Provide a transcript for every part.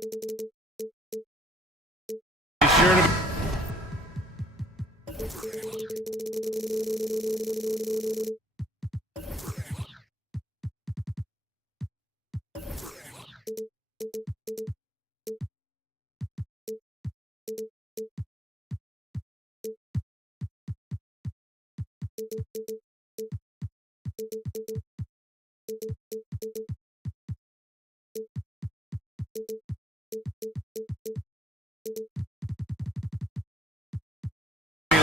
Be sure to...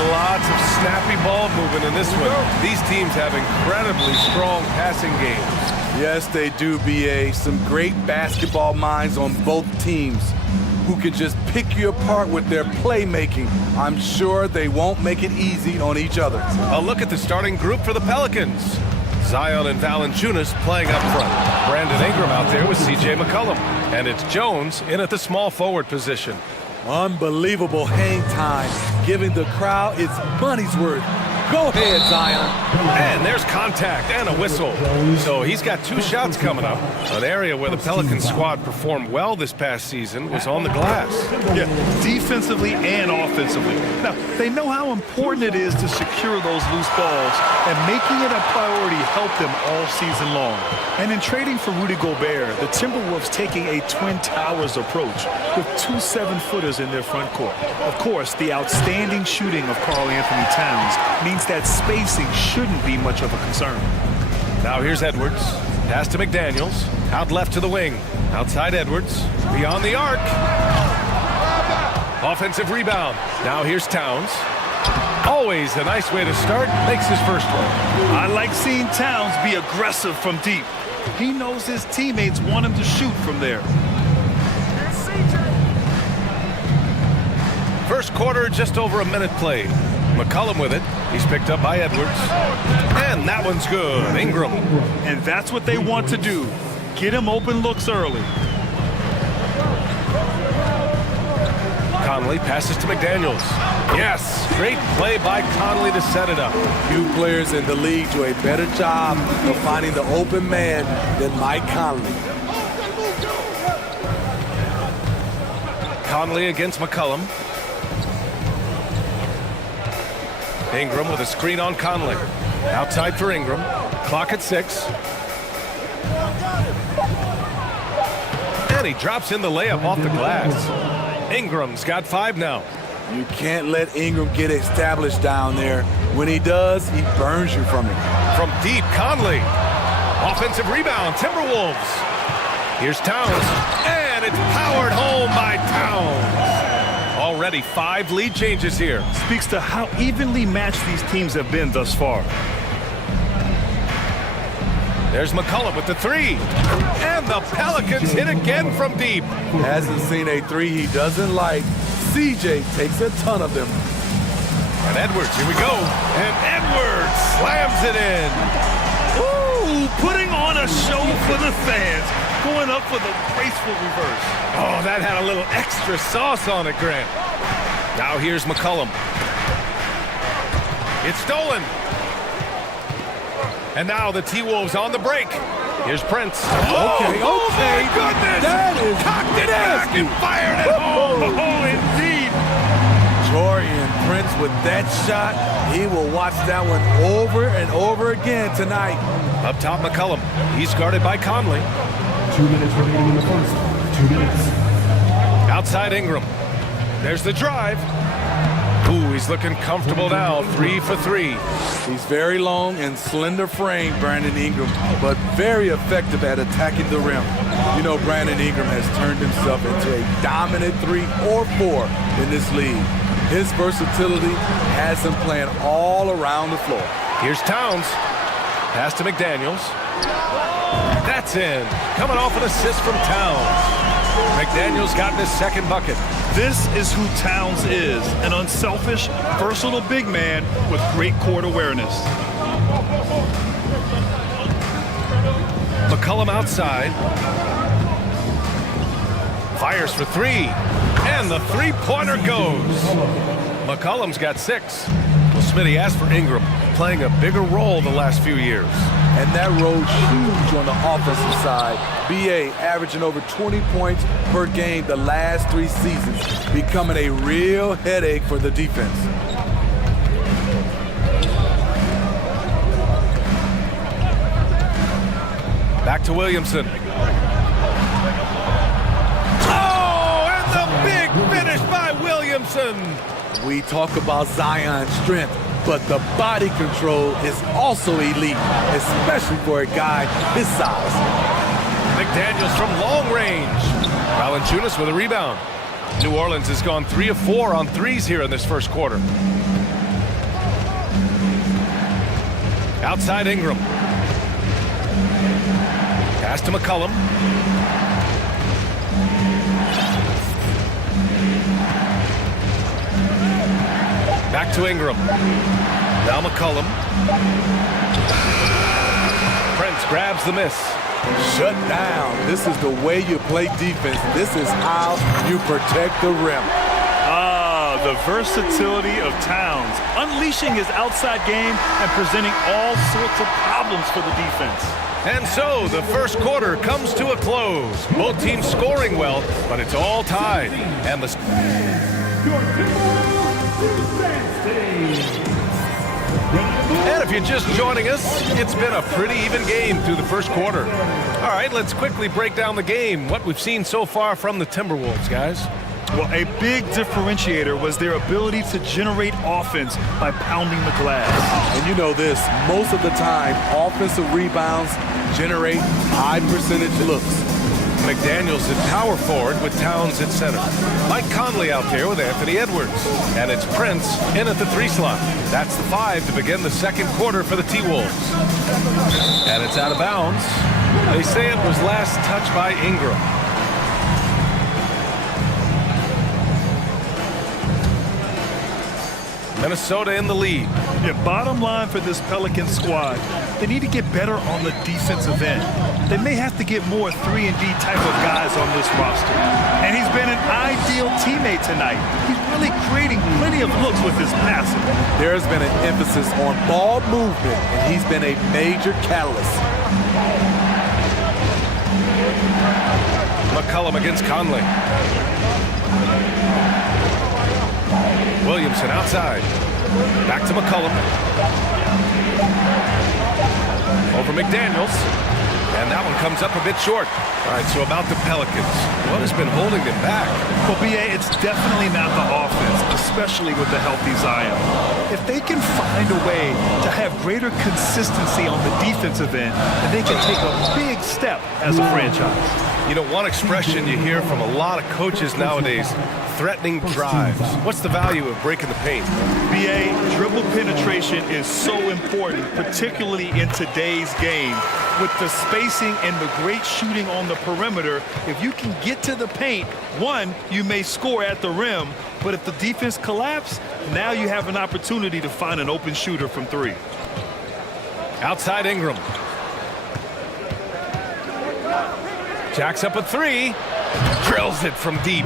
Lots of snappy ball movement in this one. These teams have incredibly strong passing games. Yes, they do, BA. Some great basketball minds on both teams who can just pick you apart with their playmaking. I'm sure they won't make it easy on each other. A look at the starting group for the Pelicans. Zion and Valanciunas playing up front. Brandon Ingram out there with C.J. McCollum. And it's Jones in at the small forward position. Unbelievable hang time, giving the crowd its money's worth. Go ahead, Zion. And there's contact and a whistle. So he's got 2 shots coming up. An area where the Pelicans squad performed well this past season was on the glass. Yeah, defensively and offensively. Now, they know how important it is to secure those loose balls, and making it a priority helped them all season long. And in trading for Rudy Gobert, the Timberwolves taking a Twin Towers approach with 2 7-footers in their front court. Of course, the outstanding shooting of Karl Anthony Towns means that spacing shouldn't be much of a concern. Now here's Edwards. Pass to McDaniels. Out left to the wing. Outside Edwards. Beyond the arc. Offensive rebound. Now here's Towns. Always a nice way to start. Makes his first one. I like seeing Towns be aggressive from deep. He knows his teammates want him to shoot from there. First quarter, just over a minute played. McCollum with it. He's picked up by Edwards. And that one's good. Ingram. And that's what they want to do. Get him open looks early. Conley passes to McDaniels. Yes, great play by Conley to set it up. Few players in the league do a better job of finding the open man than Mike Conley. Conley against McCollum. Ingram with a screen on Conley. Outside for Ingram. Clock at 6. And he drops in the layup off the glass. Ingram's got 5 now. You can't let Ingram get established down there. When he does, he burns you from it. From deep, Conley. Offensive rebound, Timberwolves. Here's Towns. And it's powered home by Towns. Already 5 lead changes here. Speaks to how evenly matched these teams have been thus far. There's McCollum with the 3. And the Pelicans hit again from deep. Hasn't seen a 3 he doesn't like. CJ takes a ton of them. And Edwards, here we go. And Edwards slams it in. Ooh, putting on a show for the fans. Going up for the graceful reverse. Oh, that had a little extra sauce on it, Grant. Now here's McCollum. It's stolen. And now the T-Wolves on the break. Here's Prince. Okay. Oh my goodness! That is cocked it back and fired it home. Oh, indeed. Torian Prince with that shot. He will watch that one over and over again tonight. Up top, McCollum. He's guarded by Conley. 2 minutes remaining in the first. 2 minutes. Outside Ingram. There's the drive. Ooh, he's looking comfortable now. 3 for 3. He's very long and slender frame, Brandon Ingram, but very effective at attacking the rim. You know, Brandon Ingram has turned himself into a dominant 3 or 4 in this league. His versatility has him playing all around the floor. Here's Towns. Pass to McDaniels. That's in. Coming off an assist from Towns. McDaniels got his second bucket. This is who Towns is, an unselfish, versatile big man with great court awareness. McCollum outside. Fires for 3. And the three-pointer goes. McCollum's got 6. Well, Smitty asked for Ingram. playing a bigger role the last few years. And that role's huge on the offensive side. BA averaging over 20 points per game the last 3 seasons, becoming a real headache for the defense. Back to Williamson. Oh, and the big finish by Williamson. We talk about Zion's strength, but the body control is also elite, especially for a guy his size. McDaniels from long range. Valanciunas with a rebound. New Orleans has gone 3 of 4 on threes here in this first quarter. Outside Ingram. Pass to McCollum. Back to Ingram. Now McCollum. Prince grabs the miss. Shut down. This is the way you play defense. This is how you protect the rim. Ah, the versatility of Towns, unleashing his outside game and presenting all sorts of problems for the defense. And so the first quarter comes to a close. Both teams scoring well, but it's all tied. And the And if you're just joining us, it's been a pretty even game through the first quarter. All right, let's quickly break down the game. What we've seen so far from the Timberwolves, guys. Well, a big differentiator was their ability to generate offense by pounding the glass. And you know this, most of the time, offensive rebounds generate high percentage looks. McDaniels at power forward with Towns at center. Mike Conley out there with Anthony Edwards. And it's Prince in at the 3 slot. That's the 5 to begin the second quarter for the T-Wolves. And it's out of bounds. They say it was last touched by Ingram. Minnesota in the lead. Yeah, bottom line for this Pelican squad, they need to get better on the defensive end. They may have to get more 3-and-D type of guys on this roster. And he's been an ideal teammate tonight. He's really creating plenty of looks with his passing. There's been an emphasis on ball movement, and he's been a major catalyst. McCollum against Conley. Williamson outside. Back to McCollum. Over McDaniels. And that one comes up a bit short. All right, so about the Pelicans. What has been holding them back? Well, BA, it's definitely not the offense, especially with the healthy Zion. If they can find a way to have greater consistency on the defensive end, then they can take a big step as a franchise. You know, one expression you hear from a lot of coaches nowadays, threatening drives. What's the value of breaking the paint? BA, dribble penetration is so important, particularly in today's game. With the spacing and the great shooting on the perimeter, if you can get to the paint, one, you may score at the rim, but if the defense collapses, now you have an opportunity to find an open shooter from 3. Outside Ingram. Jacks up a 3. Drills it from deep.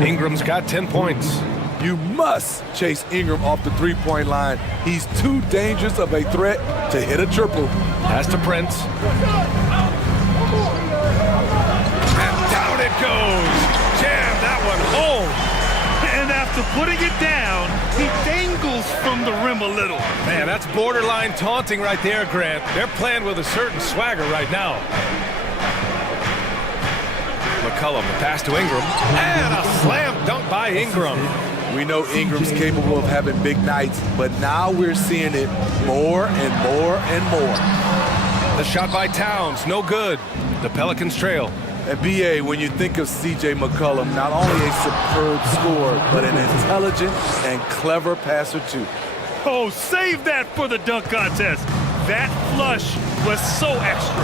Ingram's got 10 points. You must chase Ingram off the 3-point line. He's too dangerous of a threat to hit a triple. Pass to Prince. And down it goes. Jam that one home. And after putting it down, he dangles from the rim a little. Man, that's borderline taunting right there, Grant. They're playing with a certain swagger right now. McCollum, the pass to Ingram. And a slam dunk by Ingram. We know Ingram's capable of having big nights, but now we're seeing it more and more and more. The shot by Towns, no good. The Pelicans trail. And BA, when you think of C.J. McCollum, not only a superb scorer, but an intelligent and clever passer too. Oh, save that for the dunk contest. That flush was so extra.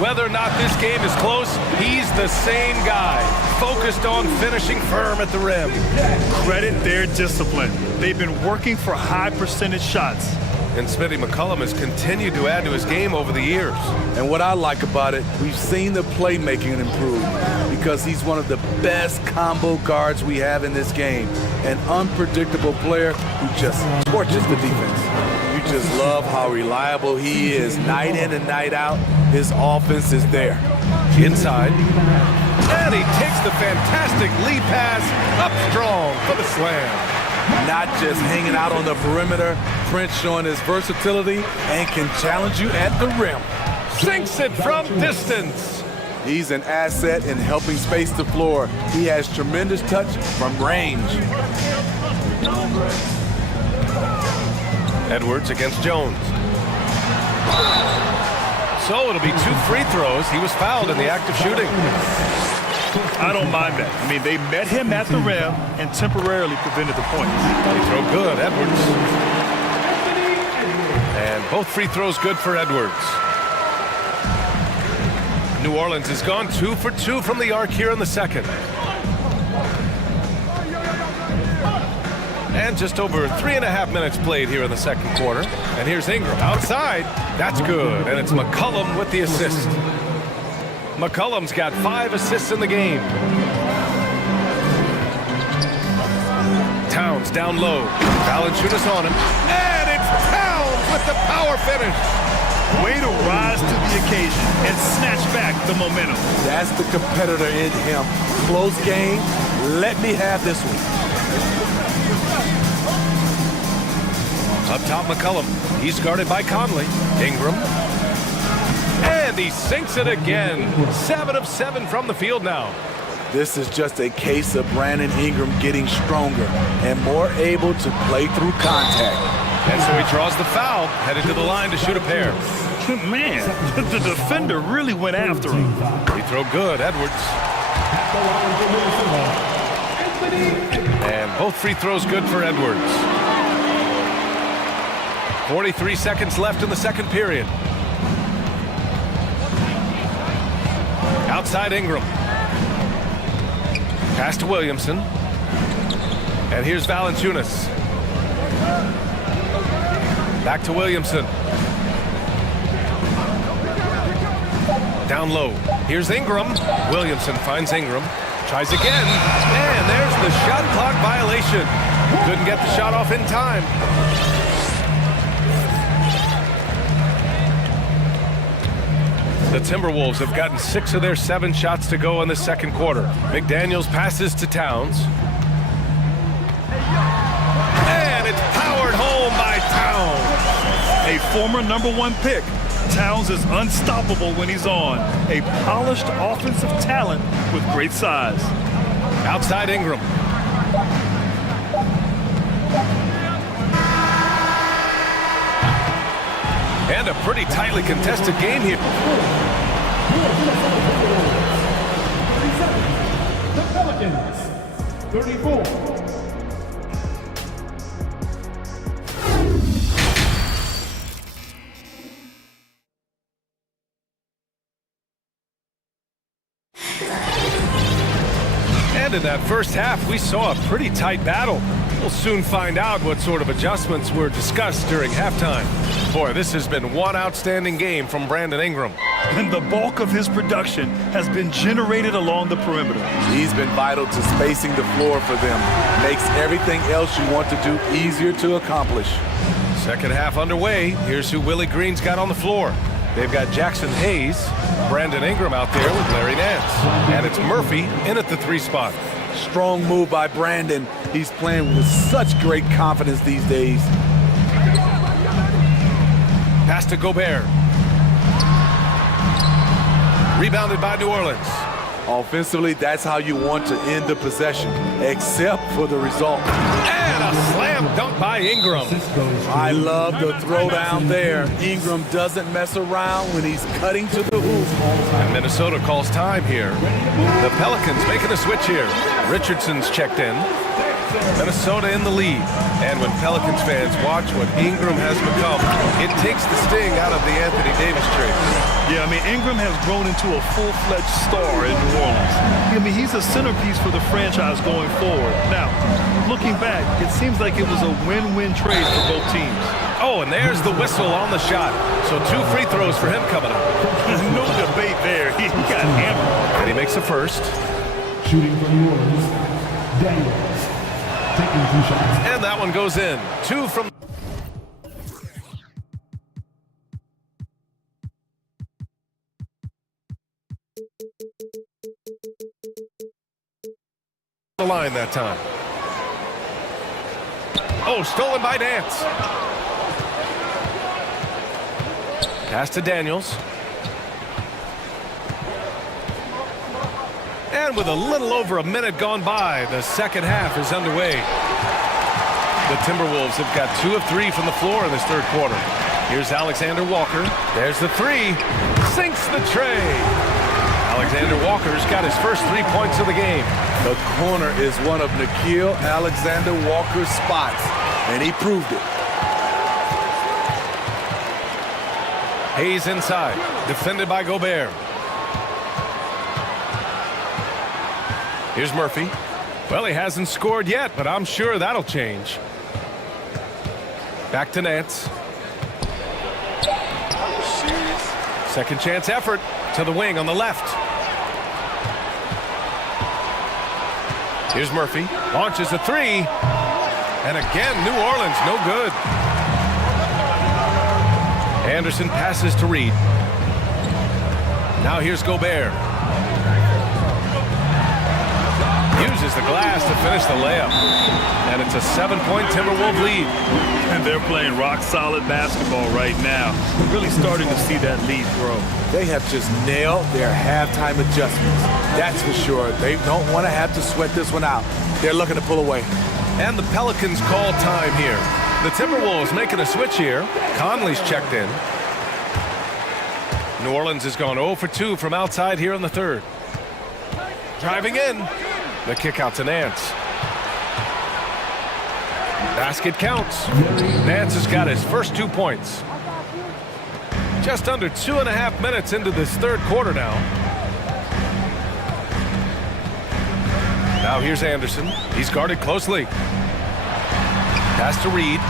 Whether or not this game is close, he's the same guy, focused on finishing firm at the rim. Credit their discipline. They've been working for high percentage shots. And Smitty, McCollum has continued to add to his game over the years. And what I like about it, we've seen the playmaking improve because he's one of the best combo guards we have in this game. An unpredictable player who just torches the defense. You just love how reliable he is. Night in and night out, his offense is there. Inside. And he takes the fantastic lead pass up strong for the slam. Not just hanging out on the perimeter, Prince showing his versatility and can challenge you at the rim. Sinks it from distance. He's an asset in helping space the floor. He has tremendous touch from range. Edwards against Jones. So it'll be 2 free throws. He was fouled in the act of shooting. I don't mind that. I mean, they met him at the rim and temporarily prevented the points. They throw good, Edwards. And both free throws good for Edwards. New Orleans has gone 2 for 2 from the arc here in the second. And just over 3.5 minutes played here in the second quarter. And here's Ingram outside. That's good. And it's McCollum with the assist. McCollum's got 5 assists in the game. Towns down low. Valanciunas on him. And it's Towns with the power finish. Way to rise to the occasion and snatch back the momentum. That's the competitor in him. Close game. Let me have this one. Up top, McCollum. He's guarded by Conley. Ingram. And he sinks it again. 7 of 7 from the field now. This is just a case of Brandon Ingram getting stronger and more able to play through contact. And so he draws the foul, headed to the line to shoot a pair. Man, the defender really went after him. Free throw good, Edwards. And both free throws good for Edwards. 43 seconds left in the second period. Outside Ingram. Pass to Williamson. And here's Valanciunas. Back to Williamson. Down low. Here's Ingram. Williamson finds Ingram. Tries again. And there's the shot clock violation. Couldn't get the shot off in time. The Timberwolves have gotten 6 of their 7 shots to go in the second quarter. McDaniels passes to Towns. And it's powered home by Towns. A former #1 pick, Towns is unstoppable when he's on. A polished offensive talent with great size. Outside Ingram. And a pretty tightly contested game here. The Pelicans, 34. And in that first half, we saw a pretty tight battle. We'll soon find out what sort of adjustments were discussed during halftime. Boy, this has been one outstanding game from Brandon Ingram. And the bulk of his production has been generated along the perimeter. He's been vital to spacing the floor for them. Makes everything else you want to do easier to accomplish. Second half underway. Here's who Willie Green's got on the floor. They've got Jackson Hayes, Brandon Ingram out there with Larry Nance. And it's Murphy in at the 3 spot. Strong move by Brandon. He's playing with such great confidence these days. Pass to Gobert. Rebounded by New Orleans. Offensively, that's how you want to end the possession, except for the result. And a slam dunk by Ingram. I love the throwdown there. Ingram doesn't mess around when he's cutting to the hoop. And Minnesota calls time here. The Pelicans making a switch here. Richardson's checked in. Minnesota in the lead. And when Pelicans fans watch what Ingram has become, it takes the sting out of the Anthony Davis trade. Yeah, I mean, Ingram has grown into a full-fledged star in New Orleans. I mean, he's a centerpiece for the franchise going forward. Now, looking back, it seems like it was a win-win trade for both teams. Oh, and there's the whistle on the shot. So 2 free throws for him coming up. No debate there. He got hammered. And he makes a first. Shooting for New Orleans, Daniels. Taking 2 shots. And that one goes in. 2 from... the line that time. Oh, stolen by Nance. Pass to Daniels. And with a little over a minute gone by, the second half is underway. The Timberwolves have got 2 of 3 from the floor in this third quarter. Here's Alexander Walker. There's the three. Sinks the tray. Alexander Walker's got his first 3 points of the game. The corner is one of Nickeil Alexander Walker's spots, and he proved it. Hayes inside, defended by Gobert. Here's Murphy. Well, he hasn't scored yet, but I'm sure that'll change. Back to Nance. Second chance effort to the wing on the left. Here's Murphy. Launches a three. And again, New Orleans, no good. Anderson passes to Reed. Now here's Gobert. Uses the glass to finish the layup. And it's a 7-point Timberwolves lead. And they're playing rock-solid basketball right now. Really starting to see that lead grow. They have just nailed their halftime adjustments. That's for sure. They don't want to have to sweat this one out. They're looking to pull away. And the Pelicans call time here. The Timberwolves making a switch here. Conley's checked in. New Orleans has gone 0 for 2 from outside here in the third. Driving in. The kick out to Nance. Basket counts. Nance has got his first 2 points. Just under 2.5 minutes into this third quarter now. Now here's Anderson. He's guarded closely. Pass to Reed.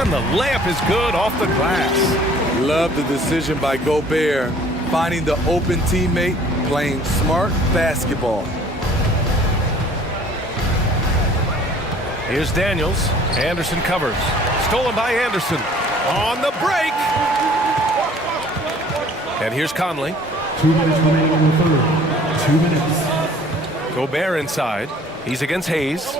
And the layup is good off the glass. Love the decision by Gobert, finding the open teammate, playing smart basketball. Here's Daniels. Anderson covers. Stolen by Anderson. On the break. And here's Conley. 2 minutes remaining in the third. 2 minutes. Gobert inside. He's against Hayes.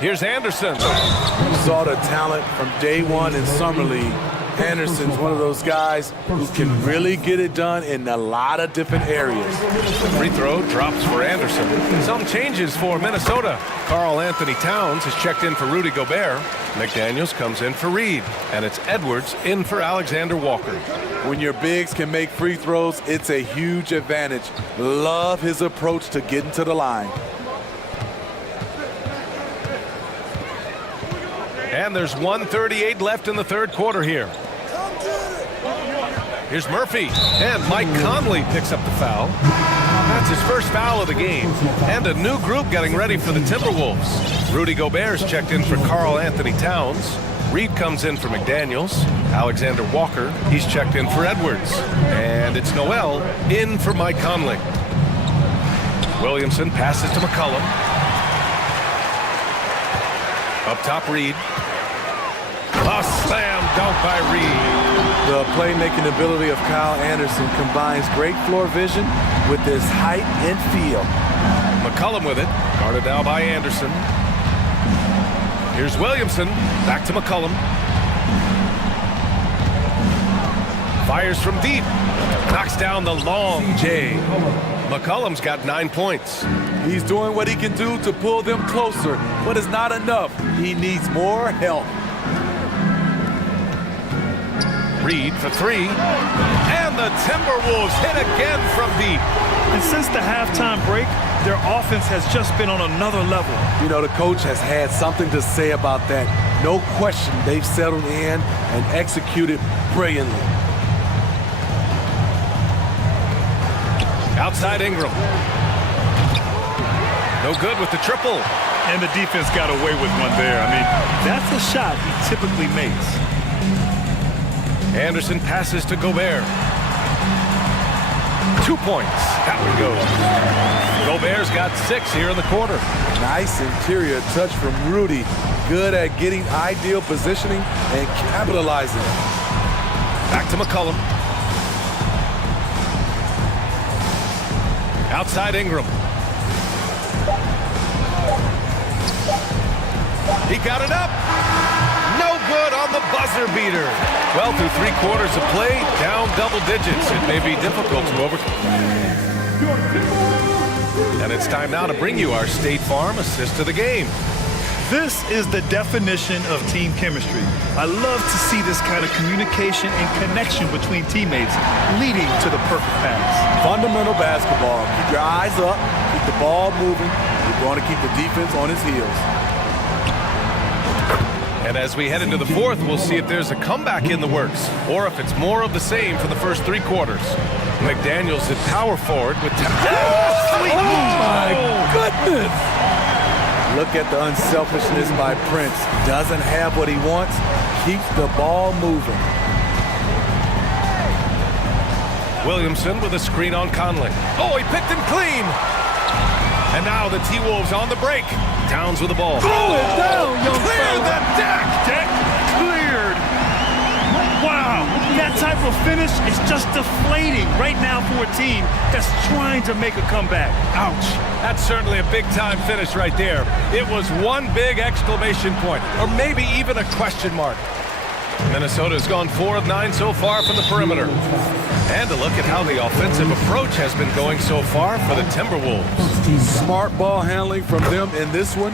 Here's Anderson. Saw the talent from day one in Summer League. Anderson's one of those guys who can really get it done in a lot of different areas. The free throw drops for Anderson. Some changes for Minnesota. Karl Anthony Towns has checked in for Rudy Gobert. McDaniels comes in for Reed. And it's Edwards in for Alexander Walker. When your bigs can make free throws, it's a huge advantage. Love his approach to getting to the line. And there's 1:38 left in the third quarter here. Here's Murphy, and Mike Conley picks up the foul. That's his first foul of the game. And a new group getting ready for the Timberwolves. Rudy Gobert's checked in for Karl Anthony Towns. Reed comes in for McDaniels. Alexander Walker, he's checked in for Edwards. And it's Noel in for Mike Conley. Williamson passes to McCollum. Up top, Reed. A slam dunk by Reed. The playmaking ability of Kyle Anderson combines great floor vision with his height and feel. McCollum with it. Guarded now by Anderson. Here's Williamson. Back to McCollum. Fires from deep. Knocks down the long J. McCollum's got 9 points. He's doing what he can do to pull them closer, but it's not enough. He needs more help. Reed for three. And the Timberwolves hit again from deep. And since the halftime break, their offense has just been on another level. You know, the coach has had something to say about that. No question, they've settled in and executed brilliantly. Outside Ingram. No good with the triple. And the defense got away with one there. I mean, that's a shot he typically makes. Anderson passes to Gobert. 2 points. That one goes. Gobert's got 6 here in the quarter. Nice interior touch from Rudy. Good at getting ideal positioning and capitalizing. Back to McCollum. Outside Ingram. He got it up. No good on the buzzer beater. Well, through 3 quarters of play, down double digits. It may be difficult to overcome. And it's time now to bring you our State Farm assist of the game. This is the definition of team chemistry. I love to see this kind of communication and connection between teammates leading to the perfect pass. Fundamental basketball. Keep your eyes up, keep the ball moving. You're going to keep the defense on its heels. And as we head into the 4th, we'll see if there's a comeback in the works, or if it's more of the same for the first 3 quarters. McDaniels at power forward with... Oh my goodness! Look at the unselfishness by Prince. Doesn't have what he wants, keeps the ball moving. Williamson with a screen on Conley. Oh, he picked him clean! And now the T-Wolves on the break. Towns with the ball. Pull it down, young Clear fella. the deck! Deck cleared. Wow, that type of finish is just deflating right now for a team that's trying to make a comeback. Ouch. That's certainly a big-time finish right there. It was one big exclamation point, or maybe even a question mark. Minnesota's gone 4 of 9 so far from the perimeter. And a look at how the offensive approach has been going so far for the Timberwolves. Smart ball handling from them in this one.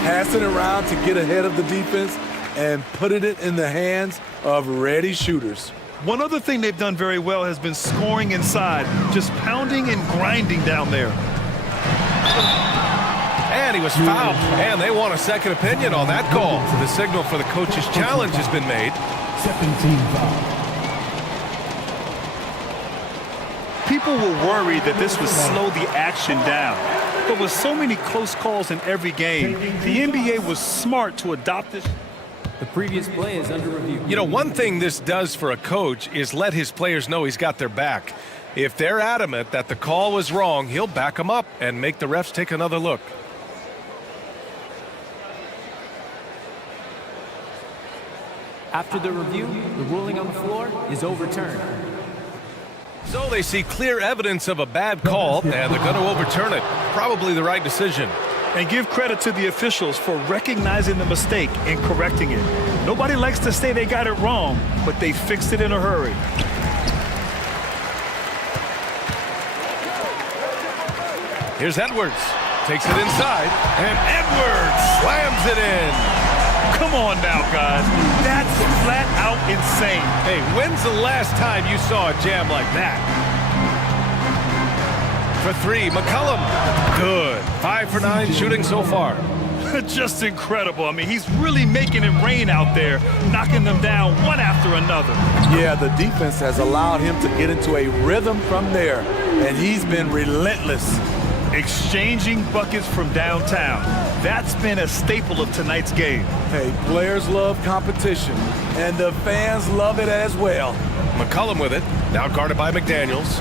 Passing around to get ahead of the defense and putting it in the hands of ready shooters. One other thing they've done very well has been scoring inside, just pounding and grinding down there. And he was fouled. And they want a second opinion on that call. The signal for the coach's challenge has been made. Second team foul. People were worried that this would slow the action down. But with so many close calls in every game, the NBA was smart to adopt this. The previous play is under review. You know, one thing this does for a coach is let his players know he's got their back. If they're adamant that the call was wrong, he'll back them up and make the refs take another look. After the review, the ruling on the floor is overturned. So they see clear evidence of a bad call, and they're going to overturn it. Probably the right decision. And give credit to the officials for recognizing the mistake and correcting it. Nobody likes to say they got it wrong, but they fixed it in a hurry. Here's Edwards. Takes it inside, and Edwards slams it in. Come on now, guys. That's flat out insane. Hey, when's the last time you saw a jam like that? For 3, McCollum. Good. 5 for 9 shooting so far. Just incredible. I mean, he's really making it rain out there, knocking them down one after another. Yeah, the defense has allowed him to get into a rhythm from there, and he's been relentless. Exchanging buckets from downtown. That's been a staple of tonight's game. Hey, players love competition, and the fans love it as well. McCollum with it. Now guarded by McDaniels.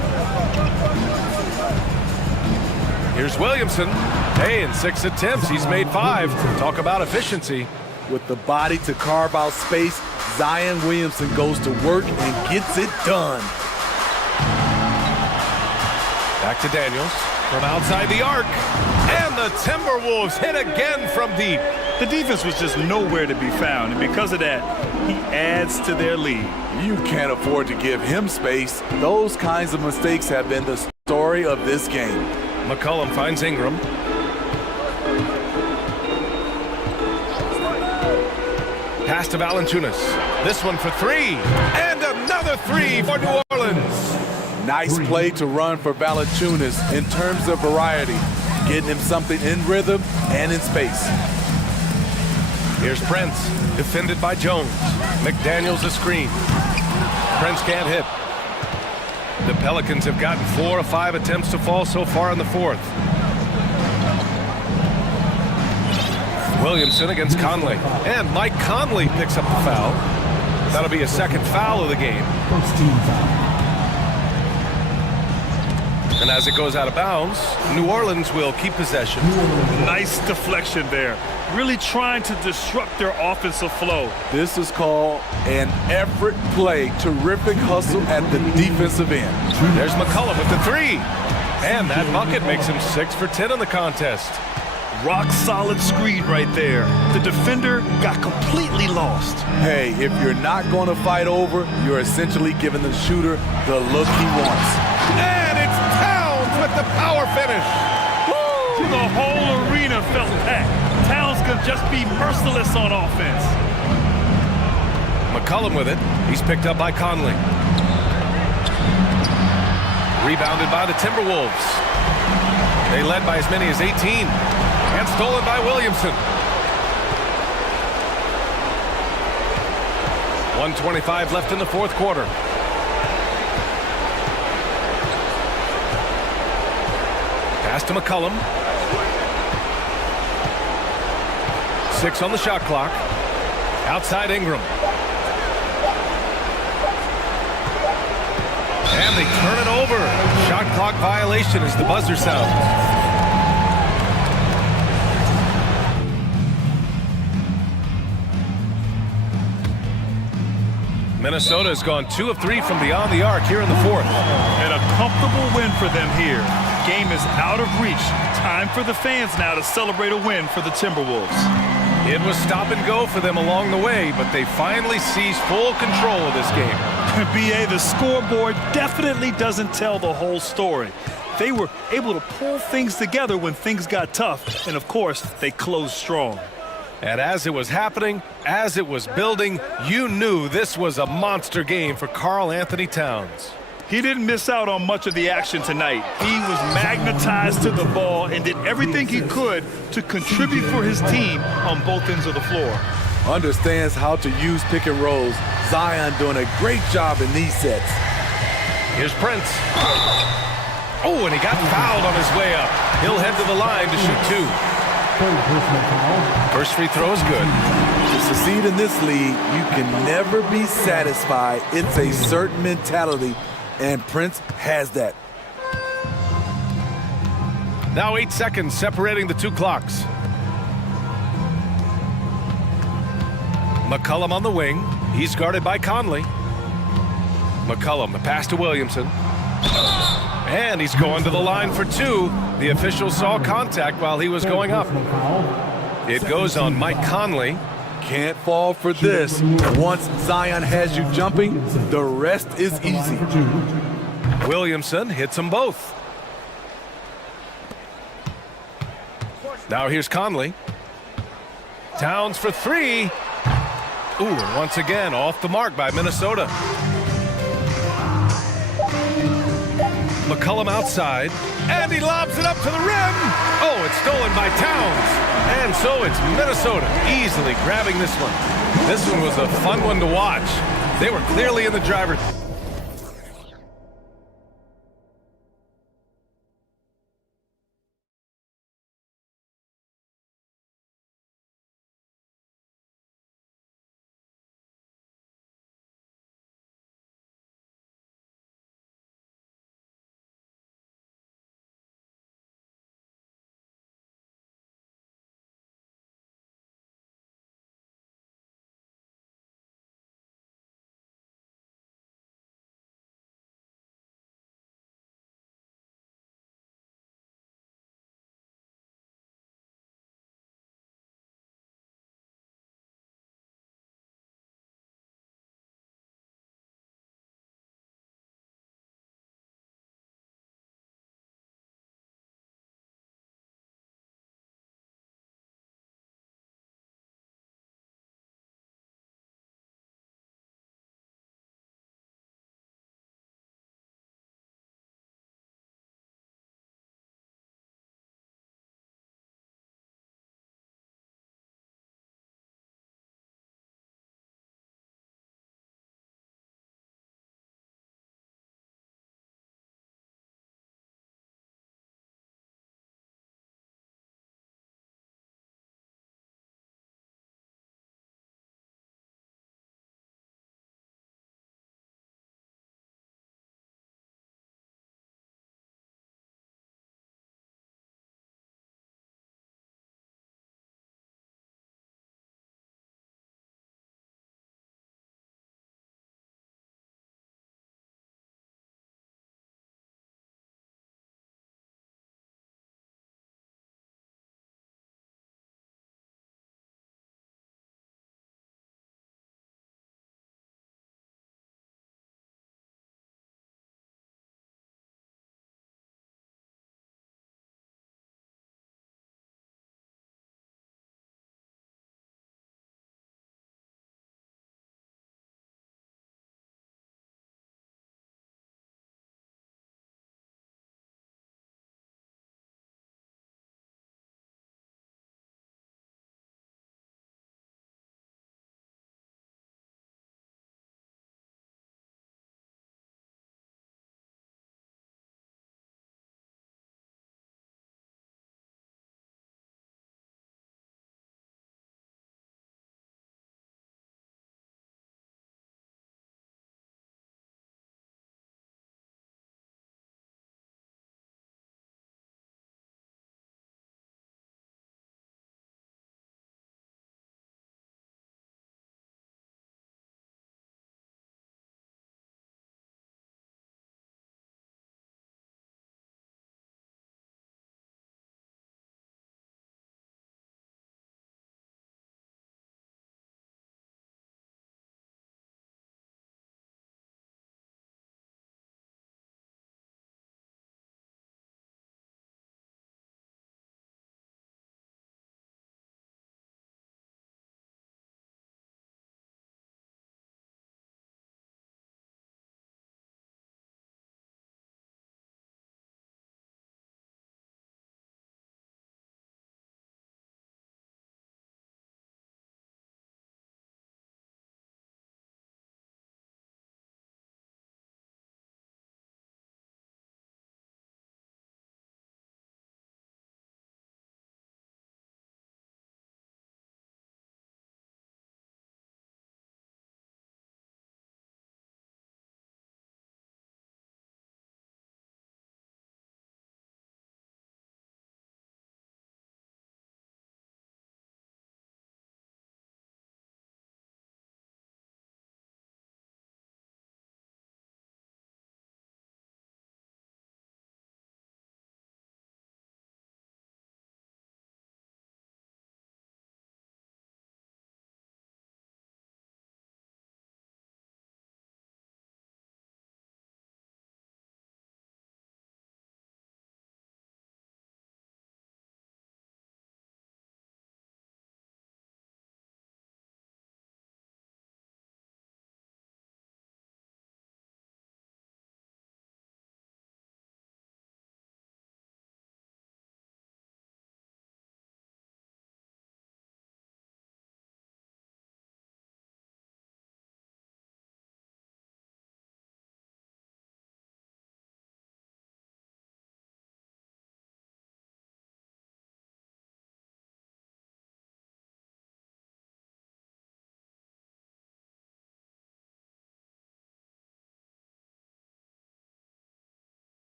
Here's Williamson. Hey, in 6 attempts, he's made 5. Talk about efficiency. With the body to carve out space, Zion Williamson goes to work and gets it done. Back to Daniels from outside the arc. And the Timberwolves hit again from deep. The defense was just nowhere to be found, and because of that, he adds to their lead. You can't afford to give him space. Those kinds of mistakes have been the story of this game. McCollum finds Ingram. Pass to Valanciunas. This one for 3. And another 3 for New Orleans. Nice play to run for Valanciunas in terms of variety, getting him something in rhythm and in space. Here's Prince, defended by Jones. McDaniels a screen. Prince can't hit. The Pelicans have gotten 4 of 5 attempts to fall so far in the 4th. Williamson against Conley. And Mike Conley picks up the foul. That'll be a second foul of the game. First team foul. And as it goes out of bounds, New Orleans will keep possession. Nice deflection there. Really trying to disrupt their offensive flow. This is called an effort play. Terrific hustle at the defensive end. There's McCollum with the 3. And that bucket makes him 6 for 10 in the contest. Rock solid screen right there. The defender got completely lost. Hey, if you're not going to fight over, you're essentially giving the shooter the look he wants. And it's Towns with the power finish. Woo! The whole arena felt packed. Towns can just be merciless on offense. McCollum with it. He's picked up by Conley. Rebounded by the Timberwolves. They led by as many as 18. And stolen by Williamson. 1:25 left in the fourth quarter. Pass to McCollum. 6 on the shot clock. Outside Ingram. And they turn it over. Shot clock violation as the buzzer sounds. Minnesota has gone 2 of 3 from beyond the arc here in the fourth. And a comfortable win for them here. Game is out of reach. Time for the fans now to celebrate a win for the Timberwolves. It was stop and go for them along the way, but they finally seized full control of this game. BA, the scoreboard definitely doesn't tell the whole story. They were able to pull things together when things got tough, and of course, they closed strong. And as it was happening, as it was building, you knew this was a monster game for Karl Anthony Towns. He didn't miss out on much of the action tonight. He was magnetized to the ball and did everything he could to contribute for his team on both ends of the floor. Understands how to use pick and rolls. Zion doing a great job in these sets. Here's Prince. Oh, and he got fouled on his way up. He'll head to the line to shoot 2. First free throw is good. To succeed in this league, you can never be satisfied. It's a certain mentality, and Prince has that. Now 8 seconds separating the 2 clocks. McCollum on the wing. He's guarded by Conley. McCollum, the pass to Williamson. And he's going to the line for 2. The official saw contact while he was going up. It goes on Mike Conley. Can't fall for this. Once Zion has you jumping, the rest is easy. Williamson hits them both. Now here's Conley. Towns for 3. Ooh, and once again off the mark by Minnesota. McCollum outside, and he lobs it up to the rim. Oh, it's stolen by Towns. And so it's Minnesota easily grabbing this one. This one was a fun one to watch. They were clearly in the driver's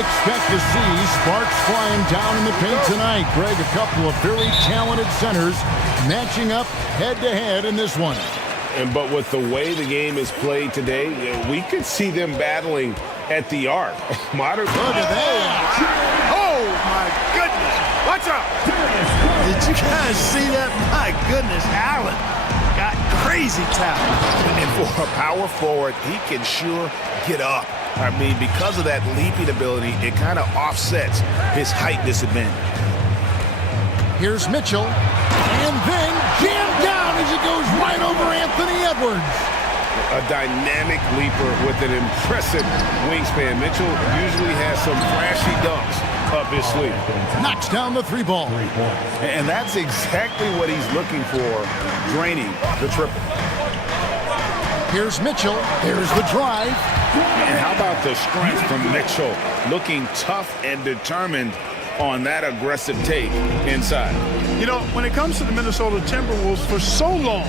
Expect to see sparks flying down in the paint tonight. Greg, a couple of very talented centers matching up head-to-head in this one. But with the way the game is played today, we could see them battling at the arc. Modern. Look at that. Oh, my goodness. Watch out. Did you guys see that? My goodness, Allen got crazy talent. And for a power forward, he can sure get up. I mean, because of that leaping ability, it kind of offsets his height disadvantage. Here's Mitchell, and then jammed down as he goes right over Anthony Edwards. A dynamic leaper with an impressive wingspan. Mitchell usually has some flashy dunks up his sleeve. Knocks down the three ball. And that's exactly what he's looking for, draining the triple. Here's Mitchell. Here's the drive. And how about the strength from Mitchell? Looking tough and determined on that aggressive take inside. You know, when it comes to the Minnesota Timberwolves, for so long,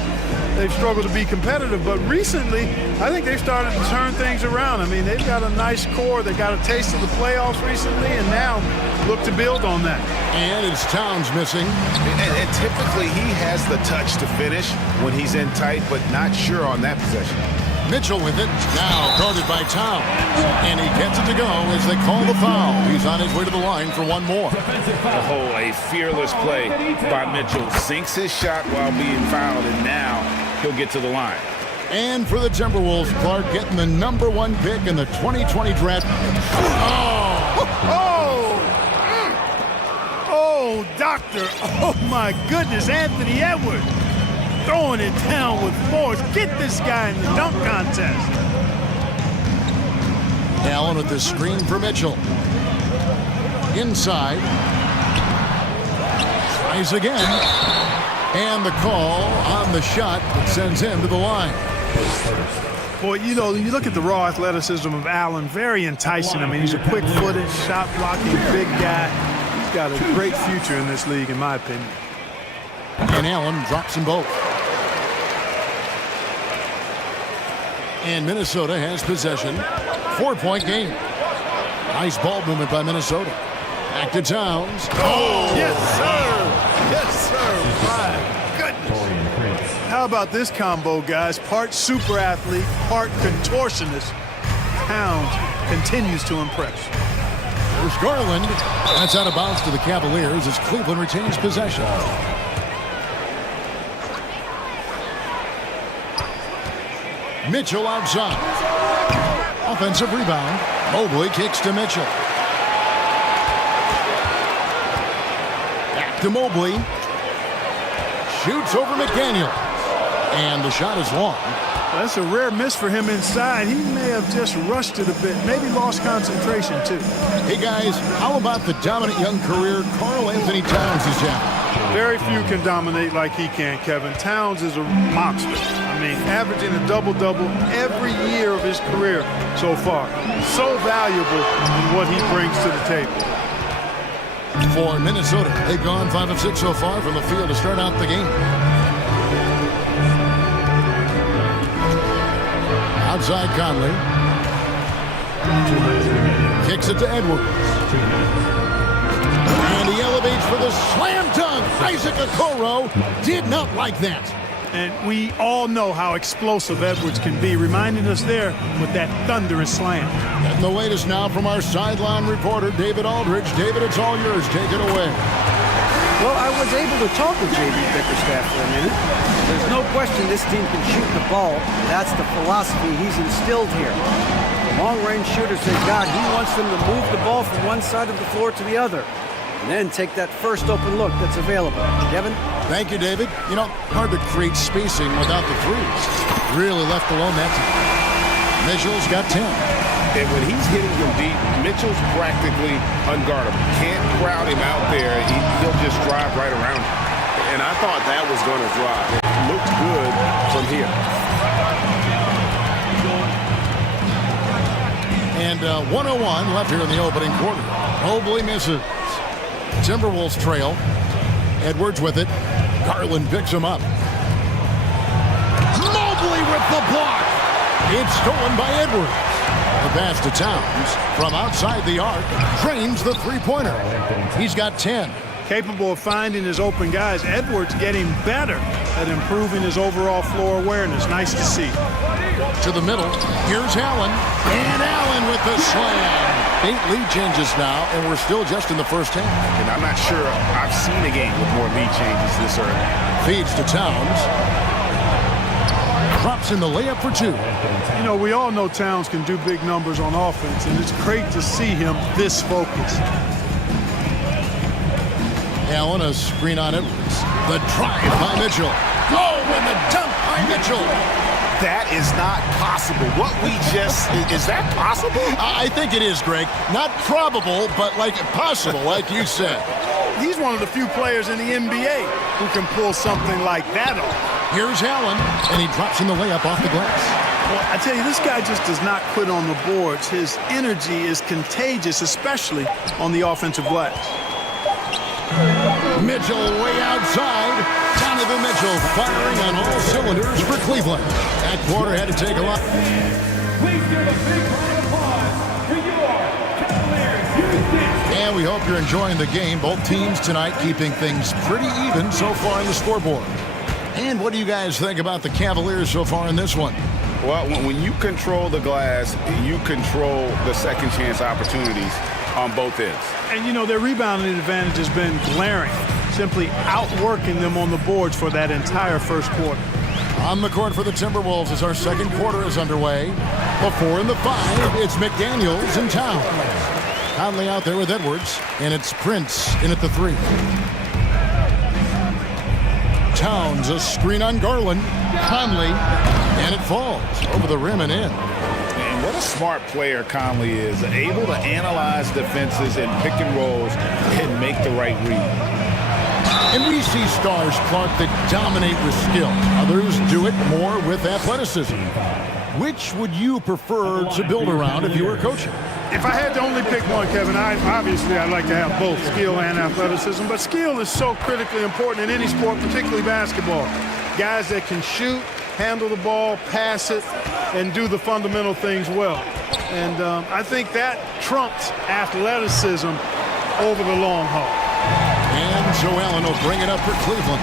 they've struggled to be competitive. But recently, I think they've started to turn things around. I mean, they've got a nice core. They got a taste of the playoffs recently, and now look to build on that. And it's Towns missing. And typically, he has the touch to finish when he's in tight, but not sure on that possession. Mitchell with it, now guarded by Towns. And he gets it to go as they call the foul. He's on his way to the line for one more. Oh, a fearless play by Mitchell. Sinks his shot while being fouled, and now he'll get to the line. And for the Timberwolves, Clark getting the #1 pick in the 2020 draft. Oh, doctor. Oh, my goodness, Anthony Edwards. Throwing it down with force. Get this guy in the dunk contest. Allen with the screen for Mitchell. Inside. Tries again. And the call on the shot that sends him to the line. Boy, you know, you look at the raw athleticism of Allen, very enticing. I mean, he's a quick-footed, shot-blocking, big guy. He's got a great future in this league, in my opinion. And Allen drops them both. And Minnesota has possession. 4-point game. Nice ball movement by Minnesota. Back to Towns. Oh, yes, sir. Yes, sir. My goodness. How about this combo, guys? Part super athlete, part contortionist. Towns continues to impress. There's Garland. That's out of bounds to the Cavaliers as Cleveland retains possession. Mitchell outside. Offensive rebound. Mobley kicks to Mitchell. Back to Mobley. Shoots over McDaniel. And the shot is long. That's a rare miss for him inside. He may have just rushed it a bit. Maybe lost concentration, too. Hey, guys, how about the dominant young career Karl Anthony Towns has had? Very few can dominate like he can, Kevin. Towns is a monster. I mean, averaging a double-double every year of his career so far. So valuable in what he brings to the table. For Minnesota, they've gone 5 of 6 so far from the field to start out the game. Outside Conley. Kicks it to Edwards. And he elevates for the slam dunk. Isaac Okoro did not like that. And we all know how explosive Edwards can be, reminding us there with that thunderous slam. And the latest now from our sideline reporter, David Aldridge. David, it's all yours. Take it away. Well, I was able to talk with J.B. Bickerstaff for a minute. There's no question this team can shoot the ball. That's the philosophy he's instilled here. The long-range shooters they've got, he wants them to move the ball from one side of the floor to the other. and then take that first open look that's available. Kevin? Thank you, David. You know, hard to create spacing without the threes. Really left alone that time. Mitchell's got 10. And when he's hitting him deep, Mitchell's practically unguardable. Can't crowd him out there. He'll just drive right around him. And I thought that was going to drive. It looked good from here. And 101 left here in the opening quarter. Mobley misses. Timberwolves trail. Edwards with it. Garland picks him up. Mobley with the block. It's stolen by Edwards. The pass to Towns from outside the arc drains the three-pointer. He's got 10. Capable of finding his open guys. Edwards getting better at improving his overall floor awareness. Nice to see. To the middle. Here's Allen. And Allen with the slam. 8 lead changes now, and we're still just in the first half. And I'm not sure I've seen a game with more lead changes this early. Feeds to Towns. Drops in the layup for 2. You know, we all know Towns can do big numbers on offense, and it's great to see him this focused. Allen, a screen on Edwards. The drive by Mitchell. Oh, and the dunk by Mitchell. That is not possible. What we just, is that possible? I think it is, Greg. Not probable, but like possible, like you said. He's one of the few players in the NBA who can pull something like that off. Here's Allen, and he drops in the layup off the glass. Well, I tell you, this guy just does not quit on the boards. His energy is contagious, especially on the offensive glass. Mitchell way outside. Donovan Mitchell firing on all cylinders for Cleveland. That quarter had to take a lot. Please give a big round of applause for your Cavaliers. And we hope you're enjoying the game. Both teams tonight keeping things pretty even so far on the scoreboard. And what do you guys think about the Cavaliers so far in this one? Well, when you control the glass, you control the second chance opportunities on both ends. And, you know, their rebounding advantage has been glaring, simply outworking them on the boards for that entire first quarter. On the court for the Timberwolves as our second quarter is underway. The 4 and the 5, it's McDaniels and Towns. Conley out there with Edwards, and it's Prince in at the 3. Towns, a screen on Garland. Conley, and it falls over the rim and in. And what a smart player Conley is, able to analyze defenses and pick and rolls and make the right read. And we see stars, Clark, that dominate with skill. Others do it more with athleticism. Which would you prefer to build around if you were coaching? If I had to only pick one, Kevin, obviously I'd like to have both skill and athleticism, but skill is so critically important in any sport, particularly basketball. Guys that can shoot, handle the ball, pass it, and do the fundamental things well. And I think that trumps athleticism over the long haul. And Joe Allen will bring it up for Cleveland.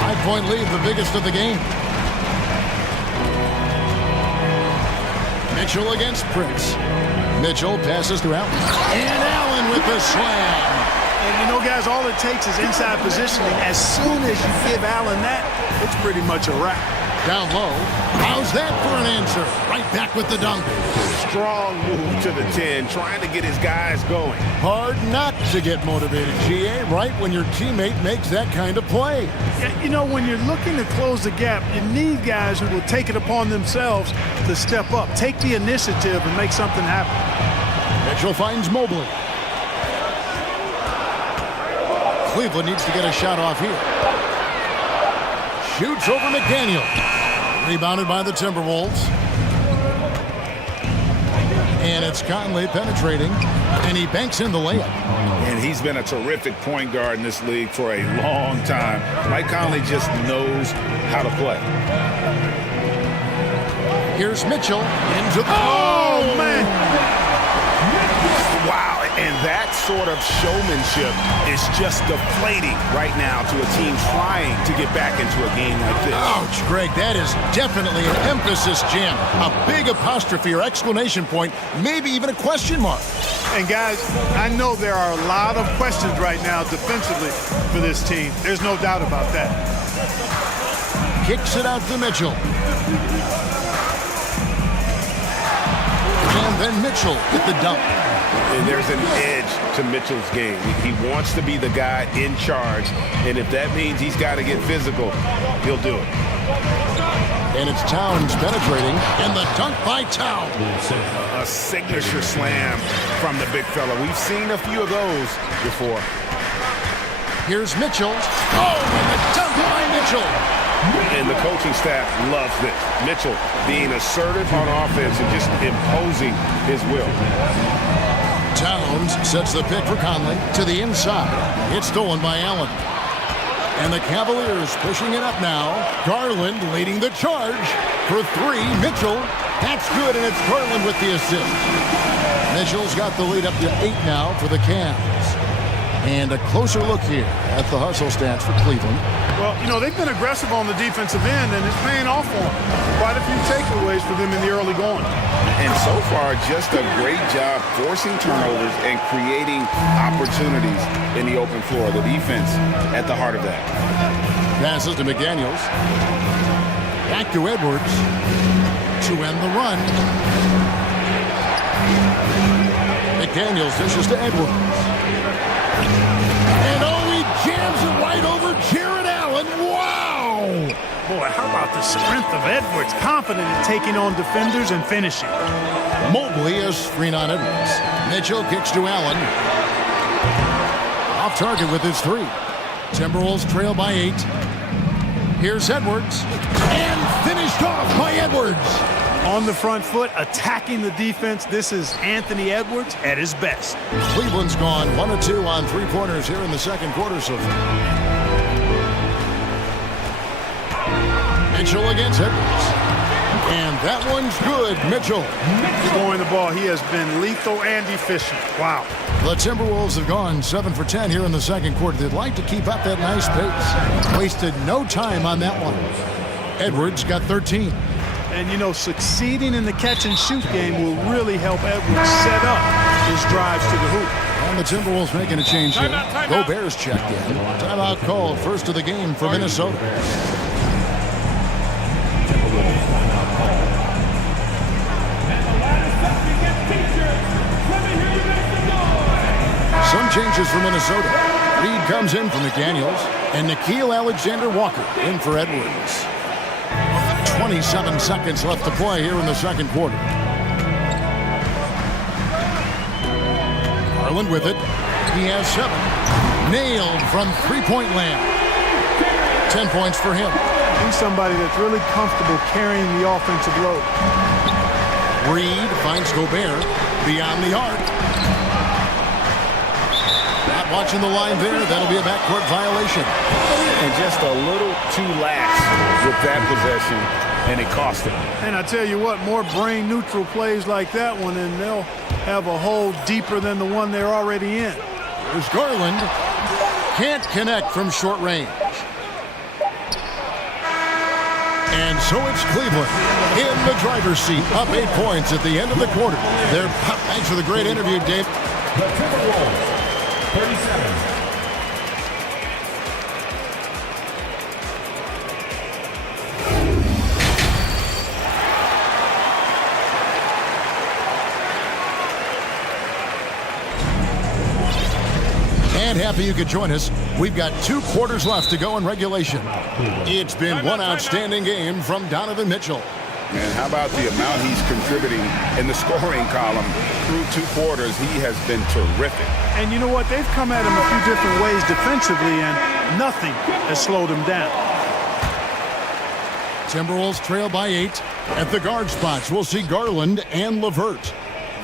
5-point lead, the biggest of the game. Mitchell against Prince. Mitchell passes to Allen. And Allen with the slam. And you know, guys, all it takes is inside positioning. As soon as you give Allen that, it's pretty much a wrap. Down low. How's that for an answer? Right back with the dunk. Strong move to the 10, trying to get his guys going. Hard not to get motivated, GA, right when your teammate makes that kind of play. You know, when you're looking to close the gap, you need guys who will take it upon themselves to step up, take the initiative, and make something happen. Mitchell finds Mobley. Cleveland needs to get a shot off here. Shoots over McDaniel. Rebounded by the Timberwolves. And it's Conley penetrating, and he banks in the layup. And he's been a terrific point guard in this league for a long time. Mike Conley just knows how to play. Here's Mitchell into the... Oh, man! Wow, and that sort of showmanship is just deflating right now to a team trying to get back into a game like this. Ouch, Greg, that is definitely an emphasis jam. A big apostrophe or exclamation point, maybe even a question mark. And guys, I know there are a lot of questions right now defensively for this team. There's no doubt about that. Kicks it out to Mitchell. And then Mitchell with the dunk. And there's an edge to Mitchell's game. He wants to be the guy in charge, and if that means he's got to get physical, he'll do it. And it's Towns penetrating, and the dunk by Towns. A signature slam from the big fella. We've seen a few of those before. Here's Mitchell. Oh, and the dunk by Mitchell. And the coaching staff loves this. Mitchell being assertive on offense and just imposing his will. Towns sets the pick for Conley to the inside. It's stolen by Allen. And the Cavaliers pushing it up now. Garland leading the charge for three. Mitchell, that's good, and it's Garland with the assist. Mitchell's got the lead up to 8 now for the Cavs. And a closer look here at the hustle stats for Cleveland. Well, you know, they've been aggressive on the defensive end, and it's paying off for them. Quite a few takeaways for them in the early going. And so far, just a great job forcing turnovers and creating opportunities in the open floor. The defense at the heart of that. Passes to McDaniels. Back to Edwards to end the run. McDaniels dishes to Edwards. And oh, he jams it right over Jared Allen. Wow! Boy, how about the strength of Edwards? Confident in taking on defenders and finishing. Mobley is screen on Edwards. Mitchell kicks to Allen. Off target with his 3. Timberwolves trail by 8. Here's Edwards. And finished off by Edwards. On the front foot, attacking the defense. This is Anthony Edwards at his best. Cleveland's gone 1 of 2 on 3-pointers here in the second quarter so far. Mitchell against Edwards. And that one's good. Mitchell. Scoring the ball, he has been lethal and efficient. Wow. The Timberwolves have gone 7 for 10 here in the second quarter. They'd like to keep up that nice pace. Wasted no time on that one. Edwards got 13. And, you know, succeeding in the catch-and-shoot game will really help Edwards set up his drives to the hoop. And the Timberwolves making a change here. Gobert's checked in. Timeout called, first of the game for Minnesota. Some changes for Minnesota. Reed comes in for McDaniels, and Nickeil Alexander-Walker in for Edwards. 27 seconds left to play here in the second quarter. Garland with it. He has 7. Nailed from three-point land. 10 points for him. He's somebody that's really comfortable carrying the offensive load. Reed finds Gobert beyond the arc. Not watching the line there. That'll be a backcourt violation. And just a little too lax with that possession, and it cost him. And I tell you what, more brain-neutral plays like that one, and they'll have a hole deeper than the one they're already in. There's Garland. Can't connect from short range. And so it's Cleveland in the driver's seat, up 8 points at the end of the quarter. Thanks for the great interview, Dave. The Timberwolves, 37. And happy you could join us. We've got 2 quarters left to go in regulation. It's been one outstanding game from Donovan Mitchell. And how about the amount he's contributing in the scoring column through 2 quarters? He has been terrific. And you know what? They've come at him a few different ways defensively, and nothing has slowed him down. Timberwolves trail by 8. At the guard spots, we'll see Garland and LeVert.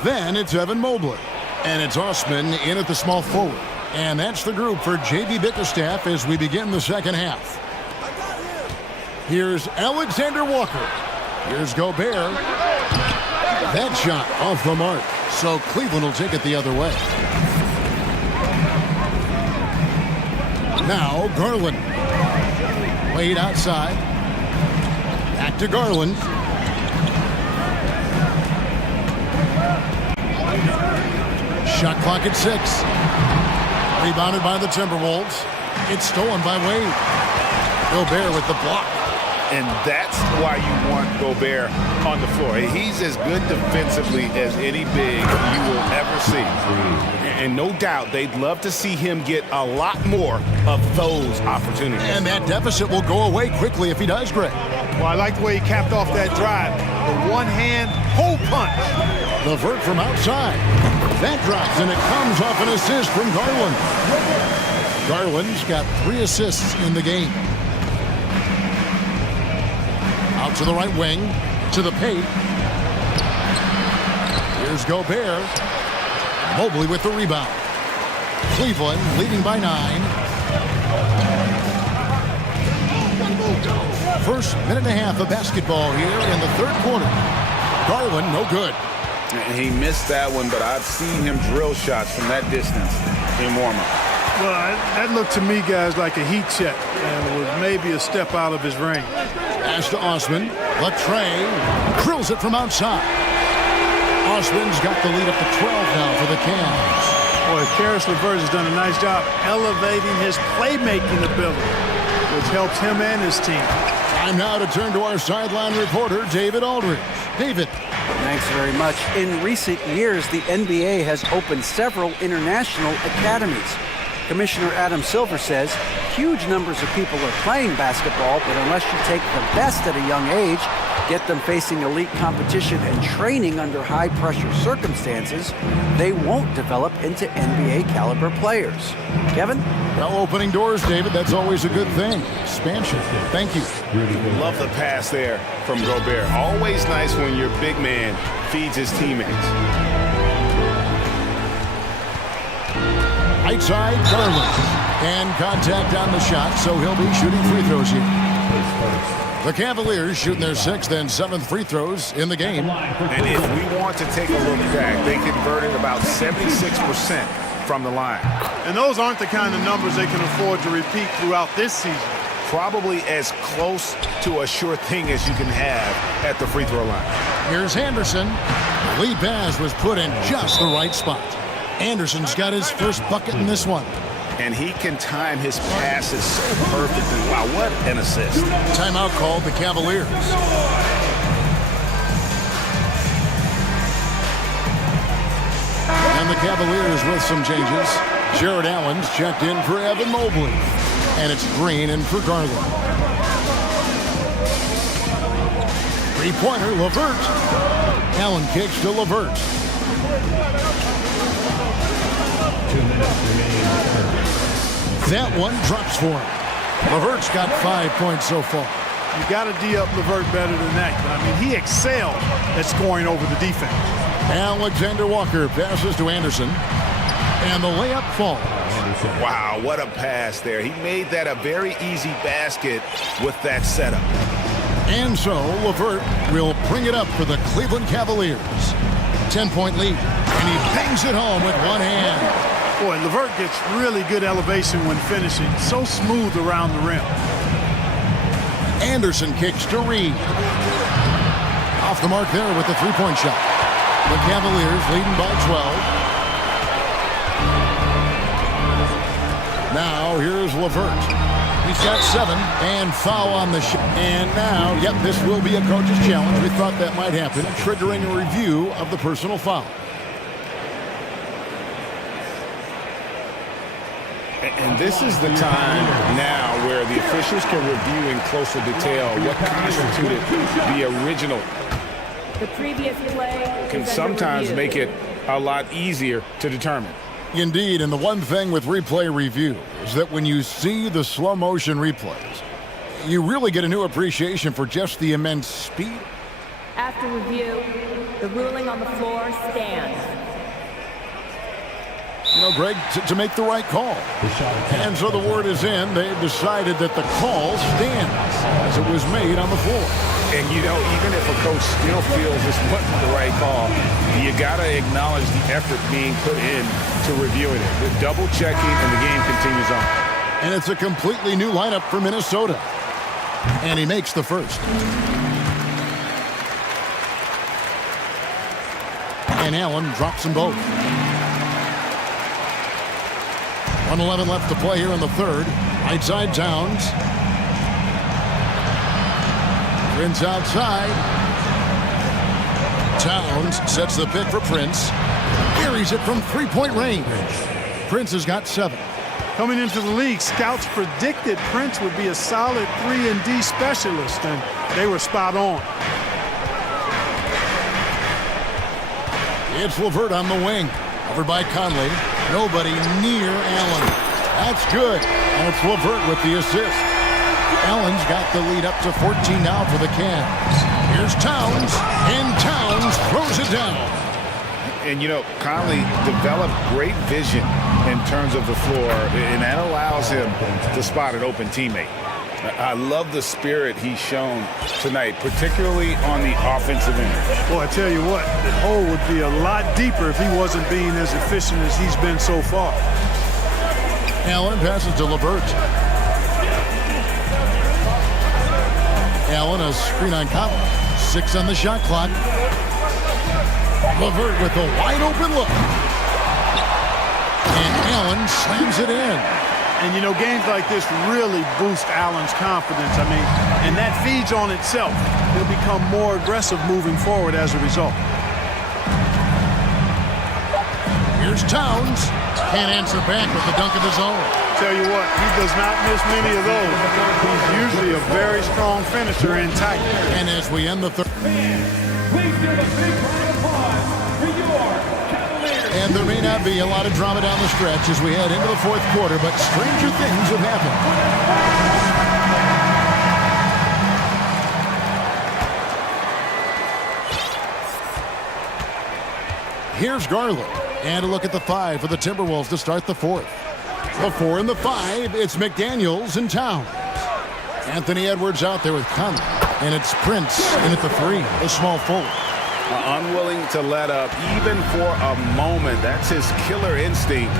Then it's Evan Mobley. And it's Osman in at the small forward. And that's the group for J.B. Bickerstaff as we begin the second half. Here's Alexander Walker. Here's Gobert. That shot off the mark. So Cleveland will take it the other way. Now Garland. Played outside. Back to Garland. Shot clock at 6. Rebounded by the Timberwolves. It's stolen by Wade. Gobert with the block. And that's why you want Gobert on the floor. He's as good defensively as any big you will ever see. And no doubt they'd love to see him get a lot more of those opportunities. And that deficit will go away quickly if he does, Greg. Well, I like the way he capped off that drive. The one-hand hole punch. LeVert from outside. That drops, and it comes off an assist from Garland. Garland's got 3 assists in the game. Out to the right wing, to the paint. Here's Gobert. Mobley with the rebound. Cleveland leading by 9. First minute and a half of basketball here in the third quarter. Garland, no good. He missed that one, but I've seen him drill shots from that distance in warm-up. Well, that looked to me, guys, like a heat check, and it was maybe a step out of his range. Pass to Osman. Latre drills it from outside. Osman's got the lead up to 12 now for the Cavs. Boy, Karis LeVert has done a nice job elevating his playmaking ability, which helps him and his team. Time now to turn to our sideline reporter, David Aldridge. David. Thanks very much. In recent years, the NBA has opened several international academies. Commissioner Adam Silver says huge numbers of people are playing basketball, but unless you take the best at a young age, get them facing elite competition and training under high-pressure circumstances, they won't develop into NBA-caliber players. Kevin? Well, opening doors, David, that's always a good thing. Expansion. Thank you. Love the pass there from Gobert. Always nice when your big man feeds his teammates. Right side, Garland. And contact on the shot, so he'll be shooting free throws here. The Cavaliers shooting their 6th and 7th free throws in the game. And if we want to take a look back, they converted about 76% from the line. And those aren't the kind of numbers they can afford to repeat throughout this season. Probably as close to a sure thing as you can have at the free throw line. Here's Anderson. The lead pass was put in just the right spot. Anderson's got his first bucket in this one. And he can time his passes so perfectly. Wow, what an assist. Timeout called the Cavaliers. And the Cavaliers with some changes. Jared Allen's checked in for Evan Mobley. And it's Green in for Garland. Three-pointer, LeVert. Allen kicks to LeVert. 2 minutes remaining. That one drops for him. LeVert's got 5 points so far. You got to D-up LeVert better than that. I mean, he excelled at scoring over the defense. Alexander Walker passes to Anderson. And the layup falls. Wow, what a pass there. He made that a very easy basket with that setup. And so LeVert will bring it up for the Cleveland Cavaliers. 10-point lead. And he bangs it home with one hand. Boy, LeVert gets really good elevation when finishing. So smooth around the rim. Anderson kicks to Reed. Off the mark there with the three-point shot. The Cavaliers leading by 12. Now here's LeVert. He's got 7 and foul on the shot. And now, yep, this will be a coach's challenge. We thought that might happen, triggering a review of the personal foul. And this is the time now where the officials can review in closer detail what constituted the original. The previous play can sometimes make it a lot easier to determine. Indeed, and the one thing with replay review is that when you see the slow motion replays, you really get a new appreciation for just the immense speed. After review, the ruling on the floor stands. You know, Greg, to make the right call. And so the word is in. They've decided that the call stands as it was made on the floor. And, you know, even if a coach still feels this wasn't the right call, you got to acknowledge the effort being put in to reviewing it. The double checking, and the game continues on. And it's a completely new lineup for Minnesota. And he makes the first. And Allen drops them both. 1:11 left to play here in the third. Right side Towns. Prince outside. Towns sets the pick for Prince. Carries it from three-point range. Prince has got 7. Coming into the league, scouts predicted Prince would be a solid 3-and-D specialist, and they were spot on. It's Levert on the wing. Covered by Conley. Nobody near Allen. That's good. And it's Levert with the assist. Allen's got the lead up to 14 now for the Cavs. Here's Towns, and Towns throws it down. And, you know, Conley developed great vision in terms of the floor, and that allows him to spot an open teammate. I love the spirit he's shown tonight, particularly on the offensive end. Boy, I tell you what, the hole would be a lot deeper if he wasn't being as efficient as he's been so far. Allen passes to Levert. Allen, a screen on Conley. 6 on the shot clock. Levert with a wide open look. And Allen slams it in. And, you know, games like this really boost Allen's confidence. I mean, and that feeds on itself. He'll become more aggressive moving forward as a result. Here's Towns. Can't answer back with the dunk of his own. Tell you what, he does not miss many of those. He's usually a very strong finisher in tight. And as we end the third. Please give a big round of applause for your Cavaliers. And there may not be a lot of drama down the stretch as we head into the fourth quarter, but stranger things have happened. Here's Garland. And a look at the 5 for the Timberwolves to start the fourth. The 4 and the 5, it's McDaniels and Towns. Anthony Edwards out there with Conley. And it's Prince in at the 3, the small forward. Unwilling to let up even for a moment. That's his killer instinct,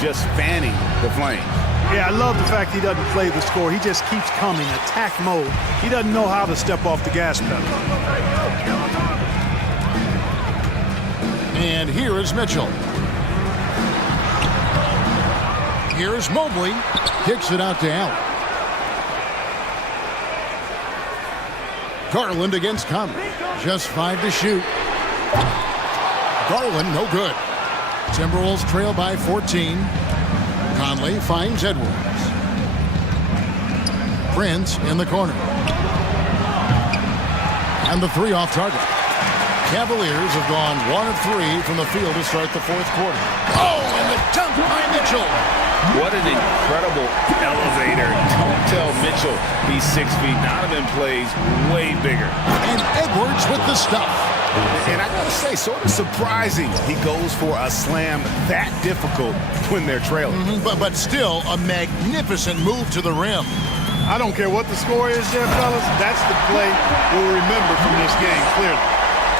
just fanning the flame. Yeah, I love the fact he doesn't play the score. He just keeps coming, attack mode. He doesn't know how to step off the gas pedal. And here is Mitchell. Here's Mobley. Kicks it out to Allen. Garland against Conley. Just 5 to shoot. Garland, no good. Timberwolves trail by 14. Conley finds Edwards. Prince in the corner. And the 3 off target. Cavaliers have gone 1 of 3 from the field to start the fourth quarter. Oh, and the dunk by Mitchell. What an incredible elevator. Don't tell Mitchell he's 6 feet. Donovan plays way bigger. And Edwards with the stuff. And I gotta say, sort of surprising he goes for a slam that difficult when they're trailing. But still a magnificent move to the rim. I don't care what the score is there, fellas. That's the play we'll remember from this game, clearly.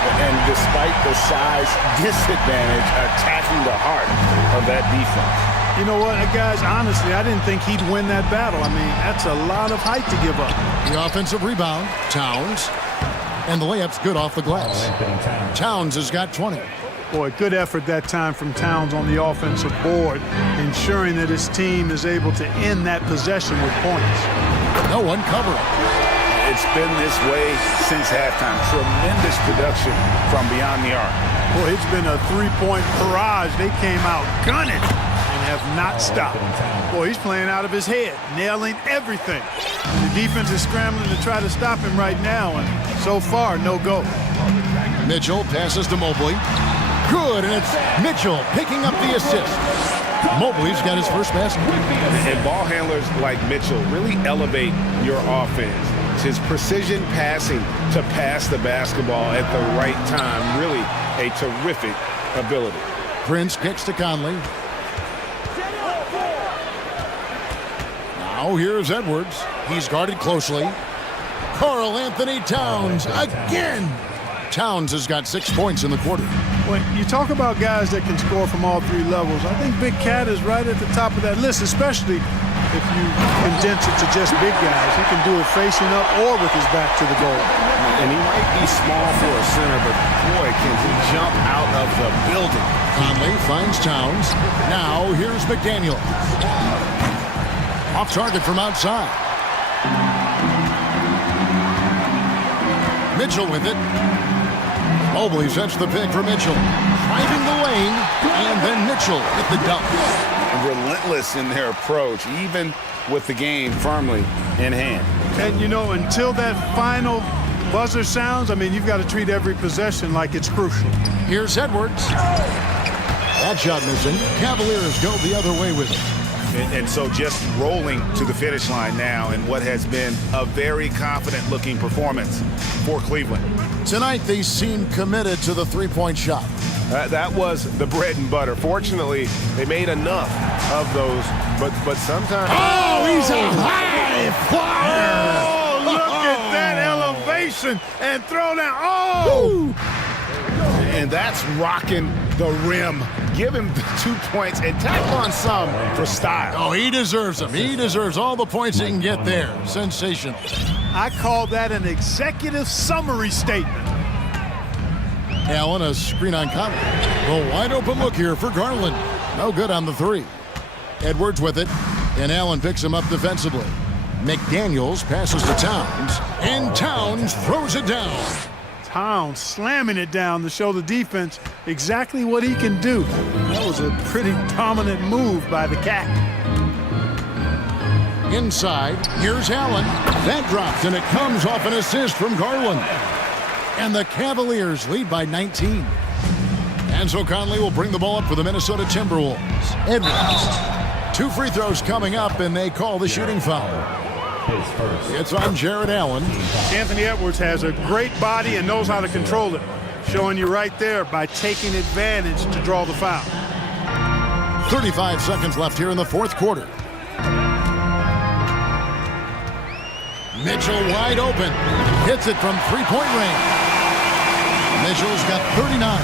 And despite the size disadvantage, attacking the heart of that defense. You know what, guys, honestly, I didn't think he'd win that battle. I mean, that's a lot of height to give up. The offensive rebound, Towns. And the layup's good off the glass. Towns has got 20. Boy, good effort that time from Towns on the offensive board, ensuring that his team is able to end that possession with points. No one covering. It's been this way since halftime. Tremendous production from beyond the arc. Boy, it's been a three-point barrage. They came out gunning and have not stopped. Boy, he's playing out of his head, nailing everything. And the defense is scrambling to try to stop him right now, and so far, no go. Mitchell passes to Mobley. Good, and it's Mitchell picking up the assist. Mobley's got his first basket. And ball handlers like Mitchell really elevate your offense. It's his precision passing to pass the basketball at the right time. Really a terrific ability. Prince kicks to Conley. Now here's Edwards. He's guarded closely. Karl Anthony Towns again. Towns has got 6 points in the quarter. When you talk about guys that can score from all three levels, I think Big Cat is right at the top of that list, especially if you condense it to just big guys. He can do it facing up or with his back to the goal. And he might be small for a center, but boy, can he jump out of the building. Conley finds Towns. Now here's McDaniel. Off target from outside. Mitchell with it. Mobley sets the pick for Mitchell. Driving the lane, and then Mitchell with the dunk. Relentless in their approach, even with the game firmly in hand. And, you know, until that final buzzer sounds, I mean, you've got to treat every possession like it's crucial. Here's Edwards. That shot missing. Cavaliers go the other way with it. And so just rolling to the finish line now in what has been a very confident-looking performance for Cleveland. Tonight, they seem committed to the three-point shot. That was the bread and butter. Fortunately, they made enough of those, but sometimes... Oh, he's a high flyer! Oh, look at that elevation and throw down. Oh! And that's rocking the rim. Give him the 2 points and tack on some for style. Oh, he deserves them. He deserves all the points he can get there. Sensational. I call that an executive summary statement. Allen, a screen on Conley. A wide open look here for Garland. No good on the three. Edwards with it, and Allen picks him up defensively. McDaniels passes to Towns, and Towns throws it down. Towns slamming it down to show the defense exactly what he can do. That was a pretty dominant move by the Cat. Inside, here's Allen. That drops, and it comes off an assist from Garland. And the Cavaliers lead by 19. And so Conley will bring the ball up for the Minnesota Timberwolves. Edwards. 2 free throws coming up, and they call the shooting foul. It's on Jared Allen. Anthony Edwards has a great body and knows how to control it. Showing you right there by taking advantage to draw the foul. 35 seconds left here in the fourth quarter. Mitchell wide open. Hits it from three-point range. Mitchell's got 39.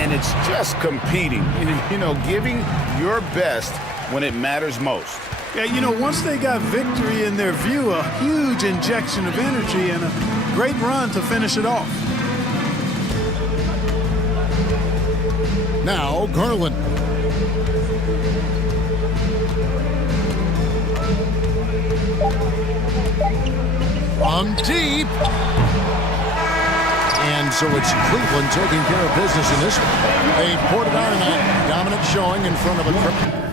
And it's just competing, you know, giving your best when it matters most. Yeah, you know, once they got victory in their view, a huge injection of energy and a great run to finish it off. Now, Garland. From deep. And so it's Cleveland taking care of business in this one. They poured it on tonight. Dominant showing in front of a...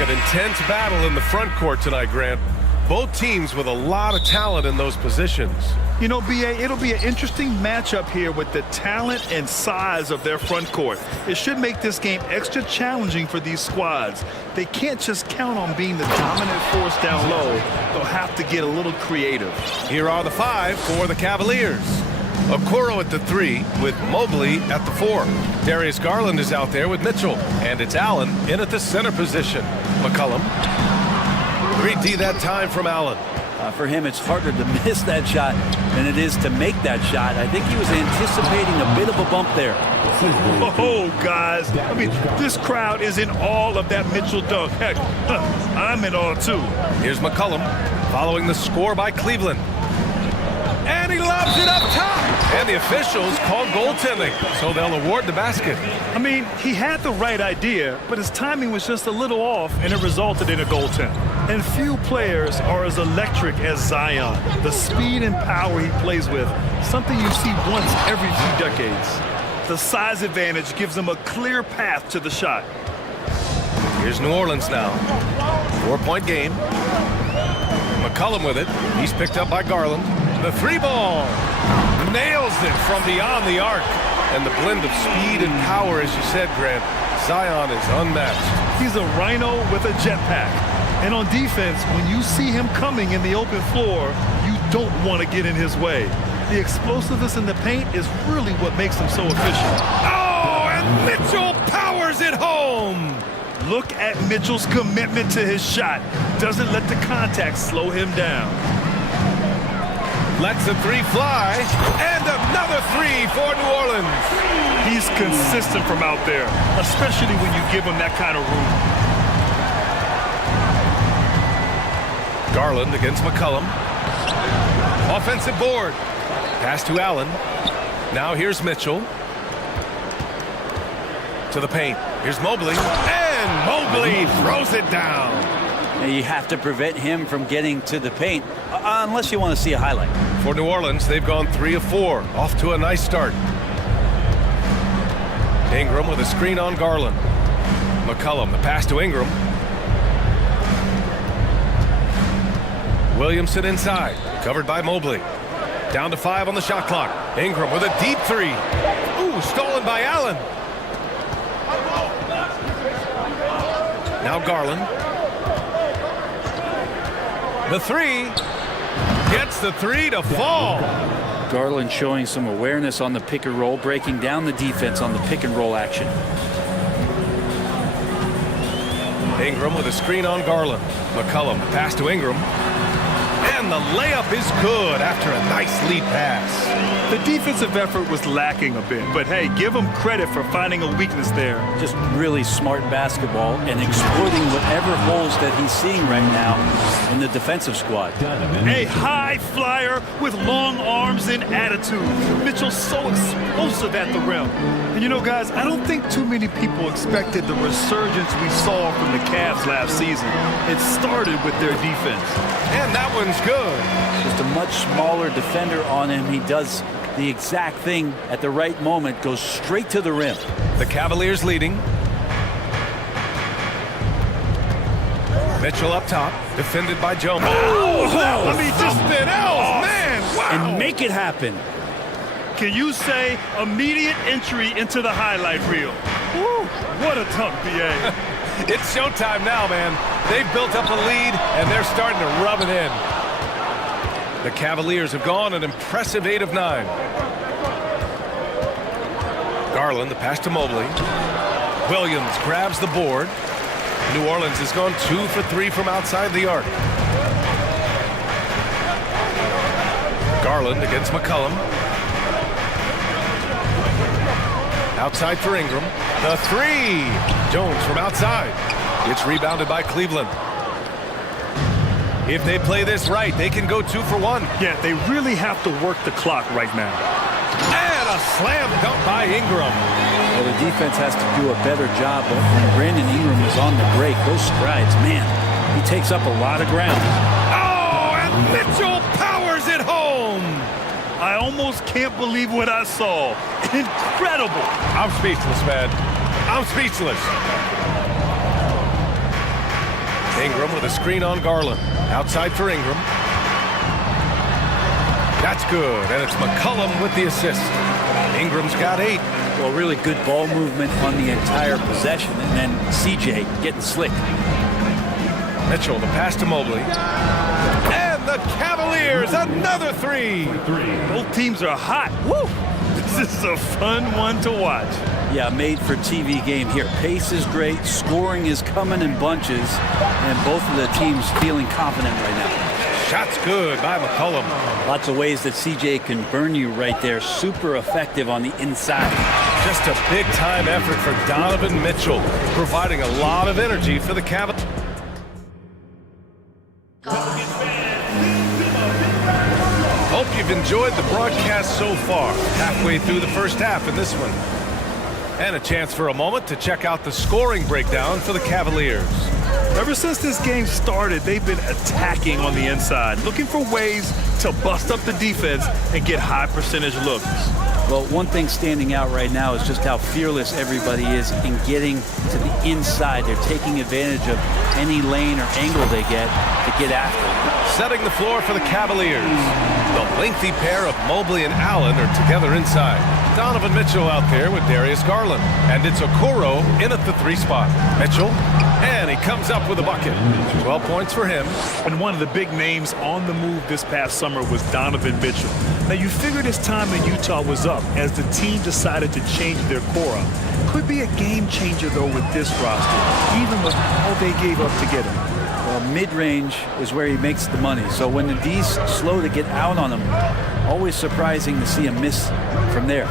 An intense battle in the front court tonight, Grant. Both teams with a lot of talent in those positions. You know, B.A., it'll be an interesting matchup here with the talent and size of their front court. It should make this game extra challenging for these squads. They can't just count on being the dominant force down low. They'll have to get a little creative. Here are the 5 for the Cavaliers. Okoro at the 3 with Mobley at the 4. Darius Garland is out there with Mitchell. And it's Allen in at the center position. McCollum. 3D that time from Allen. For him, it's harder to miss that shot than it is to make that shot. I think he was anticipating a bit of a bump there. Oh, guys. I mean, this crowd is in awe of that Mitchell dunk. Heck, I'm in awe, too. Here's McCollum following the score by Cleveland. And he lobs it up top. And the officials called goaltending, so they'll award the basket. I mean, he had the right idea, but his timing was just a little off, and it resulted in a goaltend. And few players are as electric as Zion. The speed and power he plays with, something you see once every few decades. The size advantage gives him a clear path to the shot. Here's New Orleans now. 4-point game. McCollum with it. He's picked up by Garland. The 3 ball. Nails it from beyond the arc. And the blend of speed and power, as you said, Grant, Zion is unmatched. He's a rhino with a jetpack. And on defense, when you see him coming in the open floor, you don't want to get in his way. The explosiveness in the paint is really what makes him so efficient. Oh, and Mitchell powers it home. Look at Mitchell's commitment to his shot. Doesn't let the contact slow him down. Lets the 3 fly, and another 3 for New Orleans. He's consistent from out there, especially when you give him that kind of room. Garland against McCollum. Offensive board. Pass to Allen. Now here's Mitchell. To the paint. Here's Mobley. And Mobley throws it down. Now you have to prevent him from getting to the paint, unless you want to see a highlight. For New Orleans, they've gone 3 of 4. Off to a nice start. Ingram with a screen on Garland. McCollum, the pass to Ingram. Williamson inside, covered by Mobley. Down to 5 on the shot clock. Ingram with a deep 3. Ooh, stolen by Allen. Now Garland. The 3. Gets the 3 to fall. Garland showing some awareness on the pick and roll, breaking down the defense on the pick and roll action. Ingram with a screen on Garland. McCollum, pass to Ingram. And the layup is good after a nice lead pass. The defensive effort was lacking a bit, but hey, give him credit for finding a weakness there. Just really smart basketball and exploiting whatever holes that he's seeing right now in the defensive squad. A high flyer with long arms and attitude. Mitchell's so explosive at the rim. And you know, guys, I don't think too many people expected the resurgence we saw from the Cavs last season. It started with their defense. And that one's good. Just a much smaller defender on him. He does the exact thing at the right moment, goes straight to the rim. The Cavaliers leading. Mitchell up top, defended by Jones. I mean, something else, man! Wow! And make it happen. Can you say immediate entry into the highlight reel? Woo, what a dunk, B.A. It's showtime now, man. They've built up a lead, and they're starting to rub it in. The Cavaliers have gone an impressive 8 of 9. Garland, the pass to Mobley. Williams grabs the board. New Orleans has gone 2 for 3 from outside the arc. Garland against McCollum. Outside for Ingram. The 3. Jones from outside. It's rebounded by Cleveland. If they play this right, they can go 2 for 1. Yeah, they really have to work the clock right now. And a slam dunk by Ingram. Well, the defense has to do a better job, but when Brandon Ingram is on the break, those strides, man, he takes up a lot of ground. Oh, and Mitchell powers it home. I almost can't believe what I saw. Incredible. I'm speechless, man. I'm speechless. Ingram with a screen on Garland. Outside for Ingram. That's good, and it's McCollum with the assist. Ingram's got 8. Well, really good ball movement on the entire possession, and then CJ getting slick. Mitchell, the pass to Mobley. And the Cavaliers, another 3. Both teams are hot. Woo! This is a fun one to watch. Yeah, made for TV game here. Pace is great, scoring is coming in bunches, and both of the teams feeling confident right now. Shot's good by McCollum. Lots of ways that CJ can burn you right there. Super effective on the inside. Just a big-time effort for Donovan Mitchell, providing a lot of energy for the Cavaliers. Hope you've enjoyed the broadcast so far. Halfway through the first half in this one. And a chance for a moment to check out the scoring breakdown for the Cavaliers. Ever since this game started, they've been attacking on the inside, looking for ways to bust up the defense and get high percentage looks. Well, one thing standing out right now is just how fearless everybody is in getting to the inside. They're taking advantage of any lane or angle they get to get after it. Setting the floor for the Cavaliers. The lengthy pair of Mobley and Allen are together inside. Donovan Mitchell out there with Darius Garland. And it's Okoro in at the 3 spot. Mitchell, and he comes up with a bucket. 12 points for him. And one of the big names on the move this past summer was Donovan Mitchell. Now you figured his time in Utah was up as the team decided to change their core up. Could be a game changer though with this roster, even with all they gave up to get him. Well, mid-range is where he makes the money. So when the D's slow to get out on him, always surprising to see him miss from there.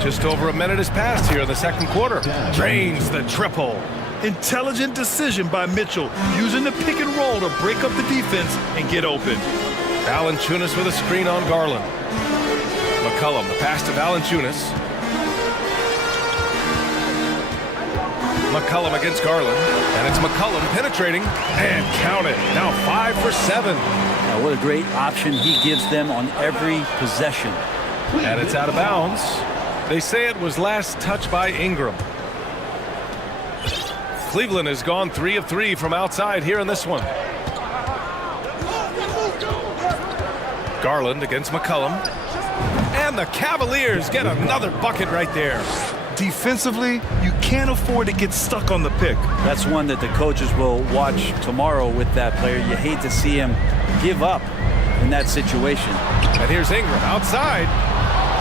Just over a minute has passed here in the second quarter. Drains the triple. Intelligent decision by Mitchell, using the pick and roll to break up the defense and get open. Valanciunas with a screen on Garland. McCollum, the pass to Valanciunas. McCollum against Garland, and it's McCollum penetrating, and count it. Now 5 for 7. Now, what a great option he gives them on every possession. And it's out of bounds. They say it was last touched by Ingram. Cleveland has gone 3 of 3 from outside here in this one. Garland against McCollum. And the Cavaliers get another bucket right there. Defensively, you can't afford to get stuck on the pick. That's one that the coaches will watch tomorrow with that player. You hate to see him give up in that situation. And here's Ingram outside.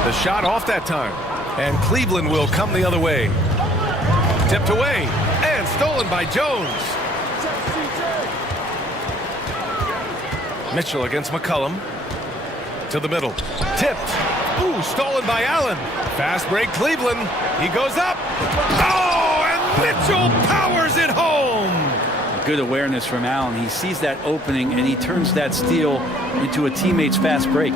The shot off that time. And Cleveland will come the other way. Tipped away and stolen by Jones. Mitchell against McCollum. To the middle. Tipped. Ooh, stolen by Allen. Fast break, Cleveland. He goes up. Oh, and Mitchell powers it home. Good awareness from Allen. He sees that opening, and he turns that steal into a teammate's fast break.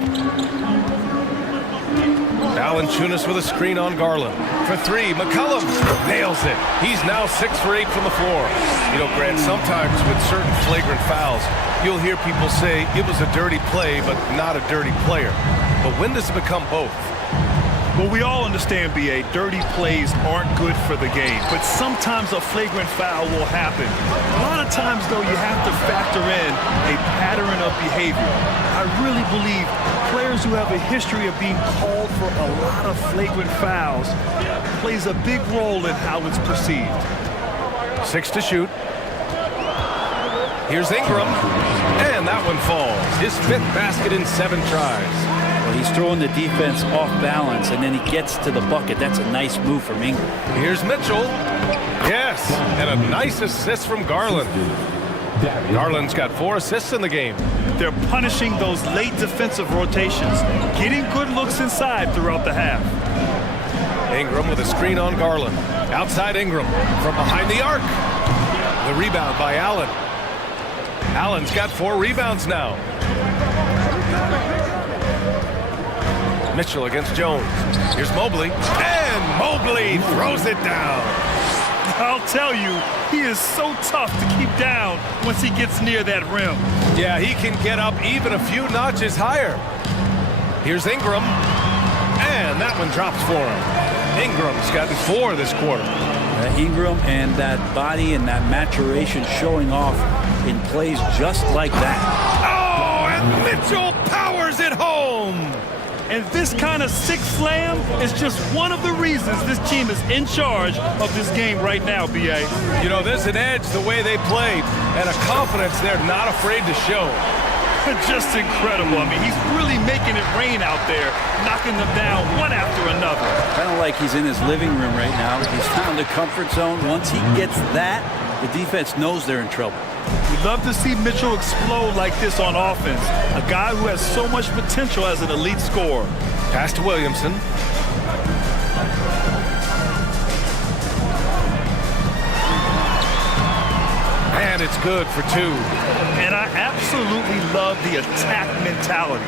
Valanciunas with a screen on Garland. For 3, McCollum nails it. He's now 6 for 8 from the floor. You know, Grant, sometimes with certain flagrant fouls, you'll hear people say it was a dirty play, but not a dirty player. But when does it become both? Well, we all understand, B.A., dirty plays aren't good for the game, but sometimes a flagrant foul will happen. A lot of times, though, you have to factor in a pattern of behavior. I really believe players who have a history of being called for a lot of flagrant fouls plays a big role in how it's perceived. 6 to shoot. Here's Ingram, and that one falls. His 5th basket in 7 tries. Well, he's throwing the defense off balance, and then he gets to the bucket. That's a nice move from Ingram. Here's Mitchell. Yes, and a nice assist from Garland. Garland's got 4 assists in the game. They're punishing those late defensive rotations, getting good looks inside throughout the half. Ingram with a screen on Garland. Outside Ingram from behind the arc. The rebound by Allen. Allen's got 4 rebounds now. Mitchell against Jones. Here's Mobley. And Mobley throws it down. I'll tell you, he is so tough to keep down once he gets near that rim. Yeah, he can get up even a few notches higher. Here's Ingram, and that one drops for him. Ingram's gotten 4 this quarter. Ingram and that body and that maturation showing off in plays just like that. Oh, and Mitchell powers it home. And this kind of sick slam is just one of the reasons this team is in charge of this game right now, B.A. You know, there's an edge the way they played and a confidence they're not afraid to show. Just incredible. I mean, he's really making it rain out there, knocking them down one after another. Kind of like he's in his living room right now. He's found the comfort zone. Once he gets that, the defense knows they're in trouble. We'd love to see Mitchell explode like this on offense. A guy who has so much potential as an elite scorer. Pass to Williamson. And it's good for 2. And I absolutely love the attack mentality,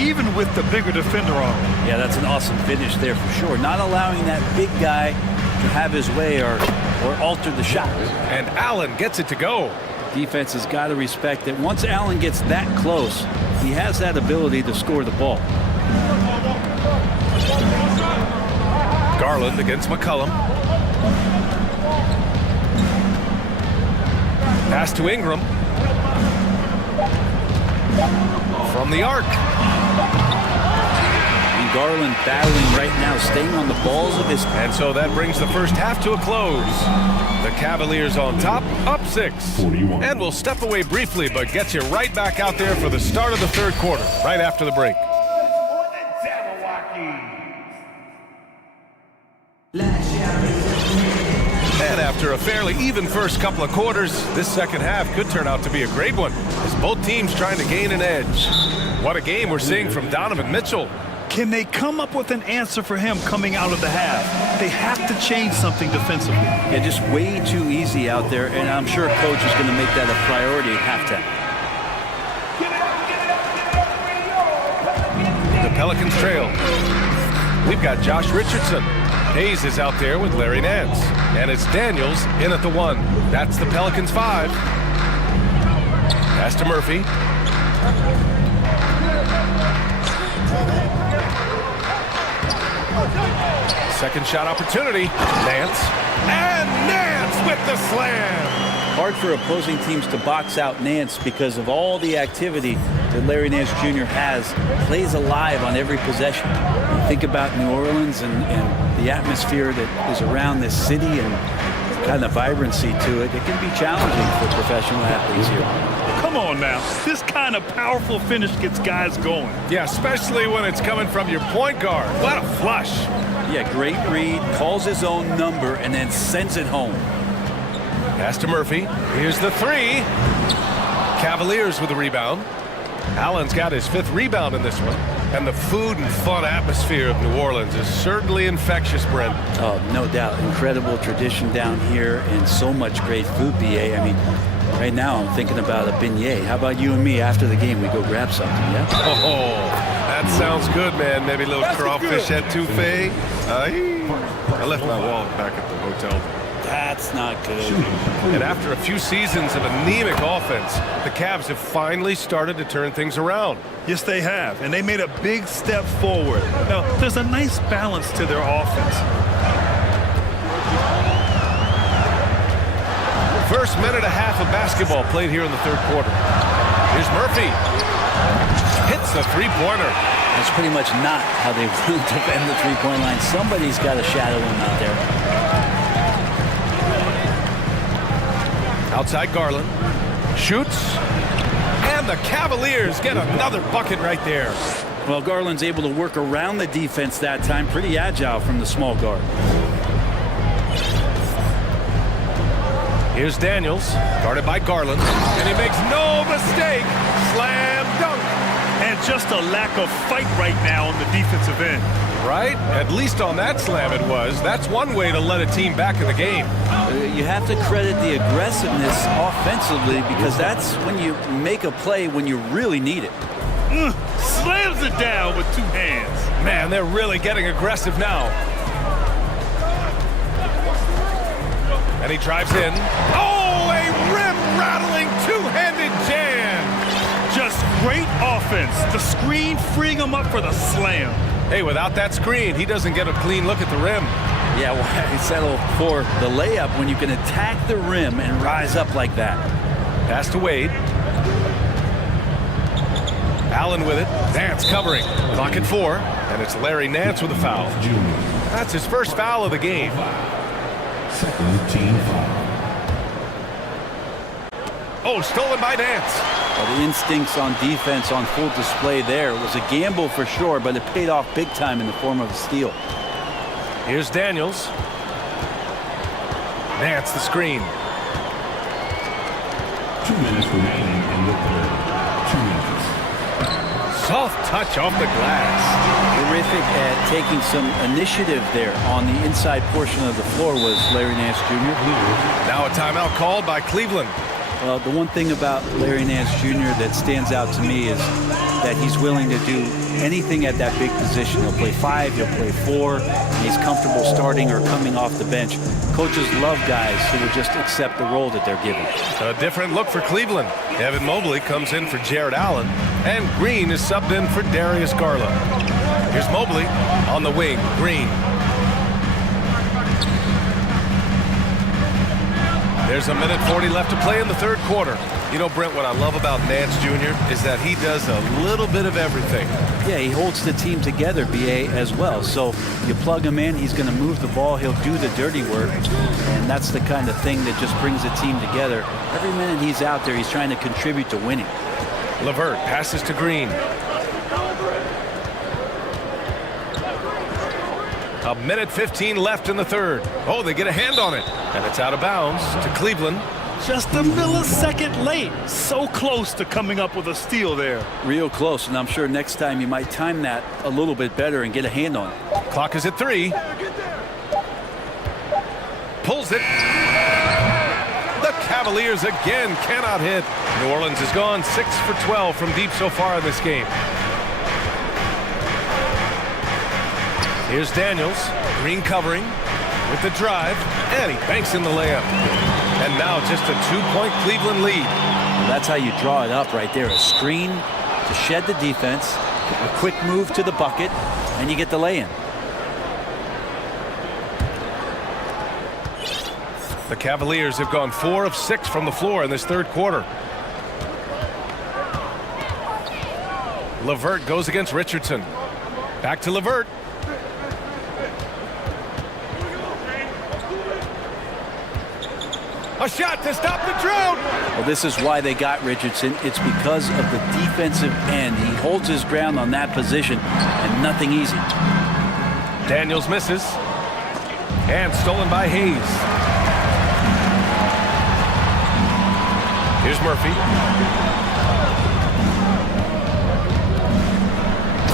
even with the bigger defender on him. Yeah, that's an awesome finish there for sure. Not allowing that big guy to have his way or alter the shot. And Allen gets it to go. Defense has got to respect that once Allen gets that close, he has that ability to score the ball. Garland against McCollum. Pass to Ingram. From the arc. And Garland battling right now, staying on the balls of his... And so that brings the first half to a close. The Cavaliers on top, up 6. And we'll step away briefly, but get you right back out there for the start of the third quarter, right after the break. And after a fairly even first couple of quarters, this second half could turn out to be a great one, as both teams trying to gain an edge. What a game we're seeing from Donovan Mitchell. Can they come up with an answer for him coming out of the half? They have to change something defensively. Yeah, just way too easy out there, and I'm sure coach is going to make that a priority at halftime. The Pelicans trail. We've got Josh Richardson. Hayes is out there with Larry Nance. And it's Daniels in at the 1. That's the Pelicans 5. Pass to Murphy. Second shot opportunity. Nance. And Nance with the slam. Hard for opposing teams to box out Nance because of all the activity that Larry Nance Jr. has. Plays alive on every possession. You think about New Orleans and the atmosphere that is around this city and kind of vibrancy to it. It can be challenging for professional athletes here. Come on now. This kind of powerful finish gets guys going. Yeah, especially when it's coming from your point guard. What a flush. Yeah, great read, calls his own number, and then sends it home. Pass to Murphy. Here's the 3. Cavaliers with the rebound. Allen's got his 5th rebound in this one. And the food and fun atmosphere of New Orleans is certainly infectious, Brent. Oh, no doubt. Incredible tradition down here and so much great food, BA. I mean, right now I'm thinking about a beignet. How about you and me after the game? We go grab something, yeah? Oh, that sounds good, man. Maybe a little crawfish etouffee. I left my wallet back at the hotel. That's not good. And after a few seasons of anemic offense, the Cavs have finally started to turn things around. Yes, they have, and they made a big step forward. Now, there's a nice balance to their offense. First minute and a half of basketball played here in the third quarter. Here's Murphy. Hits the three-pointer. That's pretty much not how they will defend the three-point line. Somebody's got to shadow him out there. Outside Garland. Shoots. And the Cavaliers get another bucket right there. Well, Garland's able to work around the defense that time. Pretty agile from the small guard. Here's Daniels, guarded by Garland. And he makes no mistake. Slam dunk. And just a lack of fight right now on the defensive end. Right? At least on that slam it was. That's one way to let a team back in the game. You have to credit the aggressiveness offensively because that's when you make a play when you really need it. Slams it down with 2 hands. Man, they're really getting aggressive now. he drives in. Oh, a rim-rattling two-handed jam. Just great offense. The screen freeing him up for the slam. Hey, without that screen, he doesn't get a clean look at the rim. Yeah, why settle for the layup when you can attack the rim and rise up like that? Pass to Wade. Allen with it. Nance covering. Clock at 4. And it's Larry Nance with a foul. That's his first foul of the game. Second team foul. Oh, stolen by Nance. Well, the instincts on defense on full display there. It was a gamble for sure, but it paid off big time in the form of a steal. Here's Daniels. Nance the screen. 2 minutes remaining in the third. 2 minutes. Soft touch off the glass. Terrific at taking some initiative there on the inside portion of the floor was Larry Nance Jr. Now a timeout called by Cleveland. Well, the one thing about Larry Nance Jr. that stands out to me is that he's willing to do anything at that big position. He'll play 5, he'll play 4, and he's comfortable starting or coming off the bench. Coaches love guys who will just accept the role that they're given. A different look for Cleveland. Evan Mobley comes in for Jared Allen, and Green is subbed in for Darius Garland. Here's Mobley on the wing. Green. There's a minute 40 left to play in the third quarter. You know, Brent, what I love about Nance Jr. is that he does a little bit of everything. Yeah, he holds the team together, BA, as well. So you plug him in, he's going to move the ball, he'll do the dirty work, and that's the kind of thing that just brings the team together. Every minute he's out there, he's trying to contribute to winning. LeVert passes to Green. A minute 15 left in the third. Oh, they get a hand on it. And it's out of bounds to Cleveland. Just a millisecond late. So close to coming up with a steal there. Real close, and I'm sure next time you might time that a little bit better and get a hand on it. Clock is at 3. Pulls it. The Cavaliers again cannot hit. New Orleans has gone 6 for 12 from deep so far in this game. Here's Daniels. Green covering with the drive, and he banks in the layup. And now just a 2-point Cleveland lead. Well, that's how you draw it up right there. A screen to shed the defense, a quick move to the bucket, and you get the lay-in. The Cavaliers have gone 4 of 6 from the floor in this third quarter. LeVert goes against Richardson. Back to LeVert. A shot to stop the drought. Well, this is why they got Richardson. It's because of the defensive end. He holds his ground on that position, and nothing easy. Daniels misses. And stolen by Hayes. Here's Murphy.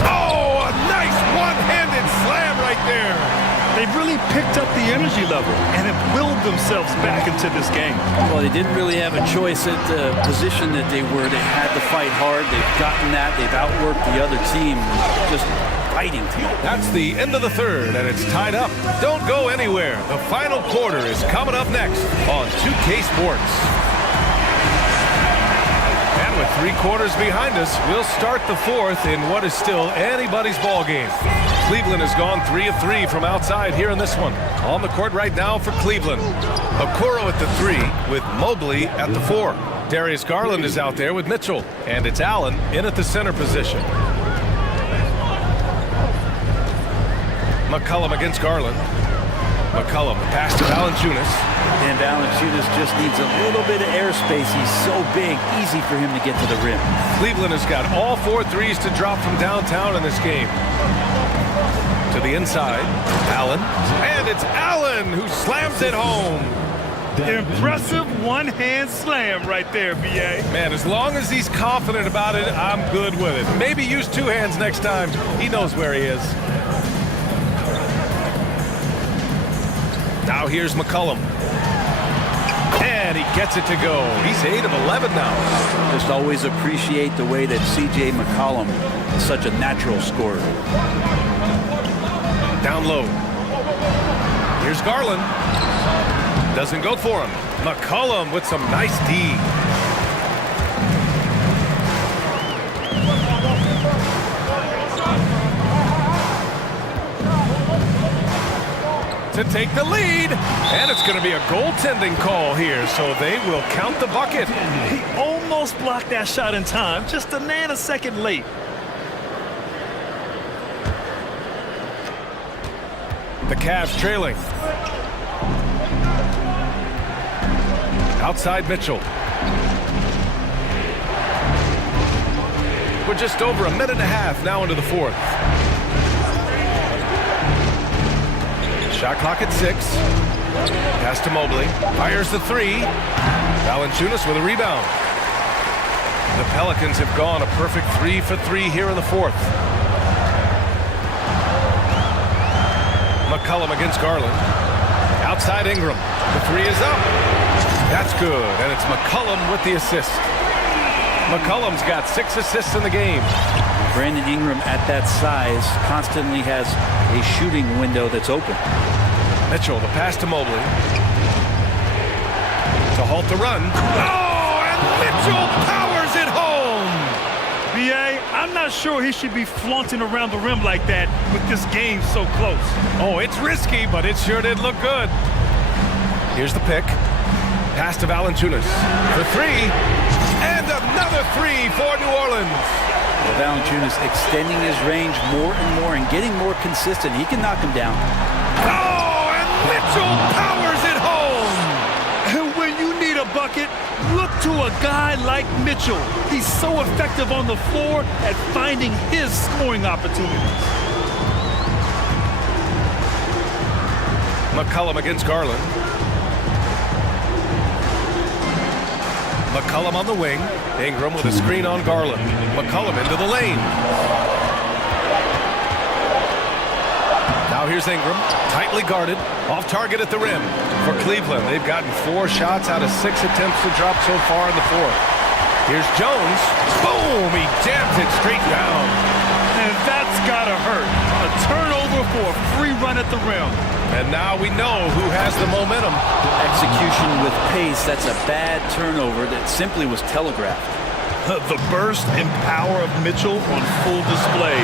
Oh, a nice one-handed slam right there. They've really picked up the energy level and have willed themselves back into this game. Well, they didn't really have a choice at the position that they were. They had to fight hard. They've gotten that. They've outworked the other team. Just fighting team. That's the end of the third, and it's tied up. Don't go anywhere. The final quarter is coming up next on 2K Sports. And with 3 quarters behind us, we'll start the fourth in what is still anybody's ball game. Cleveland has gone 3 of 3 from outside here in this one. On the court right now for Cleveland. Okoro at the 3 with Mobley at the 4. Darius Garland is out there with Mitchell. And it's Allen in at the center position. McCollum against Garland. McCollum pass to Valanciunas. And Valanciunas just needs a little bit of airspace. He's so big, easy for him to get to the rim. Cleveland has got all 4 threes to drop from downtown in this game. To the inside, Allen. And it's Allen who slams it home. Impressive one-hand slam right there, B.A. Man, as long as he's confident about it, I'm good with it. Maybe use 2 hands next time. He knows where he is. Now here's McCollum. And he gets it to go. He's 8 of 11 now. Just always appreciate the way that C.J. McCollum is such a natural scorer. Down low. Here's Garland. Doesn't go for him. McCollum with some nice D. To take the lead, and it's going to be a goaltending call here, so they will count the bucket. He almost blocked that shot in time, just a nanosecond late. The Cavs trailing. Outside Mitchell. We're just over a minute and a half now into the fourth. Shot clock at 6. Pass to Mobley. Fires the 3. Valanciunas with a rebound. The Pelicans have gone a perfect 3 for 3 here in the fourth. McCollum against Garland. Outside Ingram. The 3 is up. That's good, and it's McCollum with the assist. McCollum's got 6 assists in the game. Brandon Ingram at that size constantly has a shooting window that's open. Mitchell, the pass to Mobley. To halt the run. Oh, and Mitchell powers it home! B.A., I'm not sure he should be flaunting around the rim like that with this game so close. Oh, it's risky, but it sure did look good. Here's the pick. Pass to Valanciunas for 3. And another 3 for New Orleans. Well, Valanciunas extending his range more and more and getting more consistent. He can knock him down. Oh, and Mitchell powers it home! And when you need a bucket, look to a guy like Mitchell. He's so effective on the floor at finding his scoring opportunities. McCollum against Garland. McCollum on the wing. Ingram with a screen on Garland. McCollum into the lane. Now here's Ingram, tightly guarded, off target at the rim. For Cleveland, they've gotten 4 shots out of 6 attempts to drop so far in the fourth. Here's Jones. Boom! He jams it straight down. And that's gotta hurt. A turnover for a free run at the rim. And now we know who has the momentum. Execution with pace, that's a bad turnover that simply was telegraphed. The burst and power of Mitchell on full display.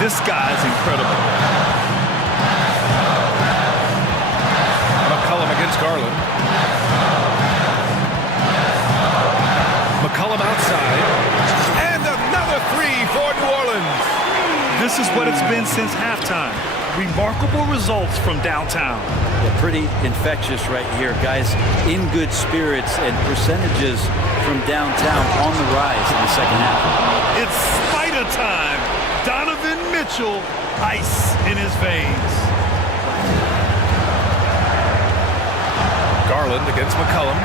This guy's incredible. McCollum against Garland. McCollum outside. And another 3 for New Orleans. This is what it's been since halftime. Remarkable results from downtown. Yeah, pretty infectious right here. Guys in good spirits and percentages from downtown on the rise in the second half. It's spider time. Donovan Mitchell, ice in his veins. Garland against McCollum.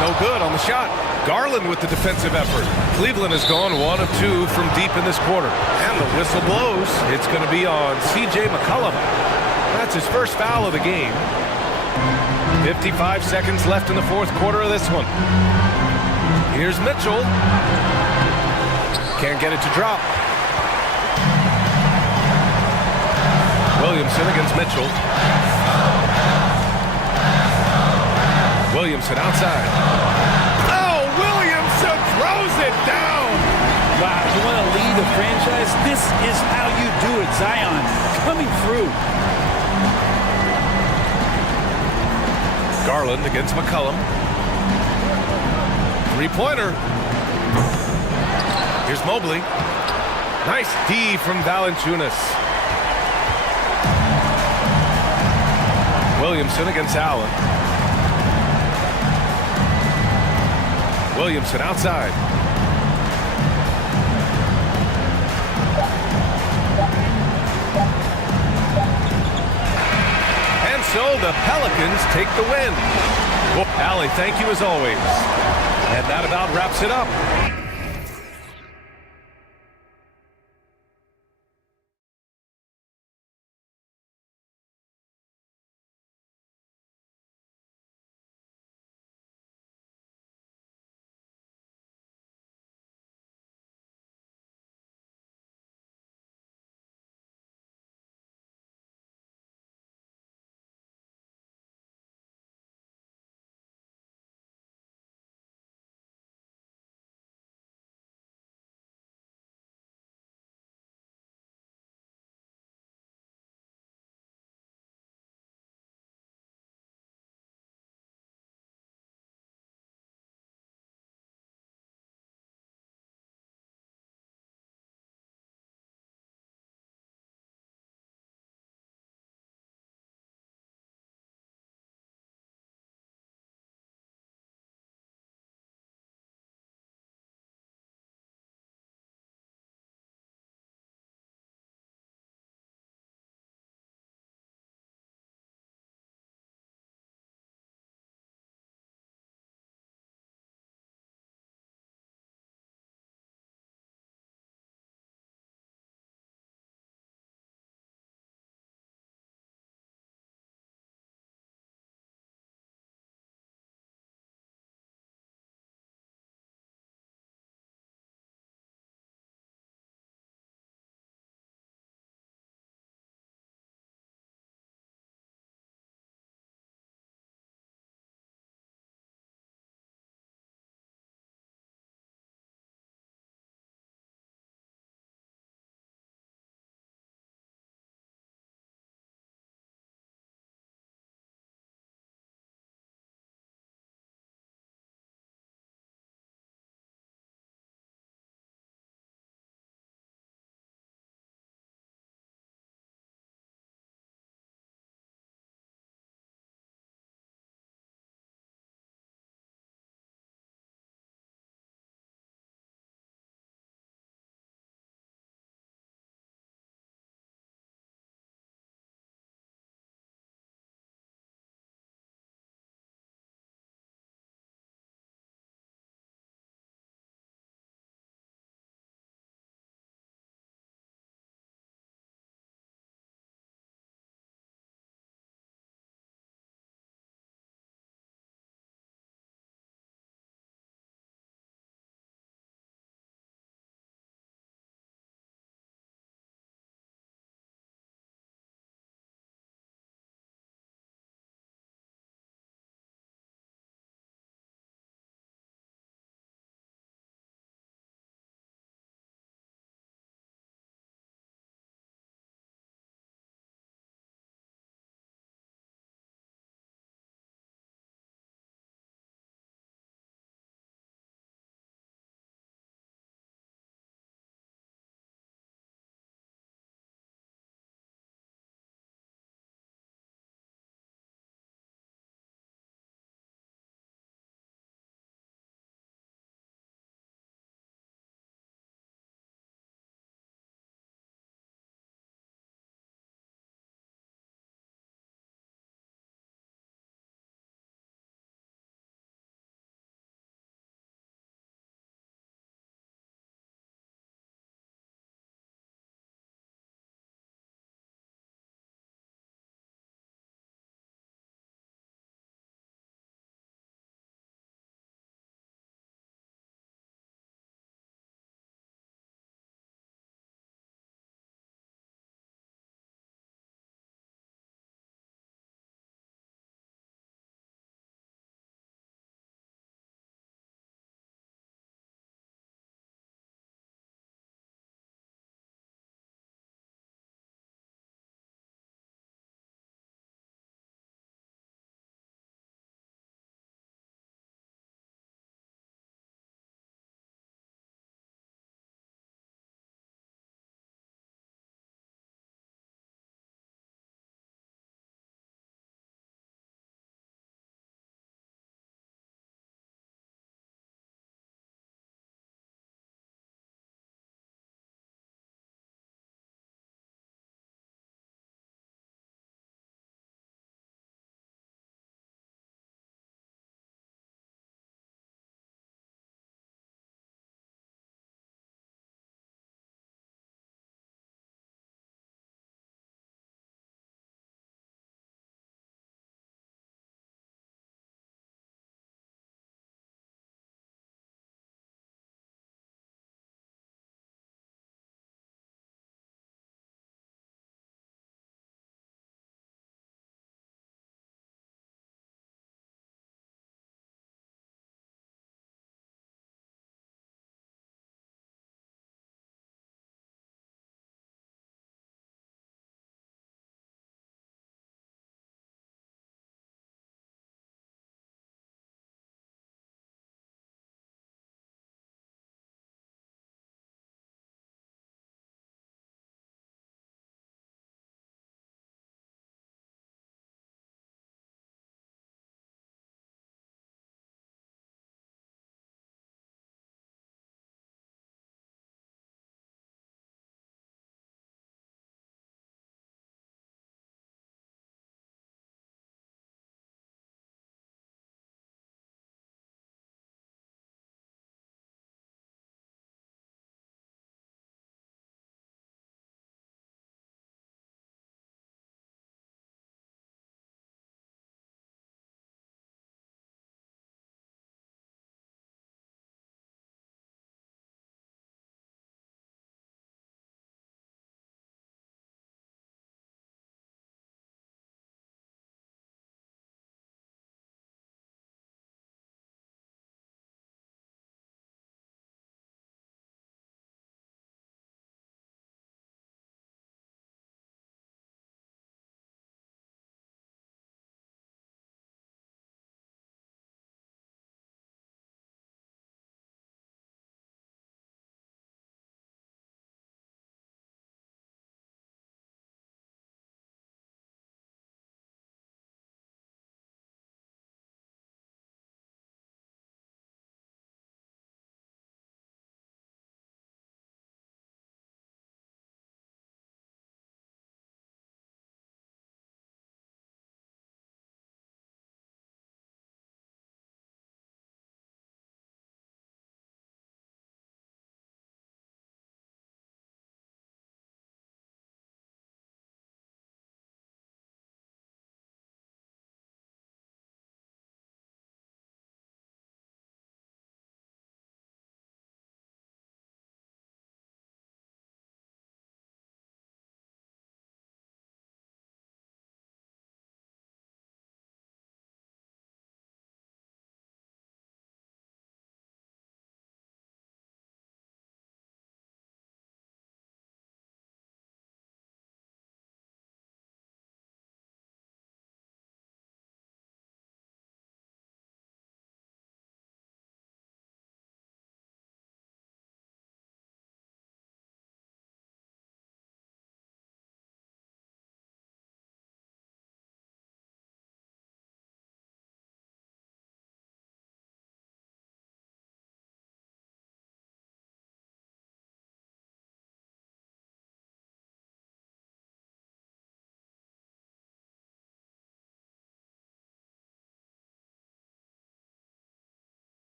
No good on the shot. Garland with the defensive effort. Cleveland has gone 1 of 2 from deep in this quarter. And the whistle blows. It's going to be on C.J. McCollum. That's his first foul of the game. 55 seconds left in the fourth quarter of this one. Here's Mitchell. Can't get it to drop. Williamson against Mitchell. Williamson outside. Oh, Williamson throws it down. Wow, you want to lead a franchise? This is how you do it. Zion coming through. Garland against McCollum. 3-pointer. Here's Mobley. Nice D from Valanciunas. Williamson against Allen. Williamson outside. And so the Pelicans take the win. Well, Allie, thank you as always. And that about wraps it up.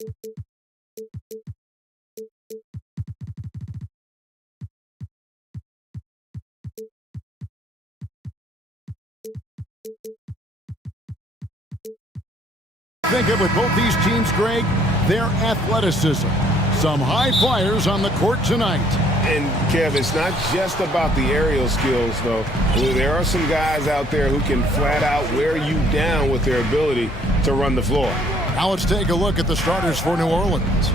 Think of with both these teams, Greg, their athleticism. Some high flyers on the court tonight. And, Kev, it's not just about the aerial skills, though. There are some guys out there who can flat out wear you down with their ability to run the floor. Now let's take a look at the starters for New Orleans.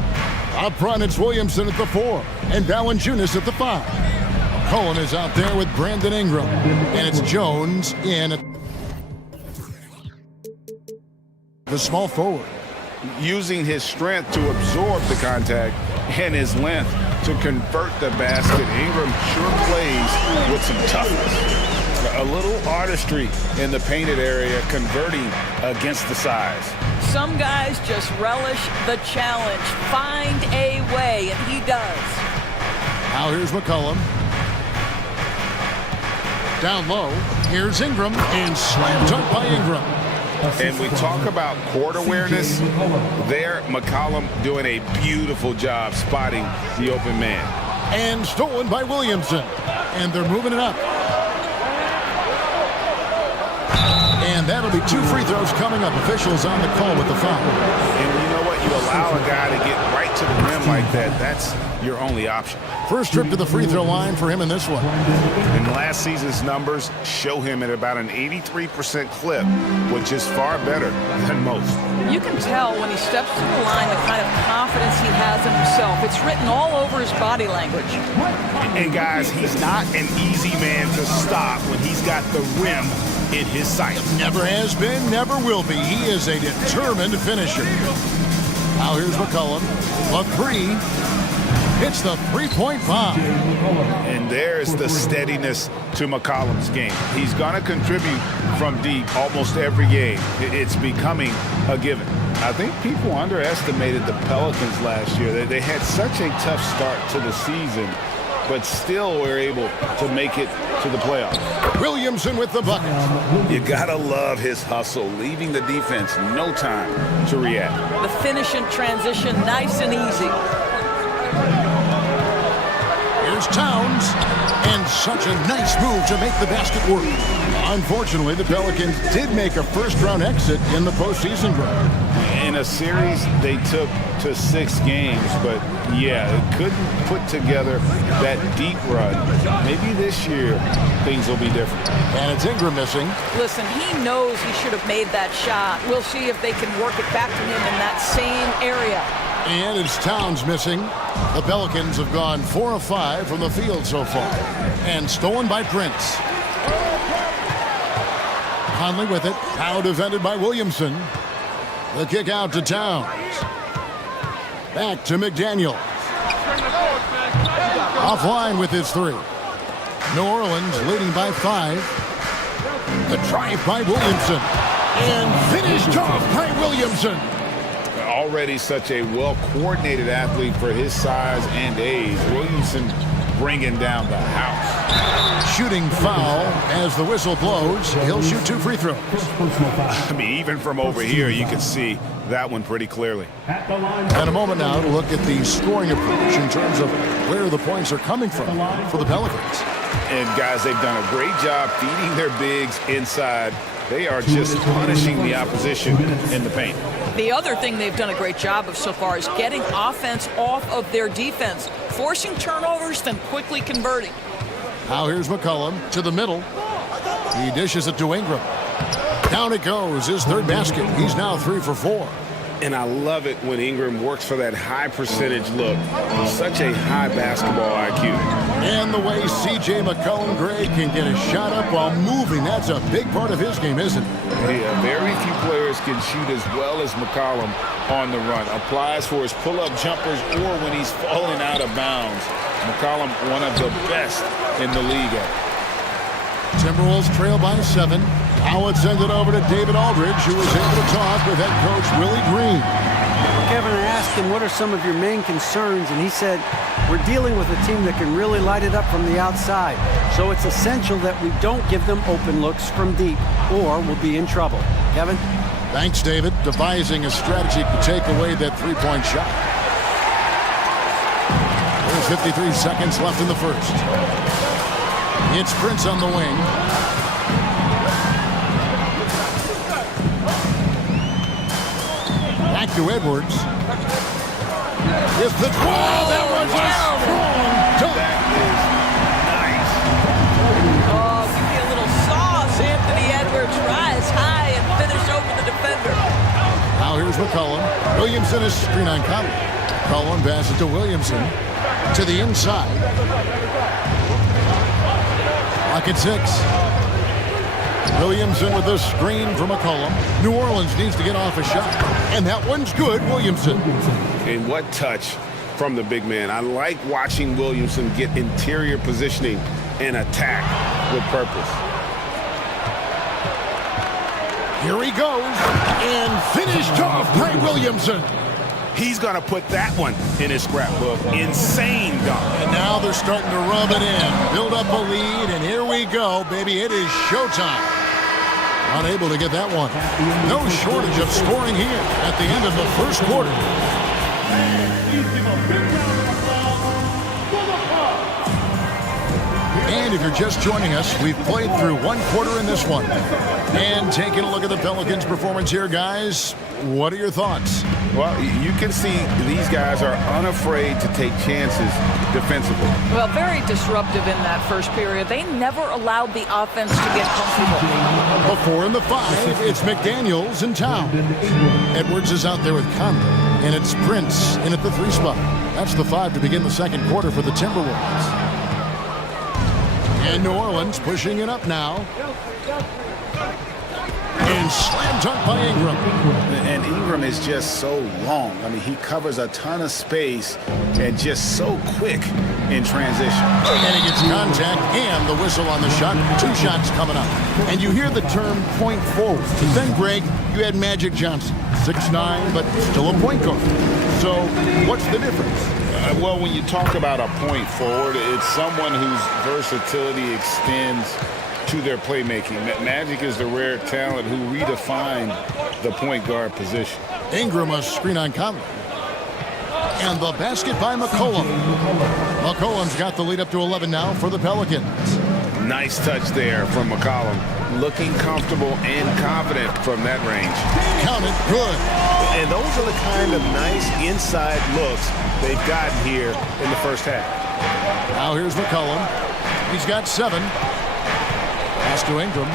Up front, it's Williamson at the 4 and Valanciunas at the 5. Cullen is out there with Brandon Ingram. And it's Jones in at the small forward. Using his strength to absorb the contact and his length to convert the basket. Ingram sure plays with some toughness. A little artistry in the painted area, converting against the size. Some guys just relish the challenge. Find a way, and he does. Now here's McCollum. Down low, here's Ingram, and slam dunk by Ingram. And we talk about court awareness. There, McCollum doing a beautiful job spotting the open man. And stolen by Williamson. And they're moving it up. And that'll be 2 free throws coming up. Officials on the call with the foul. And you know what? You allow a guy to get right to the rim like that. That's your only option. First trip to the free throw line for him in this one. And last season's numbers show him at about an 83% clip, which is far better than most. You can tell when he steps to the line the kind of confidence he has in himself. It's written all over his body language. And guys, he's not an easy man to stop when he's got the rim in his sight. Never has been, never will be. He is a determined finisher. Now here's McCollum. A 3. Hits the three-point bomb. And there's the steadiness to McCollum's game. He's going to contribute from deep almost every game. It's becoming a given. I think people underestimated the Pelicans last year. They had such a tough start to the season, but still were able to make it to the playoffs. Williamson with the bucket. You gotta love his hustle, leaving the defense no time to react. The finish and transition, nice and easy. Here's Towns, and such a nice move to make the basket work. Unfortunately, the Pelicans did make a first-round exit in the postseason run. In a series they took to 6 games, but yeah, it couldn't put together that deep run. Maybe this year things will be different. And it's Ingram missing. Listen, he knows he should have made that shot. We'll see if they can work it back to him in that same area. And it's Towns missing. The Pelicans have gone 4 of 5 from the field so far. And stolen by Prince. Conley with it. Now defended by Williamson. The kick out to Towns. Back to McDaniel. Offline with his 3. New Orleans leading by 5. The drive by Williamson. And finished off by Williamson. Already such a well-coordinated athlete for his size and age. Williamson bringing down the house. Shooting foul as the whistle blows. He'll shoot 2 free throws. I mean, even from over here, you can see that one pretty clearly. And a moment now to look at the scoring approach in terms of where the points are coming from for the Pelicans. And guys, they've done a great job feeding their bigs inside. They are just punishing the opposition in the paint. The other thing they've done a great job of so far is getting offense off of their defense, forcing turnovers, then quickly converting. Now here's McCollum to the middle. He dishes it to Ingram. Down it goes, his 3rd basket. He's now 3 for 4. And I love it when Ingram works for that high percentage look. Such a high basketball IQ. And the way C.J. McCollum, Greg, can get a shot up while moving, that's a big part of his game, isn't it? Yeah, very few players can shoot as well as McCollum on the run. Applies for his pull-up jumpers or when he's falling out of bounds. McCollum, one of the best in the league at it. Timberwolves trail by 7. Now it's sent it over to David Aldridge, who was able to talk with head coach Willie Green. Kevin, I asked him, what are some of your main concerns? And he said, we're dealing with a team that can really light it up from the outside. So it's essential that we don't give them open looks from deep, or we'll be in trouble. Kevin? Thanks, David. devising a strategy to take away that three-point shot. There's 53 seconds left in the first. It's Prince on the wing. Back to Edwards. With the that was a strong dunk. Oh, give me a little sauce. Anthony Edwards rise high and finish over the defender. Now here's McCollum. Williamson is screen on Conley. McCollum passes to Williamson. To the inside. Lock at 6. Williamson with a screen from McCollum. New Orleans needs to get off a shot. And that one's good, Williamson. And what touch from the big man. I like watching Williamson get interior positioning and attack with purpose. Here he goes. And finished off by Williamson. He's going to put that one in his scrapbook. Insane dunk. And now they're starting to rub it in. Build up a lead, and here we go, baby. It is showtime. Unable to get that one. No shortage of scoring here at the end of the first quarter. And if you're just joining us, we've played through one quarter in this one. And taking a look at the Pelicans' performance here, guys, what are your thoughts? Well, you can see these guys are unafraid to take chances defensively. Well, very disruptive in that first period. They never allowed the offense to get comfortable. The 4 and the 5, it's McDaniels in town. Edwards is out there with Conley, and it's Prince in at the 3 spot. That's the 5 to begin the second quarter for the Timberwolves. And New Orleans pushing it up now. And slam dunk by Ingram. And Ingram is just so long. I mean, he covers a ton of space and just so quick in transition. And he gets contact and the whistle on the shot. 2 shots coming up. And you hear the term point forward. But then, Greg, you had Magic Johnson. 6'9", but still a point guard. So what's the difference? Well, when you talk about a point forward, it's someone whose versatility extends to their playmaking. Magic is the rare talent who redefined the point guard position. Ingram a screen on Conley. And the basket by McCollum. McCollum's got the lead up to 11 now for the Pelicans. Nice touch there from McCollum. Looking comfortable and confident from that range. Counted good. And those are the kind of nice inside looks they've gotten here in the first half. Now here's McCollum. He's got 7. Pass to Ingram.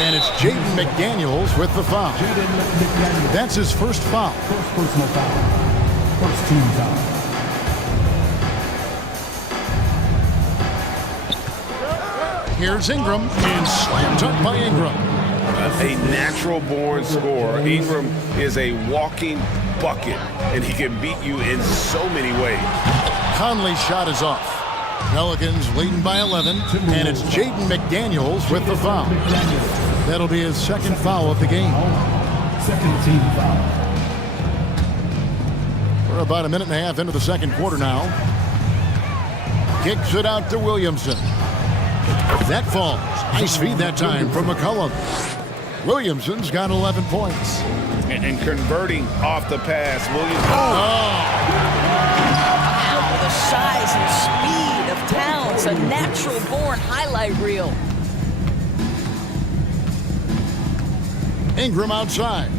And it's Jaden McDaniels with the foul. That's his first foul. First personal foul. First team foul. Here's Ingram. And slam dunk by Ingram. A natural-born scorer. Ingram is a walking bucket, and he can beat you in so many ways. Conley's shot is off. Pelicans leading by 11, and it's Jaden McDaniels with the foul. That'll be his second foul of the game. Second team foul. We're about a minute and a half into the second quarter now. Kicks it out to Williamson. That falls. Nice feed that time from McCollum. Williamson's got 11 points. And converting off the pass, Williamson. Wow, the size and speed of Towns, a natural-born highlight reel. Ingram outside.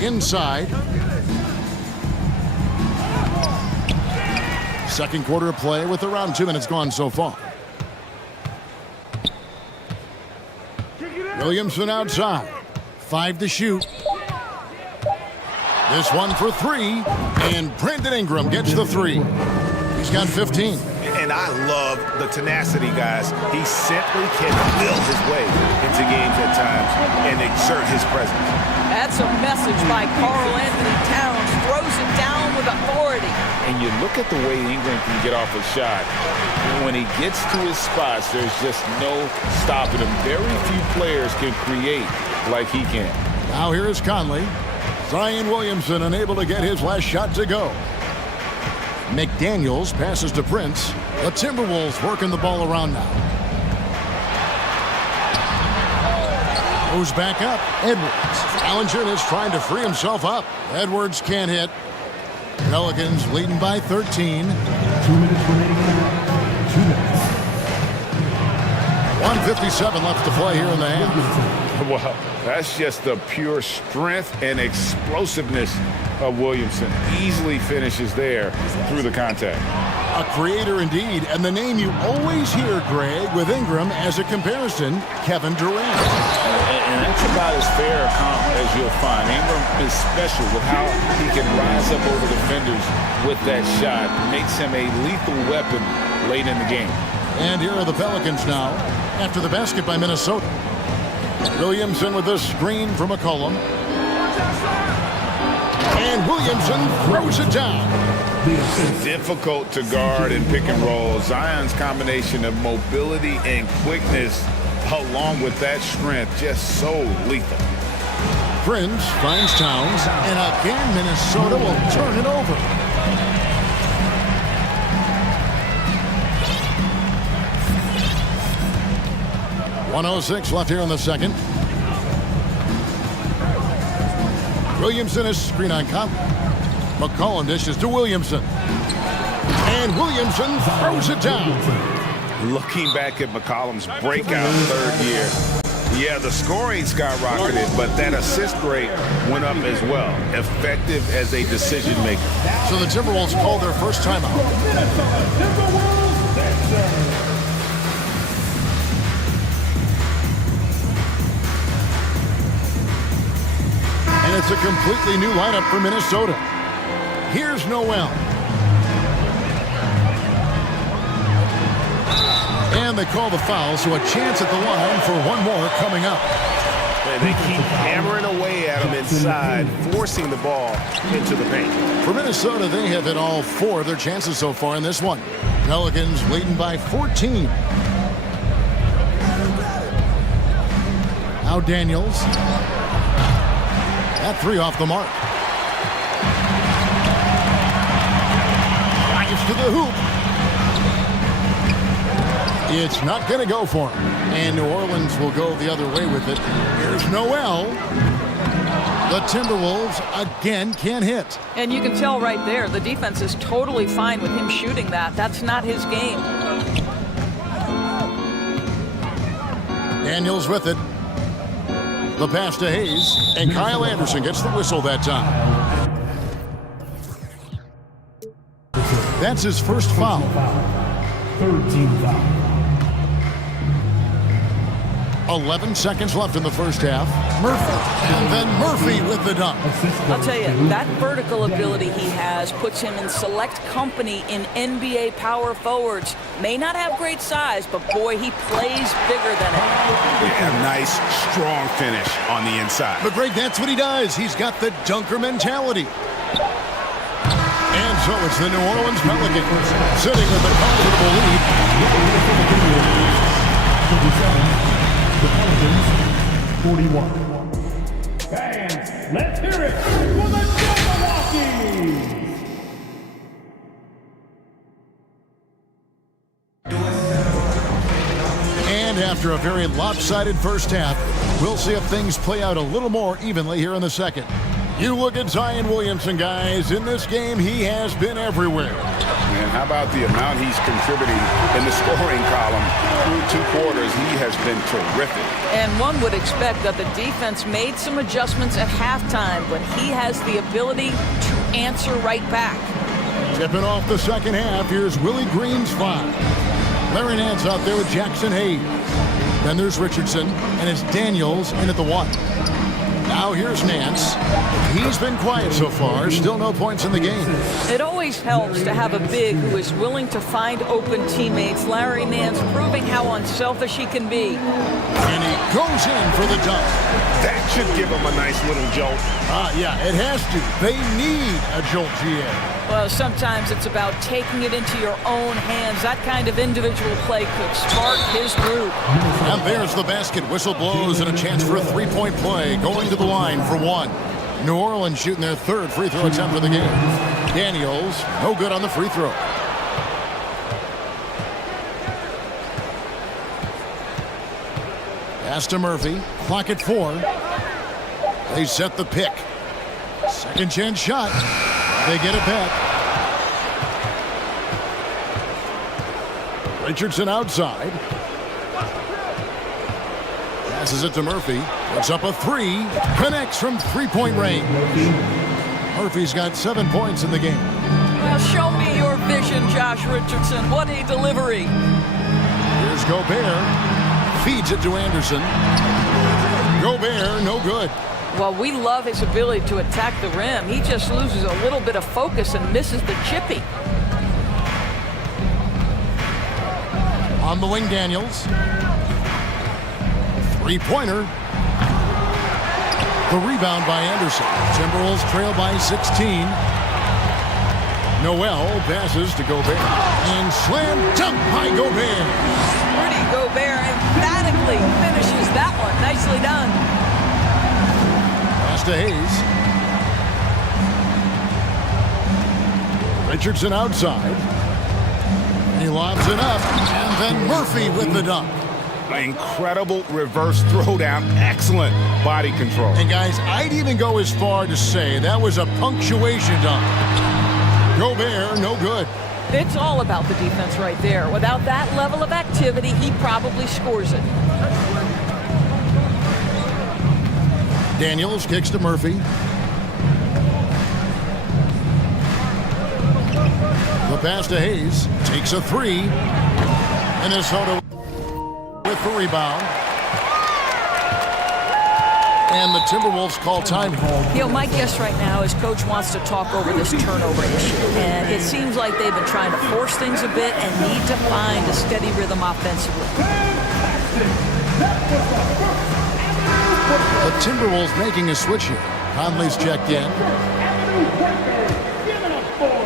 Inside. Second quarter of play with around 2 minutes gone so far. Williamson outside. 5 to shoot. This one for 3. And Brandon Ingram gets the 3. He's got 15. And I love the tenacity, guys. He simply can will his way into games at times and exert his presence. That's a message by Karl Anthony Towns. Throws it down with authority. And you look at the way Ingram can get off a shot. When he gets to his spots, there's just no stopping him. Very few players can create like he can. Now here is Conley. Zion Williamson unable to get his last shot to go. McDaniels passes to Prince. The Timberwolves working the ball around now. Goes back up. Edwards. Valanciunas trying to free himself up. Edwards can't hit. Pelicans leading by 13. 2 minutes remaining now. 2 minutes. 1:57 left to play here in the half. Wow, that's just the pure strength and explosiveness of Williamson. Easily finishes there through the contact. A creator indeed, and the name you always hear, Greg, with Ingram as a comparison, Kevin Durant. And that's about as fair a comp as you'll find. Ingram is special with how he can rise up over defenders with that shot. Makes him a lethal weapon late in the game. And here are the Pelicans now, after the basket by Minnesota. Williamson with this screen from McCollum. And Williamson throws it down. Difficult to guard and pick and roll. Zion's combination of mobility and quickness along with that strength, just so lethal. Prince finds Towns, and again Minnesota will turn it over. .106 left here in the second. Williamson is screen on Conley. McCollum dishes to Williamson. And Williamson throws it down. Looking back at McCollum's breakout third year, yeah, the scoring skyrocketed, but that assist rate went up as well. Effective as a decision maker. So the Timberwolves call their first timeout. And it's a completely new lineup for Minnesota. Here's Noel. And they call the foul, so a chance at the line for one more coming up. And they keep hammering away at him inside, forcing the ball into the paint. For Minnesota, they have hit all 4 of their chances so far in this one. Pelicans leading by 14. Now Daniels. That 3 off the mark. Drives to the hoop. It's not going to go for him. And New Orleans will go the other way with it. Here's Noel. The Timberwolves again can't hit. And you can tell right there, the defense is totally fine with him shooting that. That's not his game. Daniels with it. The pass to Hayes, and Kyle Anderson gets the whistle that time. That's his first foul. 3rd team foul. 11 seconds left in the first half. Murphy, and then Murphy with the dunk. I'll tell you, that vertical ability he has puts him in select company in NBA power forwards. May not have great size, but boy, he plays bigger than it. Yeah, nice, strong finish on the inside. But Greg, that's what he does. He's got the dunker mentality. And so it's the New Orleans Pelicans sitting with a comfortable lead. The Pelicans, 41. Fans, let's hear it for the Milwaukee! And after a very lopsided first half, we'll see if things play out a little more evenly here in the second. You look at Zion Williamson, guys. In this game, he has been everywhere. And how about the amount he's contributing in the scoring column through 2 quarters? He has been terrific. And one would expect that the defense made some adjustments at halftime, but he has the ability to answer right back. Tipping off the second half, here's Willie Green's 5. Larry Nance out there with Jackson Hayes. Then there's Richardson, and it's Daniels in at the 1. Now here's Nance. He's been quiet so far. Still no points in the game. It always helps to have a big who is willing to find open teammates. Larry Nance proving how unselfish he can be. And he goes in for the dunk. That should give him a nice little jolt. Yeah, it has to. They need a jolt, GA. Well, sometimes it's about taking it into your own hands. That kind of individual play could spark his group. And there's the basket. Whistle blows and a chance for a 3-point play. Going to the line for 1. New Orleans shooting their 3rd free throw attempt of the game. Daniels, no good on the free throw. Pass to Murphy. Clock at 4. They set the pick. Second chance shot. They get it back. Richardson outside. Passes it to Murphy. Puts up a 3. Connects from three-point range. Murphy's got 7 points in the game. Well, show me your vision, Josh Richardson. What a delivery. Here's Gobert. Feeds it to Anderson. Gobert, no good. Well, we love his ability to attack the rim. He just loses a little bit of focus and misses the chippy. On the wing, Daniels. Three-pointer. The rebound by Anderson. Timberwolves trail by 16. Noel passes to Gobert. And slam dunk by Gobert. Rudy Gobert emphatically finishes that one. Nicely done. Pass to Hayes. Richardson outside. He lobs it up. And then Murphy with the dunk. Incredible reverse throwdown. Excellent body control. And guys, I'd even go as far to say that was a punctuation dunk. Gobert, no good. It's all about the defense right there. Without that level of activity, he probably scores it. Daniels kicks to Murphy. The pass to Hayes. Takes a 3. Minnesota with the rebound. And the Timberwolves call time. You know, my guess right now is Coach wants to talk over this turnover issue. And it seems like they've been trying to force things a bit and need to find a steady rhythm offensively. The Timberwolves making a switch here. Conley's checked in.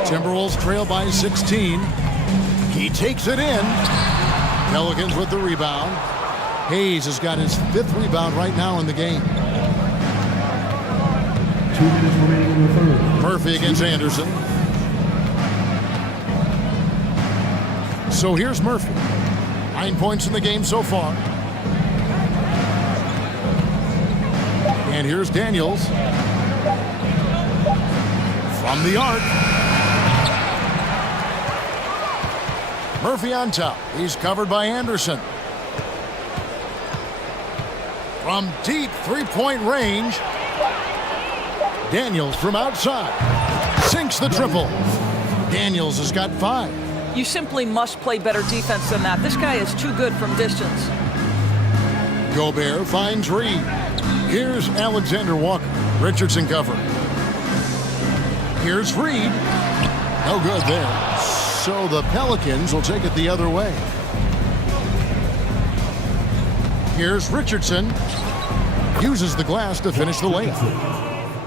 Timberwolves trail by 16. He takes it in. Pelicans with the rebound. Hayes has got his 5th rebound right now in the game. 2 minutes remaining in the third. Murphy against Anderson. So here's Murphy. 9 points in the game so far. And here's Daniels. From the arc. Murphy on top. He's covered by Anderson. From deep three-point range. Daniels from outside. Sinks the triple. Daniels has got 5. You simply must play better defense than that. This guy is too good from distance. Gobert finds Reed. Here's Alexander Walker. Richardson cover. Here's Reed. No good there. So the Pelicans will take it the other way. Here's Richardson. Uses the glass to finish the layup.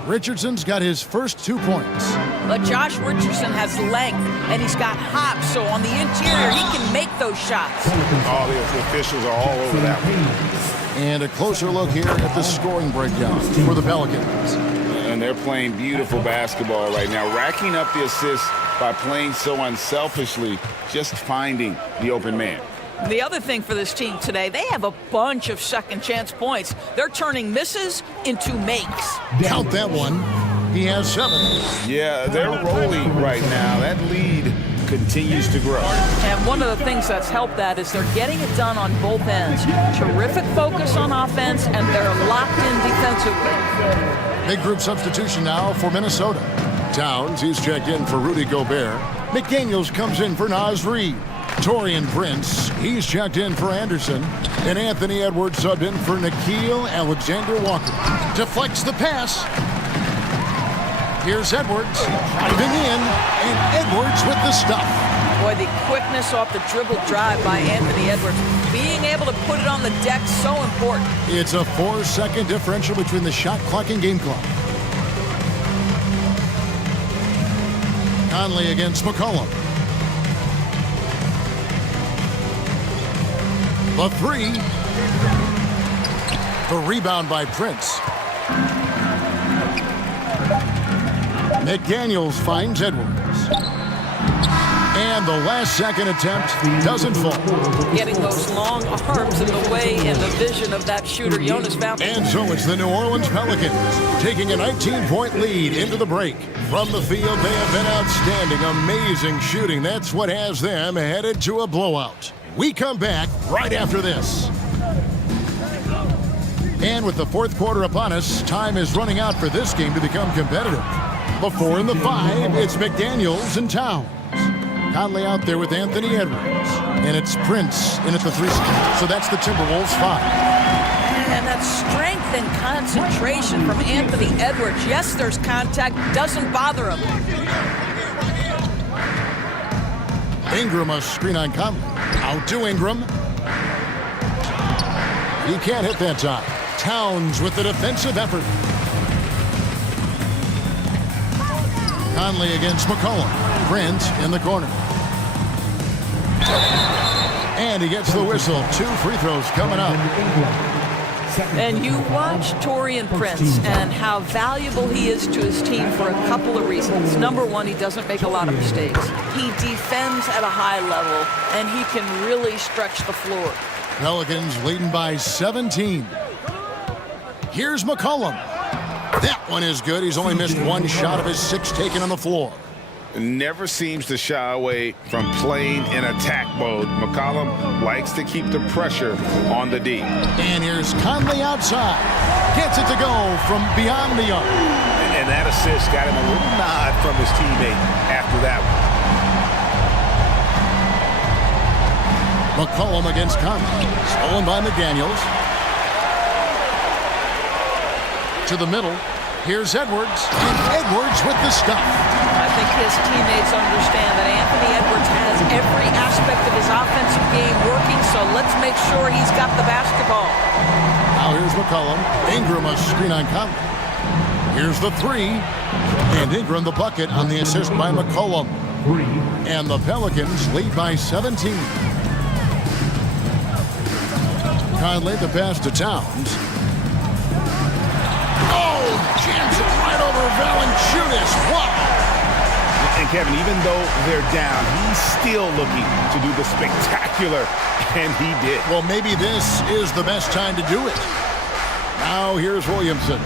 Richardson's got his first 2 points. But Josh Richardson has length, and he's got hops, so on the interior, he can make those shots. All the officials are all over that one. And a closer look here at the scoring breakdown for the Pelicans. And they're playing beautiful basketball right now, racking up the assists by playing so unselfishly, just finding the open man. The other thing for this team today, they have a bunch of second chance points. They're turning misses into makes. Count that one. He has 7. Yeah, they're rolling right now. That lead continues to grow. And one of the things that's helped that is they're getting it done on both ends. Terrific focus on offense, and they're locked in defensively. Big group substitution now for Minnesota. Towns, he's checked in for Rudy Gobert. McDaniels comes in for Naz Reid. Torian Prince, he's checked in for Anderson. And Anthony Edwards subbed in for Nickeil Alexander-Walker. Deflects the pass. Here's Edwards, driving in, and Edwards with the stuff. Boy, the quickness off the dribble drive by Anthony Edwards. Being able to put it on the deck, so important. It's a 4-second differential between the shot clock and game clock. Conley against McCollum. The 3. The rebound by Prince. McDaniels finds Edwards. And And the last-second attempt doesn't fall. Getting those long arms in the way and the vision of that shooter, Jonas found. And so it's the New Orleans Pelicans taking a 19-point lead into the break. From the field, they have been outstanding, amazing shooting. That's what has them headed to a blowout. We come back right after this. And with the fourth quarter upon us, time is running out for this game to become competitive. The 4 and the 5, it's McDaniels and Towns. Conley out there with Anthony Edwards. And it's Prince in at the 3 spot. So that's the Timberwolves 5. And that strength and concentration from Anthony Edwards. Yes, there's contact. Doesn't bother him. Ingram a screen on Conley. Out to Ingram. He can't hit that time. Towns with the defensive effort. Conley against McCollum. Brent in the corner. And he gets the whistle. 2 free throws coming up. And you watch Taurean Prince and how valuable he is to his team for a couple of reasons. Number one, he doesn't make a lot of mistakes. He defends at a high level, and he can really stretch the floor. Pelicans leading by 17. Here's McCollum. That one is good. He's only missed 1 shot of his 6 taken on the floor. Never seems to shy away from playing in attack mode. McCollum likes to keep the pressure on the D. And here's Conley outside. Gets it to go from beyond the arc. And that assist got him a little nod from his teammate after that one. McCollum against Conley. Stolen by McDaniels. To the middle. Here's Edwards. And Edwards with the stuff. I think his teammates understand that Anthony Edwards has every aspect of his offensive game working, so let's make sure he's got the basketball. Now here's McCollum. Ingram a screen on Conley. Here's the 3. And Ingram the bucket on the assist by McCollum. And the Pelicans lead by 17. Conley the pass to Towns. Jams it right over Valanciunas. Wow. And Kevin, even though they're down, he's still looking to do the spectacular, and he did. Well, maybe this is the best time to do it. Now here's Williamson.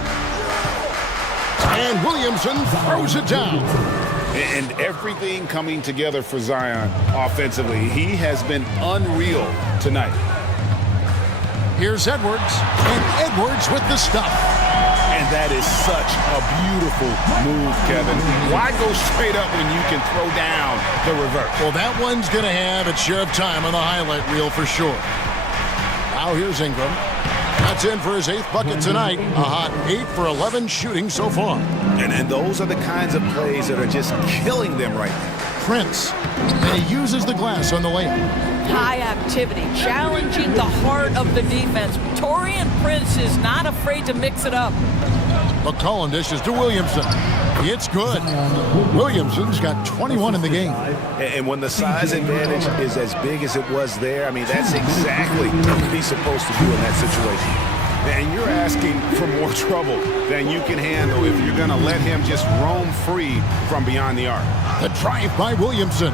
And Williamson throws it down. And everything coming together for Zion offensively. He has been unreal tonight. Here's Edwards. And Edwards with the stuff. And that is such a beautiful move, Kevin. Why go straight up when you can throw down the reverse? Well, that one's going to have its share of time on the highlight reel for sure. Now here's Ingram. That's in for his 8th bucket tonight. A hot 8 for 11 shooting so far. And those are the kinds of plays that are just killing them right now. Prince. And he uses the glass on the layup. High activity, challenging the heart of the defense. Taurean Prince is not afraid to mix it up. McCollum dishes to Williamson. It's good. Williamson's got 21 in the game. And when the size advantage is as big as it was there, I mean, that's exactly what he's supposed to do in that situation. And you're asking for more trouble than you can handle if you're going to let him just roam free from beyond the arc. The drive by Williamson.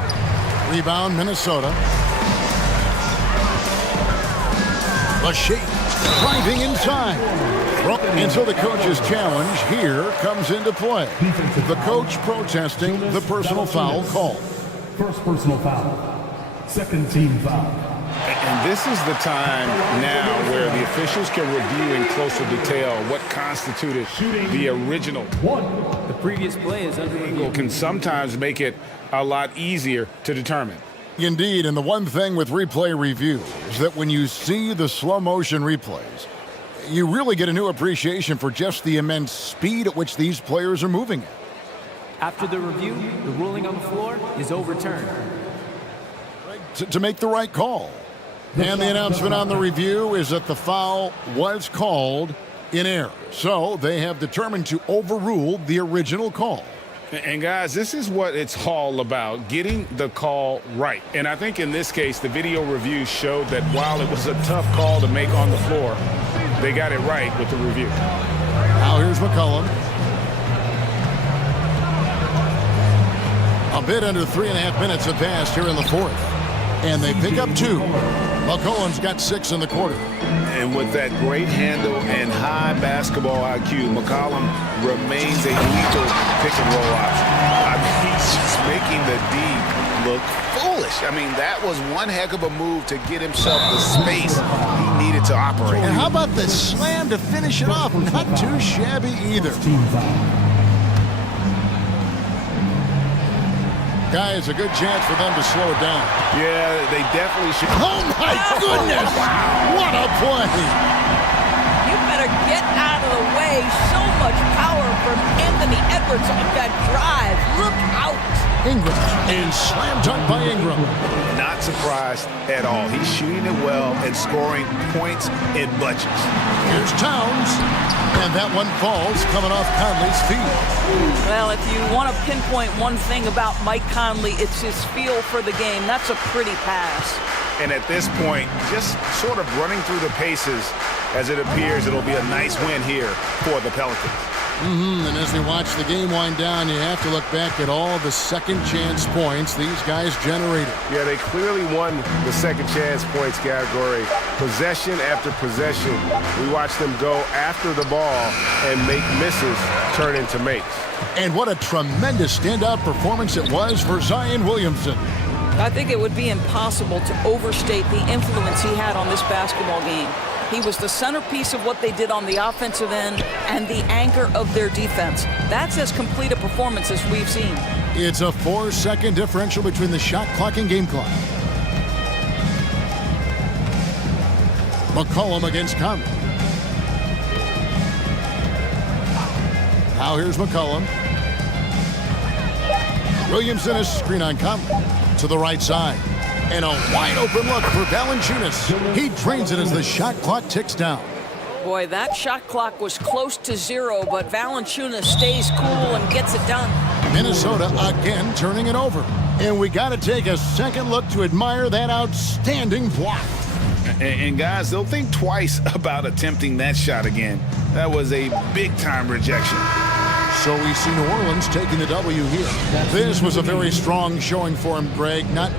Rebound, Minnesota. Lachey driving inside. And so the coach's challenge here comes into play. The coach protesting the personal foul call. First personal foul. Second team foul. And this is the time now where the officials can review in closer detail what constituted the original. The previous play is under review. Can sometimes make it a lot easier to determine. Indeed, and the one thing with replay review is that when you see the slow motion replays, you really get a new appreciation for just the immense speed at which these players are moving at. After the review, the ruling on the floor is overturned. To make the right call. And the announcement on the review is that the foul was called in error. So they have determined to overrule the original call. And guys, this is what it's all about, getting the call right. And I think in this case, the video review showed that while it was a tough call to make on the floor, they got it right with the review. Now here's McCollum. A bit under 3.5 minutes have passed here in the fourth. And they pick up 2. McCollum's got 6 in the quarter. And with that great handle and high basketball IQ, McCollum remains a lethal pick-and-roll option. I mean, he's just making the D look foolish. I mean, that was one heck of a move to get himself the space he needed to operate. And how about the slam to finish it off? Not too shabby either. Guys, a good chance for them to slow it down. Yeah, they definitely should. Oh, my goodness! What a play! You better get out of the way. So much power from Anthony Edwards on that drive. Look out. Ingram, and slam dunk by Ingram. Not surprised at all. He's shooting it well and scoring points in bunches. Here's Towns, and that one falls coming off Conley's feet. Well, if you want to pinpoint one thing about Mike Conley, it's his feel for the game. That's a pretty pass. And at this point, just sort of running through the paces, as it appears it'll be a nice win here for the Pelicans. And as we watch the game wind down, you have to look back at all the second chance points these guys generated. Yeah, they clearly won the second chance points category. Possession after possession, we watched them go after the ball and make misses turn into makes. And what a tremendous standout performance it was for Zion Williamson. I think it would be impossible to overstate the influence he had on this basketball game. He was the centerpiece of what they did on the offensive end and the anchor of their defense. That's as complete a performance as we've seen. It's a 4-second differential between the shot clock and game clock. McCollum against Conley. Now here's McCollum. Williamson is screen on Conley to the right side. And a wide open look for Valanciunas. He drains it as the shot clock ticks down. Boy, that shot clock was close to 0, but Valanciunas stays cool and gets it done. Minnesota again turning it over. And we got to take a second look to admire that outstanding block. And guys, they'll think twice about attempting that shot again. That was a big-time rejection. So we see New Orleans taking the W here. This was a very strong showing for him, Greg. Not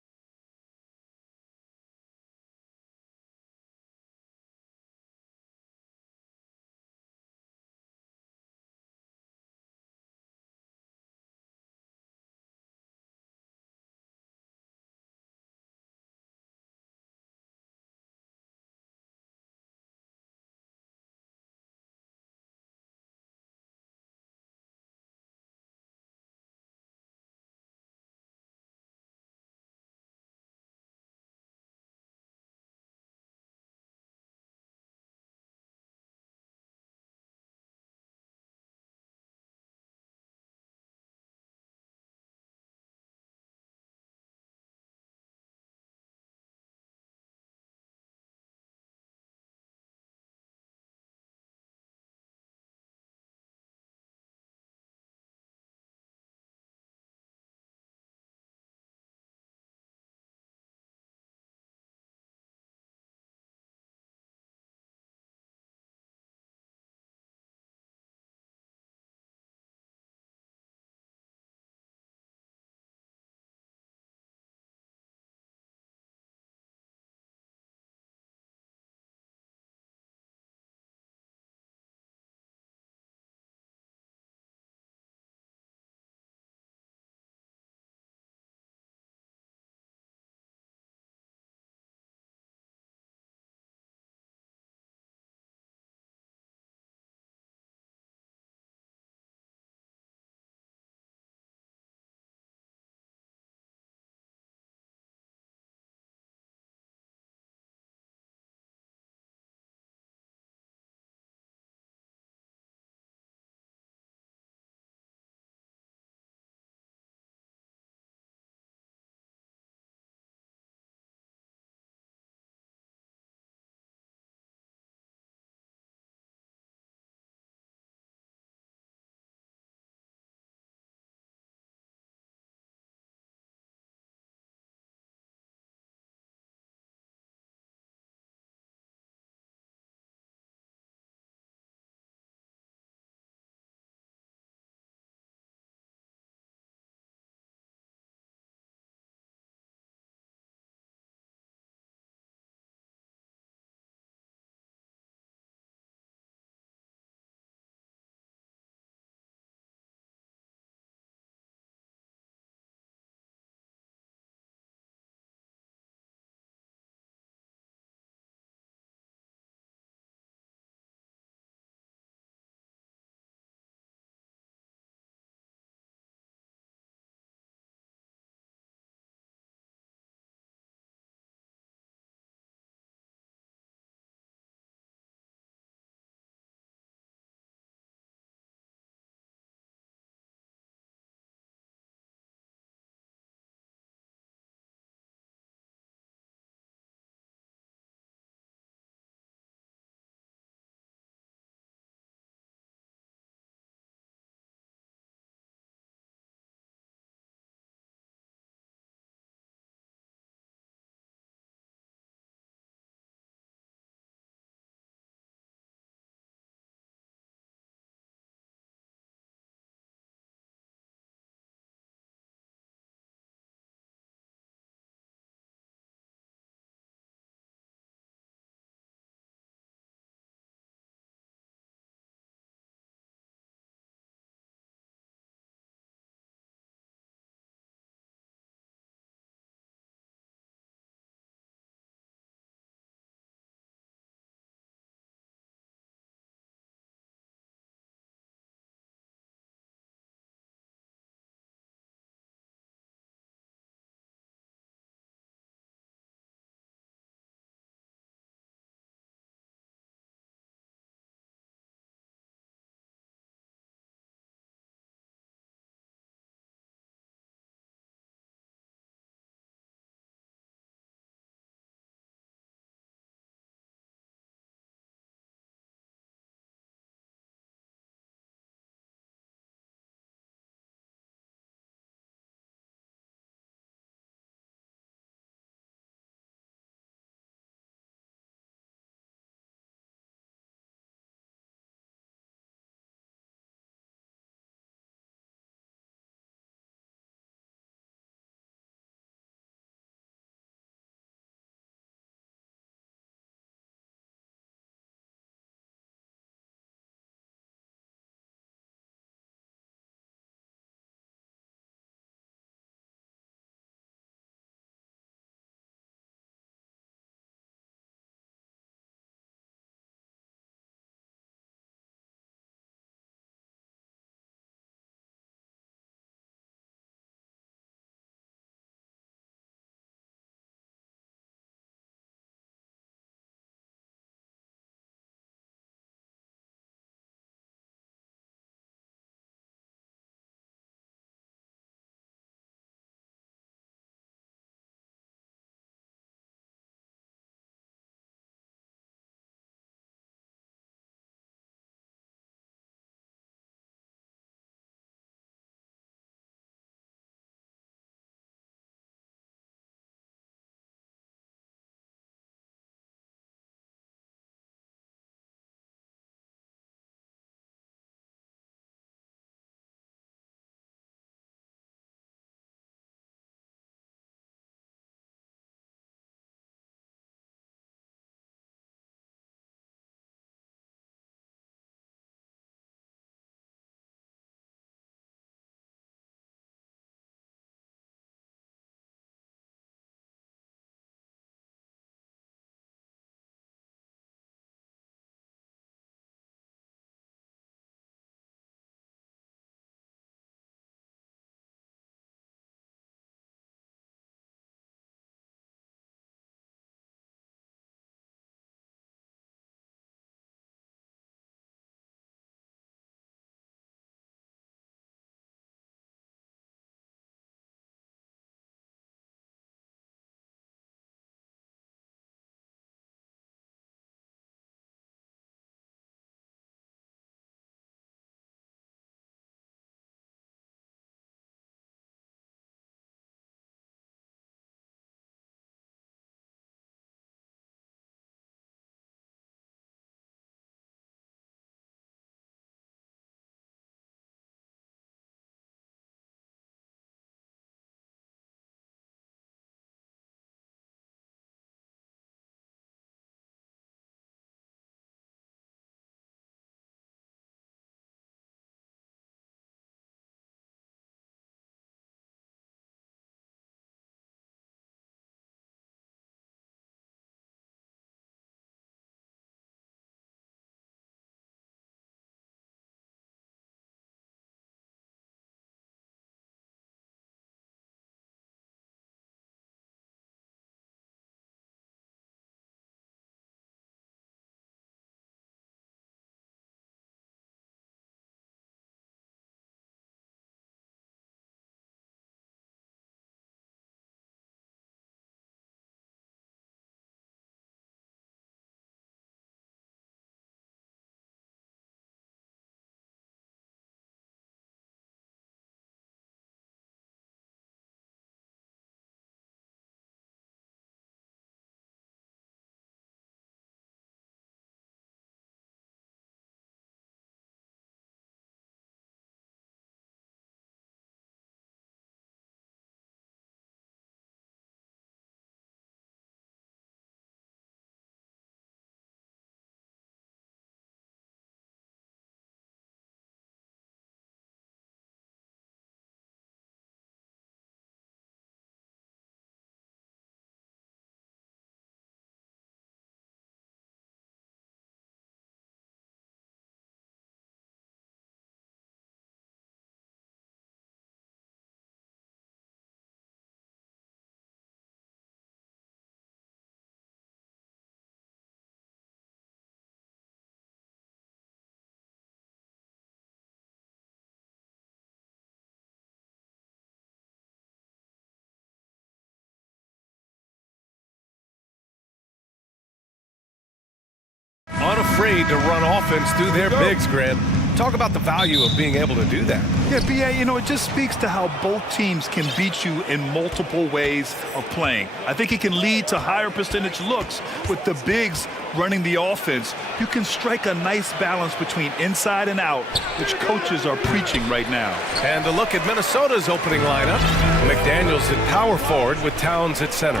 afraid to run offense through their bigs, Grant. Talk about the value of being able to do that. Yeah, B.A., you know, it just speaks to how both teams can beat you in multiple ways of playing. I think it can lead to higher percentage looks with the bigs running the offense. You can strike a nice balance between inside and out, which coaches are preaching right now. And a look at Minnesota's opening lineup. McDaniels at power forward with Towns at center.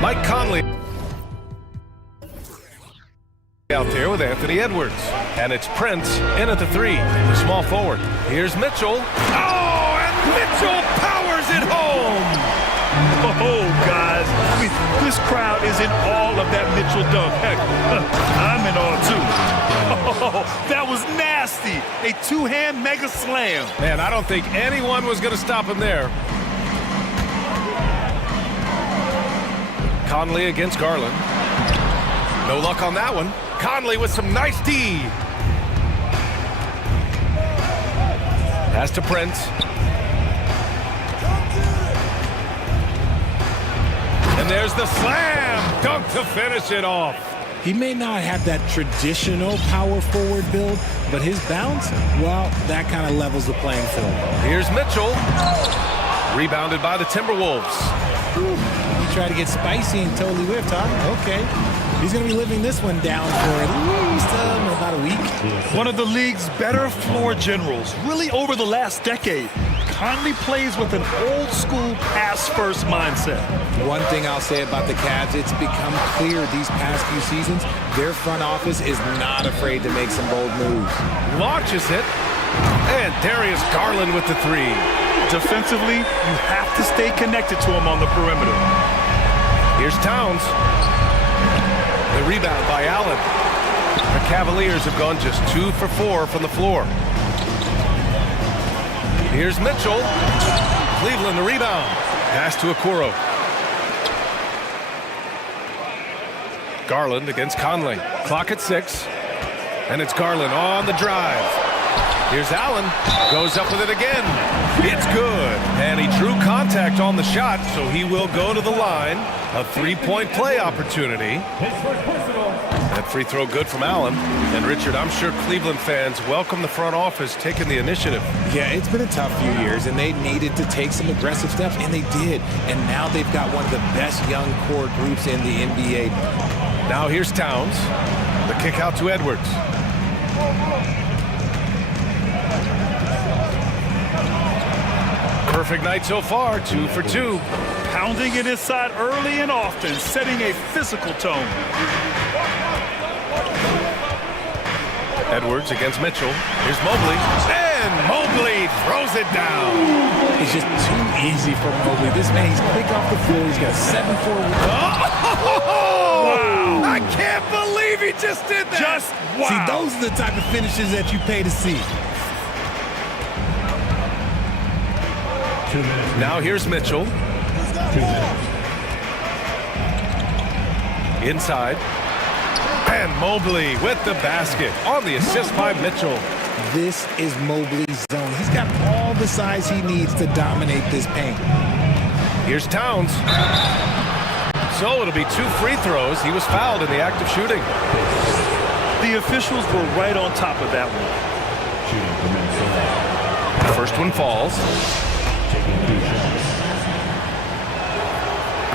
Mike Conley out there with Anthony Edwards. And it's Prince in at the 3, the small forward. Here's Mitchell. Oh, and Mitchell powers it home! Oh, guys, I mean, this crowd is in awe of that Mitchell dunk. Heck, I'm in awe, too. Oh, that was nasty. A two-hand mega slam. Man, I don't think anyone was going to stop him there. Conley against Garland. No luck on that one. Conley with some nice D. Pass to Prince. And there's the slam dunk to finish it off. He may not have that traditional power forward build, but his bounce, well, that kind of levels the playing field. Here's Mitchell. Rebounded by the Timberwolves. He tried to get spicy and totally whiffed, huh? Okay. He's going to be living this one down for at least about a week. One of the league's better floor generals, really over the last decade. Conley plays with an old-school pass-first mindset. One thing I'll say about the Cavs, it's become clear these past few seasons, their front office is not afraid to make some bold moves. Launches it. And Darius Garland with the 3. Defensively, you have to stay connected to him on the perimeter. Here's Towns. The rebound by Allen. The Cavaliers have gone just 2 for 4 from the floor. Here's Mitchell. Cleveland the rebound. Pass to Okoro. Garland against Conley. Clock at 6. And it's Garland on the drive. Here's Allen. Goes up with it again. It's good. And he drew contact on the shot, so he will go to the line. A three-point play opportunity. That free throw good from Allen. And Richard, I'm sure Cleveland fans welcome the front office taking the initiative. Yeah, it's been a tough few years, and they needed to take some aggressive steps, and they did. And now they've got one of the best young core groups in the NBA. Now here's Towns. The kick out to Edwards. Perfect night so far, 2 for 2. Pounding it inside early and often, setting a physical tone. Edwards against Mitchell. Here's Mobley. And Mobley throws it down. It's just too easy for Mobley. This man, he's quick off the floor. He's got 7-4. Oh! Wow! I can't believe he just did that. Just wow. See, those are the type of finishes that you pay to see. Now here's Mitchell. Inside. And Mobley with the basket on the assist by Mitchell. This is Mobley's zone. He's got all the size he needs to dominate this paint. Here's Towns. So it'll be 2 free throws. He was fouled in the act of shooting. The officials were right on top of that one. The first one falls.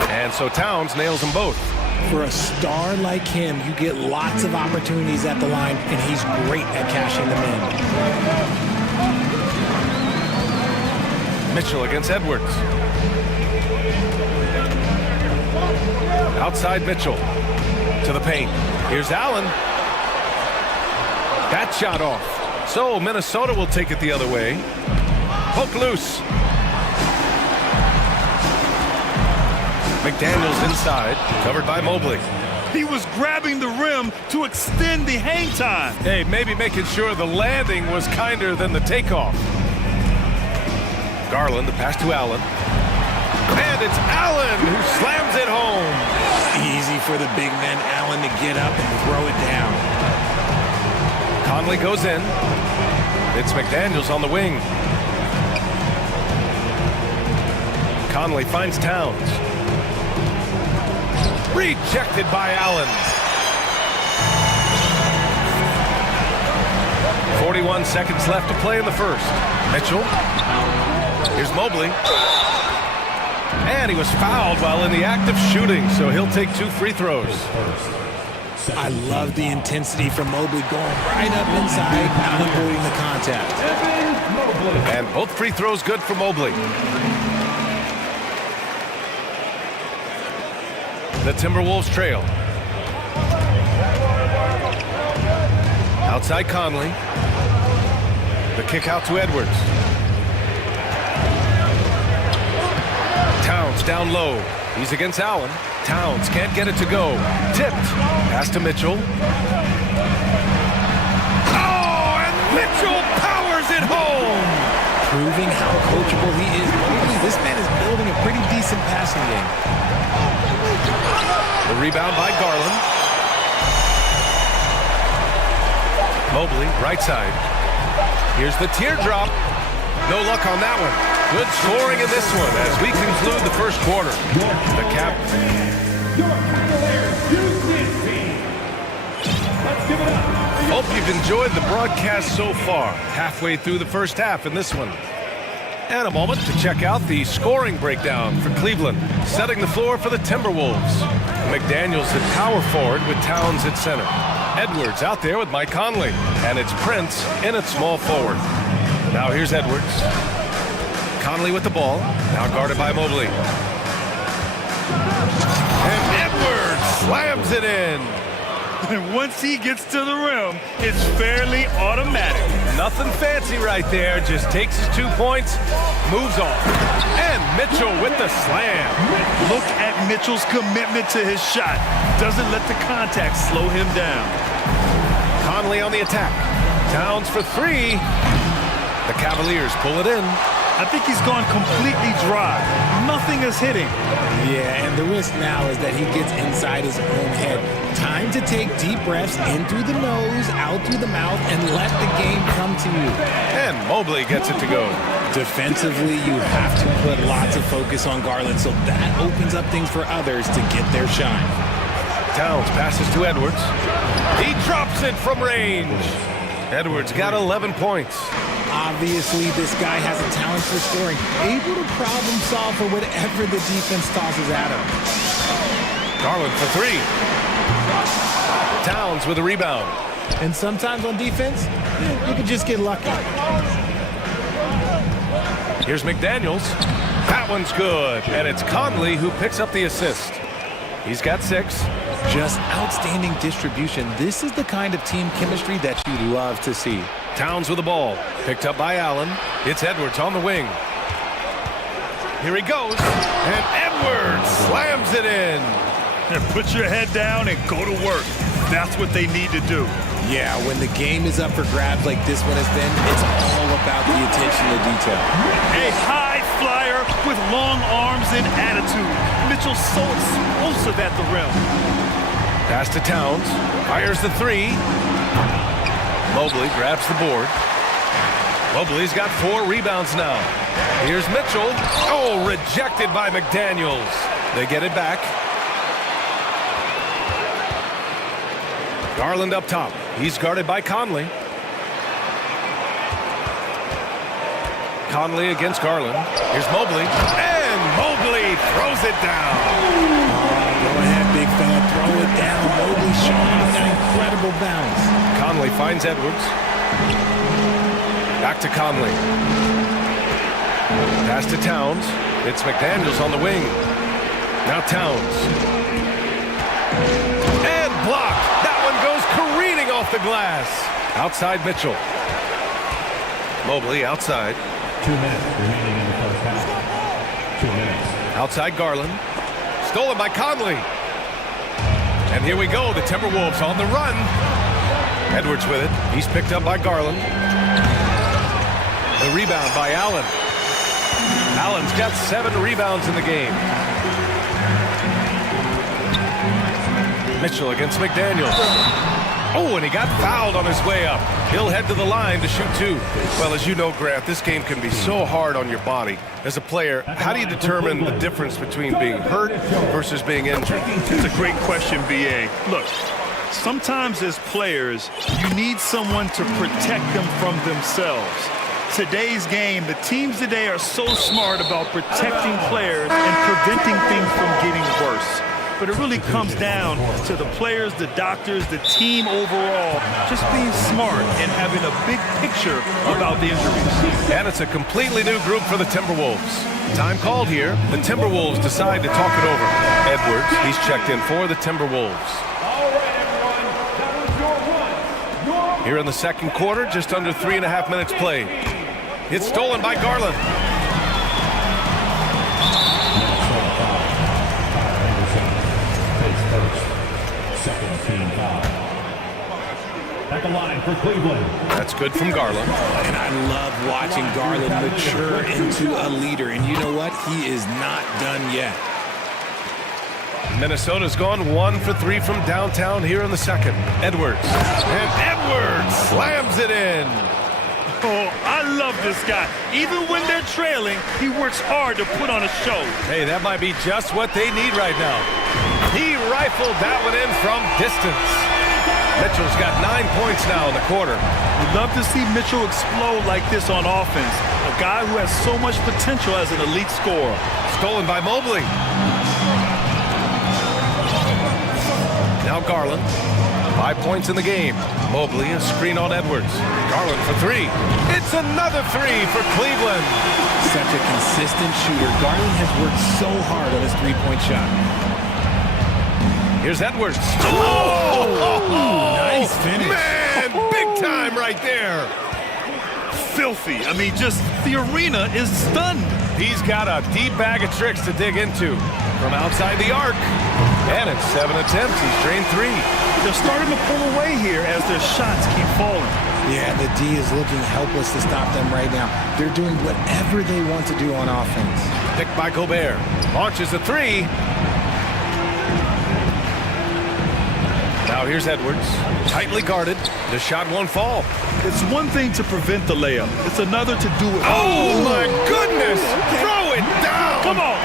And so Towns nails them both. For a star like him, you get lots of opportunities at the line, and he's great at cashing them in. Mitchell against Edwards. Outside Mitchell to the paint. Here's Allen. That shot off. So Minnesota will take it the other way. Hook loose. McDaniels inside, covered by Mobley. He was grabbing the rim to extend the hang time. Hey, maybe making sure the landing was kinder than the takeoff. Garland, the pass to Allen. And it's Allen who slams it home. Easy for the big man Allen to get up and throw it down. Conley goes in. It's McDaniels on the wing. Conley finds Towns. Rejected by Allen. 41 seconds left to play in the first. Mitchell. Here's Mobley. And he was fouled while in the act of shooting, so he'll take 2 free throws. I love the intensity from Mobley going right up inside, not avoiding the contact. And both free throws good for Mobley. The Timberwolves trail. Outside Conley. The kick out to Edwards. Towns down low. He's against Allen. Towns can't get it to go. Tipped. Pass to Mitchell. Oh, and Mitchell powers it home. Proving how coachable he is. This man is building a pretty decent passing game. The rebound by Garland. Mobley, right side. Here's the teardrop. No luck on that one. Good scoring in this one as we conclude the first quarter. The cap. Hope you've enjoyed the broadcast so far. Halfway through the first half in this one. And a moment to check out the scoring breakdown for Cleveland. Setting the floor for the Timberwolves. McDaniels at power forward with Towns at center. Edwards out there with Mike Conley. And it's Prince in at small forward. Now here's Edwards. Conley with the ball. Now guarded by Mobley. And Edwards slams it in. And once he gets to the rim, it's fairly automatic. Nothing fancy right there. Just takes his 2 points, moves on. And Mitchell with the slam. Look at Mitchell's commitment to his shot. Doesn't let the contact slow him down. Conley on the attack. Towns for 3. The Cavaliers pull it in. I think he's gone completely dry. Nothing is hitting. Yeah, and the risk now is that he gets inside his own head. Time to take deep breaths in through the nose, out through the mouth, and let the game come to you. And Mobley gets it to go. Defensively, you have to put lots of focus on Garland, so that opens up things for others to get their shine. Towns passes to Edwards. He drops it from range. Edwards got 11 points. Obviously, this guy has a talent for scoring, able to problem solve for whatever the defense tosses at him. Garland for 3. Towns with a rebound. And sometimes on defense, you can just get lucky. Here's McDaniels. That one's good. And it's Conley who picks up the assist. He's got 6. Just outstanding distribution. This is the kind of team chemistry that you love to see. Towns with the ball. Picked up by Allen. It's Edwards on the wing. Here he goes. And Edwards slams it in. And put your head down and go to work. That's what they need to do. Yeah, when the game is up for grabs like this one has been, it's all about the attention to detail. A high flyer with long arms and attitude. Mitchell's so explosive at the rim. Pass to Towns. Fires the 3. Mobley grabs the board. Mobley's got 4 rebounds now. Here's Mitchell. Oh, rejected by McDaniels. They get it back. Garland up top. He's guarded by Conley. Conley against Garland. Here's Mobley. And Mobley throws it down. Go ahead, big fella. Throw it down. Mobley showing off that incredible bounce. Conley finds Edwards. Back to Conley. Pass to Towns. It's McDaniels on the wing. Now Towns. And blocked. That one goes careening off the glass. Outside Mitchell. Mobley outside. 2 minutes remaining in the first half. 2 minutes. Outside Garland. Stolen by Conley. And here we go. The Timberwolves on the run. Edwards with it. He's picked up by Garland. The rebound by Allen. Allen's got 7 rebounds in the game. Mitchell against McDaniels. Oh, and he got fouled on his way up. He'll head to the line to shoot 2. Well, as you know, Grant, this game can be so hard on your body. As a player, how do you determine the difference between being hurt versus being injured? It's a great question, B.A. Look, Sometimes as players, you need someone to protect them from themselves. Today's game, the teams today are so smart about protecting players and preventing things from getting worse. But it really comes down to the players, the doctors, the team overall, just being smart and having a big picture about the injuries. And it's a completely new group for the Timberwolves. Time called here. The Timberwolves decide to talk it over. Edwards, he's checked in for the Timberwolves. Here in the second quarter, just under 3.5 minutes played. It's stolen by Garland. At the line for Cleveland. That's good from Garland. And I love watching Garland mature into a leader. And you know what? He is not done yet. Minnesota's gone 1 for 3 from downtown here in the second. Edwards. And Edwards slams it in. Oh, I love this guy. Even when they're trailing, he works hard to put on a show. Hey, that might be just what they need right now. He rifled that one in from distance. Mitchell's got 9 points now in the quarter. We'd love to see Mitchell explode like this on offense. A guy who has so much potential as an elite scorer. Stolen by Mobley. Now Garland. 5 points in the game. Mobley, a screen on Edwards. Garland for 3. It's another 3 for Cleveland. Such a consistent shooter. Garland has worked so hard on his three-point shot. Here's Edwards. Nice finish. Man, big time right there. Filthy. I mean, just the arena is stunned. He's got a deep bag of tricks to dig into from outside the arc. And in 7 attempts, he's drained 3. They're starting to pull away here as their shots keep falling. Yeah, the D is looking helpless to stop them right now. They're doing whatever they want to do on offense. Picked by Gobert. Launches a 3. Now here's Edwards. Tightly guarded. The shot won't fall. It's one thing to prevent the layup. It's another to do it. Oh, my goodness! Throw it down! Come on!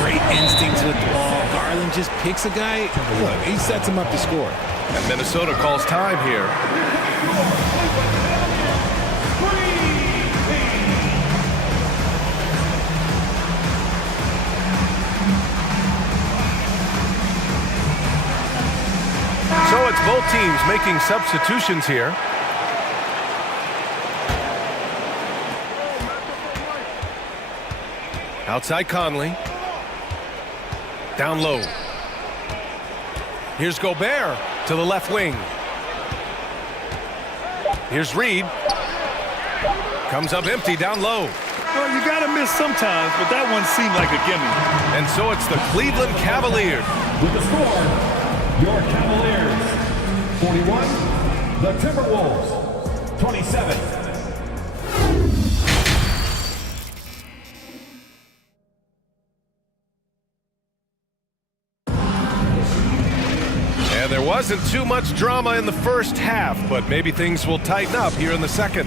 Great instincts with the ball. Garland just picks a guy. Look, he sets him up to score. And Minnesota calls time here. So it's both teams making substitutions here. Outside Conley. Down low. Here's Gobert to the left wing. Here's Reed. Comes up empty down low. Well, you got to miss sometimes, but that one seemed like a gimme. And so it's the Cleveland Cavaliers. With the score, your Cavaliers, 41, the Timberwolves, 27. And there wasn't too much drama in the first half, but maybe things will tighten up here in the second.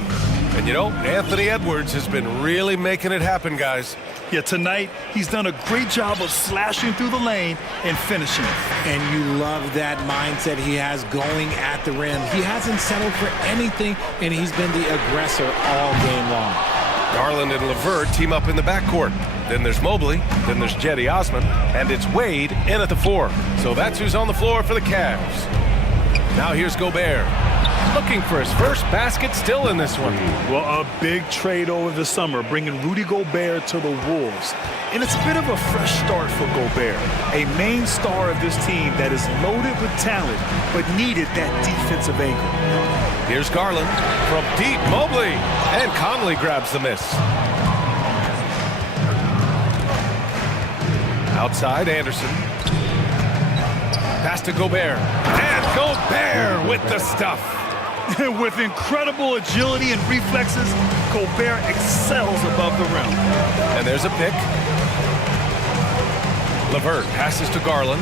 And you know, Anthony Edwards has been really making it happen, guys. Yeah, tonight, he's done a great job of slashing through the lane and finishing. And you love that mindset he has going at the rim. He hasn't settled for anything, and he's been the aggressor all game long. Garland and LeVert team up in the backcourt. Then there's Mobley, then there's Jetty Osman, and it's Wade in at the 4. So that's who's on the floor for the Cavs. Now here's Gobert. Looking for his first basket still in this one. Well, a big trade over the summer, bringing Rudy Gobert to the Wolves. And it's a bit of a fresh start for Gobert, a main star of this team that is loaded with talent, but needed that defensive anchor. Here's Garland from deep. Mobley, and Conley grabs the miss. Outside, Anderson. Pass to Gobert. And Gobert with the stuff. With incredible agility and reflexes, Gobert excels above the rim. And there's a pick. LeVert passes to Garland.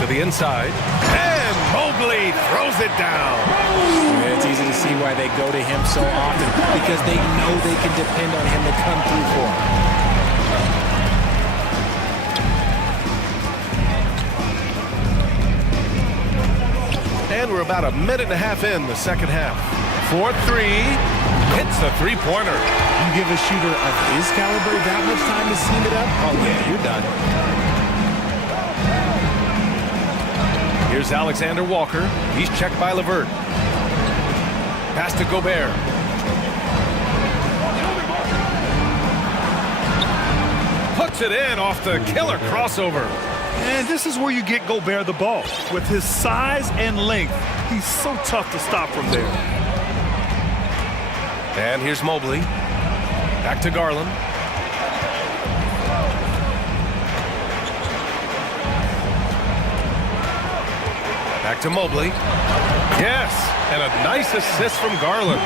To the inside. And Mobley throws it down. It's easy to see why they go to him so often, because they know they can depend on him to come through for them. And we're about a minute and a half in the second half. 4-3, hits the three-pointer. You give a shooter of his caliber that much time to seam it up, oh yeah, you're done. Here's Alexander Walker. He's checked by LeVert. Pass to Gobert. Puts it in off the killer crossover. And this is where you get Gobert the ball. With his size and length, he's so tough to stop from there. And here's Mobley. Back to Garland. Back to Mobley. Yes, and a nice assist from Garland.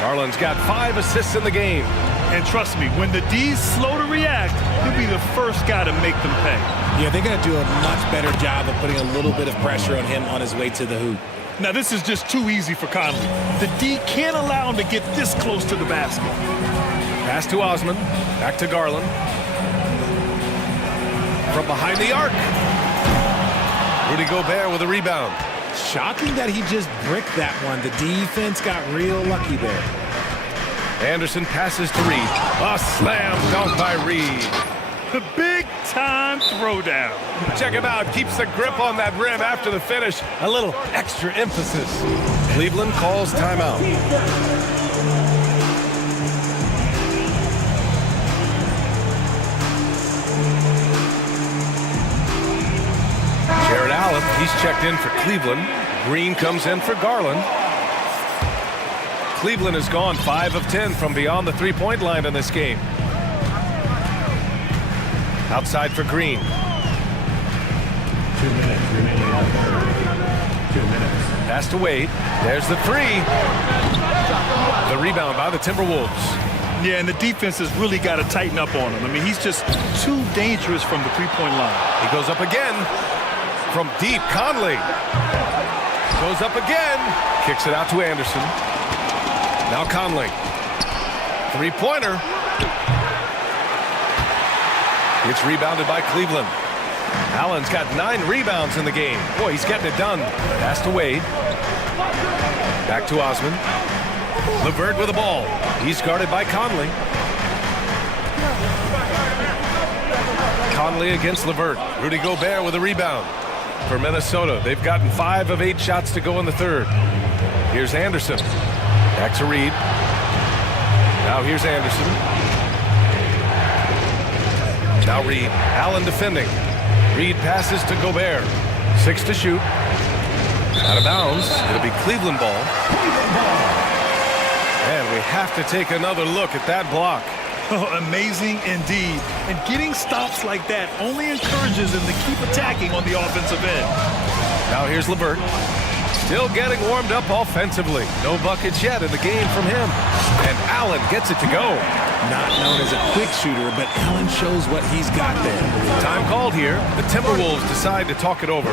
Garland's got 5 assists in the game. And trust me, when the D's slow to react, he'll be the first guy to make them pay. Yeah, they're going to do a much better job of putting a little bit of pressure on him on his way to the hoop. Now, this is just too easy for Conley. The D can't allow him to get this close to the basket. Pass to Osman. Back to Garland. From behind the arc. Rudy Gobert with a rebound. Shocking that he just bricked that one. The defense got real lucky there. Anderson passes to Reed. A slam dunk by Reed. The big-time throwdown. Check him out. Keeps the grip on that rim after the finish. A little extra emphasis. Cleveland calls timeout. Jared Allen, he's checked in for Cleveland. Green comes in for Garland. Cleveland has gone 5 of 10 from beyond the three-point line in this game. Outside for Green. 2 minutes remaining out there. 2 minutes. Pass to Wade. There's the three. The rebound by the Timberwolves. Yeah, and the defense has really got to tighten up on him. I mean, he's just too dangerous from the three-point line. He goes up again from deep. Conley goes up again. Kicks it out to Anderson. Now Conley. Three-pointer. It's rebounded by Cleveland. Allen's got 9 rebounds in the game. Boy, he's getting it done. Pass to Wade. Back to Osman. LeVert with the ball. He's guarded by Conley. Conley against LeVert. Rudy Gobert with a rebound. For Minnesota, they've gotten 5 of 8 shots to go in the third. Here's Anderson. Back to Reed. Now here's Anderson. Now Reed. Allen defending. Reed passes to Gobert. 6 to shoot. Out of bounds. It'll be Cleveland ball. And we have to take another look at that block. Oh, amazing indeed. And getting stops like that only encourages them to keep attacking on the offensive end. Now here's LeVert. Still getting warmed up offensively. No buckets yet in the game from him. And Allen gets it to go. Not known as a quick shooter, but Allen shows what he's got there. Time called here. The Timberwolves decide to talk it over.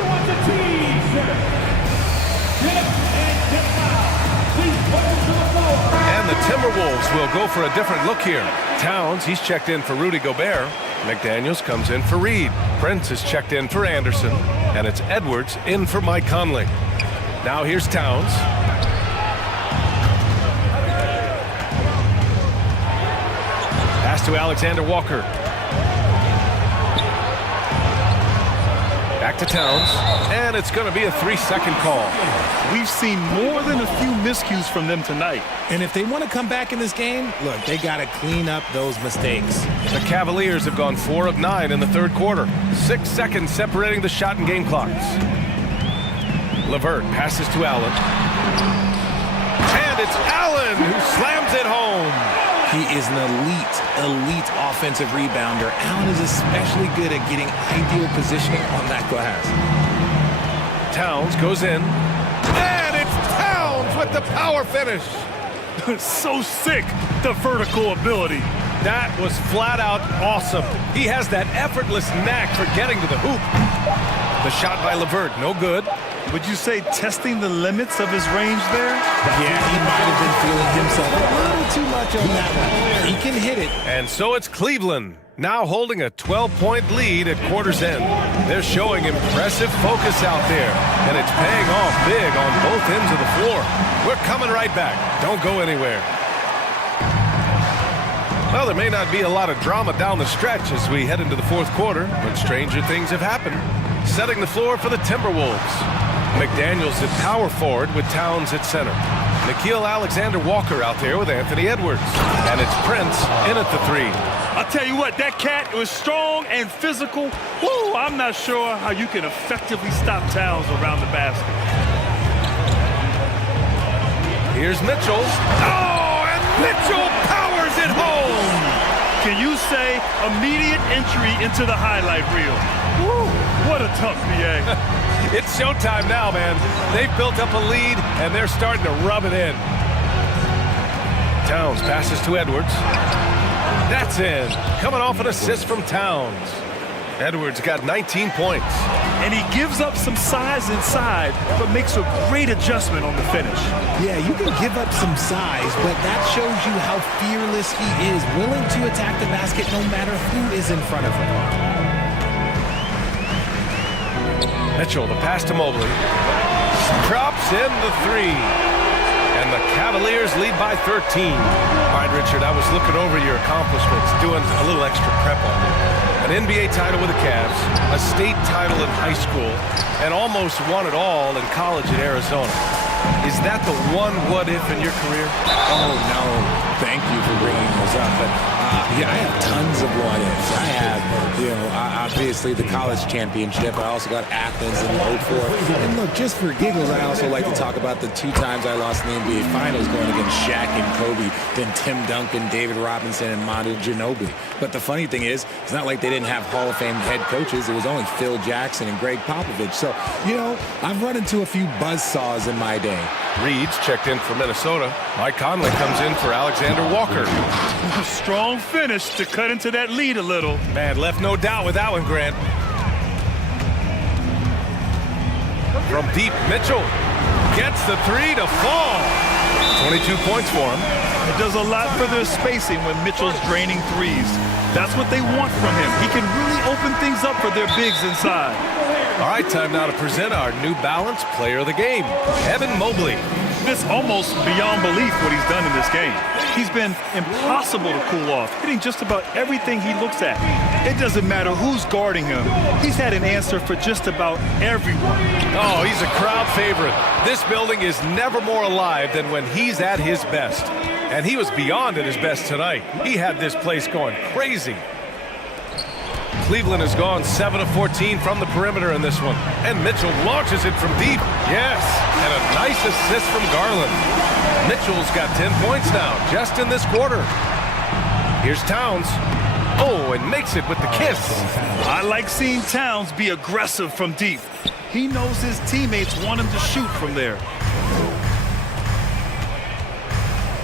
And the Timberwolves will go for a different look here. Towns, he's checked in for Rudy Gobert. McDaniels comes in for Reed. Prince is checked in for Anderson. And it's Edwards in for Mike Conley. Now here's Towns. Pass to Alexander Walker. Back to Towns. And it's going to be a 3-second call. We've seen more than a few miscues from them tonight. And if they want to come back in this game, look, they got to clean up those mistakes. The Cavaliers have gone 4 of 9 in the third quarter. 6 seconds separating the shot and game clocks. LeVert passes to Allen. And it's Allen who slams it home. He is an elite offensive rebounder. Allen is especially good at getting ideal positioning on that glass. Towns goes in. And it's Towns with the power finish. So sick, the vertical ability. That was flat out awesome. He has that effortless knack for getting to the hoop. The shot by LeVert, no good. Would you say testing the limits of his range there? Yeah, he might have been feeling himself a little too much on that one. He can hit it. And so it's Cleveland now holding a 12-point lead at quarter's end. They're showing impressive focus out there, and it's paying off big on both ends of the floor. We're coming right back. Don't go anywhere. Well, there may not be a lot of drama down the stretch as we head into the fourth quarter, but stranger things have happened. Setting the floor for the Timberwolves. McDaniels at power forward with Towns at center. Nikhil Alexander-Walker out there with Anthony Edwards. And it's Prince in at the three. I'll tell you what, that cat was strong and physical. Woo, I'm not sure how you can effectively stop Towns around the basket. Here's Mitchell. Oh, and Mitchell powers it home. Can you say immediate entry into the highlight reel? Woo, what a tough BA. It's showtime now, man. They've built up a lead, and they're starting to rub it in. Towns passes to Edwards. That's in. Coming off an assist from Towns. Edwards got 19 points. And he gives up some size inside, but makes a great adjustment on the finish. Yeah, you can give up some size, but that shows you how fearless he is, willing to attack the basket no matter who is in front of him. Mitchell, the pass to Mobley. Drops in the three. And the Cavaliers lead by 13. All right, Richard, I was looking over your accomplishments, doing a little extra prep on you. An NBA title with the Cavs, a state title in high school, and almost won it all in college at Arizona. Is that the one what-if in your career? Oh, no. Thank you for bringing those up. But, yeah, I have tons of what-ifs. I have, obviously the college championship. I also got Athens in 04. And look, just for giggles, I also like to talk about the 2 times I lost in the NBA Finals going against Shaq and Kobe, then Tim Duncan, David Robinson, and Manu Ginobili. But the funny thing is, it's not like they didn't have Hall of Fame head coaches. It was only Phil Jackson and Greg Popovich. So, I've run into a few buzzsaws in my day. Reed's checked in for Minnesota. Mike Conley comes in for Alexander Walker. Strong finish to cut into that lead a little. Man, left no doubt with that one, Grant. From deep, Mitchell gets the three to fall. 22 points for him. It does a lot for their spacing when Mitchell's draining threes. That's what they want from him. He can really open things up for their bigs inside. All right, time now to present our New Balance Player of the Game, Evan Mobley. It's almost beyond belief what he's done in this game. He's been impossible to cool off, hitting just about everything he looks at. It doesn't matter who's guarding him. He's had an answer for just about everyone. Oh, he's a crowd favorite. This building is never more alive than when he's at his best. And he was beyond at his best tonight. He had this place going crazy. Cleveland has gone 7 of 14 from the perimeter in this one. And Mitchell launches it from deep. Yes, and a nice assist from Garland. Mitchell's got 10 points now, just in this quarter. Here's Towns. Oh, and makes it with the kiss. I like seeing Towns be aggressive from deep. He knows his teammates want him to shoot from there.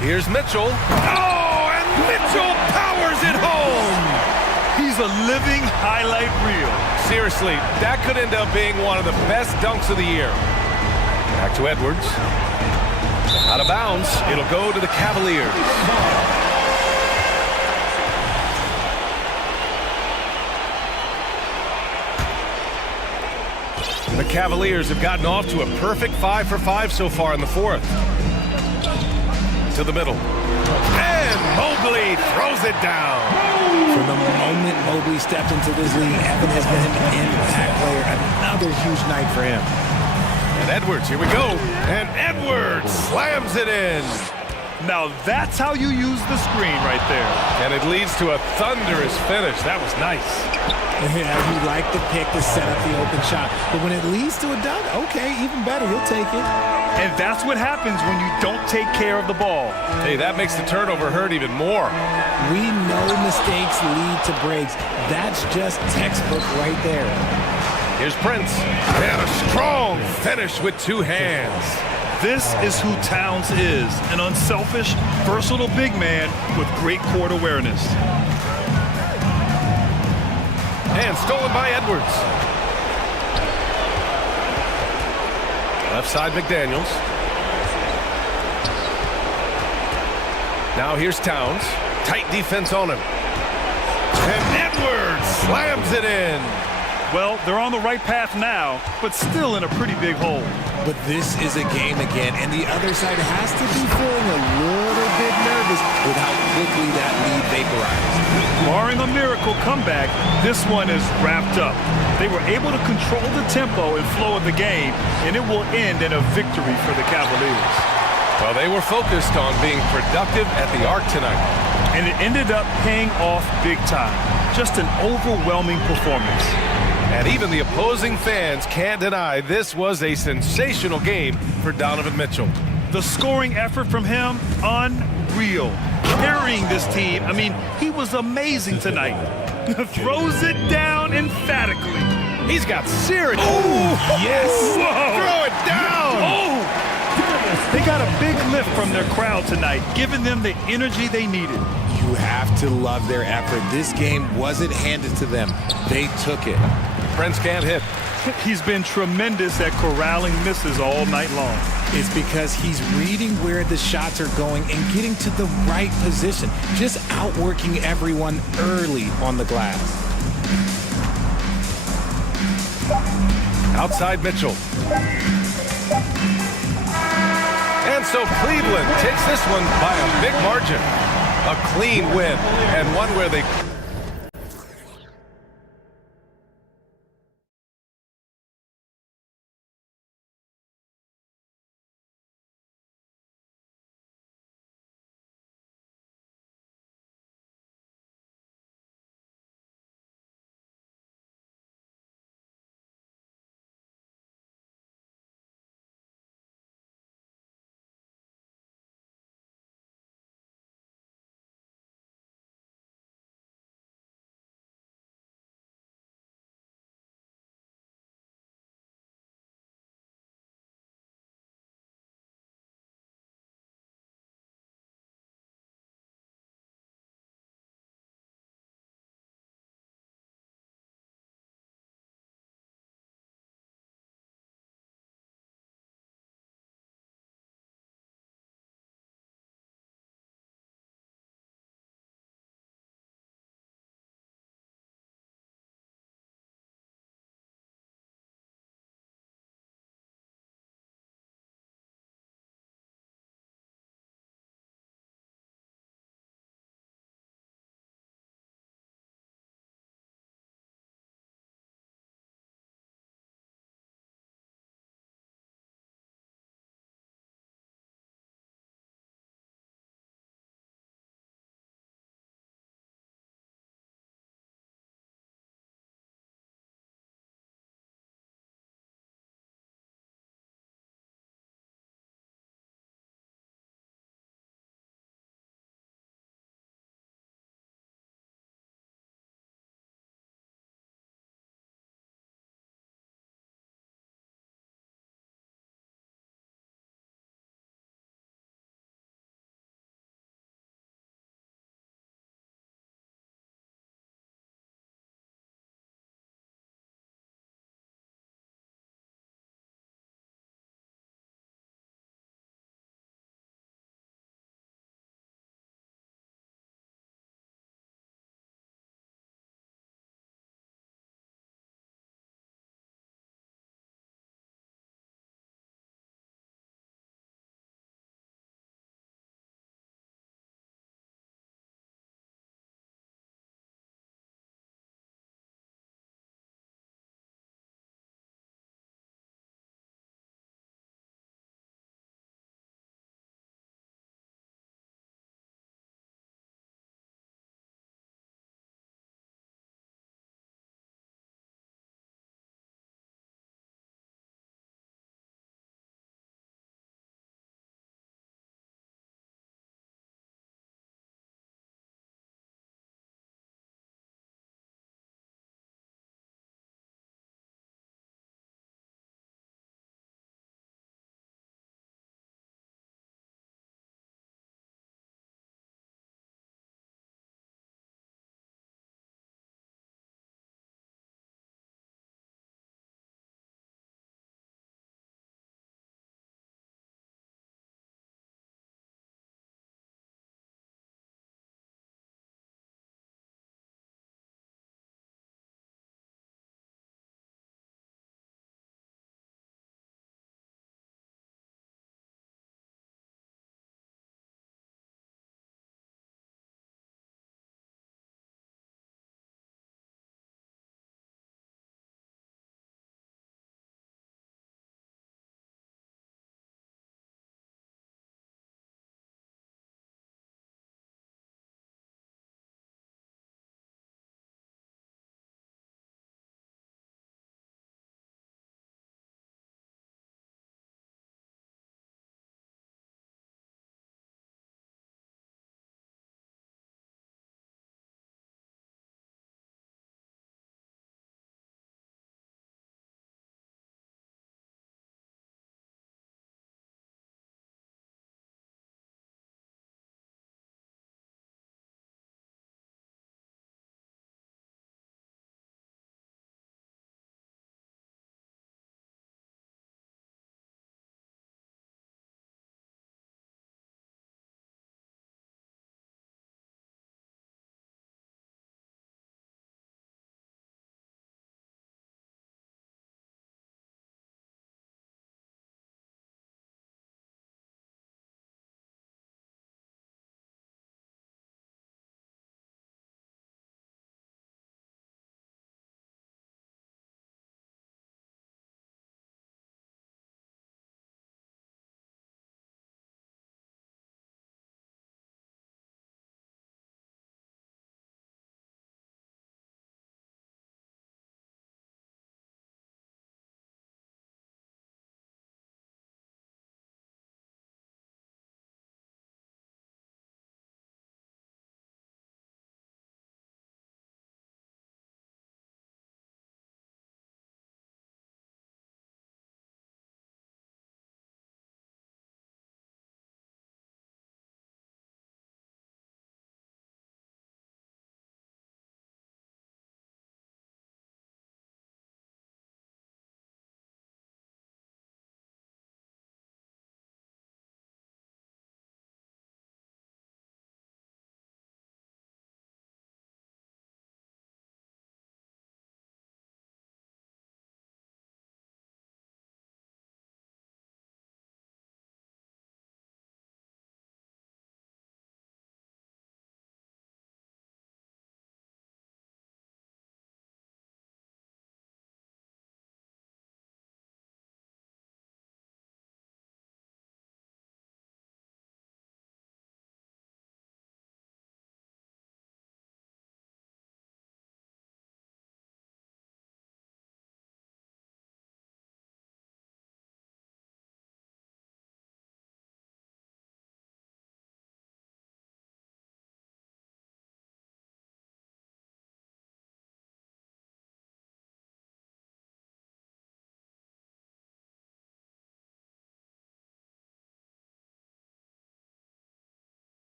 Here's Mitchell. Oh, and Mitchell powers it home. He's a living highlight reel. Seriously, that could end up being one of the best dunks of the year. Back to Edwards. Out of bounds, it'll go to the Cavaliers. The Cavaliers have gotten off to a perfect 5 for 5 so far in the fourth. To the middle. And Mobley throws it down. From the moment Mobley stepped into this league, Evan has been an impact player. Another huge night for him. And Edwards, here we go. And Edwards slams it in. Now that's how you use the screen right there. And it leads to a thunderous finish. That was nice. Yeah, you like the pick to set up the open shot. But when it leads to a dunk, okay, even better, he'll take it. And that's what happens when you don't take care of the ball. Hey, that makes the turnover hurt even more. We know mistakes lead to breaks. That's just textbook right there. Here's Prince. And a strong finish with 2 hands. This is who Towns is, an unselfish, versatile big man with great court awareness. And stolen by Edwards. Left side McDaniels. Now here's Towns. Tight defense on him. And slams it in. Well, they're on the right path now, but still in a pretty big hole. But this is a game again, and the other side has to be feeling a little bit nervous with how quickly that lead vaporized. Barring a miracle comeback, this one is wrapped up. They were able to control the tempo and flow of the game, and it will end in a victory for the Cavaliers. Well, they were focused on being productive at the arc tonight. And it ended up paying off big time. Just an overwhelming performance. And even the opposing fans can't deny this was a sensational game for Donovan Mitchell. The scoring effort from him, unreal. Carrying this team, I mean, he was amazing tonight. Throws it down emphatically. He's got serious. Oh, yes. Whoa. Throw it down. Oh. They got a big lift from their crowd tonight, giving them the energy they needed. You have to love their effort. This game wasn't handed to them. They took it. Prince can't hit. He's been tremendous at corralling misses all night long. It's because he's reading where the shots are going and getting to the right position, just outworking everyone early on the glass. Outside Mitchell. And so Cleveland takes this one by a big margin. A clean win, and one where they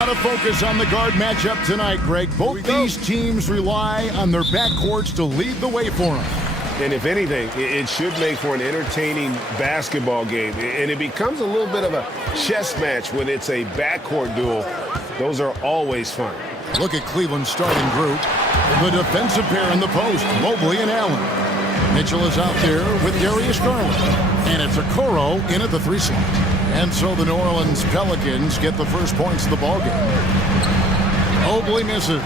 A lot of focus on the guard matchup tonight, Greg. Both these teams rely on their backcourts to lead the way for them. And if anything, it should make for an entertaining basketball game. And it becomes a little bit of a chess match when it's a backcourt duel. Those are always fun. Look at Cleveland's starting group. The defensive pair in the post, Mobley and Allen. Mitchell is out there with Darius Garland. And it's Okoro in at the 3 slot. And so the New Orleans Pelicans get the first points of the ballgame. Mobley misses.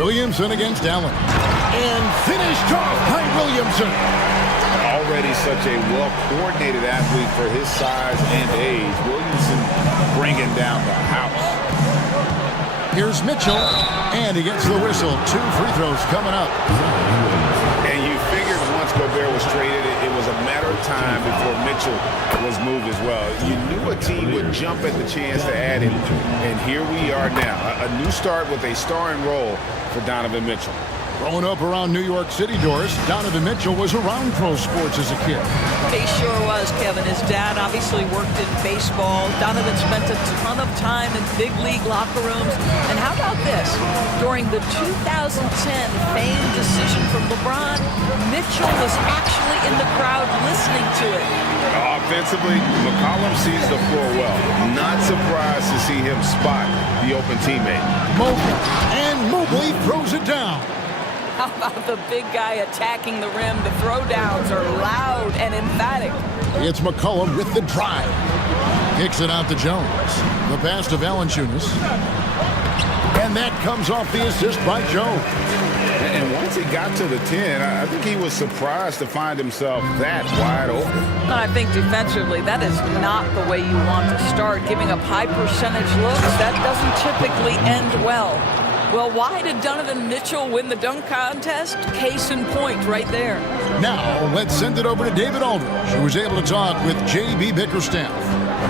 Williamson against Allen. And finished off by Williamson. Already such a well-coordinated athlete for his size and age. Williamson bringing down the house. Here's Mitchell, and he gets the whistle. 2 free throws coming up. And you figured once Gobert was traded, it was a matter of time before Mitchell was moved as well. You knew a team would jump at the chance to add him, and here we are now. A new start with a starring role for Donovan Mitchell. Growing up around New York City, Doris, Donovan Mitchell was around pro sports as a kid. He sure was, Kevin. His dad obviously worked in baseball. Donovan spent a ton of time in big league locker rooms. And how about this? During the 2010 famed decision from LeBron, Mitchell was actually in the crowd listening to it. Offensively, McCollum sees the floor well. Not surprised to see him spot the open teammate. Mobley throws it down. How about the big guy attacking the rim? The throwdowns are loud and emphatic. It's McCollum with the drive. Kicks it out to Jones. The pass to Valanciunas. And that comes off the assist by Jones. And once he got to the 10, I think he was surprised to find himself that wide open. I think defensively, that is not the way you want to start. Giving up high percentage looks, that doesn't typically end well. Well, why did Donovan Mitchell win the dunk contest? Case in point right there. Now, let's send it over to David Aldridge, who was able to talk with J.B. Bickerstaff.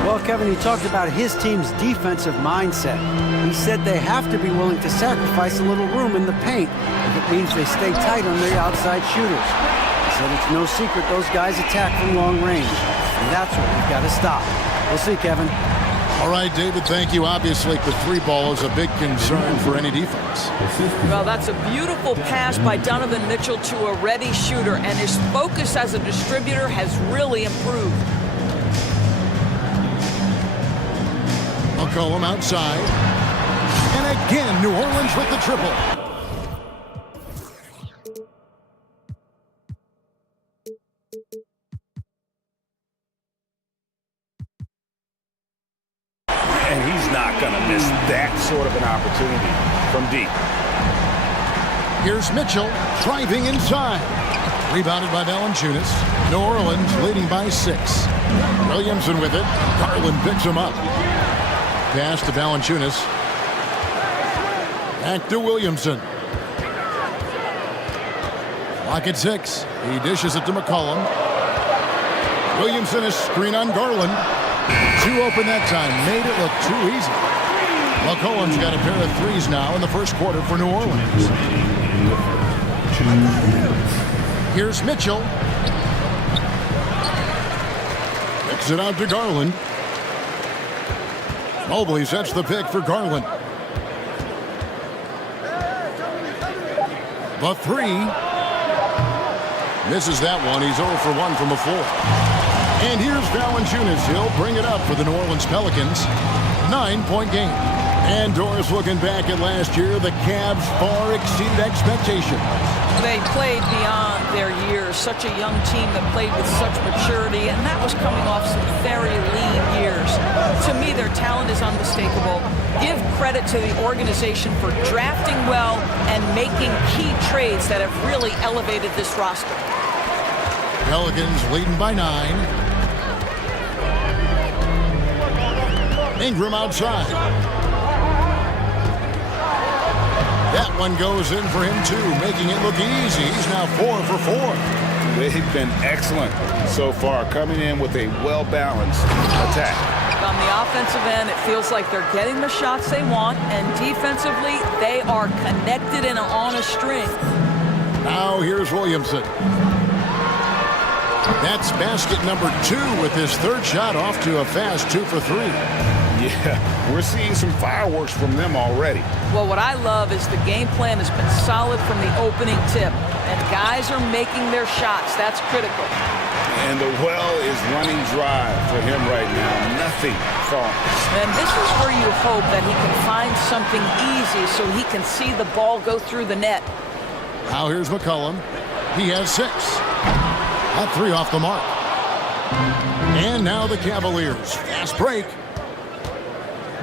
Well, Kevin, he talked about his team's defensive mindset. He said they have to be willing to sacrifice a little room in the paint if it means they stay tight on their outside shooters. He said it's no secret those guys attack from long range, and that's what we've got to stop. We'll see, Kevin. All right, David, thank you. Obviously, the 3 ball is a big concern for any defense. Well, that's a beautiful pass by Donovan Mitchell to a ready shooter, and his focus as a distributor has really improved. McCollum outside. And again, New Orleans with the triple. And he's not going to miss that sort of an opportunity from deep. Here's Mitchell driving inside. Rebounded by Valanciunas. New Orleans leading by 6. Williamson with it. Garland picks him up. Pass to Valanciunas. Back to Williamson. Clock at 6. He dishes it to McCollum. Williamson is screen on Garland. 2 open that time. Made it look too easy. McCollum's got a pair of 3s now in the first quarter for New Orleans. Here's Mitchell. Kicks it out to Garland. Mobley sets the pick for Garland. The 3. Misses that one. He's 0 for 1 from the floor. And here's Valanciunas. He'll bring it up for the New Orleans Pelicans. 9-point game. And Doris, looking back at last year, the Cavs far exceeded expectations. They played beyond their years. Such a young team that played with such maturity, and that was coming off some very lean years. To me, their talent is unmistakable. Give credit to the organization for drafting well and making key trades that have really elevated this roster. Pelicans leading by 9. Ingram outside. That one goes in for him too, making it look easy. He's now 4 for 4. They've been excellent so far, coming in with a well-balanced attack. On the offensive end, it feels like they're getting the shots they want, and defensively, they are connected and on a string. Now here's Williamson. That's basket number 2 with his third shot off to a fast 2 for 3. Yeah, we're seeing some fireworks from them already. Well, what I love is the game plan has been solid from the opening tip, and guys are making their shots. That's critical. And the well is running dry for him right now. Nothing falling. And this is where you hope that he can find something easy so he can see the ball go through the net. Now here's McCollum. He has 6. That 3 off the mark. And now the Cavaliers. Fast break.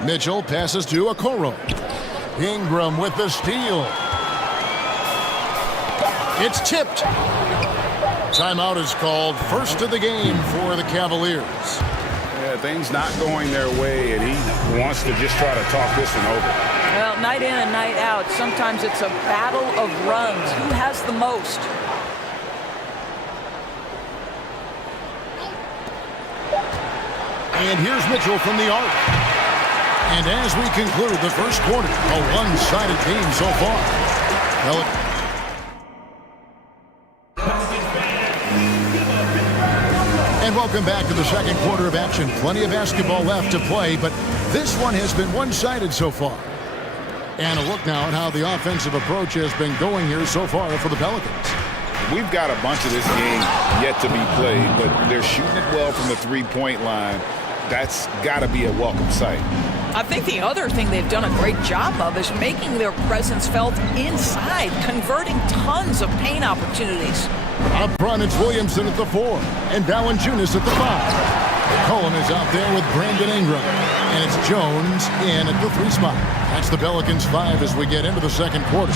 Mitchell passes to Okoro. Ingram with the steal. It's tipped. Timeout is called. First of the game for the Cavaliers. Yeah, things not going their way, and he wants to just try to talk this one over. Well, night in and night out, sometimes it's a battle of runs. Who has the most? And here's Mitchell from the arc. And as we conclude the first quarter, a one-sided game so far. And welcome back to the second quarter of action. Plenty of basketball left to play, but this one has been one-sided so far. And a look now at how the offensive approach has been going here so far for the Pelicans. We've got a bunch of this game yet to be played, but they're shooting it well from the three-point line. That's got to be a welcome sight. I think the other thing they've done a great job of is making their presence felt inside, converting tons of paint opportunities. Up front, it's Williamson at the 4 and Valanciunas at the 5. Cohen is out there with Brandon Ingram. And it's Jones in at the 3 spot. That's the Pelicans 5 as we get into the second quarter.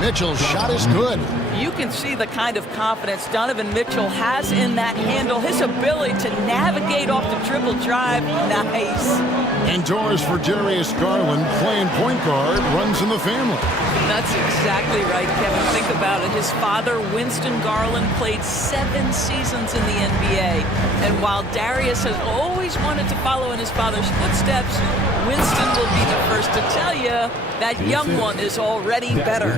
Mitchell's shot is good. You can see the kind of confidence Donovan Mitchell has in that handle. His ability to navigate off the dribble drive, nice. Indoors for Darius Garland, playing point guard, runs in the family. That's exactly right, Kevin. Think about it. His father, Winston Garland, played 7 seasons in the NBA. And while Darius has always wanted to follow in his father's footsteps, Winston will be the first to tell you that young one is already better.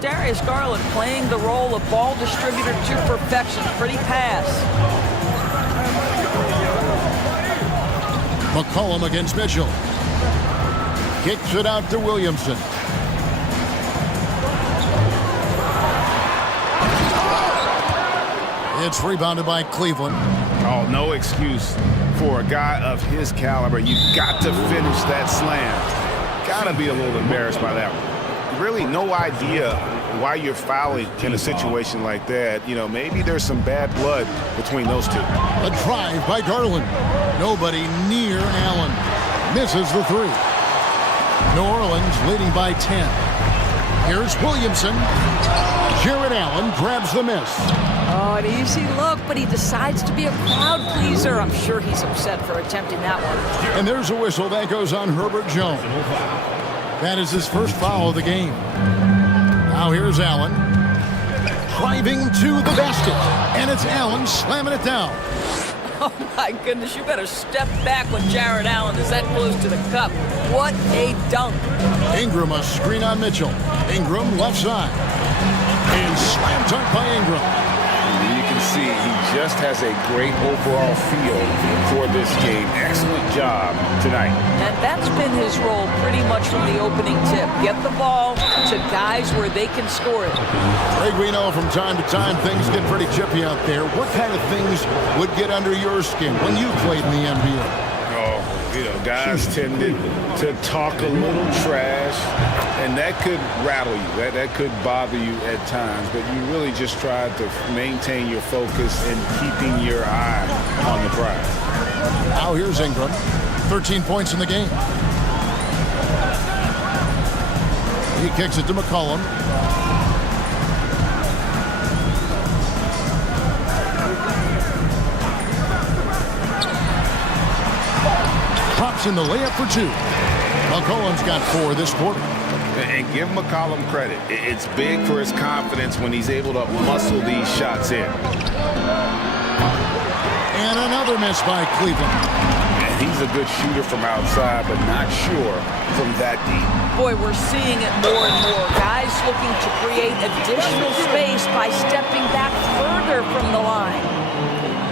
Darius Garland playing the role of ball distributor to perfection. Pretty pass. McCollum against Mitchell. Kicks it out to Williamson. It's rebounded by Cleveland. Oh, no excuse for a guy of his caliber. You've got to finish that slam. Got to be a little embarrassed by that one. Really no idea why you're fouling in a situation like that. You know, maybe there's some bad blood between those two. A drive by Garland. Nobody near Allen. Misses the 3. New Orleans leading by 10. Here's Williamson. Jared Allen grabs the miss. Oh, an easy look, but he decides to be a crowd pleaser. I'm sure he's upset for attempting that one. And there's a whistle that goes on Herbert Jones. That is his first foul of the game. Now here's Allen. Driving to the basket. And it's Allen slamming it down. Oh, my goodness. You better step back with Jared Allen is that close to the cup. What a dunk. Ingram a screen on Mitchell. Ingram left side. And slam dunk by Ingram. You can see he just has a great overall feel for this game. Excellent job tonight. And that's been his role pretty much from the opening tip. Get the ball to guys where they can score it. Greg, we know from time to time things get pretty chippy out there. What kind of things would get under your skin when you played in the NBA? You know, guys tended to talk a little trash, and that could rattle you. That could bother you at times, but you really just tried to maintain your focus and keeping your eye on the prize. Now here's Ingram. 13 points in the game. He kicks it to McCollum. Drops in the layup for 2. McCollum's got 4 this quarter. And give McCollum credit. It's big for his confidence when he's able to muscle these shots in. And another miss by Cleveland. And he's a good shooter from outside, but not sure from that deep. Boy, we're seeing it more and more. Guys looking to create additional space by stepping back further from the line.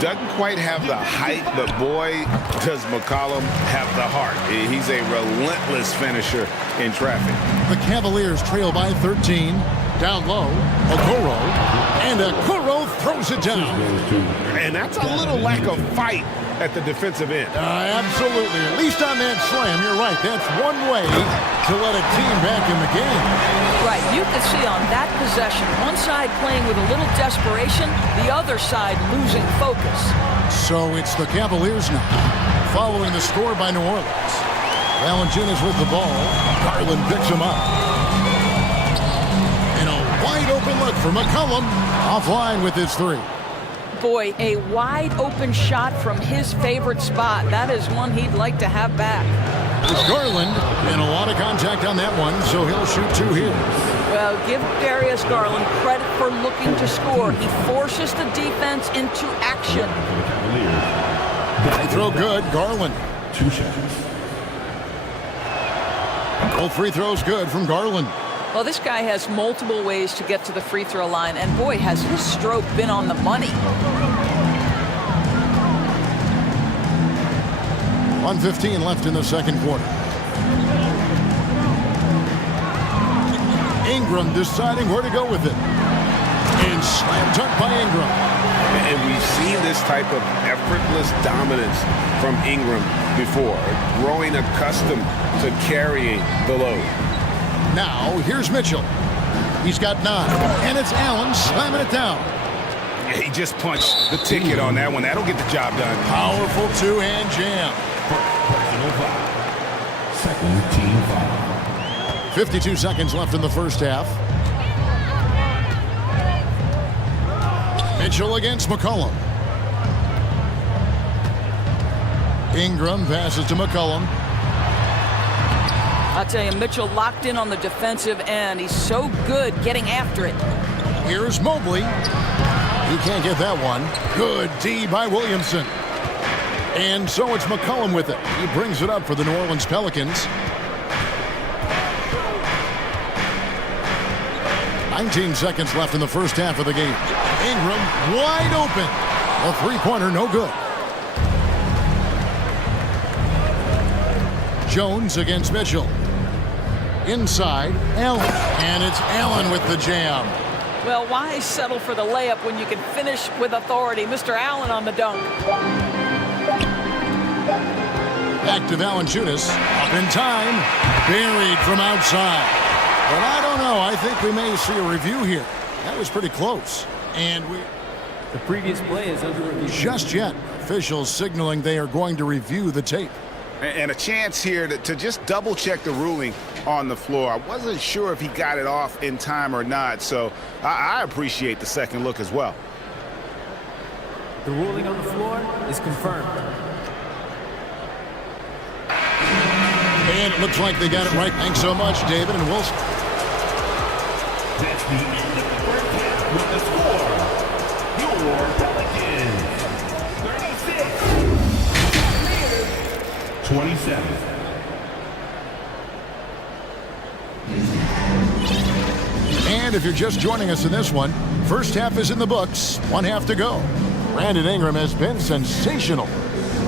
Doesn't quite have the height, but boy, does McCollum have the heart. He's a relentless finisher in traffic. The Cavaliers trail by 13. Down low, Okoro, and Okoro throws it down. And that's a little lack of fight at the defensive end. Absolutely. At least on that slam, you're right. That's one way to let a team back in the game. Right. You can see on that possession, one side playing with a little desperation, the other side losing focus. So it's the Cavaliers now, following the score by New Orleans. Valanciunas with the ball. Garland picks him up. And a wide open look for McCollum. Offline with his three. Boy, a wide open shot from his favorite spot. That is one he'd like to have back. It's Garland, and a lot of contact on that one, so he'll shoot two here. Well, give Darius Garland credit for looking to score. He forces the defense into action. Free throw good, Garland. 2 seconds. Both free throws good from Garland. Well, this guy has multiple ways to get to the free throw line, and boy, has his stroke been on the money. 1:15 left in the second quarter. Ingram deciding where to go with it. And slam dunk by Ingram. And we've seen this type of effortless dominance from Ingram before, growing accustomed to carrying the load. Now, here's Mitchell. He's got 9. And it's Allen slamming it down. He just punched the ticket on that one. That'll get the job done. Powerful two-hand jam. Personal foul. Second team foul. 52 seconds left in the first half. Mitchell against McCollum. Ingram passes to McCollum. I'll tell you, Mitchell locked in on the defensive end. He's so good getting after it. Here's Mobley. He can't get that one. Good D by Williamson. And so it's McCollum with it. He brings it up for the New Orleans Pelicans. 19 seconds left in the first half of the game. Ingram wide open. A three-pointer, no good. Jones against Mitchell. Inside, Allen. And it's Allen with the jam. Well, why settle for the layup when you can finish with authority? Mr. Allen on the dunk. Back to Valanciunas. Up in time. Buried from outside. But I don't know. I think we may see a review here. That was pretty close. And the previous play is under review. Just yet. Officials signaling they are going to review the tape. And a chance here to just double-check the ruling on the floor. I wasn't sure if he got it off in time or not, so I appreciate the second look as well. The ruling on the floor is confirmed. And it looks like they got it right. Thanks so much, David and Wilson. That's the end of the first half with the score. Your Pelicans 36. 27. And if you're just joining us in this one, first half is in the books. 1 half to go. Brandon Ingram has been sensational.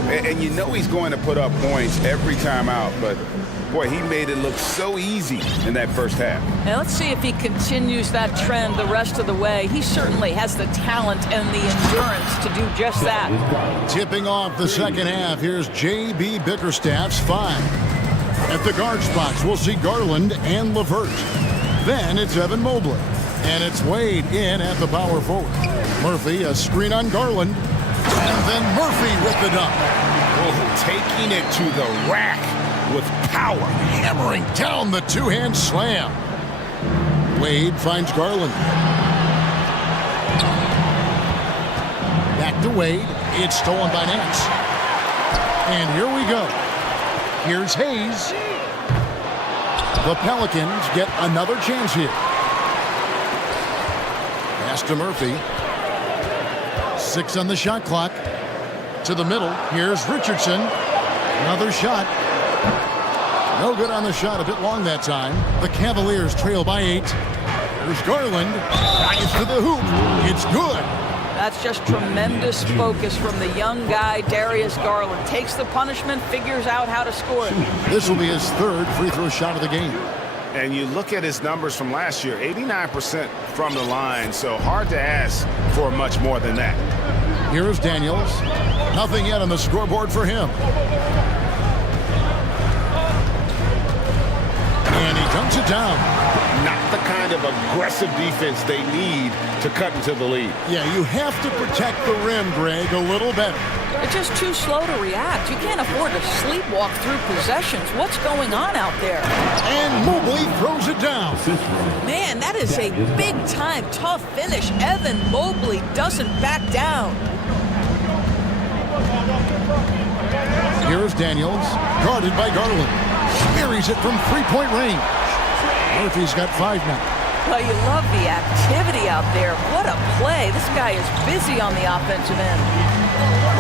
And you know he's going to put up points every time out, but boy, he made it look so easy in that first half. Now let's see if he continues that trend the rest of the way. He certainly has the talent and the endurance to do just that. Tipping off the second half, here's J.B. Bickerstaff's 5. At the guard spots, we'll see Garland and LeVert. Then it's Evan Mobley. And it's Wade in at the power forward. Murphy, a screen on Garland. And then Murphy with the dunk. Oh, taking it to the rack with power. Hammering down the two-hand slam. Wade finds Garland. Back to Wade. It's stolen by Nance. And here we go. Here's Hayes. The Pelicans get another chance here. Pass to Murphy. 6 on the shot clock. To the middle. Here's Richardson. Another shot. No good on the shot. A bit long that time. The Cavaliers trail by 8. Here's Garland. Nice to the hoop. It's good. That's just tremendous focus from the young guy, Darius Garland. Takes the punishment, figures out how to score it. This will be his third free throw shot of the game. And you look at his numbers from last year, 89% from the line, so hard to ask for much more than that. Here's Daniels. Nothing yet on the scoreboard for him. And he dunks it down. Not the kind of aggressive defense they need to cut into the lead. Yeah, you have to protect the rim, Greg, a little better. They're just too slow to react. You can't afford to sleepwalk through possessions. What's going on out there? And Mobley throws it down. Man, that is a big-time, tough finish. Evan Mobley doesn't back down. Here's Daniels, guarded by Garland. Buries it from three-point range. Murphy's got 5 now. Well, you love the activity out there. What a play. This guy is busy on the offensive end.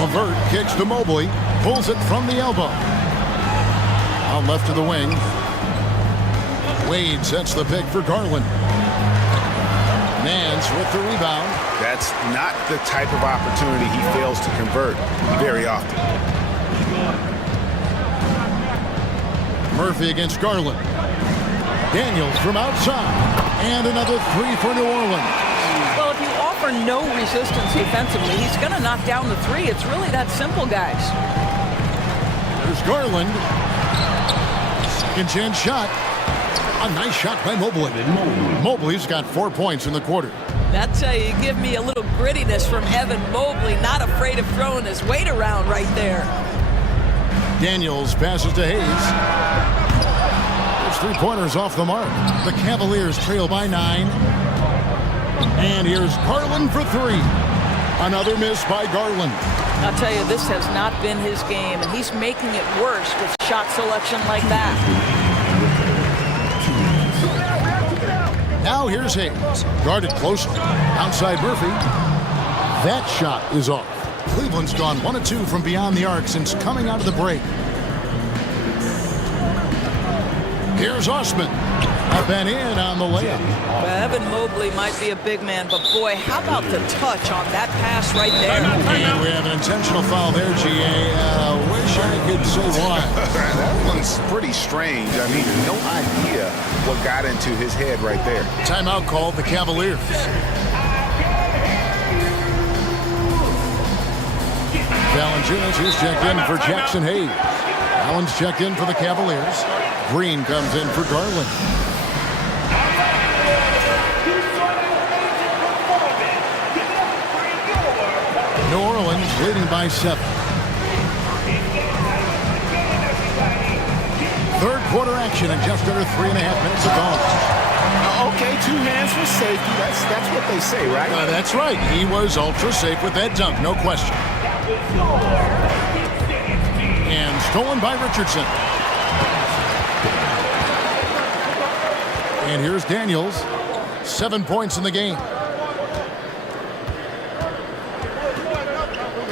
LeVert kicks to Mobley, pulls it from the elbow. Out left to the wing. Wade sets the pick for Garland. Nance with the rebound. That's not the type of opportunity he fails to convert very often. Murphy against Garland. Daniels from outside. And another 3 for New Orleans. Well, if you offer no resistance defensively, he's going to knock down the 3. It's really that simple, guys. There's Garland. Second chance shot. A nice shot by Mobley. Mobley's got 4 points in the quarter. That's how you give me a little grittiness from Evan Mobley, not afraid of throwing his weight around right there. Daniels passes to Hayes. There's 3-pointers off the mark. The Cavaliers trail by 9. And here's Garland for 3. Another miss by Garland. I'll tell you, this has not been his game, and he's making it worse with shot selection like that. Now here's Hayes. Guarded closely. Outside Murphy. That shot is off. Cleveland's gone 1 of 2 from beyond the arc since coming out of the break. Here's Osman. Up and in on the layup. Well, Evan Mobley might be a big man, but boy, how about the touch on that pass right there? And we have an intentional foul there, GA. Wish I could say why. That one's pretty strange. I mean, no idea what got into his head right there. Timeout called the Cavaliers. Valanciunas is checked in for Jackson Hayes. Allen's checked in for the Cavaliers. Green comes in for Garland. New Orleans leading by 7. Third quarter action in just under 3.5 minutes of gone. Okay, 2 hands for safety. That's what they say, right? That's right. He was ultra safe with that dunk, no question. And stolen by Richardson. And here's Daniels. 7 points in the game.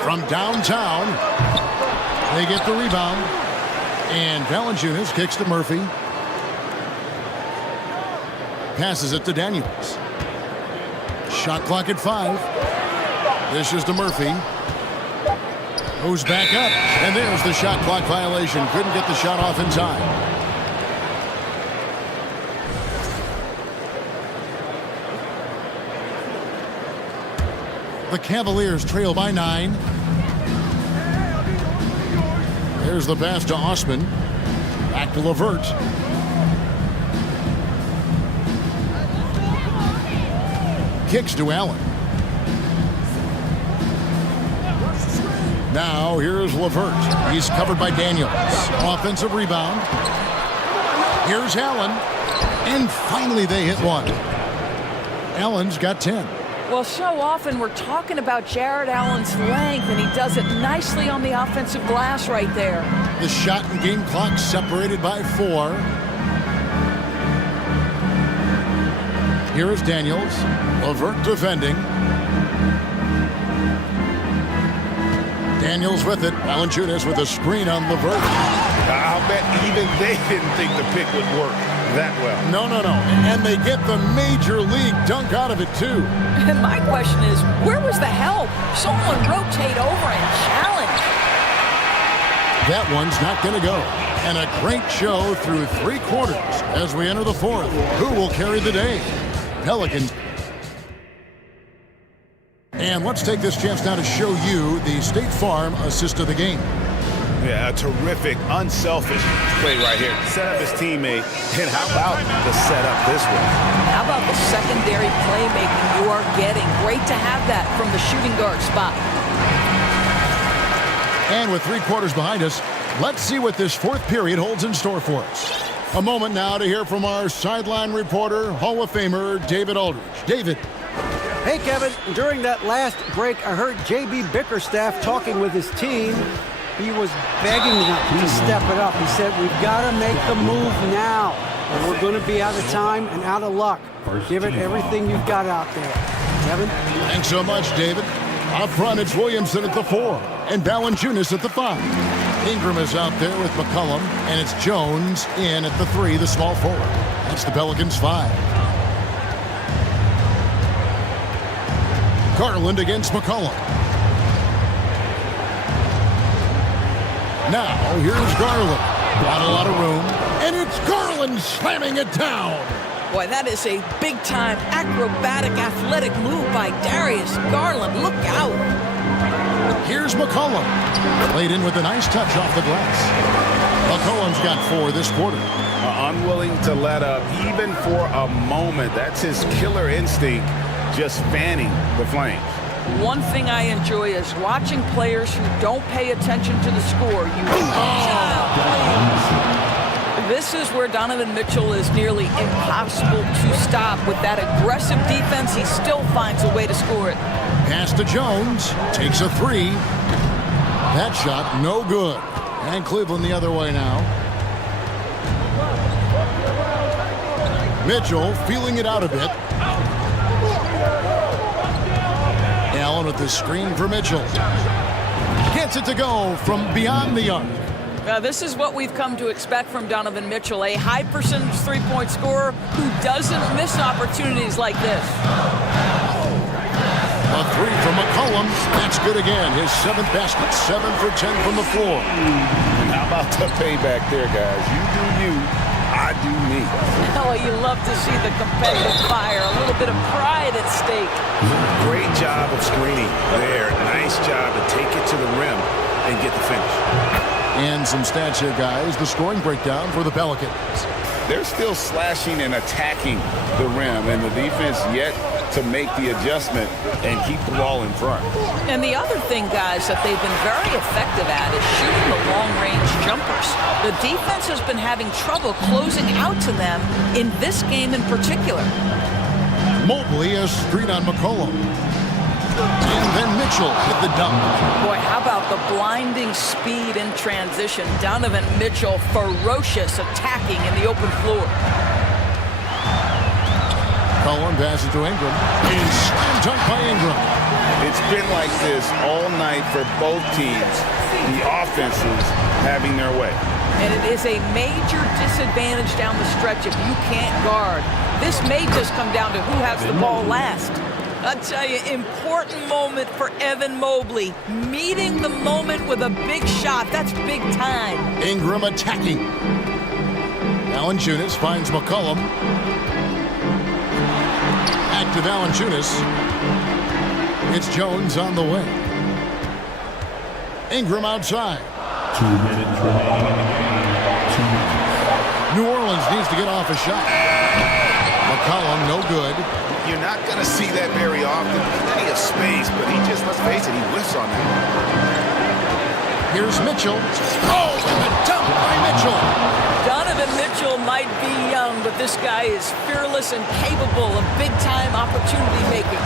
From downtown, they get the rebound. And Valanciunas kicks to Murphy. Passes it to Daniels. Shot clock at 5. This is to Murphy. Who's back up. And there's the shot clock violation. Couldn't get the shot off in time. The Cavaliers trail by 9. There's the pass to Osman. Back to LeVert. Kicks to Allen. Now here's LeVert. He's covered by Daniels. Offensive rebound. Here's Allen. And finally they hit one. Allen's got 10. Well, so often we're talking about Jared Allen's length, and he does it nicely on the offensive glass right there. The shot and game clock separated by 4. Here is Daniels. LeVert defending. Daniels with it. Valanciunas with a screen on LeVert. I'll bet even they didn't think the pick would work. that well. No. And they get the major league dunk out of it, too. And my question is, where was the help? Someone rotate over and challenge. That one's not going to go. And a great show through 3 quarters as we enter the 4th. Who will carry the day? Pelicans. And let's take this chance now to show you the State Farm assist of the game. Yeah, a terrific, unselfish play right here. Set up his teammate. And how about the setup this way? How about the secondary playmaking you are getting? Great to have that from the shooting guard spot. And with 3 quarters behind us, let's see what this 4th period holds in store for us. A moment now to hear from our sideline reporter, Hall of Famer David Aldridge. David. Hey, Kevin. During that last break, I heard J.B. Bickerstaff talking with his team. He was begging them to step it up. He said, we've got to make the move now, or we're going to be out of time and out of luck. Give it everything you've got out there. Kevin? Thanks so much, David. Up front, it's Williamson at the 4 and Valanciunas at the 5. Ingram is out there with McCollum, and it's Jones in at the 3, the small forward. That's the Pelicans' 5. Garland against McCollum. Now, here's Garland. Got a lot of room, and it's Garland slamming it down. Boy, that is a big-time acrobatic athletic move by Darius Garland. Look out. Here's McCollum. Played in with a nice touch off the glass. McCollum's got 4 this quarter. Unwilling to let up even for a moment. That's his killer instinct, just fanning the flames. One thing I enjoy is watching players who don't pay attention to the score. This is where Donovan Mitchell is nearly impossible to stop. With that aggressive defense, he still finds a way to score it. Pass to Jones. Takes a 3. That shot, no good. And Cleveland the other way now. Mitchell feeling it out a bit. Allen with the screen for Mitchell. Gets it to go from beyond the arc. This is what we've come to expect from Donovan Mitchell, a high percentage three-point scorer who doesn't miss opportunities like this. A 3 from McCollum. That's good again. His 7th basket, 7 for 10 from the floor. And how about the payback there, guys? You do you, I do me. Oh, you love to see the competitive fire, a little bit of pride at stake. Great job of screening there. Nice job to take it to the rim and get the finish. And some stats here, guys. The scoring breakdown for the Pelicans. They're still slashing and attacking the rim, and the defense yet to make the adjustment and keep the ball in front. And the other thing, guys, that they've been very effective at is shooting the long-range jumpers. The defense has been having trouble closing out to them in this game in particular. Mobley a screen on McCollum. And then Mitchell with the dunk. Boy, how about the blinding speed in transition? Donovan Mitchell ferocious attacking in the open floor. Cullen passes to Ingram. And slam dunk by Ingram. It's been like this all night for both teams. The offenses having their way. And it is a major disadvantage down the stretch if you can't guard. This may just come down to who has the ball last. I'll tell you, important moment for Evan Mobley. Meeting the moment with a big shot. That's big time. Ingram attacking. Valanciunas finds McCollum. Back to Valanciunas. It's Jones on the way. Ingram outside. 2 minutes remaining. New Orleans needs to get off a shot. McCollum, no good. You're not going to see that very often. Plenty of space, but he just, let's face it, he whiffs on that. Here's Mitchell. Oh, and the dunk by Mitchell. Donovan Mitchell might be young, but this guy is fearless and capable of big-time opportunity making.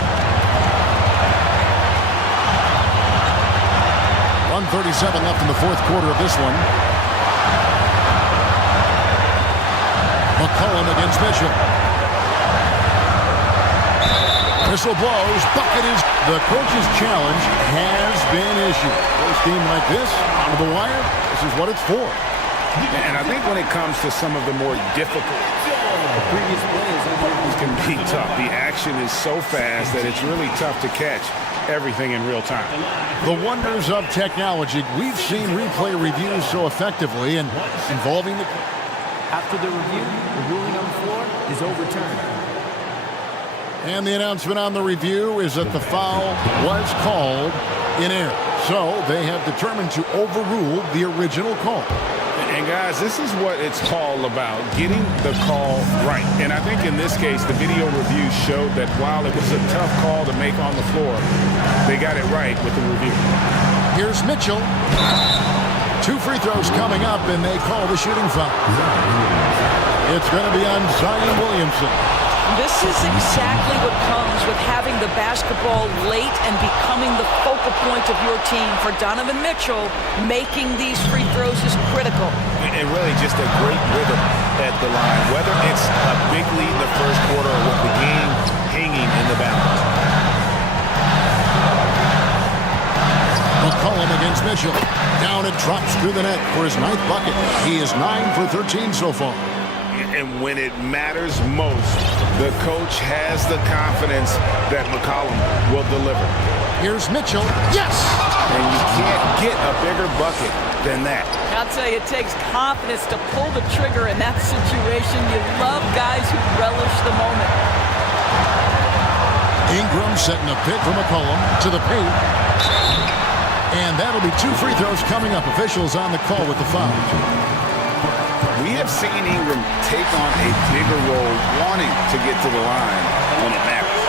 1:37 left in the 4th quarter of this one. McCollum against Mitchell. Whistle blows. Bucket is. The coach's challenge has been issued. First team like this, on the wire, this is what it's for. And I think when it comes to some of the more difficult The previous play is It can be tough. The action is so fast that it's really tough to catch everything in real time. The wonders of technology. We've seen replay reviews so effectively and involving the... After the review, the ruling on the floor is overturned. And the announcement on the review is that the foul was called in error. So they have determined to overrule the original call. And guys, this is what it's all about, getting the call right. And I think in this case, the video review showed that while it was a tough call to make on the floor, they got it right with the review. Here's Mitchell. 2 free throws coming up, and they call the shooting foul. It's going to be on Zion Williamson. This is exactly what comes with having the basketball late and becoming the focal point of your team. For Donovan Mitchell, making these free throws is critical. And really just a great rhythm at the line, whether it's a big lead in the first quarter or with the game hanging in the balance. McCollum against Mitchell. Down it drops through the net for his 9th bucket. He is 9 for 13 so far. And when it matters most, the coach has the confidence that McCollum will deliver. Here's Mitchell. Yes! And you can't get a bigger bucket than that. I'll tell you, it takes confidence to pull the trigger in that situation. You love guys who relish the moment. Ingram setting a pick for McCollum to the paint. And that'll be 2 free throws coming up. Officials on the call with the foul. We have seen Ingram take on a bigger role, wanting to get to the line when it matters.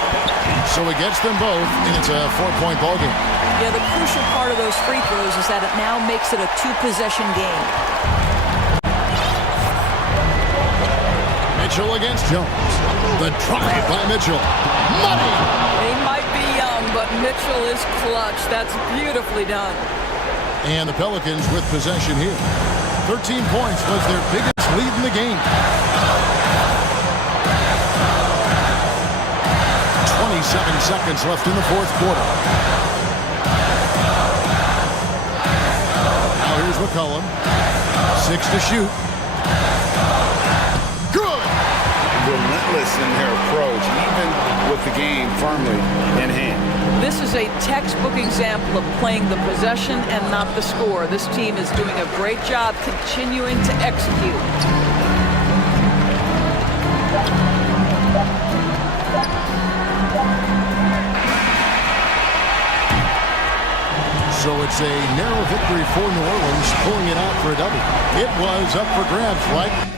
So he gets them both, and it's a 4-point ball game. Yeah, the crucial part of those free throws is that it now makes it a 2-possession game. Mitchell against Jones. The drive by Mitchell. Money! He might be young, but Mitchell is clutch. That's beautifully done. And the Pelicans with possession here. 13 points was their biggest lead in the game. 27 seconds left in the 4th quarter. Now here's McCollum. 6 to shoot. Good! Relentless in their approach, even with the game firmly in hand. This is a textbook example of playing the possession and not the score. This team is doing a great job continuing to execute. So it's a narrow victory for New Orleans, pulling it out for a double. It was up for grabs, right?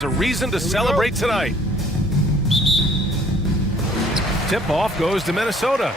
A reason to celebrate tonight. Tip-off goes to Minnesota.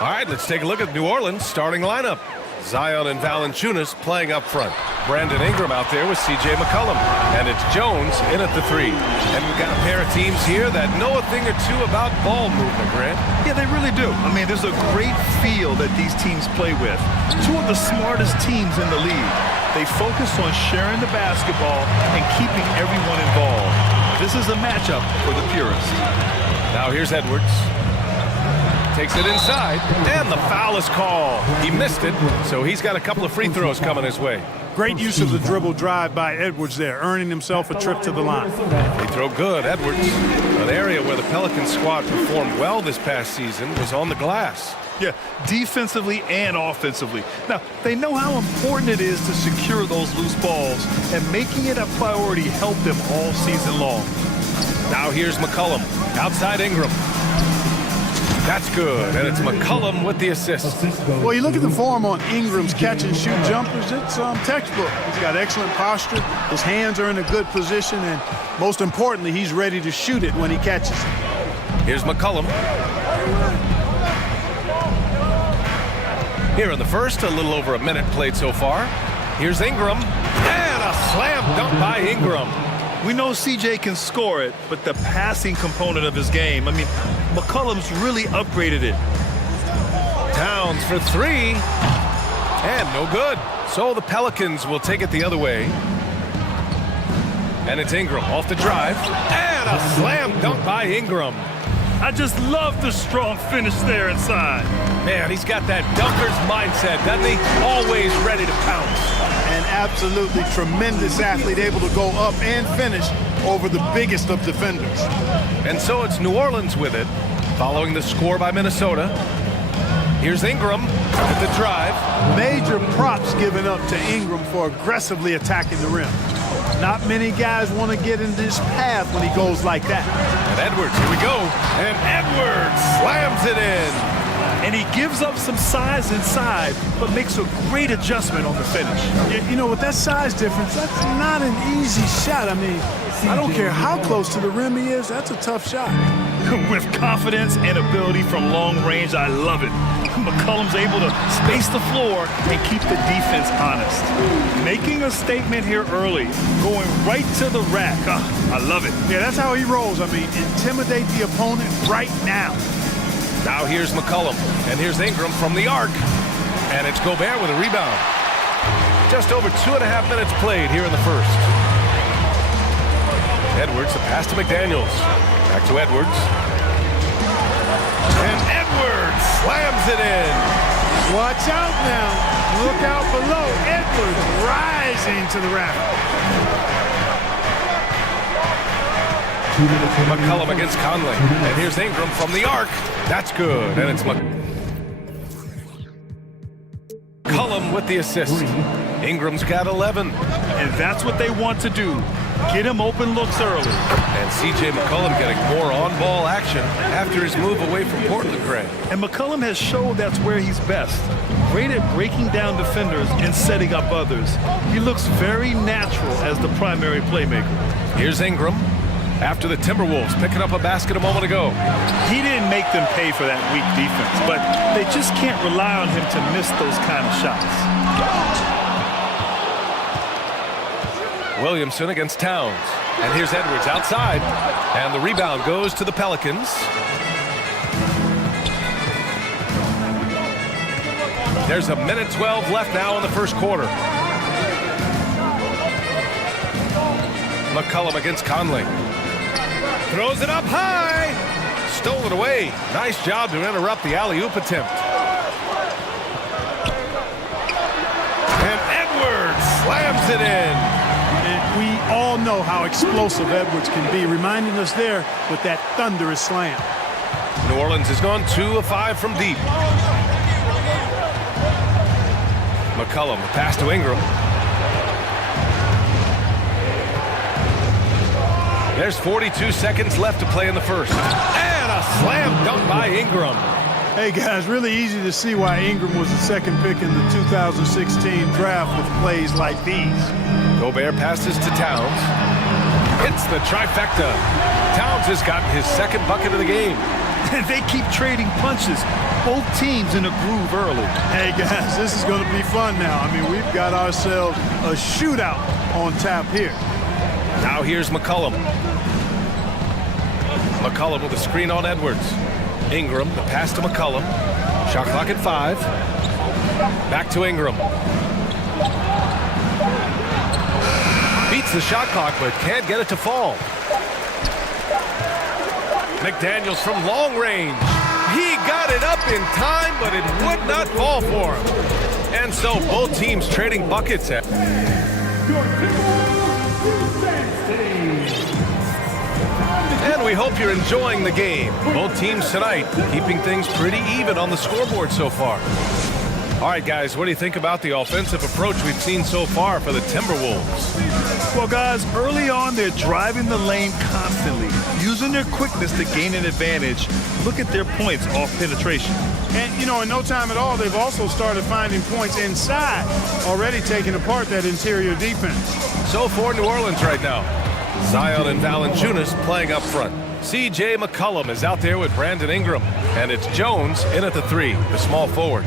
All right, let's take a look at New Orleans' starting lineup. Zion and Valanciunas playing up front. Brandon Ingram out there with C.J. McCollum. And it's Jones in at the 3. And we've got a pair of teams here that know a thing or two about ball movement, Grant. Yeah, they really do. I mean, there's a great feel that these teams play with. Two of the smartest teams in the league. They focus on sharing the basketball and keeping everyone involved. This is a matchup for the purists. Now here's Edwards. Takes it inside, and the foul is called. He missed it, so he's got a couple of free throws coming his way. Great use of the dribble drive by Edwards there, earning himself a trip to the line. They throw good, Edwards. An area where the Pelicans squad performed well this past season was on the glass. Yeah, defensively and offensively. Now, they know how important it is to secure those loose balls, and making it a priority helped them all season long. Now here's McCollum, outside Ingram. That's good, and it's McCollum with the assist. Well, you look at the form on Ingram's catch-and-shoot jumpers, it's textbook. He's got excellent posture, his hands are in a good position, and most importantly, he's ready to shoot it when he catches it. Here's McCollum. Here in the first, a little over a minute played so far. Here's Ingram, and a slam dunk by Ingram. We know CJ can score it, but the passing component of his game, I mean, McCollum's really upgraded it. Towns for 3, and no good. So the Pelicans will take it the other way. And it's Ingram off the drive, and a slam dunk by Ingram. I just love the strong finish there inside. Man, he's got that dunker's mindset, doesn't he? Always ready to pounce. An absolutely tremendous athlete, able to go up and finish over the biggest of defenders. And so it's New Orleans with it, following the score by Minnesota. Here's Ingram with the drive. Major props given up to Ingram for aggressively attacking the rim. Not many guys want to get in this path when he goes like that. And Edwards, here we go. And Edwards slams it in. And he gives up some size inside, but makes a great adjustment on the finish. You know, with that size difference, that's not an easy shot. I mean, I don't care how close to the rim he is, that's a tough shot. With confidence and ability from long range, I love it. McCollum's able to space the floor and keep the defense honest. Making a statement here early, going right to the rack. I love it. Yeah, that's how he rolls. I mean, intimidate the opponent right now. Now here's McCollum, and here's Ingram from the arc. And it's Gobert with a rebound. Just over 2.5 minutes played here in the first. Edwards, the pass to McDaniels. Back to Edwards. And Edwards slams it in. Watch out now. Look out below. Edwards rising to the rack. McCollum against Conley. And here's Ingram from the arc. That's good. And it's McCollum with the assist. Ingram's got 11. And that's what they want to do. Get him open looks early. And C.J. McCollum getting more on-ball action after his move away from Portland, Greg. And McCollum has showed that's where he's best. Great at breaking down defenders and setting up others. He looks very natural as the primary playmaker. Here's Ingram. After the Timberwolves picking up a basket a moment ago. He didn't make them pay for that weak defense, but they just can't rely on him to miss those kind of shots. Williamson against Towns. And here's Edwards outside. And the rebound goes to the Pelicans. There's a minute 12 left now in the first quarter. McCollum against Conley. Throws it up high. Stolen away. Nice job to interrupt the alley-oop attempt. And Edwards slams it in. And we all know how explosive Edwards can be, reminding us there with that thunderous slam. New Orleans has gone 2 of 5 from deep. McCollum, the pass to Ingram. There's 42 seconds left to play in the first. And a slam dunk by Ingram. Hey, guys, really easy to see why Ingram was the second pick in the 2016 draft with plays like these. Gobert passes to Towns. Hits the trifecta. Towns has gotten his second bucket of the game. And they keep trading punches. Both teams in a groove early. Hey, guys, this is going to be fun now. I mean, we've got ourselves a shootout on tap here. Now here's McCollum. McCollum with a screen on Edwards. Ingram, the pass to McCollum. Shot clock at 5. Back to Ingram. Beats the shot clock, but can't get it to fall. McDaniels from long range. He got it up in time, but it would not fall for him. And so both teams trading buckets at. And we hope you're enjoying the game. Both teams tonight keeping things pretty even on the scoreboard so far. All right, guys, what do you think about the offensive approach we've seen so far for the Timberwolves? Well, guys, early on, they're driving the lane constantly, using their quickness to gain an advantage. Look at their points off penetration. And, you know, in no time at all, they've also started finding points inside, already taking apart that interior defense. So for New Orleans right now, Zion and Valanciunas playing up front. C.J. McCollum is out there with Brandon Ingram. And it's Jones in at the 3, the small forward.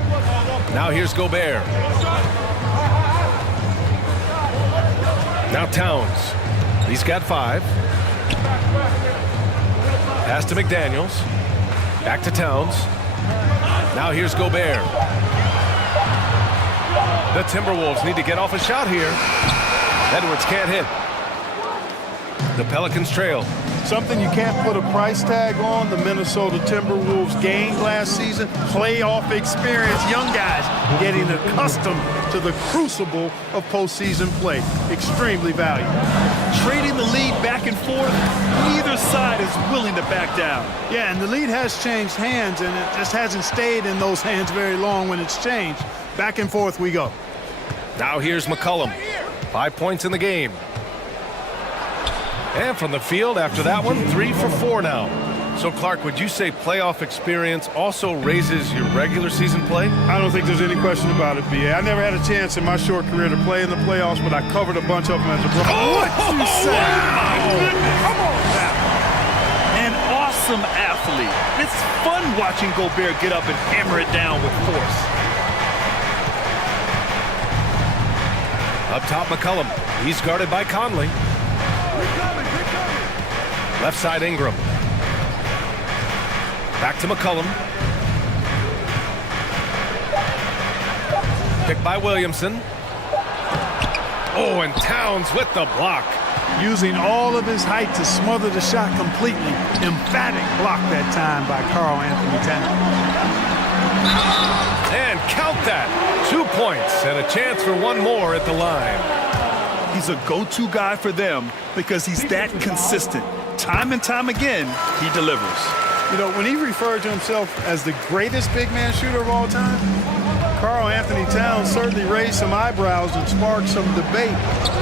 Now here's Gobert. Now Towns. He's got 5. Pass to McDaniels. Back to Towns. Now here's Gobert. The Timberwolves need to get off a shot here. Edwards can't hit. The Pelicans trail. Something you can't put a price tag on, the Minnesota Timberwolves gained last season. Playoff experience, young guys getting accustomed to the crucible of postseason play. Extremely valuable. Trading the lead back and forth, neither side is willing to back down. Yeah, and the lead has changed hands, and it just hasn't stayed in those hands very long when it's changed. Back and forth we go. Now here's McCollum. 5 points in the game. And from the field after that one, 3 for 4 now. So, Clark, would you say playoff experience also raises your regular season play? I don't think there's any question about it, B.A. I never had a chance in my short career to play in the playoffs, but I covered a bunch of them as a pro. What you say? Come on now. An awesome athlete. It's fun watching Gobert get up and hammer it down with force. Up top, McCollum. He's guarded by Conley. Left side, Ingram. Back to McCollum. Picked by Williamson. Oh, and Towns with the block. Using all of his height to smother the shot completely. Emphatic block that time by Karl Anthony Towns. And count that. 2 points and a chance for one more at the line. He's a go-to guy for them because he's that consistent. Time and time again, he delivers. You know, when he referred to himself as the greatest big man shooter of all time, Karl Anthony Towns certainly raised some eyebrows and sparked some debate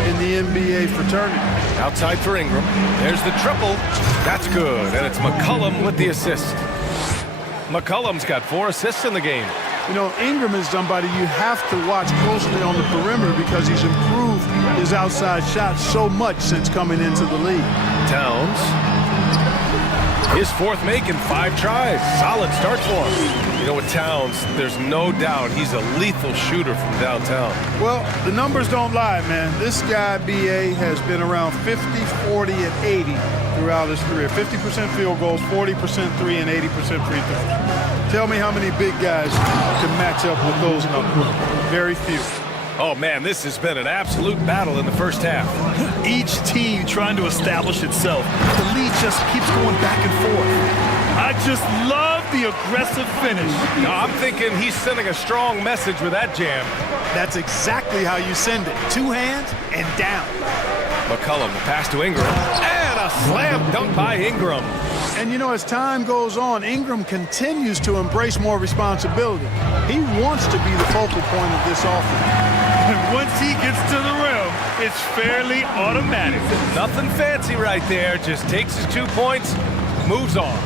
in the NBA fraternity. Outside for Ingram. There's the triple. That's good. And it's McCollum with the assist. McCollum's got 4 assists in the game. You know, Ingram is somebody you have to watch closely on the perimeter because he's improved his outside shot so much since coming into the league. Towns. His 4th make in 5 tries. Solid start for him. You know, with Towns, there's no doubt he's a lethal shooter from downtown. Well, the numbers don't lie, man. This guy, B.A., has been around 50, 40, and 80 throughout his career. 50% field goals, 40% 3, and 80% free throws. Tell me how many big guys can match up with those numbers. Very few. Oh, man, this has been an absolute battle in the first half. Each team trying to establish itself. The lead just keeps going back and forth. I just love the aggressive finish. No, I'm thinking he's sending a strong message with that jam. That's exactly how you send it. 2 hands and down. McCollum, the pass to Ingram. And a slam dunk by Ingram. And, you know, as time goes on, Ingram continues to embrace more responsibility. He wants to be the focal point of this offense. And once he gets to the rim, It's fairly automatic. Nothing fancy right there. Just takes his 2 points, moves on.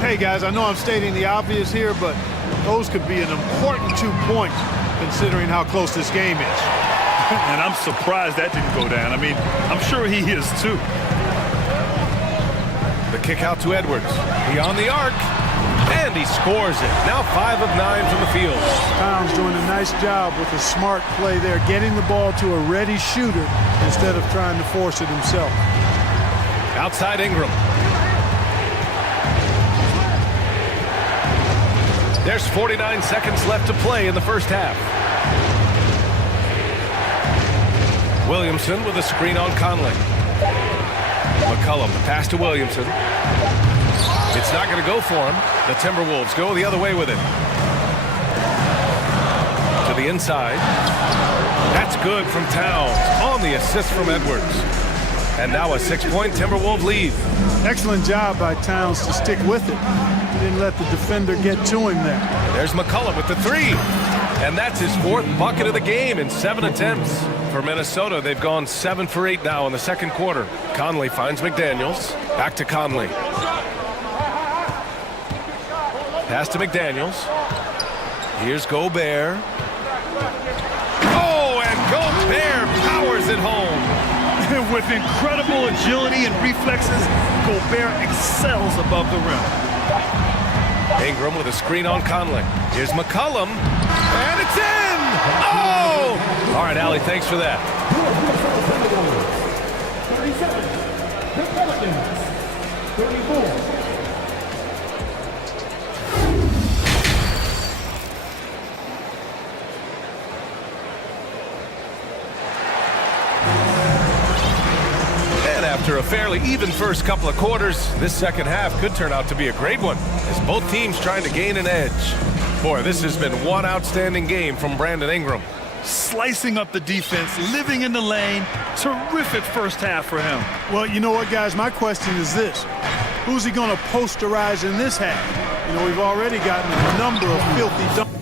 Hey, guys, I know I'm stating the obvious here, but those could be an important 2 points considering how close this game is. And I'm surprised that didn't go down. I mean, I'm sure he is too. The kick out to Edwards. He on the arc, and he scores it. Now 5 of 9 from the field. Towns doing a nice job with a smart play there, getting the ball to a ready shooter instead of trying to force it himself. Outside Ingram. There's 49 seconds left to play in the first half. Williamson with a screen on Conley. McCollum, the pass to Williamson. It's not going to go for him. The Timberwolves go the other way with it. To the inside. That's good from Towns on the assist from Edwards. And now a 6-point Timberwolves lead. Excellent job by Towns to stick with it. He didn't let the defender get to him there. There's McCollum with the 3. And that's his 4th bucket of the game in 7 attempts. For Minnesota, they've gone 7 for 8 now in the second quarter. Conley finds McDaniels. Back to Conley. Pass to McDaniels. Here's Gobert. Oh, and Gobert powers it home. With incredible agility and reflexes, Gobert excels above the rim. Ingram with a screen on Conley. Here's McCollum. And it's in! Oh! All right, Allie, thanks for that. 37. The Pelicans. 34. After a fairly even first couple of quarters, this second half could turn out to be a great one, as both teams trying to gain an edge. Boy, this has been one outstanding game from Brandon Ingram. Slicing up the defense, living in the lane. Terrific first half for him. Well, you know what, guys? My question is this. Who's he going to posterize in this half? You know, we've already gotten a number of filthy dunks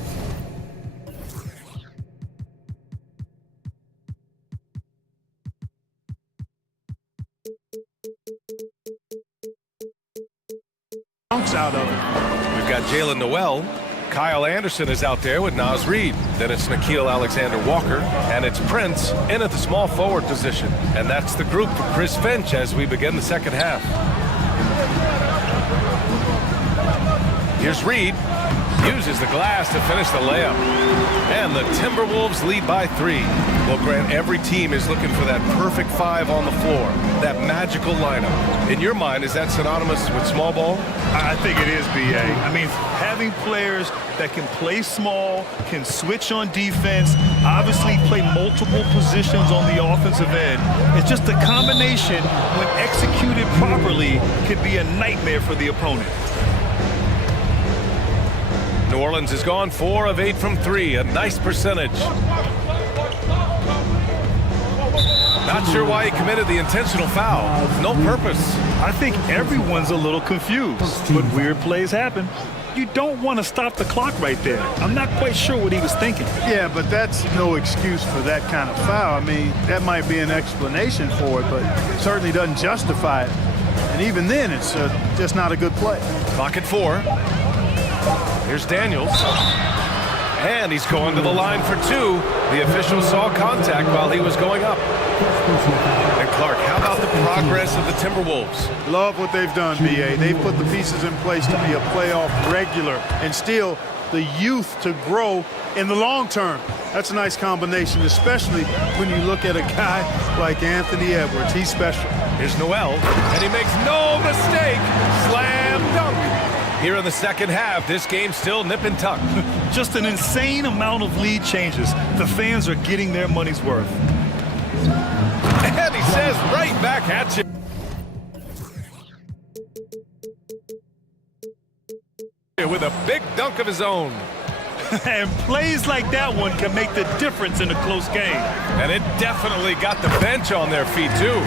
out of it. We've got Jalen Noel. Kyle Anderson is out there with Naz Reid. Then it's Nickeil Alexander-Walker. And it's Prince in at the small forward position. And that's the group for Chris Finch as we begin the second half. Here's Reid. Uses the glass to finish the layup. And the Timberwolves lead by 3. Well, Grant, every team is looking for that perfect 5 on the floor. That magical lineup. In your mind, is that synonymous with small ball? I think it is, B.A. I mean, having players that can play small, can switch on defense, obviously play multiple positions on the offensive end. It's just a combination, when executed properly, could be a nightmare for the opponent. New Orleans has gone 4 of 8 from 3, a nice percentage. Not sure why he committed the intentional foul. No purpose. I think everyone's a little confused, but weird plays happen. You don't want to stop the clock right there. I'm not quite sure what he was thinking. Yeah, but that's no excuse for that kind of foul. I mean, that might be an explanation for it, but it certainly doesn't justify it. And even then, it's just not a good play. Clock at 4. Here's Daniels. And he's going to the line for 2. The official saw contact while he was going up. And Clark, how about the progress of the Timberwolves? Love what they've done, B.A. They've put the pieces in place to be a playoff regular and still the youth to grow in the long term. That's a nice combination, especially when you look at a guy like Anthony Edwards. He's special. Here's Noel, and he makes no mistake. Slam dunk. Here in the second half, this game's still nip and tuck. Just an insane amount of lead changes. The fans are getting their money's worth. And he says right back at you. With a big dunk of his own. And plays like that one can make the difference in a close game. And it definitely got the bench on their feet, too.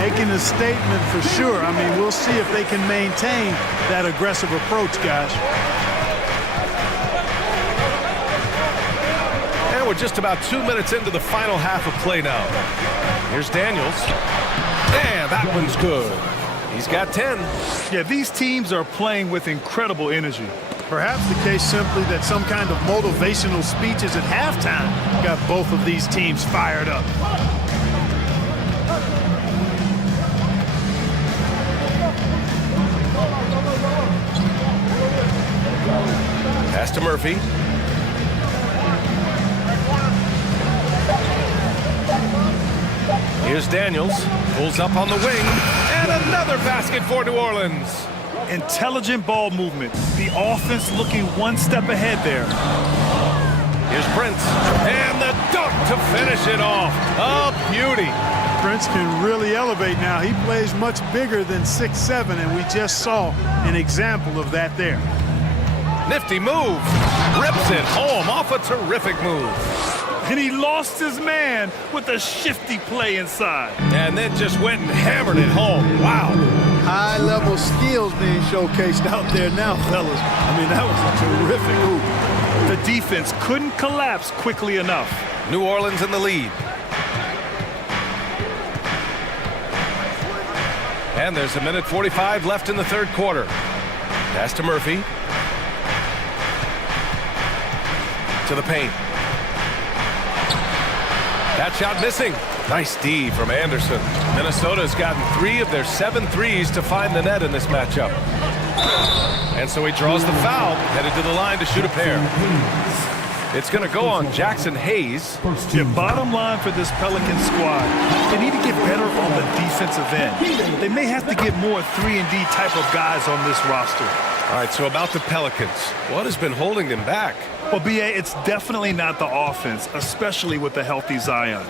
Making a statement for sure. I mean, we'll see if they can maintain that aggressive approach, guys. And we're just about 2 minutes into the final half of play now. Here's Daniels. And that one's good. He's got 10. Yeah, these teams are playing with incredible energy. Perhaps the case simply that some kind of motivational speeches at halftime got both of these teams fired up. Pass to Murphy. Here's Daniels. Pulls up on the wing. And another basket for New Orleans. Intelligent ball movement. The offense looking one step ahead there. Here's Prince. And the dunk to finish it off. A beauty. Prince can really elevate now. He plays much bigger than 6'7", and we just saw an example of that there. Nifty move. Rips it home off a terrific move. And he lost his man with a shifty play inside. And then just went and hammered it home. Wow. High-level skills being showcased out there now, fellas. I mean, that was a terrific move. The defense couldn't collapse quickly enough. New Orleans in the lead. And there's a minute 45 left in the third quarter. Pass to Murphy. To the paint. That shot missing. Nice D from Anderson. Minnesota's gotten 3 of their 7 threes to find the net in this matchup. And so he draws the foul, headed to the line to shoot a pair. It's going to go on Jackson Hayes. The bottom line for this Pelican squad, they need to get better on the defensive end. They may have to get more 3-and-D type of guys on this roster. All right, so about the Pelicans. What has been holding them back? Well, B.A., it's definitely not the offense, especially with the healthy Zion.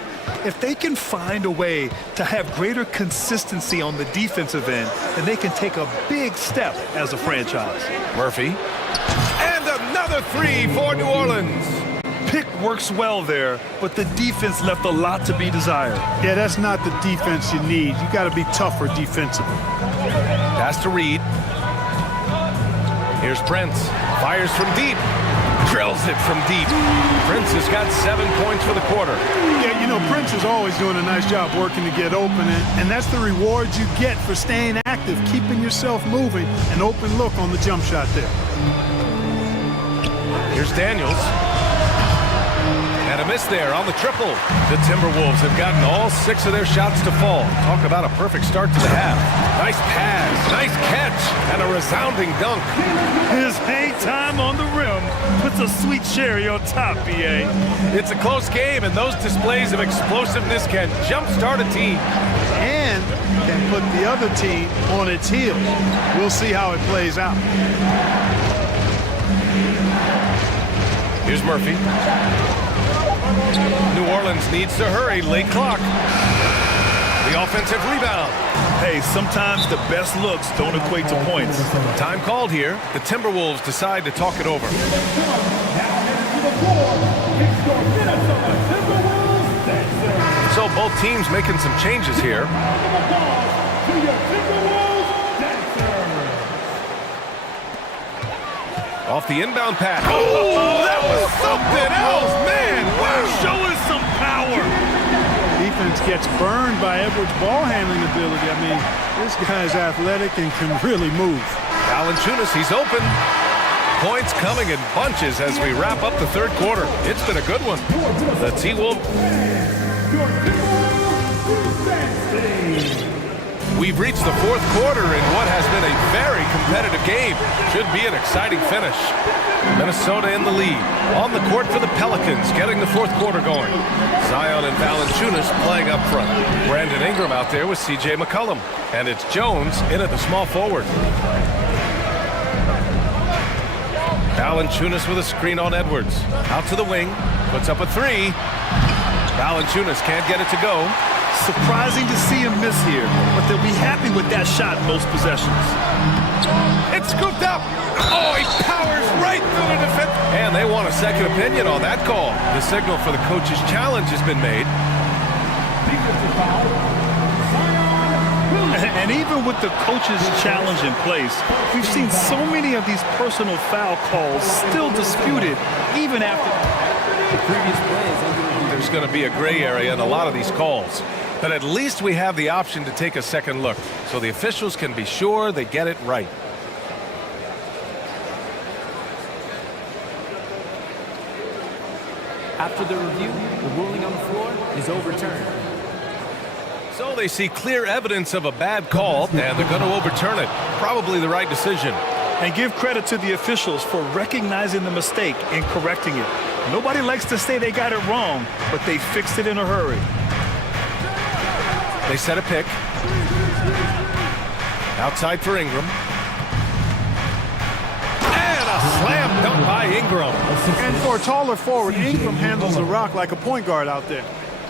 If they can find a way to have greater consistency on the defensive end, then they can take a big step as a franchise. Murphy. And another 3 for New Orleans. Pick works well there, but the defense left a lot to be desired. Yeah, that's not the defense you need. You got to be tougher defensively. Pass to Reed. Here's Prince. Fires from deep. Drills it from deep. Prince has got 7 points for the quarter. Yeah, you know, Prince is always doing a nice job working to get open, and that's the reward you get for staying active, keeping yourself moving, an open look on the jump shot there. Here's Daniels. And a miss there on the triple. The Timberwolves have gotten all 6 of their shots to fall. Talk about a perfect start to the half. Nice pass, nice catch, and a resounding dunk. His hang time on the rim puts a sweet cherry on top, B.A. It's a close game, and those displays of explosiveness can jumpstart a team. And can put the other team on its heels. We'll see how it plays out. Here's Murphy. New Orleans needs to hurry, late clock. The offensive rebound. Hey, sometimes the best looks don't equate to points. Time called here. The Timberwolves decide to talk it over. So both teams making some changes here. Off the inbound pass. Oh, that was something else, man. Wow. Show us some power. Defense gets burned by Edwards' ball handling ability. I mean, this guy's athletic and can really move. Valanciunas, he's open. Points coming in bunches as we wrap up the third quarter. It's been a good one. The T-Wolves. We've reached the fourth quarter in what has been a very competitive game. Should be an exciting finish. Minnesota in the lead. On the court for the Pelicans, getting the fourth quarter going. Zion and Valanciunas playing up front. Brandon Ingram out there with C.J. McCollum. And it's Jones in at the small forward. Valanciunas with a screen on Edwards. Out to the wing. Puts up a 3. Valanciunas can't get it to go. Surprising to see him miss here, but they'll be happy with that shot most possessions. It's scooped up. Oh, he powers right through the defense. And they want a second opinion on that call. The signal for the coach's challenge has been made. And even with the coach's challenge in place, we've seen so many of these personal foul calls still disputed even after. The previous play is under review. There's going to be a gray area in a lot of these calls. But at least we have the option to take a second look, so the officials can be sure they get it right. After the review, the ruling on the floor is overturned. So they see clear evidence of a bad call, and they're going to overturn it. Probably the right decision. And give credit to the officials for recognizing the mistake and correcting it. Nobody likes to say they got it wrong, but they fixed it in a hurry. They set a pick. Outside for Ingram. And a slam dunk by Ingram. And for a taller forward, Ingram handles the rock like a point guard out there.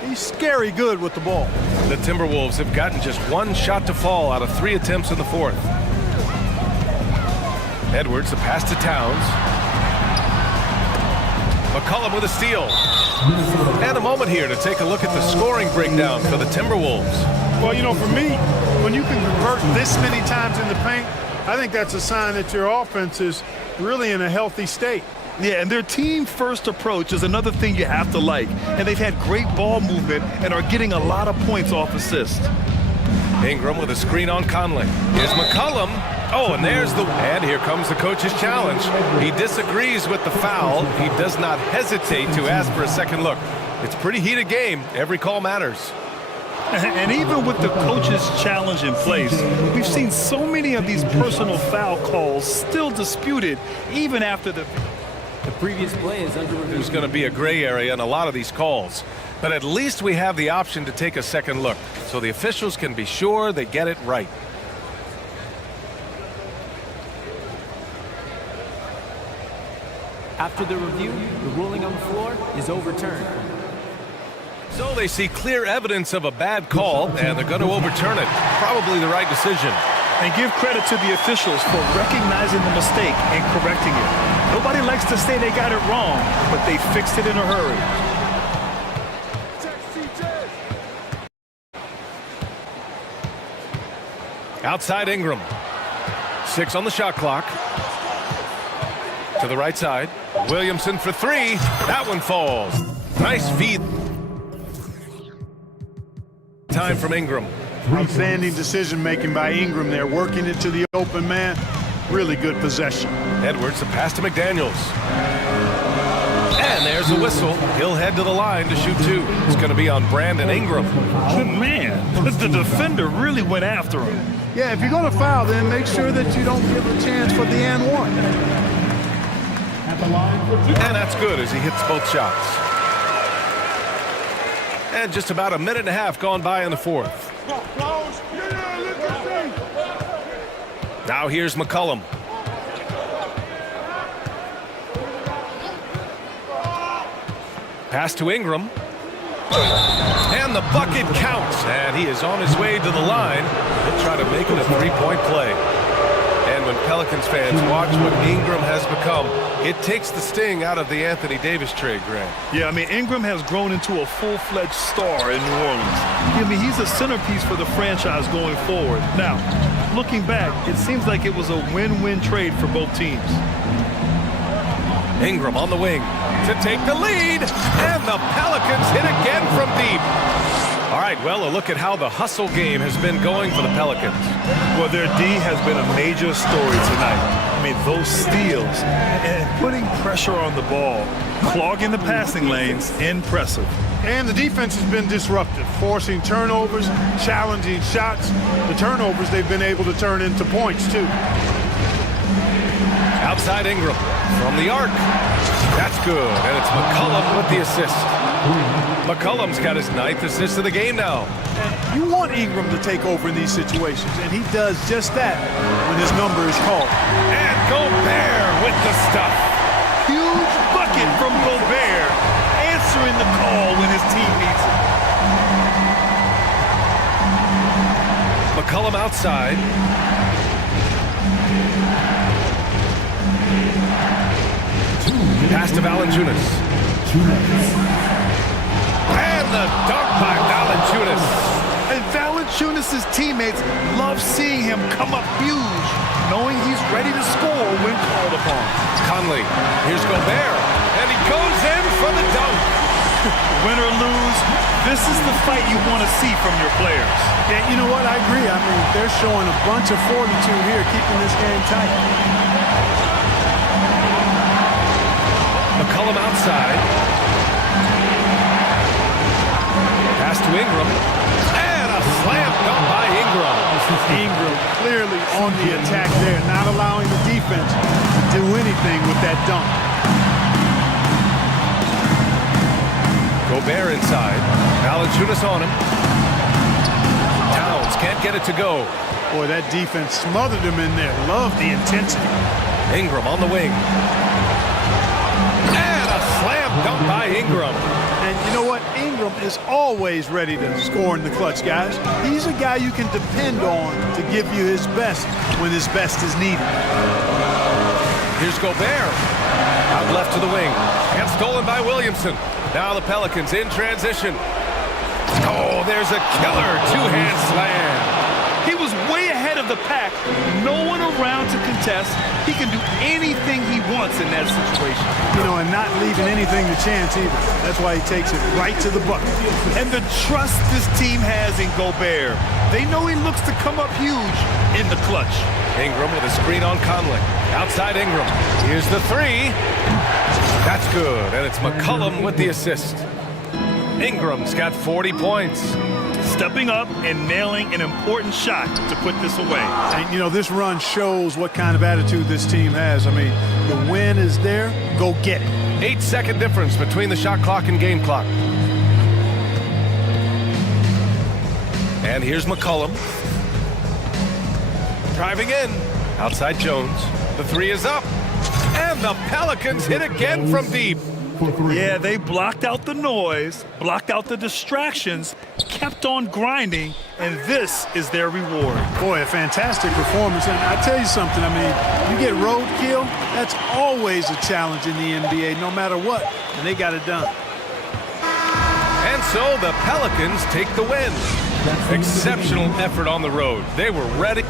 He's scary good with the ball. The Timberwolves have gotten just one shot to fall out of 3 attempts in the fourth. Edwards, the pass to Towns. McCollum with a steal. And a moment here to take a look at the scoring breakdown for the Timberwolves. Well, you know, for me, when you can convert this many times in the paint, I think that's a sign that your offense is really in a healthy state. Yeah, and their team-first approach is another thing you have to like. And they've had great ball movement and are getting a lot of points off assists. Ingram with a screen on Conley. Here's McCollum. Oh, and there's the... And here comes the coach's challenge. He disagrees with the foul. He does not hesitate to ask for a second look. It's a pretty heated game. Every call matters. And even with the coach's challenge in place, we've seen so many of these personal foul calls still disputed even after the previous play is under review. There's going to be a gray area in a lot of these calls. But at least we have the option to take a second look, so the officials can be sure they get it right. After the review, the ruling on the floor is overturned. So they see clear evidence of a bad call, and they're going to overturn it. Probably the right decision. And give credit to the officials for recognizing the mistake and correcting it. Nobody likes to say they got it wrong, but they fixed it in a hurry. Outside Ingram. 6 on the shot clock. To the right side. Williamson for 3. That one falls. Nice feed. Time from Ingram. Outstanding decision-making by Ingram there, working it to the open man. Really good possession. Edwards, the pass to McDaniels. And there's a whistle. He'll head to the line to shoot 2. It's going to be on Brandon Ingram. Oh, man, the defender really went after him. Yeah, if you're going to foul, then make sure that you don't give a chance for the and one. And that's good as he hits both shots. And just about a minute and a half gone by in the fourth. Now here's McCollum. Pass to Ingram. And the bucket counts. And he is on his way to the line. He'll try to make it a 3-point play. And when Pelicans fans watch what Ingram has become, it takes the sting out of the Anthony Davis trade, Grant. Yeah, I mean, Ingram has grown into a full-fledged star in New Orleans. I mean, he's a centerpiece for the franchise going forward. Now, looking back, it seems like it was a win-win trade for both teams. Ingram on the wing to take the lead, and the Pelicans hit again from deep. All right, well, a look at how the hustle game has been going for the Pelicans. Well, their D has been a major story tonight. I mean, those steals and putting pressure on the ball, clogging the passing lanes, impressive. And the defense has been disruptive, forcing turnovers, challenging shots. The turnovers they've been able to turn into points, too. Outside Ingram from the arc. That's good, and it's McCollum with the assist. McCollum's got his 9th assist of the game now. And you want Ingram to take over in these situations, and he does just that when his number is called. And Gobert with the stuff. Huge bucket from Gobert, answering the call when his team needs it. McCollum outside. Pass to Valanciunas. And the dunk by Valanciunas. And Valanciunas' teammates love seeing him come up huge, knowing he's ready to score when called upon. Conley. Here's Gobert. And he goes in for the dunk. Win or lose, this is the fight you want to see from your players. Yeah, you know what? I agree. I mean, they're showing a bunch of fortitude here, keeping this game tight. McCollum outside. Pass to Ingram. And a slam dunk by Ingram. Ingram clearly on the attack there, not allowing the defense to do anything with that dunk. Gobert inside. Valanciunas on him. Towns can't get it to go. Boy, that defense smothered him in there. Love the intensity. Ingram on the wing. And a slam dunk by Ingram. And you know what? Ingram is always ready to score in the clutch, guys. He's a guy you can depend on to give you his best when his best is needed. Here's Gobert. Out left to the wing. And stolen by Williamson. Now the Pelicans in transition. Oh, there's a killer two-hand slam. He was way ahead of the pack. No one around to contest. He can do anything he wants in that situation. You know, and not leaving anything to chance either. That's why he takes it right to the bucket. And the trust this team has in Gobert. They know he looks to come up huge in the clutch. Ingram with a screen on Conley. Outside Ingram. Here's the three. That's good, and it's McCollum with the assist. Ingram's got 40 points. Stepping up and nailing an important shot to put this away. And, you know, this run shows what kind of attitude this team has. I mean, the win is there, go get it. 8-second difference between the shot clock and game clock. And here's McCollum. Driving in. Outside Jones. The three is up. And the Pelicans hit again from deep. Yeah, they blocked out the noise, blocked out the distractions, kept on grinding, and this is their reward. Boy, a fantastic performance. And I tell you something, I mean, you get roadkill, that's always a challenge in the NBA, no matter what, and they got it done. And so the Pelicans take the win. Exceptional effort on the road. They were ready.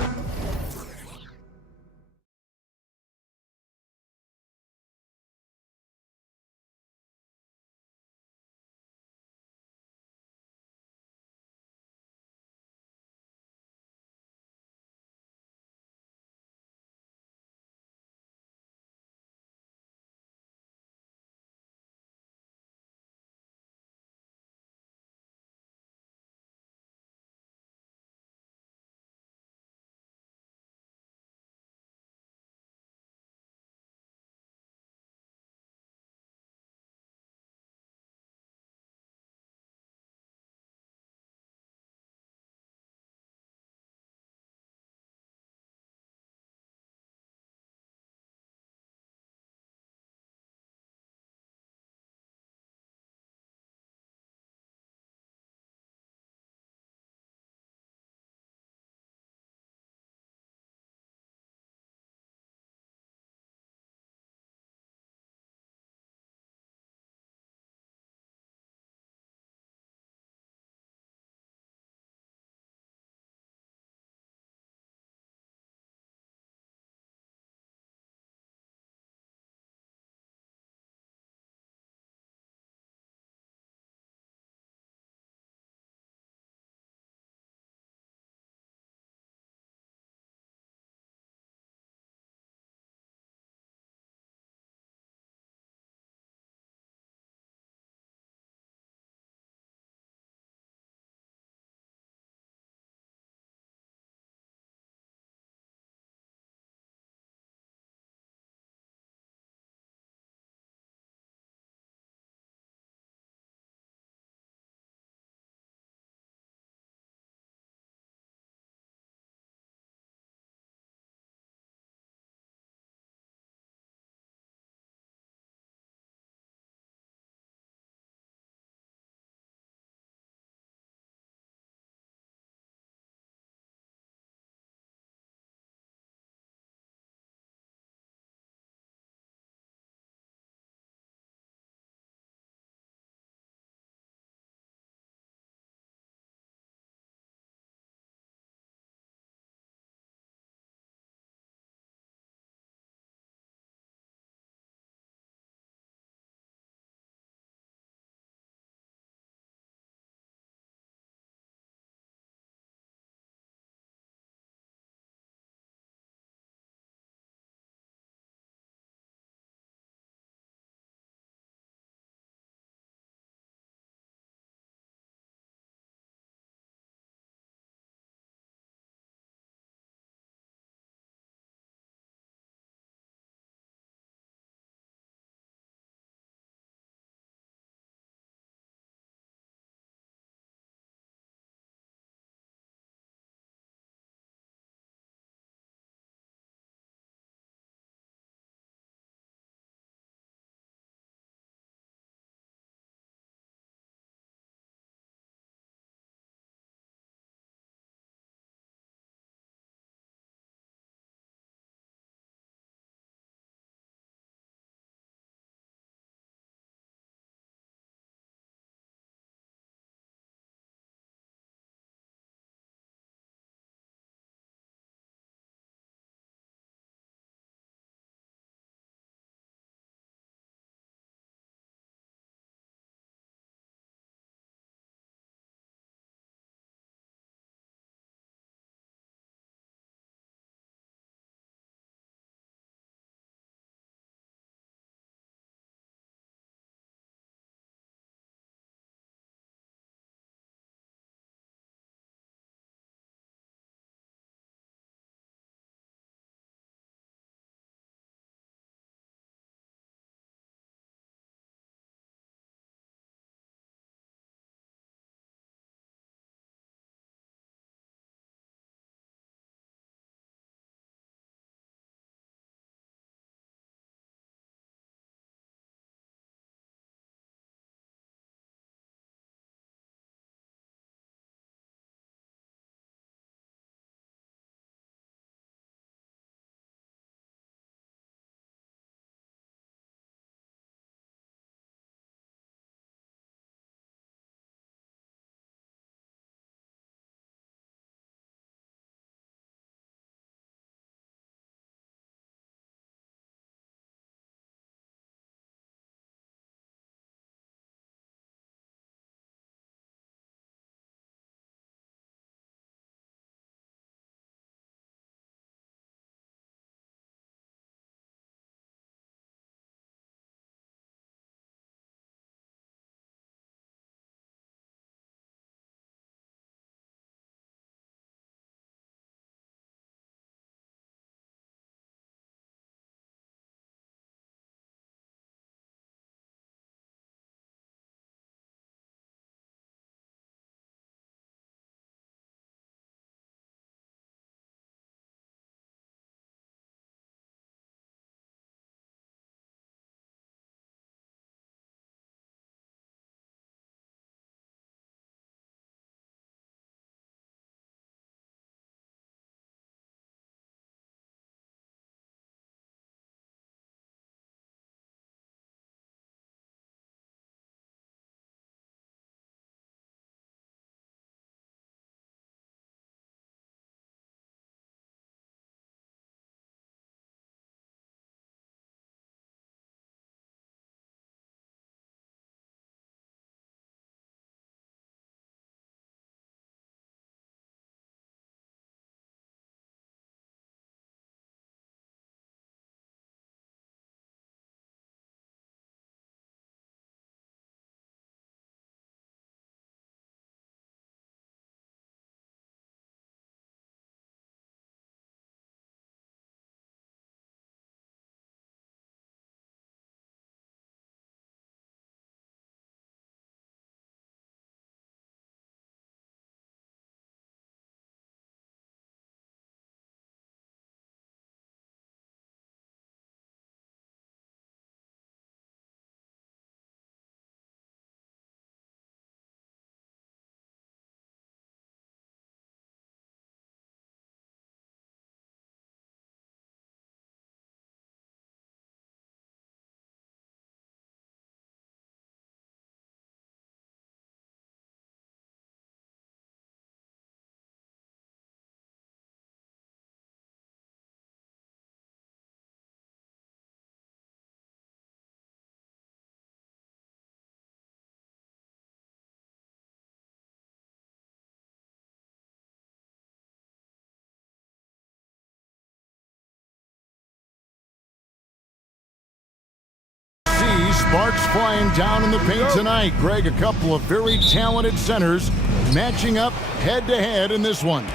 Sparks flying down in the paint tonight. Greg, a couple of very talented centers matching up head-to-head in this one.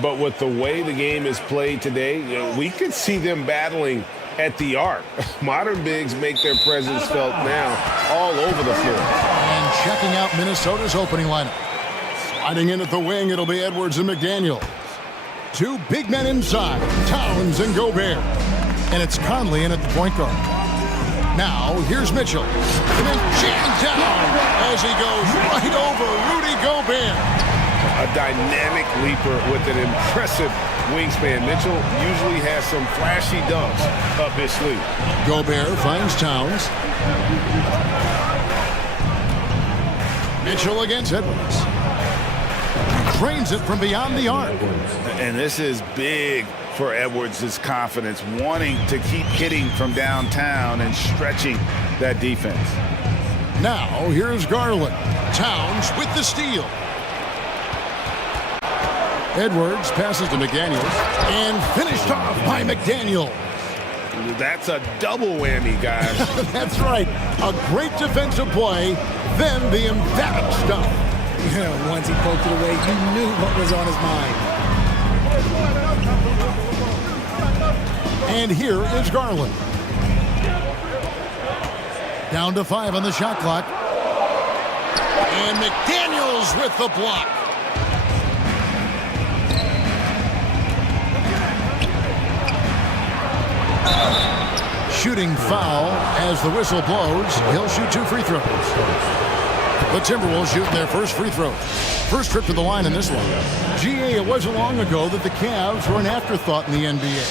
But with the way the game is played today, we could see them battling at the arc. Modern bigs make their presence felt now all over the floor. And checking out Minnesota's opening lineup. Sliding in at the wing, it'll be Edwards and McDaniel. Two big men inside, Towns and Gobert. And it's Conley in at the point guard. Now, here's Mitchell. And then jammed down as he goes right over Rudy Gobert. A dynamic leaper with an impressive wingspan. Mitchell usually has some flashy dunks up his sleeve. Gobert finds Towns. Mitchell against Edwards. Trains it from beyond the arc. And this is big for Edwards' confidence, wanting to keep hitting from downtown and stretching that defense. Now, here's Garland. Towns with the steal. Edwards passes to McDaniel and finished off by McDaniel. That's a double whammy, guys. That's right. A great defensive play, then the emphatic stuff. Yeah, once he poked it away, you knew what was on his mind. And here is Garland. Down to 5 on the shot clock. And McDaniels with the block. Shooting foul as the whistle blows. He'll shoot 2 free throws. The Timberwolves shooting their first free throw. First trip to the line in this one. GA, it wasn't long ago that the Cavs were an afterthought in the NBA.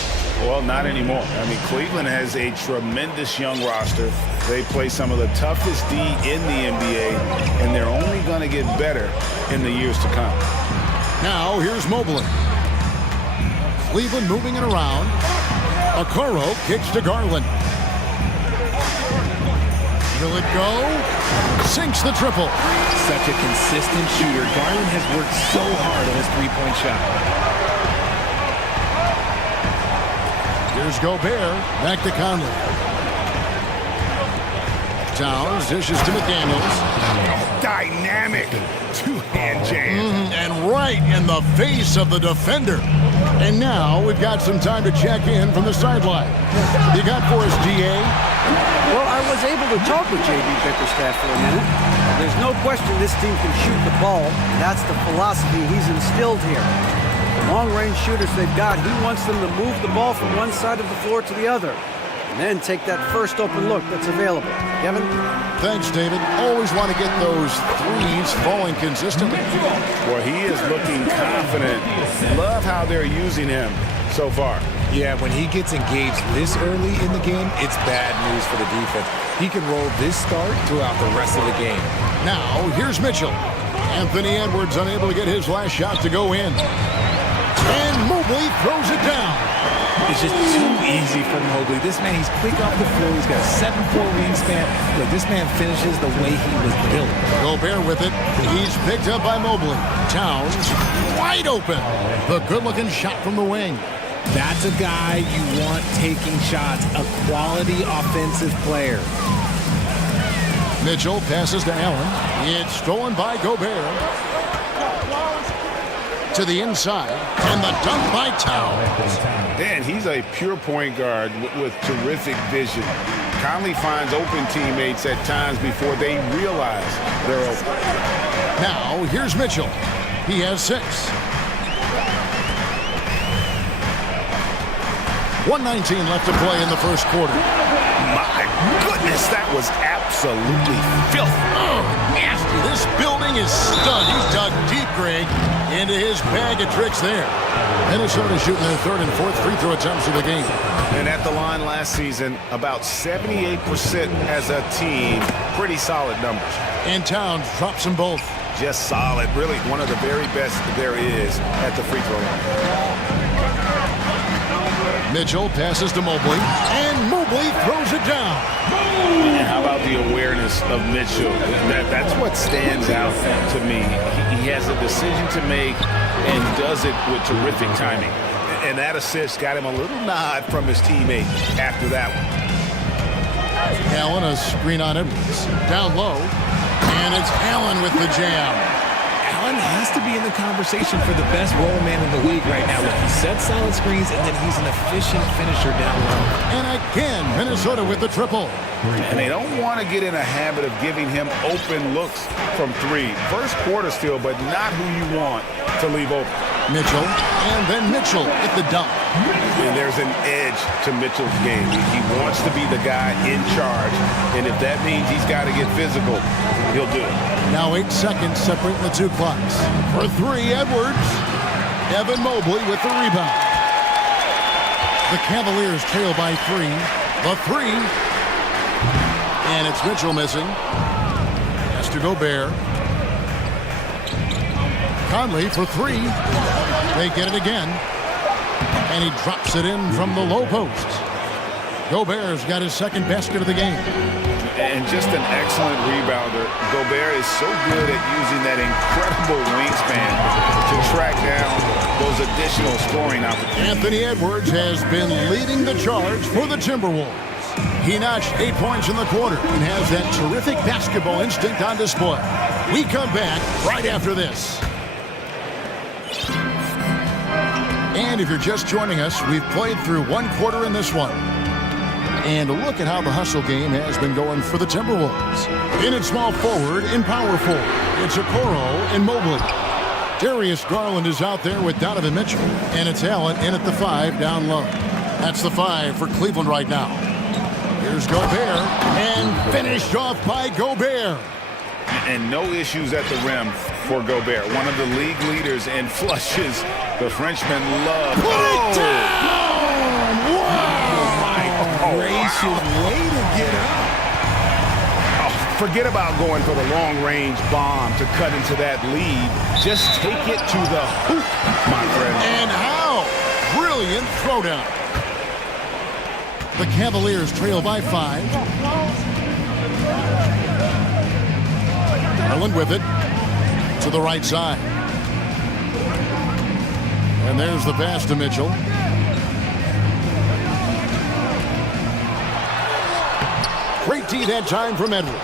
Well, not anymore. I mean, Cleveland has a tremendous young roster. They play some of the toughest D in the NBA, and they're only going to get better in the years to come. Now, here's Mobley. Cleveland moving it around. Okoro kicks to Garland. Will it go? Sinks the triple. Such a consistent shooter. Garland has worked so hard on his three-point shot. Here's Gobert. Back to Conley. Towns dishes to McDaniels. Dynamic two-hand jam. And right in the face of the defender. And now we've got some time to check in from the sideline. You got for us, GA? Well, I was able to talk with J.B. Bickerstaff for a minute. There's no question this team can shoot the ball. That's the philosophy he's instilled here. The long-range shooters they've got, he wants them to move the ball from one side of the floor to the other. And then take that first open look that's available. Kevin? Thanks, David. Always want to get those threes falling consistently. Well, he is looking confident. Love how they're using him so far. Yeah, when he gets engaged this early in the game, it's bad news for the defense. He can roll this start throughout the rest of the game. Now, here's Mitchell. Anthony Edwards unable to get his last shot to go in. And Mobley throws it down. It's just too easy for Mobley. This man, he's quick off the floor. He's got a 7'4" wingspan. Look, this man finishes the way he was built. Gobert with it. He's picked up by Mobley. Towns wide open. The good-looking shot from the wing. That's a guy you want taking shots, a quality offensive player. Mitchell passes to Allen. It's stolen by Gobert. To the inside, and the dunk by Towns. Dan, he's a pure point guard with terrific vision. Conley finds open teammates at times before they realize they're open. Now, here's Mitchell. He has 6. 1:19 left to play in the first quarter. My goodness, that was absolutely filthy. Oh, nasty. This building is stunned. He's dug deep, Greg, into his bag of tricks there. Minnesota shooting their 3rd and 4th free throw attempts of the game. And at the line last season, about 78% as a team. Pretty solid numbers. And Towns drops them both. Just solid. Really one of the very best there is at the free throw line. Mitchell passes to Mobley, and Mobley throws it down. And how about the awareness of Mitchell? That's what stands out to me. He has a decision to make and does it with terrific timing. And that assist got him a little nod from his teammate after that one. Allen, a screen on Edwards. Down low. And it's Allen with the jam. Allen has to be in the conversation for the best roll man in the league right now. Look, he sets solid screens, and then he's an efficient finisher down low. And again, Minnesota with the triple. And they don't want to get in a habit of giving him open looks from three. First quarter still, but not who you want to leave open. Mitchell, and then Mitchell at the dunk. And there's an edge to Mitchell's game. He wants to be the guy in charge, and if that means he's got to get physical, he'll do it. Now 8 seconds separating the two clocks. For three, Edwards. Evan Mobley with the rebound. The Cavaliers trail by 3. The three. And it's Mitchell missing. Has to Gobert. Conley for 3. They get it again. And he drops it in from the low post. Gobert's got his second basket of the game. And just an excellent rebounder. Gobert is so good at using that incredible wingspan to track down those additional scoring opportunities. Anthony Edwards has been leading the charge for the Timberwolves. He notched 8 points in the quarter and has that terrific basketball instinct on display. We come back right after this. And if you're just joining us, we've played through one quarter in this one. And look at how the hustle game has been going for the Timberwolves. In at small forward, in power forward, it's Okoro and Mobley. Darius Garland is out there with Donovan Mitchell. And it's Allen in at the 5 down low. That's the 5 for Cleveland right now. Here's Gobert, and finished off by Gobert. And no issues at the rim for Gobert. One of the league leaders in flushes. The Frenchman loves. Put it down! Wow! Gracious way to get up. Oh, forget about going for the long-range bomb to cut into that lead. Just take it to the hoop, my friend. And how? Brilliant throwdown. The Cavaliers trail by 5. Garland with it to the right side. And there's the pass to Mitchell. Great D that time from Edwards.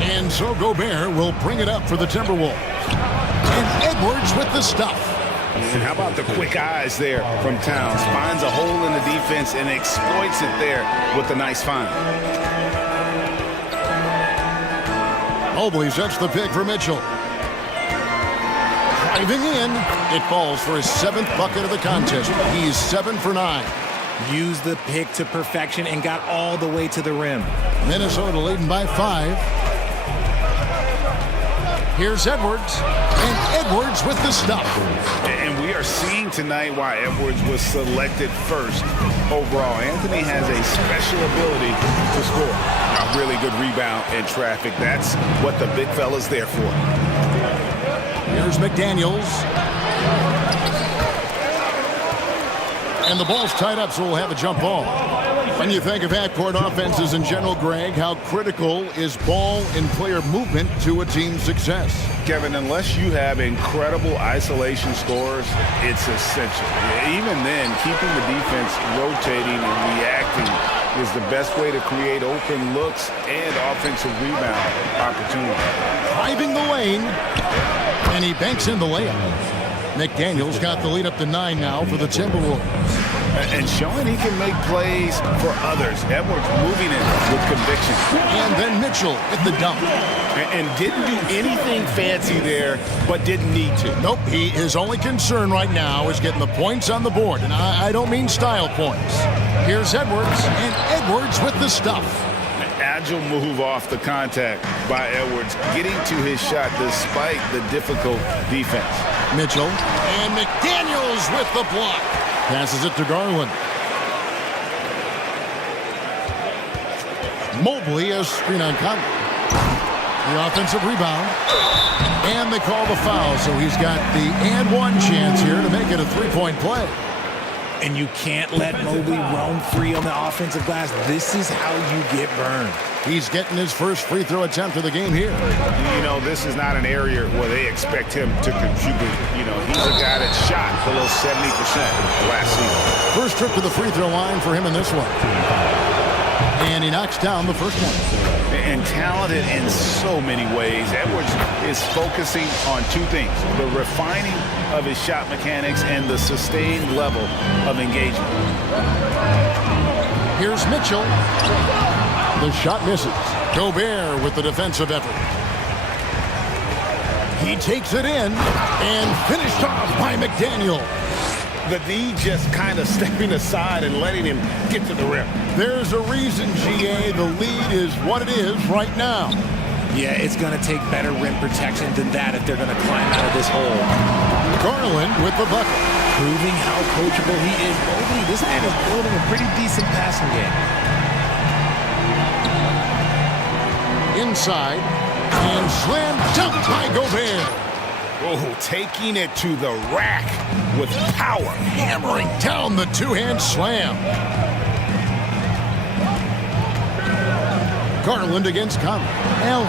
And so Gobert will bring it up for the Timberwolves. And Edwards with the stuff. And how about the quick eyes there from Towns? Finds a hole in the defense and exploits it there with a nice find. Mobley sets the pick for Mitchell. Driving in. It falls for his 7th bucket of the contest. He's 7 for 9. Used the pick to perfection and got all the way to the rim. Minnesota leading by 5. Here's Edwards. And Edwards with the stuff. And we are seeing tonight why Edwards was selected first overall. Anthony has a special ability to score. A really good rebound in traffic. That's what the big fella's there for. Here's McDaniels. And the ball's tied up, so we'll have a jump ball. When you think of half-court offenses in general, Greg, how critical is ball and player movement to a team's success? Kevin, unless you have incredible isolation scorers, it's essential. Even then, keeping the defense rotating and reacting is the best way to create open looks and offensive rebound opportunities. Driving the lane, and he banks in the layup. McDaniels got the lead up to 9 now for the Timberwolves. And showing he can make plays for others. Edwards moving in with conviction. And then Mitchell at the dunk. And didn't do anything fancy there, but didn't need to. Nope, his only concern right now is getting the points on the board. And I don't mean style points. Here's Edwards, and Edwards with the stuff. Agile move off the contact by Edwards, getting to his shot despite the difficult defense. Mitchell, and McDaniels with the block. Passes it to Garland. Mobley a screen on Conley. The offensive rebound. And they call the foul, so he's got the and one chance here to make it a three-point play. And you can't let Mobley roam free on the offensive glass. This is how you get burned. He's getting his first free throw attempt of the game here. You know, this is not an area where they expect him to contribute. You know, he's a guy that shot below 70% last season. First trip to the free throw line for him in this one. And he knocks down the first one. And talented in so many ways. Edwards is focusing on two things: the refining of his shot mechanics and the sustained level of engagement. Here's Mitchell. The shot misses. Gobert with the defensive effort. He takes it in and finished off by McDaniel. The D just kind of stepping aside and letting him get to the rim. There's a reason, GA, the lead is what it is right now. Yeah, it's going to take better rim protection than that if they're going to climb out of this hole. Garland with the bucket. Proving how coachable he is. Mobley, this man is building a pretty decent passing game. Inside, and slam dunk by Gobert. Oh, taking it to the rack with power. Hammering down the two-hand slam. Garland against Conley. Allen.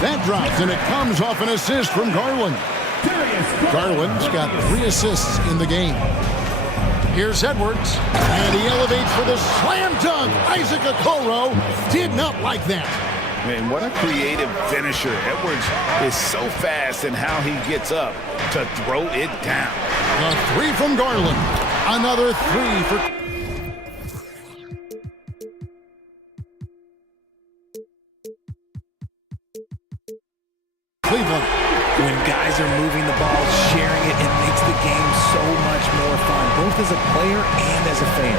That drops, and it comes off an assist from Garland. Garland's got 3 assists in the game. Here's Edwards, and he elevates for the slam dunk. Isaac Okoro did not like that. Man, what a creative finisher. Edwards is so fast in how he gets up to throw it down. A 3 from Garland. Another 3 for Cleveland. When guys are moving the ball, sharing it, it makes the game so much more fun, both as a player and as a fan.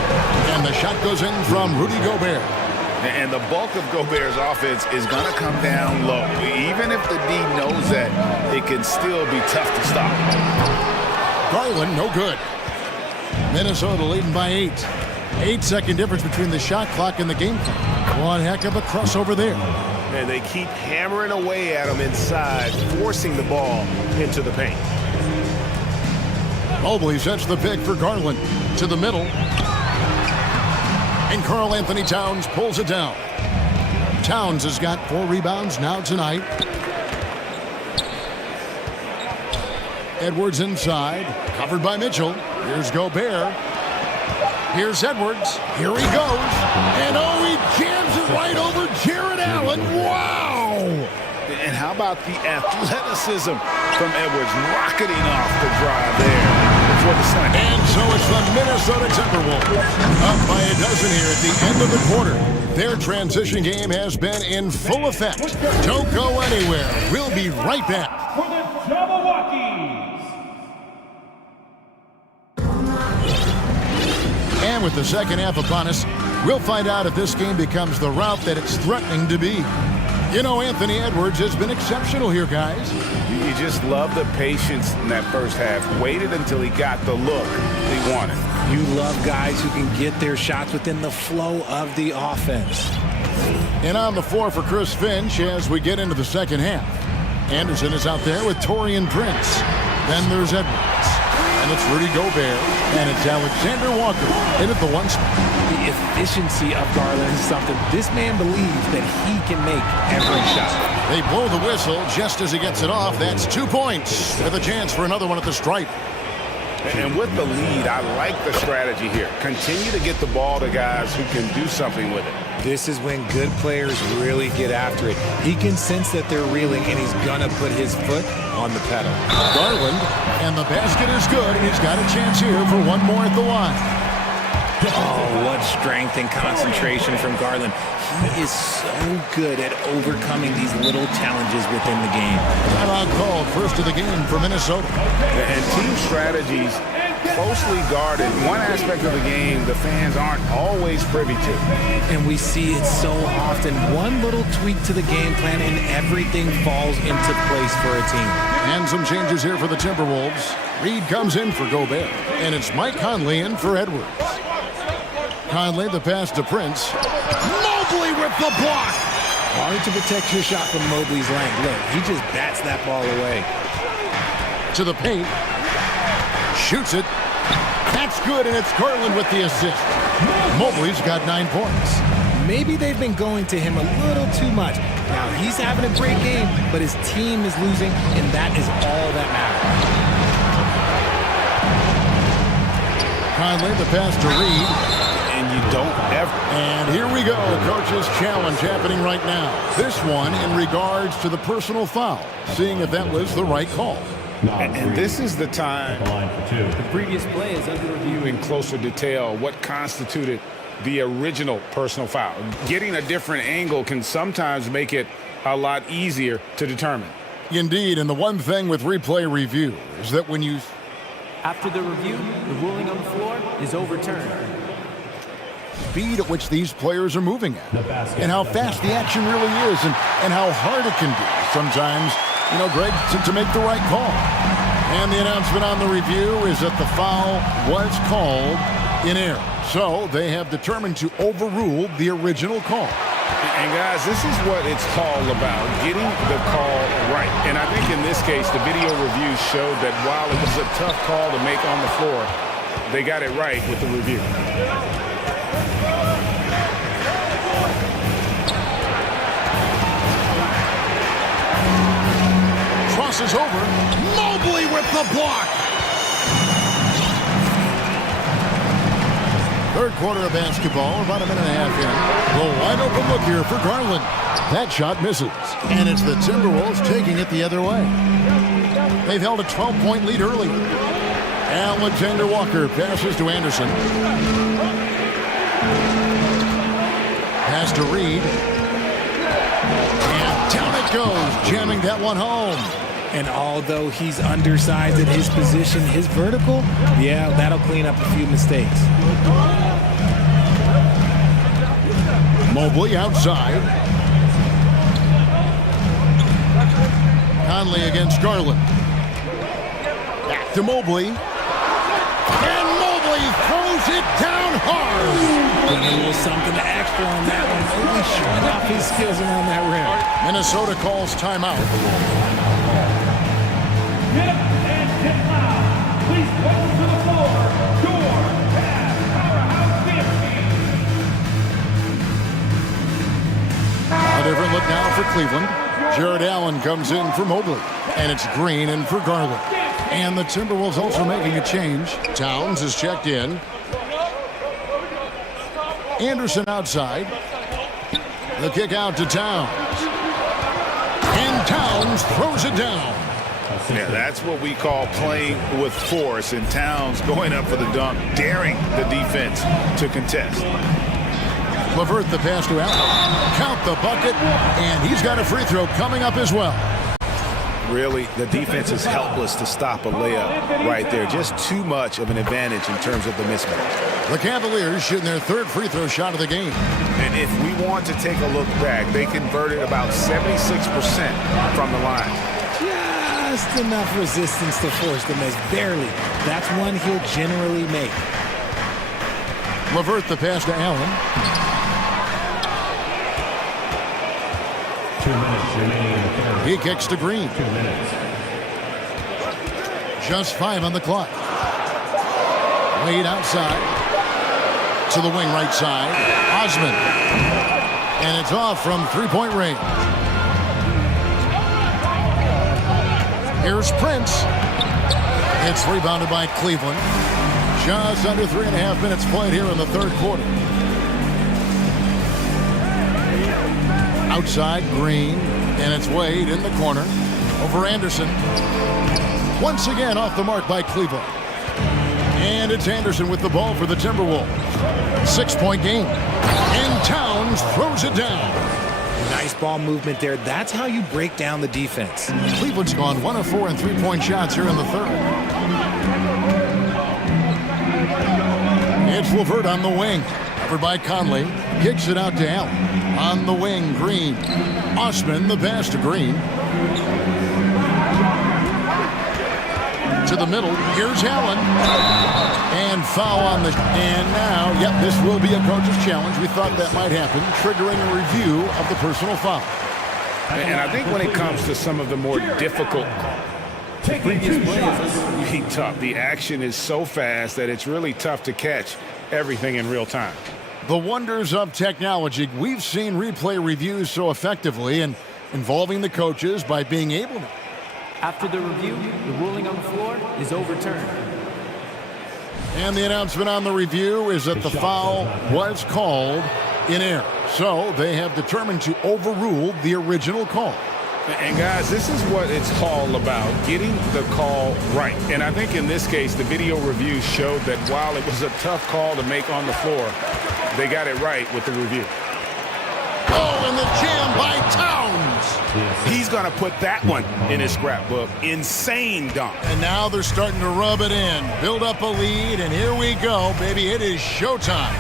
And the shot goes in from Rudy Gobert. And the bulk of Gobert's offense is going to come down low. Even if the D knows that, it can still be tough to stop. Garland, no good. Minnesota leading by 8. 8-second difference between the shot clock and the game clock. One heck of a crossover there. And they keep hammering away at him inside, forcing the ball into the paint. Mobley sets the pick for Garland to the middle. And Karl Anthony Towns pulls it down. Towns has got 4 rebounds now tonight. Edwards inside, covered by Mitchell. Here's Gobert. Here's Edwards. Here he goes. And oh, he jams it right over Jared Allen. Wow! And how about the athleticism from Edwards rocketing off the drive there before the slam. And so it's the Minnesota Timberwolves up by a dozen here at the end of the quarter. Their transition game has been in full effect. Don't go anywhere. We'll be right back. For the Jabberwockies. And with the second half upon us, we'll find out if this game becomes the route that it's threatening to be. You know, Anthony Edwards has been exceptional here, guys. You just love the patience in that first half. Waited until he got the look he wanted. You love guys who can get their shots within the flow of the offense. And on the floor for Chris Finch as we get into the second half. Anderson is out there with Taurean Prince. Then there's Edwards. And it's Rudy Gobert. And it's Alexander Walker in at the 1 spot. The efficiency of Garland is something this man believes that he can make every shot. They blow the whistle just as he gets it off. That's 2 points with a chance for another one at the stripe. And with the lead, I like the strategy here. Continue to get the ball to guys who can do something with it. This is when good players really get after it. He can sense that they're reeling, and he's going to put his foot on the pedal. Garland, and the basket is good. He's got a chance here for one more at the line. Oh, what strength and concentration from Garland. He is so good at overcoming these little challenges within the game. Timeout called first of the game for Minnesota. And team strategies closely guarded. One aspect of the game the fans aren't always privy to. And we see it so often. One little tweak to the game plan and everything falls into place for a team. And some changes here for the Timberwolves. Reed comes in for Gobert. And it's Mike Conley in for Edwards. Conley, the pass to Prince. Mobley with the block. Hard to protect your shot from Mobley's length. Look, he just bats that ball away. To the paint. Shoots it. That's good, and it's Garland with the assist. Mobley's got 9 points. Maybe they've been going to him a little too much. Now, he's having a great game, but his team is losing, and that is all that matters. Conley, the pass to Reed. and you don't ever. And here we go, coach's challenge happening right now. This one in regards to the personal foul, seeing if that was the right call. And this is the time The previous play is under review. in closer detail what constituted the original personal foul. Getting a different angle can sometimes make it a lot easier to determine. Indeed, and the one thing with replay review is that when you... After the review, the ruling on the floor is overturned. Speed at which these players are moving at, and how fast the action really is, and how hard it can be sometimes, Greg, to make the right call. And the announcement on the review is that the foul was called in error. So they have determined to overrule the original call. And guys, this is what it's all about, getting the call right. And I think in this case, the video review showed that while it was a tough call to make on the floor, they got it right with the review. Crosses over. Mobley with the block. Third quarter of basketball, about a minute and a half in. The wide open look here for Garland. That shot misses. And it's the Timberwolves taking it the other way. They've held a 12-point lead early. Alexander Walker passes to Anderson. Pass to Reed. And down it goes, jamming that one home. And although he's undersized at his position, his vertical, yeah, that'll clean up a few mistakes. Mobley outside. Conley against Garland. Back to Mobley. And Mobley throws it down hard. A little something extra on that one. Maybe showing off his skills around that rim. Minnesota calls timeout. Get up and get loud. Please welcome to the floor, your powerhouse team. A different look now for Cleveland. Jared Allen comes in for Mobley. And it's Green in for Garland. And the Timberwolves also making a change. Towns is checked in. Anderson outside. The kick out to Towns. And Towns throws it down. Yeah, that's what we call playing with force. And Towns going up for the dunk, daring the defense to contest. LeVert the pass to Allen. Count the bucket, and he's got a free throw coming up as well. Really, the defense is helpless to stop a layup right there. Just too much of an advantage in terms of the mismatch. The Cavaliers shooting their third free throw shot of the game. And if we want to take a look back, they converted about 76% from the line. Just enough resistance to force the miss. Barely. That's one he'll generally make. LeVert the pass to Allen. 2 minutes remaining in the third. He kicks to Green. 2 minutes. Just 5 on the clock. Wade outside. To the wing right side. Osman. And it's off from three-point range. Here's Prince. It's rebounded by Cleveland. Just under 3.5 minutes played here in the third quarter. Outside, Green, and it's Wade in the corner. Over Anderson. Once again off the mark by Cleveland. And it's Anderson with the ball for the Timberwolves. 6-point game. And Towns throws it down. Nice ball movement there. That's how you break down the defense. Cleveland's gone 1 of 4 in three-point shots here in the third. It's LeVert on the wing. Covered by Conley. Kicks it out to Allen. On the wing, Green. Osman, the pass to Green. To the middle. Here's Allen. And foul on the... And now, yep, this will be a coach's challenge. We thought that might happen, triggering a review of the personal foul. And I think when it comes to some of the more difficult previous plays, it's really tough. The action is so fast that it's really tough to catch everything in real time. The wonders of technology. We've seen replay reviews so effectively and involving the coaches by being able to. After the review, the ruling on the floor is overturned. And the announcement on the review is that the foul was called in error. So they have determined to overrule the original call. And guys, this is what it's all about, getting the call right. And I think in this case, the video review showed that while it was a tough call to make on the floor, they got it right with the review. Oh, and the jam by Towns. He's going to put that one in his scrapbook. Insane dunk. And now they're starting to rub it in, build up a lead, and here we go, baby. It is showtime.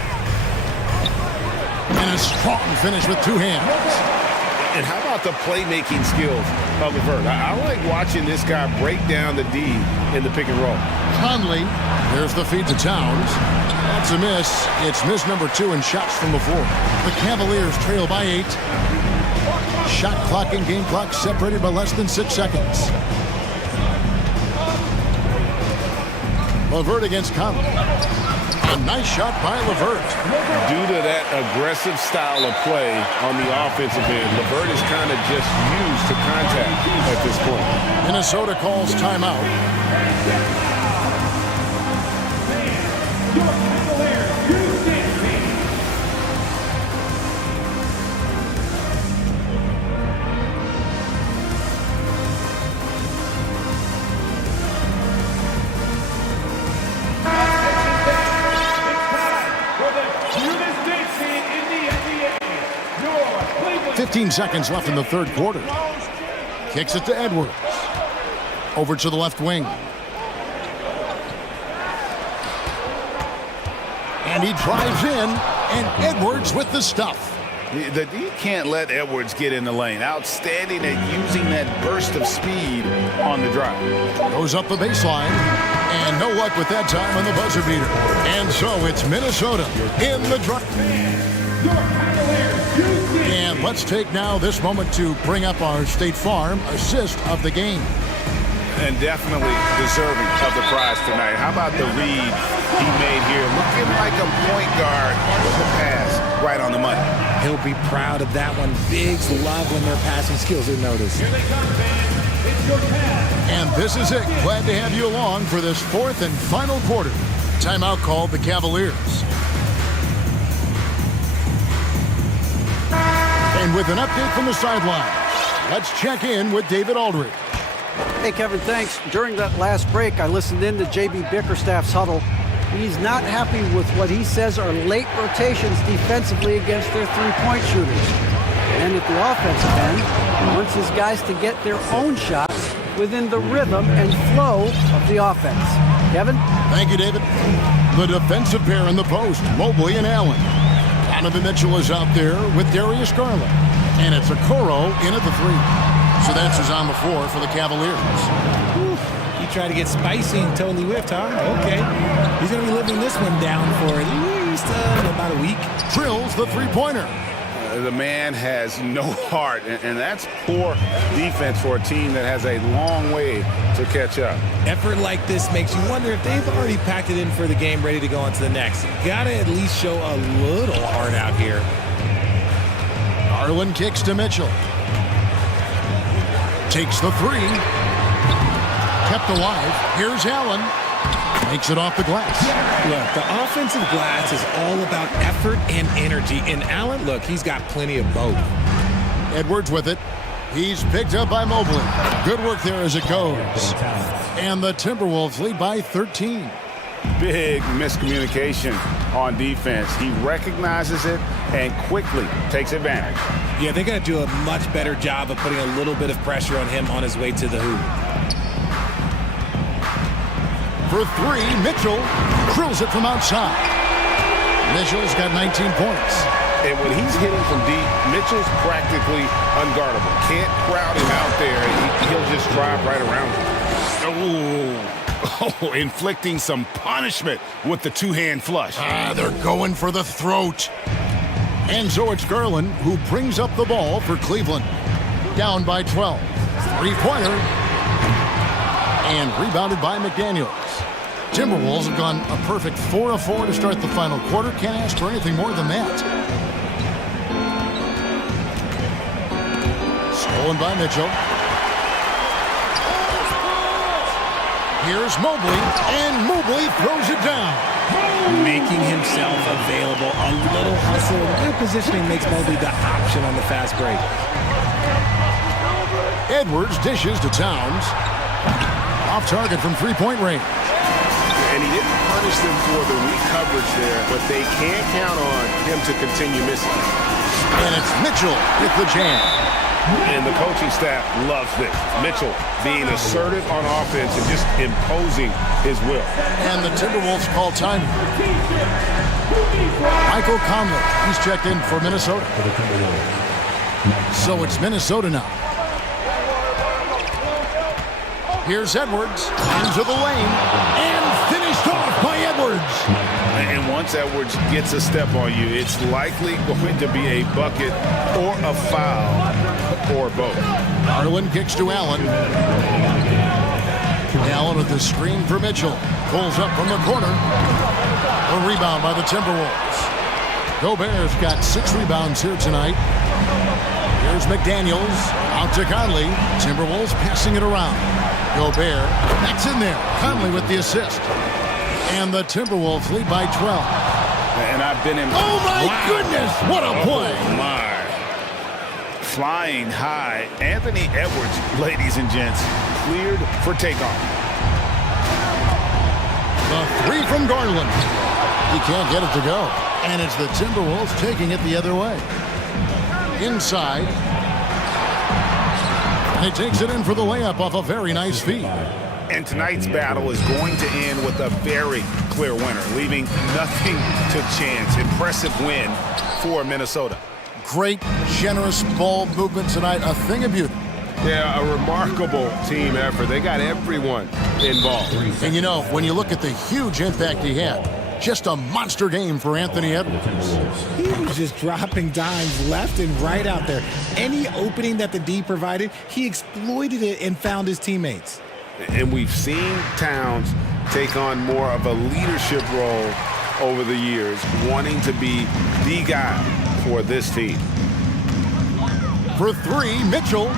And a strong finish with two hands. And how about the playmaking skills of LeVert? I like watching this guy break down the D in the pick and roll. Conley, there's the feed to Towns. That's a miss. It's miss number 2 in shots from the floor. The Cavaliers trail by 8. Shot clock and game clock separated by less than 6 seconds. LeVert against Conley. A nice shot by LeVert. Due to that aggressive style of play on the offensive end, LeVert is kind of just used to contact at this point. Minnesota calls timeout. Cleveland. 15 seconds left in the third quarter. Kicks it to Edwards. Over to the left wing. And he drives in, and Edwards with the stuff. You can't let Edwards get in the lane. Outstanding at using that burst of speed on the drive. Goes up the baseline, and no luck with that time on the buzzer beater. And so it's Minnesota in the drive. And let's take now this moment to bring up our State Farm assist of the game. And definitely deserving of the prize tonight. How about the read he made here? Looking like a point guard with the pass right on the money. He'll be proud of that one. Bigs love when their passing skills are noticed. And this is it. Glad to have you along for this fourth and final quarter. Timeout called the Cavaliers. And with an update from the sideline, let's check in with David Aldridge. Hey, Kevin, thanks. During that last break, I listened in to J.B. Bickerstaff's huddle. He's not happy with what he says are late rotations defensively against their three-point shooters. And at the offensive end, he wants his guys to get their own shots within the rhythm and flow of the offense. Kevin? Thank you, David. The defensive pair in the post, Mobley and Allen. Donovan Mitchell is out there with Darius Garland. And it's Okoro in at the 3. So that's who's on the floor for the Cavaliers. He tried to get spicy and totally whiffed, huh? Okay. He's going to be living this one down for at least about a week. Drills the three-pointer. The man has no heart, and that's poor defense for a team that has a long way to catch up. Effort like this makes you wonder if they've already packed it in for the game, ready to go on to the next. Gotta at least show a little heart out here. Garland kicks to Mitchell. Takes the 3. Kept alive. Here's Allen. Makes it off the glass. Look, the offensive glass is all about effort and energy. And Allen, look, he's got plenty of both. Edwards with it. He's picked up by Mobley. Good work there as it goes. And the Timberwolves lead by 13. Big miscommunication on defense. He recognizes it and quickly takes advantage. Yeah, they got to do a much better job of putting a little bit of pressure on him on his way to the hoop. For 3, Mitchell drills it from outside. Mitchell's got 19 points. And when he's hitting from deep, Mitchell's practically unguardable. Can't crowd him out there. He'll just drive right around him. Oh, inflicting some punishment with the two-hand flush. They're going for the throat. And so it's Garland who brings up the ball for Cleveland. Down by 12. Three-pointer. And rebounded by McDaniels. Timberwolves have gone a perfect 4 of 4 to start the final quarter. Can't ask for anything more than that. Stolen by Mitchell. Here's Mobley, and Mobley throws it down. Making himself available. A little hustle and good positioning makes Mobley the option on the fast break. Edwards dishes to Towns. Off target from three-point range. And he didn't punish them for the weak coverage there, but they can't count on him to continue missing. And it's Mitchell with the jam. And the coaching staff loves this. Mitchell being assertive on offense and just imposing his will. And the Timberwolves call time. Michael Conley, he's checked in for Minnesota. So it's Minnesota now. Here's Edwards into the lane and finished off by Edwards. And once Edwards gets a step on you, it's likely going to be a bucket or a foul or both. Garland kicks to Allen. Allen with the screen for Mitchell. Pulls up from the corner. A rebound by the Timberwolves. Gobert's got 6 rebounds here tonight. Here's McDaniels. Out to Conley. Timberwolves passing it around. Gobert. That's in there. Conley with the assist. And the Timberwolves lead by 12. And I've been in... Oh, my goodness! What a play! Oh, my. Flying high. Anthony Edwards, ladies and gents, cleared for takeoff. The three from Garland. He can't get it to go. And it's the Timberwolves taking it the other way. Inside. And he takes it in for the layup off a very nice feed. And tonight's battle is going to end with a very clear winner, leaving nothing to chance. Impressive win for Minnesota. Great, generous ball movement tonight. A thing of beauty. Yeah, a remarkable team effort. They got everyone involved. And you know, when you look at the huge impact he had, just a monster game for Anthony Edwards. He was just dropping dimes left and right out there. Any opening that the D provided, he exploited it and found his teammates. And we've seen Towns take on more of a leadership role over the years, wanting to be the guy for this team. For 3, Mitchell.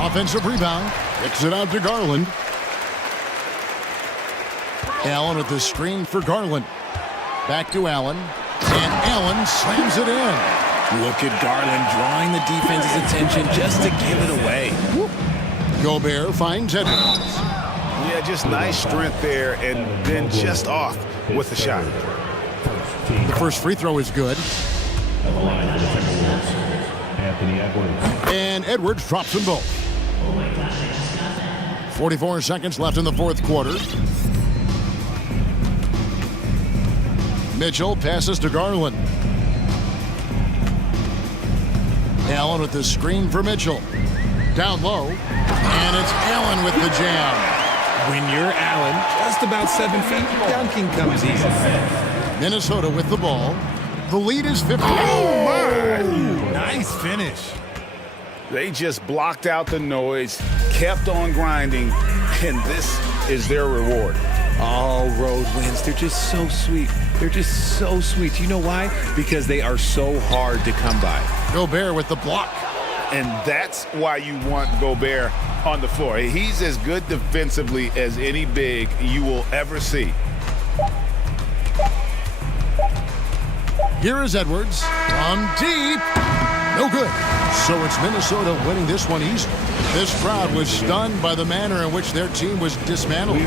Offensive rebound. Kicks it out to Garland. Allen with the screen for Garland. Back to Allen. And Allen slams it in. Look at Garland drawing the defense's attention just to give it away. Gobert finds Edwards. Yeah, just nice strength there, and then just off with the shot. The first free throw is good. And Edwards drops them both. 44 seconds left in the fourth quarter. Mitchell passes to Garland. Allen with the screen for Mitchell. Down low. And it's Allen with the jam. When you're Allen, just about 7 feet, dunking comes easy. Minnesota with the ball. The lead is 50. Oh, my! Nice finish. They just blocked out the noise, kept on grinding, and this is their reward. All road wins. They're just so sweet. They're just so sweet. You know why? Because they are so hard to come by. Gobert with the block. And that's why you want Gobert on the floor. He's as good defensively as any big you will ever see. Here is Edwards from deep. No good. So it's Minnesota winning this one easily. This crowd was stunned by the manner in which their team was dismantled.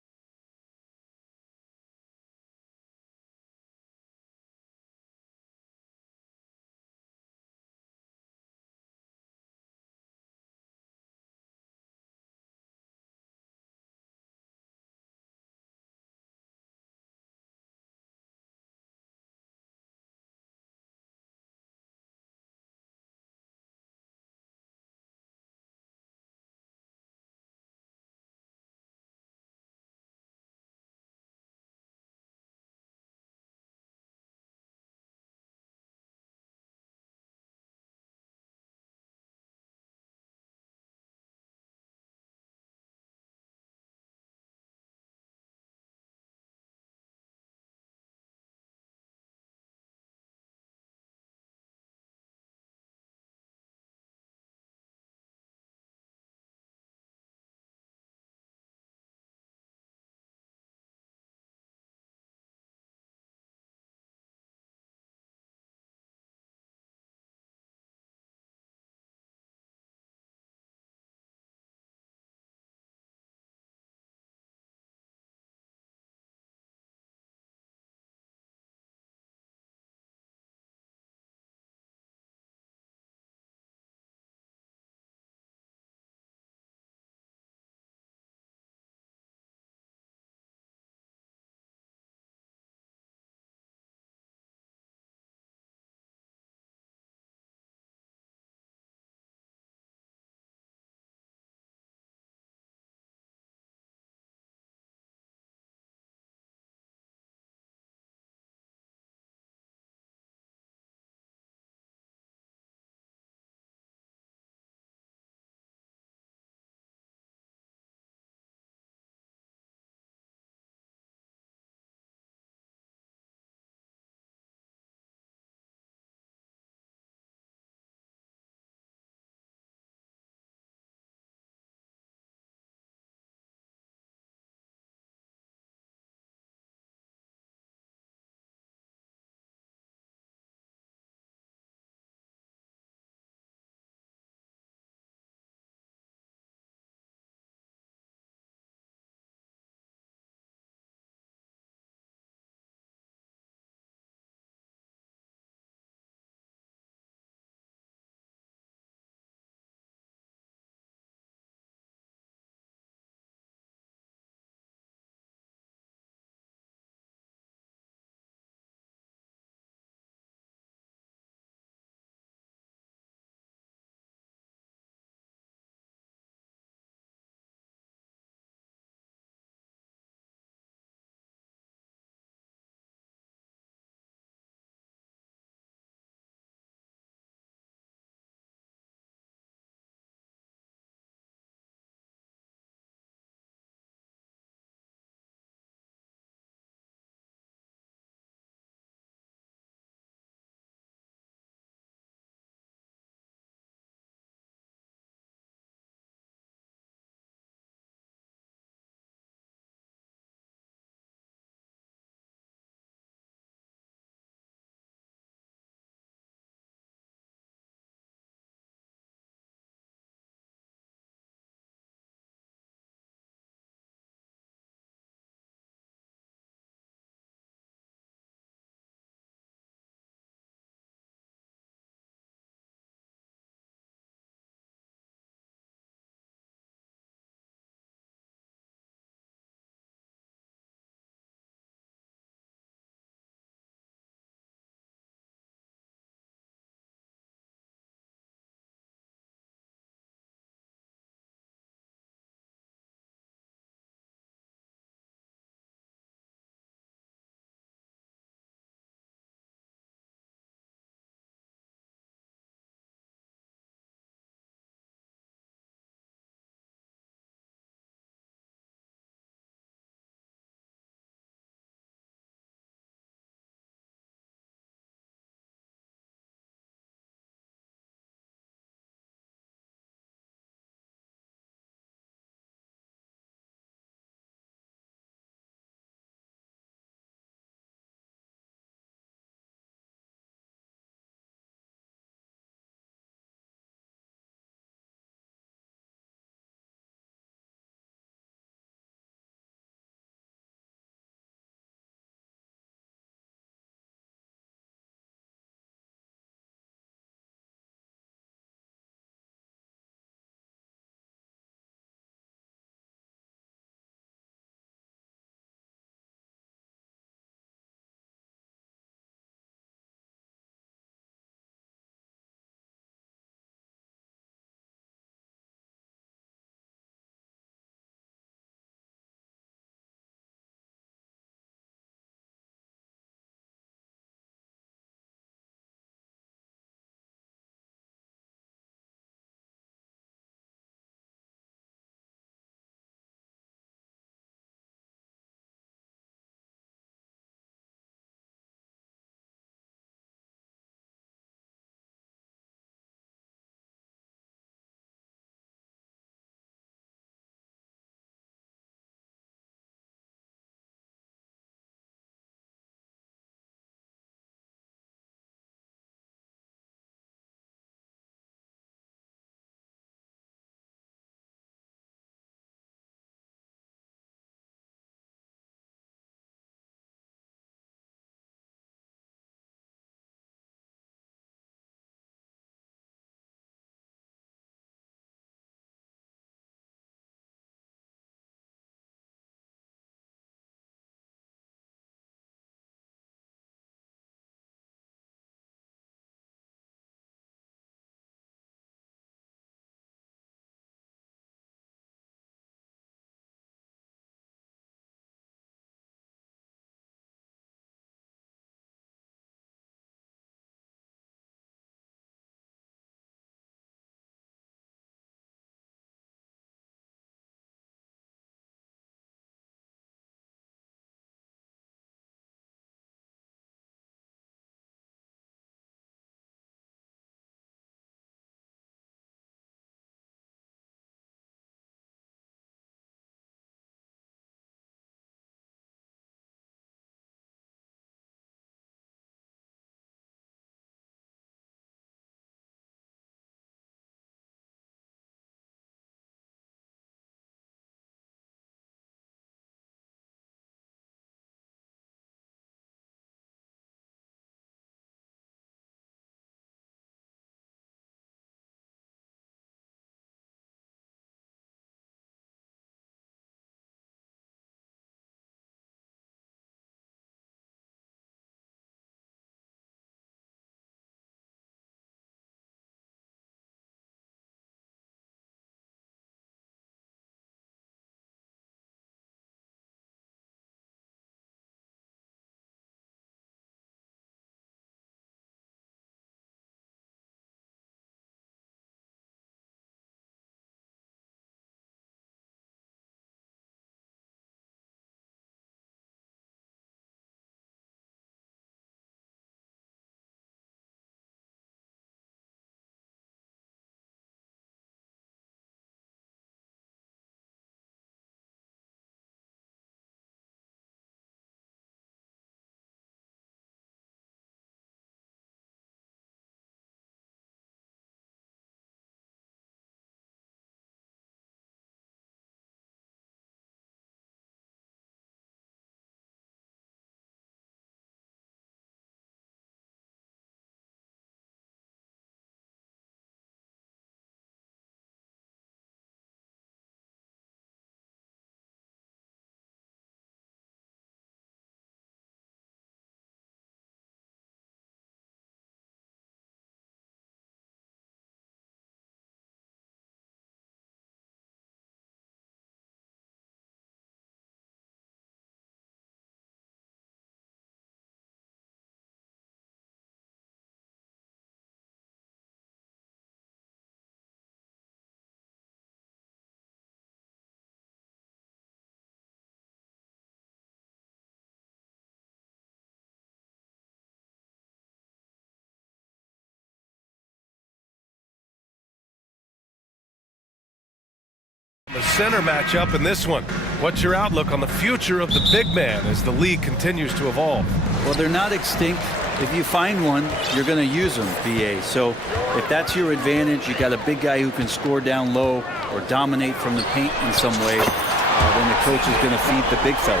The center matchup in this one. What's your outlook on the future of the big man as the league continues to evolve? Well, they're not extinct. If you find one, you're going to use them, BA. So if that's your advantage, you got a big guy who can score down low or dominate from the paint in some way, then the coach is going to feed the big fella.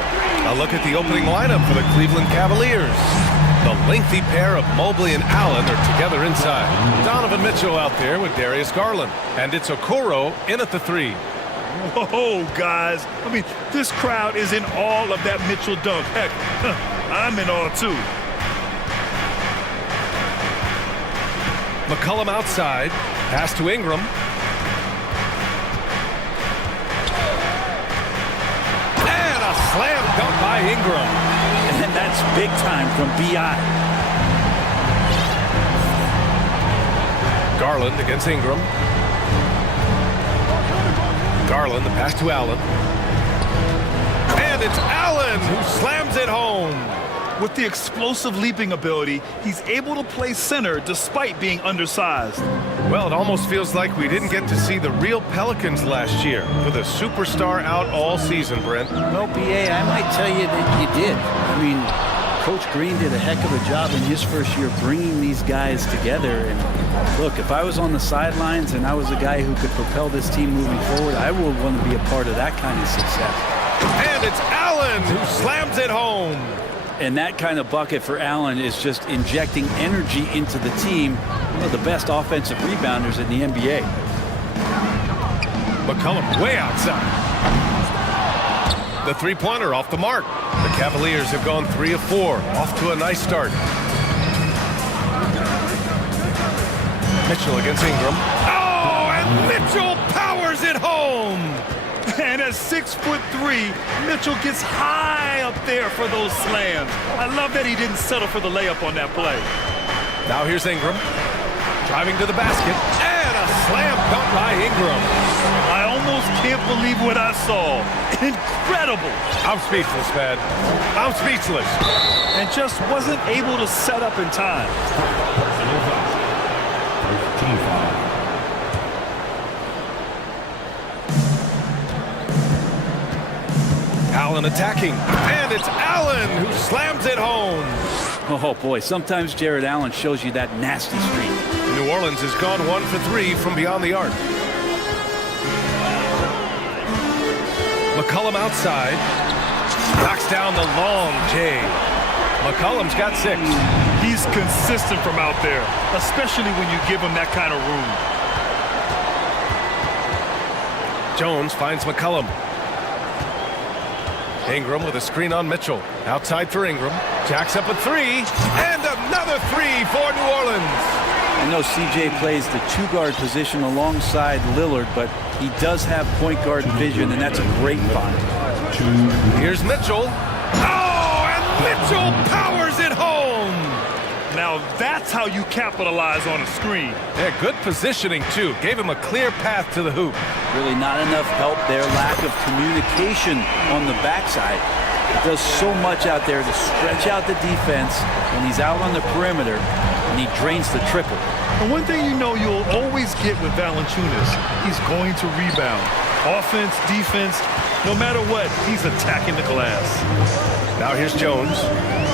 A look at the opening lineup for the Cleveland Cavaliers. The lengthy pair of Mobley and Allen are together inside. Donovan Mitchell out there with Darius Garland. And it's Okoro in at the 3. Whoa, guys. I mean, this crowd is in awe of that Mitchell dunk. Heck, I'm in awe, too. McCollum outside. Pass to Ingram. And a slam dunk by Ingram. And that's big time from B.I. Garland against Ingram. Garland, the pass to Allen. And it's Allen who slams it home. With the explosive leaping ability, he's able to play center despite being undersized. Well, it almost feels like we didn't get to see the real Pelicans last year with a superstar out all season, Brent. Well, BA, I might tell you that you did. I mean, Coach Green did a heck of a job in his first year bringing these guys together. And look, if I was on the sidelines and I was a guy who could propel this team moving forward, I would want to be a part of that kind of success. And it's Allen who slams it home. And that kind of bucket for Allen is just injecting energy into the team. One of the best offensive rebounders in the NBA. McCollum way outside. The three-pointer off the mark. The Cavaliers have gone 3 of 4. Off to a nice start. Mitchell against Ingram. Oh, and Mitchell powers it home. And at 6'3", Mitchell gets high up there for those slams. I love that he didn't settle for the layup on that play. Now here's Ingram. Driving to the basket. And a slam dunk by Ingram. I almost can't believe what I saw. Incredible. I'm speechless, man. I'm speechless. And just wasn't able to set up in time. Allen attacking, and it's Allen who slams it home. Oh boy, sometimes Jared Allen shows you that nasty streak. New Orleans has gone 1 for 3 from beyond the arc. McCollum outside, knocks down the long J. McCollum's got 6. He's consistent from out there, especially when you give him that kind of room. Jones finds McCollum. Ingram with a screen on Mitchell. Outside for Ingram. Jacks up a 3. And another 3 for New Orleans. I know CJ plays the 2-guard position alongside Lillard, but he does have point guard vision, and that's a great find. Here's Mitchell. Oh, and Mitchell powers it home. Now that's how you capitalize on a screen. Yeah, good positioning, too. Gave him a clear path to the hoop. Really not enough help there. Lack of communication on the backside. He does so much out there to stretch out the defense when he's out on the perimeter, and he drains the triple. And one thing you know you'll always get with Valanciunas, he's going to rebound. Offense, defense, no matter what, he's attacking the glass. Now here's Jones.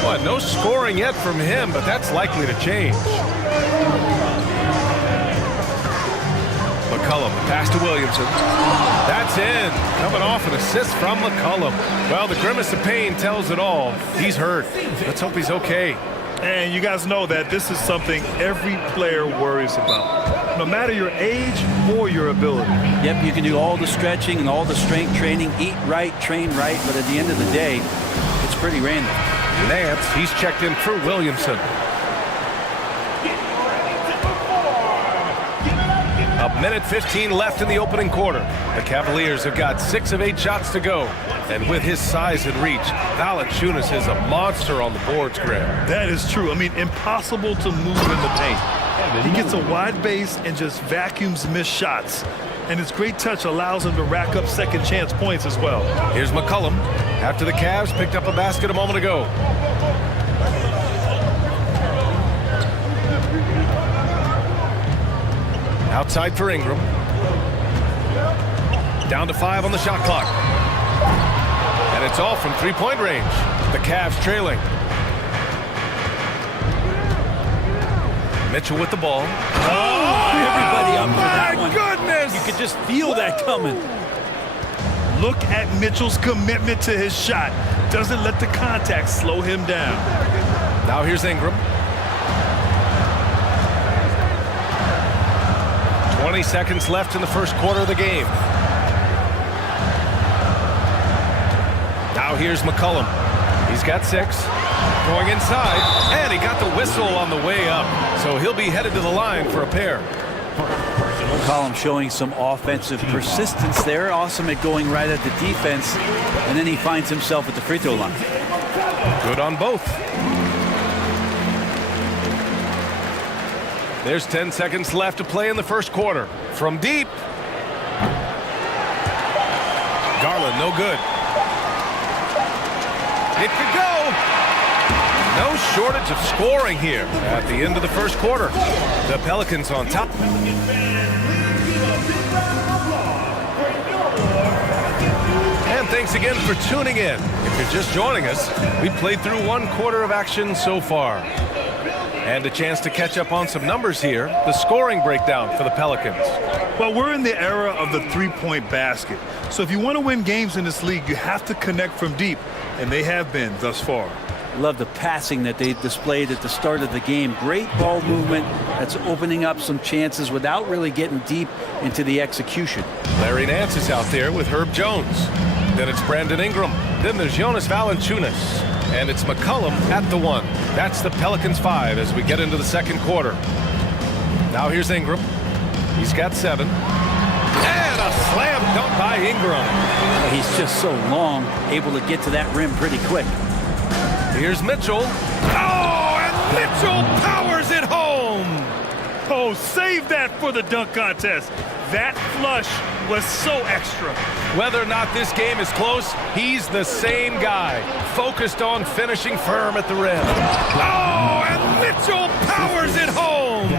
Well, no scoring yet from him, but that's likely to change. McCollum, pass to Williamson. That's in. Coming off an assist from McCollum. Well, the grimace of pain tells it all. He's hurt. Let's hope he's okay. And you guys know that this is something every player worries about, no matter your age or your ability. Yep, you can do all the stretching and all the strength training, eat right, train right, but at the end of the day, it's pretty random. Nance, he's checked in for Williamson. A minute 15 left in the opening quarter. The Cavaliers have got 6 of 8 shots to go. And with his size and reach, Valanciunas is a monster on the boards, Graham. That is true. I mean, impossible to move in the paint. He gets a wide base and just vacuums missed shots. And his great touch allows him to rack up second chance points as well. Here's McCollum. After the Cavs picked up a basket a moment ago. Outside for Ingram. down to 5 on the shot clock. And it's all from three-point range. The Cavs trailing. Mitchell with the ball. Everybody up for that one. My goodness! You could just feel that coming. Look at Mitchell's commitment to his shot. Doesn't let the contact slow him down. Now here's Ingram. 20 seconds left in the first quarter of the game. Now here's McCollum. He's got 6. Going inside, and he got the whistle on the way up. So he'll be headed to the line for a pair. McCollum showing some offensive persistence there. Awesome at going right at the defense. And then he finds himself at the free throw line. Good on both. There's 10 seconds left to play in the first quarter. From deep. Garland, no good. It could go. No shortage of scoring here at the end of the first quarter. The Pelicans on top. And thanks again for tuning in. If you're just joining us, we played through one quarter of action so far. And a chance to catch up on some numbers here. The scoring breakdown for the Pelicans. Well, we're in the era of the three-point basket. So if you want to win games in this league, you have to connect from deep. And they have been thus far. Love the passing that they displayed at the start of the game. Great ball movement that's opening up some chances without really getting deep into the execution. Larry Nance is out there with Herb Jones. Then it's Brandon Ingram. Then there's Jonas Valanciunas. And it's McCollum at the 1. That's the Pelicans 5 as we get into the second quarter. Now here's Ingram. He's got 7. And a slam dunk by Ingram. He's just so long, able to get to that rim pretty quick. Here's Mitchell. Oh, and Mitchell powers it home. Oh, save that for the dunk contest. That flush was so extra. Whether or not this game is close, he's the same guy, focused on finishing firm at the rim. Oh, and Mitchell powers it home.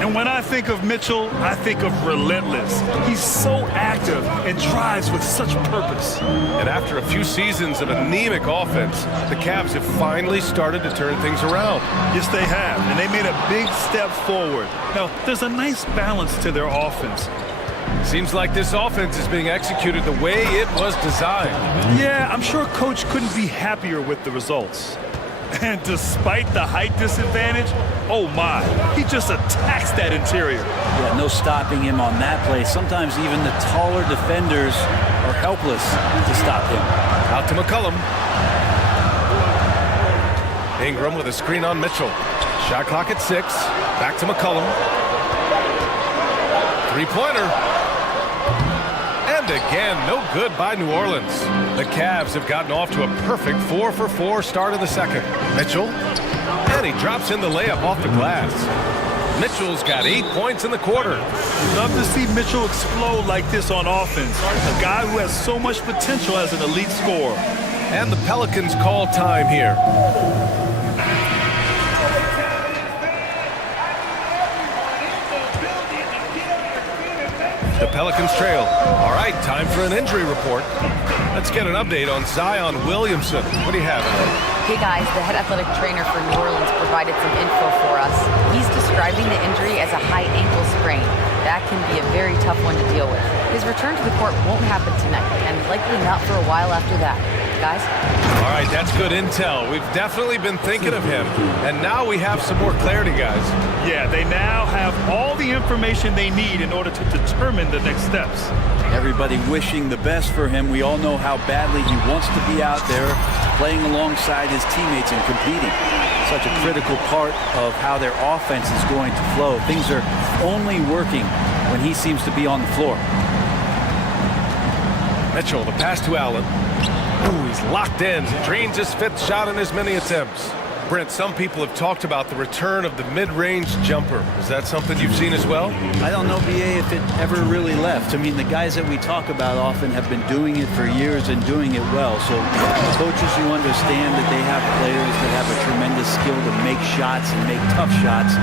And when I think of Mitchell, I think of relentless. He's so active and drives with such purpose. And after a few seasons of anemic offense, the Cavs have finally started to turn things around. Yes, they have, and they made a big step forward. Now, there's a nice balance to their offense. Seems like this offense is being executed the way it was designed. Yeah, I'm sure Coach couldn't be happier with the results. And despite the height disadvantage, oh my, he just attacks that interior. Yeah, no stopping him on that play. Sometimes even the taller defenders are helpless to stop him. Out to McCollum. Ingram with a screen on Mitchell. Shot clock at 6. Back to McCollum. Three-pointer. And again, no good by New Orleans. The Cavs have gotten off to a perfect 4-for-4 start of the second. Mitchell. And he drops in the layup off the glass. Mitchell's got 8 points in the quarter. Love to see Mitchell explode like this on offense. A guy who has so much potential as an elite scorer. And the Pelicans call time here. The Pelicans trail. All right, time for an injury report. Let's get an update on Zion Williamson. What do you have? Hey guys, the head athletic trainer for New Orleans provided some info for us. He's describing the injury as a high ankle sprain. That can be a very tough one to deal with. His return to the court won't happen tonight, and likely not for a while after that. Guys? All right, that's good intel. We've definitely been thinking of him, and now we have some more clarity, guys. Yeah, they now have all the information they need in order to determine the next steps. Everybody wishing the best for him. We all know how badly he wants to be out there playing alongside his teammates and competing. Such a critical part of how their offense is going to flow. Things are only working when he seems to be on the floor. Mitchell, the pass to Allen. Ooh, he's locked in. Drains his 5th shot in as many attempts. Brent, some people have talked about the return of the mid-range jumper. Is that something you've seen as well? I don't know, BA, if it ever really left. I mean, the guys that we talk about often have been doing it for years and doing it well. So coaches who understand that they have players that have a tremendous skill to make shots and make tough shots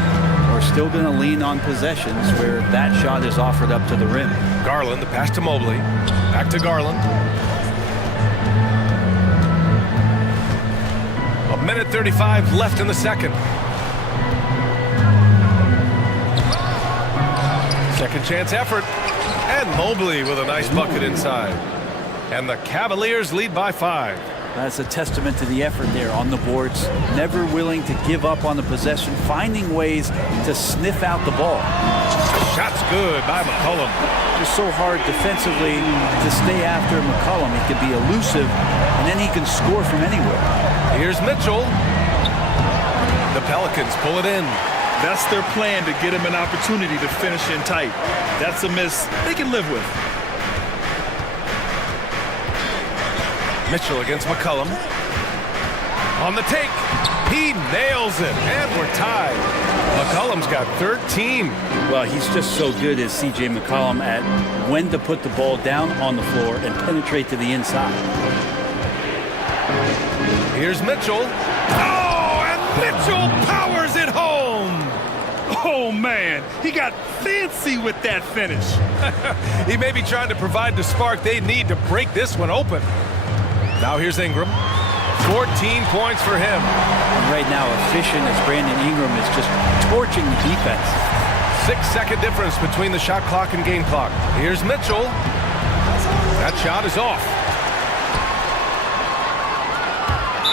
are still going to lean on possessions where that shot is offered up to the rim. Garland, the pass to Mobley. Back to Garland. A minute 35 left in the second. Second chance effort. And Mobley with a nice bucket inside. And the Cavaliers lead by 5. That's a testament to the effort there on the boards. Never willing to give up on the possession, finding ways to sniff out the ball. Shot's good by McCollum. Just so hard defensively to stay after McCollum. He can be elusive, and then he can score from anywhere. Here's Mitchell. The Pelicans pull it in. That's their plan, to get him an opportunity to finish in tight. That's a miss they can live with. Mitchell against McCollum. On the take. He nails it, and we're tied. McCollum's got 13. Well, he's just so good as C.J. McCollum at when to put the ball down on the floor and penetrate to the inside. Here's Mitchell. Oh, and Mitchell powers it home. Oh, man, he got fancy with that finish. He may be trying to provide the spark they need to break this one open. Now here's Ingram. 14 points for him. And right now, efficient as Brandon Ingram is just torching the defense. 6-second difference between the shot clock and game clock. Here's Mitchell. That shot is off.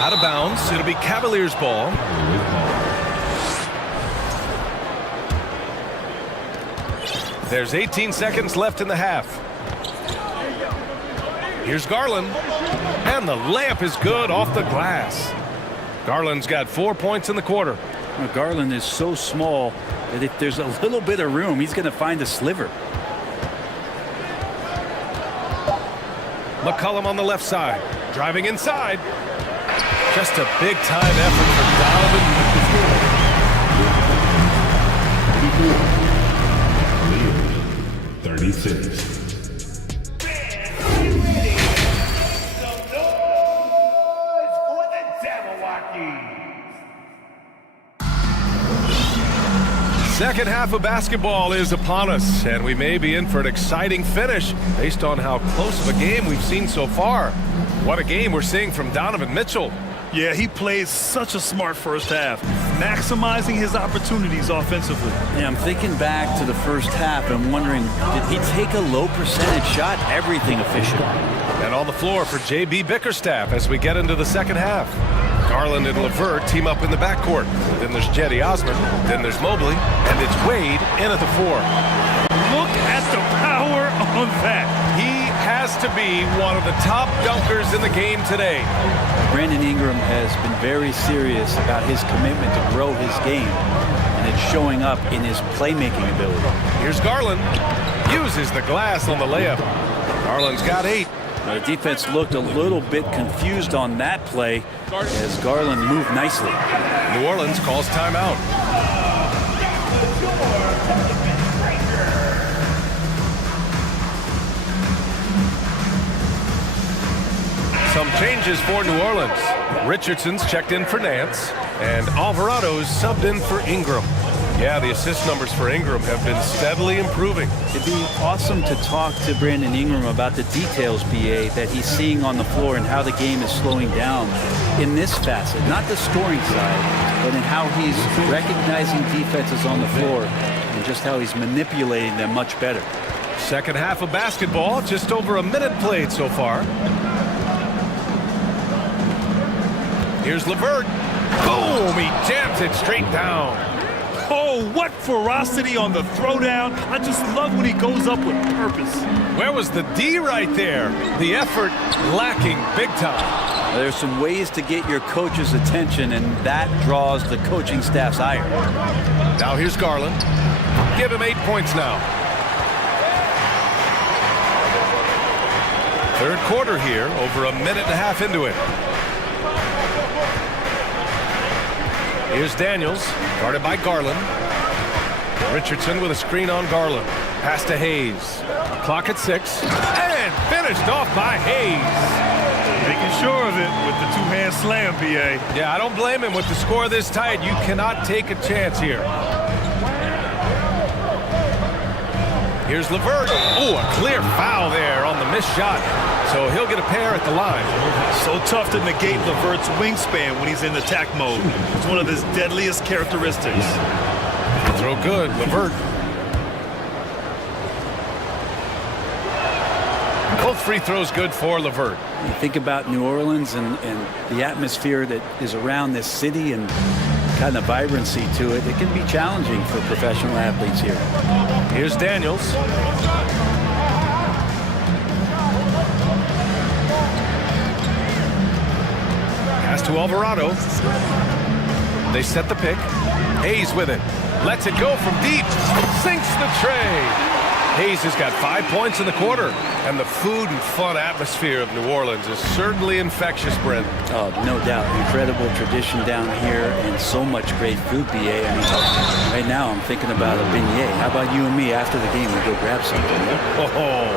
Out of bounds. It'll be Cavaliers ball. There's 18 seconds left in the half. Here's Garland. And the layup is good off the glass. Garland's got 4 points in the quarter. Well, Garland is so small that if there's a little bit of room, he's going to find a sliver. McCollum on the left side. Driving inside. Just a big-time effort for Donovan. 36. Second half of basketball is upon us, and we may be in for an exciting finish based on how close of a game we've seen so far. What a game we're seeing from Donovan Mitchell. Yeah, he plays such a smart first half, maximizing his opportunities offensively. Yeah, I'm thinking back to the first half and wondering, did he take a low percentage shot? Everything efficient. And on the floor for J.B. Bickerstaff as we get into the second half. Garland and LeVert team up in the backcourt. Then there's Jetty Osman. Then there's Mobley. And it's Wade in at the 4. Look at the power on that. He has to be one of the top dunkers in the game today. Brandon Ingram has been very serious about his commitment to grow his game, and it's showing up in his playmaking ability. Here's Garland. Uses the glass on the layup. Garland's got 8. The defense looked a little bit confused on that play as Garland moved nicely. New Orleans calls timeout. Some changes for New Orleans. Richardson's checked in for Nance, and Alvarado's subbed in for Ingram. Yeah, the assist numbers for Ingram have been steadily improving. It'd be awesome to talk to Brandon Ingram about the details, BA, that he's seeing on the floor and how the game is slowing down in this facet. Not the scoring side, but in how he's recognizing defenses on the floor and just how he's manipulating them much better. Second half of basketball, just over a minute played so far. Here's LeVert. Boom! He jams it straight down. Oh, what ferocity on the throwdown. I just love when he goes up with purpose. Where was the D right there? The effort lacking big time. There's some ways to get your coach's attention, and that draws the coaching staff's ire. Now here's Garland. Give him 8 points now. Third quarter here, over a minute and a half into it. Here's Daniels, guarded by Garland. Richardson with a screen on Garland. Pass to Hayes. Clock at 6. And finished off by Hayes. Making sure of it with the two-hand slam, B.A. Yeah, I don't blame him with the score this tight. You cannot take a chance here. Here's Levert. Oh, a clear foul there on the missed shot. So he'll get a pair at the line. So tough to negate Levert's wingspan when he's in attack mode. It's one of his deadliest characteristics. Throw good, Levert. Both free throws good for Levert. You think about New Orleans and the atmosphere that is around this city and kind of vibrancy to it. It can be challenging for professional athletes here. Here's Daniels. Pass to Alvarado. They set the pick. Hayes with it. Lets it go from deep. Sinks the tray. Hayes has got 5 points in the quarter. And the food and fun atmosphere of New Orleans is certainly infectious, Brent. Oh, no doubt. Incredible tradition down here and so much great food, B.A. I mean, right now I'm thinking about a beignet. How about you and me after the game? We go grab something. Oh,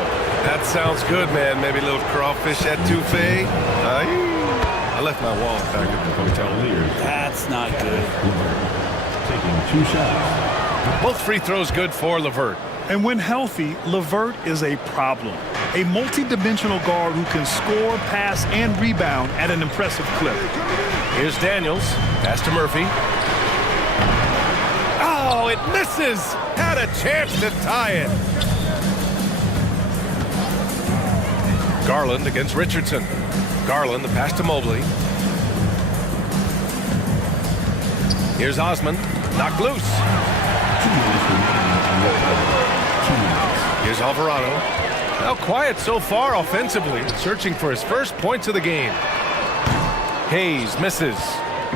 that sounds good, man. Maybe a little crawfish etouffee. I left my wallet back at the hotel here. That's not good. Taking 2 shots. Both free throws good for Levert. And when healthy, Levert is a problem. A multi-dimensional guard who can score, pass, and rebound at an impressive clip. Here's Daniels. Pass to Murphy. Oh, it misses! Had a chance to tie it. Garland against Richardson. Garland, the pass to Mobley. Here's Osman. Knocked loose. Here's Alvarado. Now quiet so far offensively, searching for his first points of the game. Hayes misses.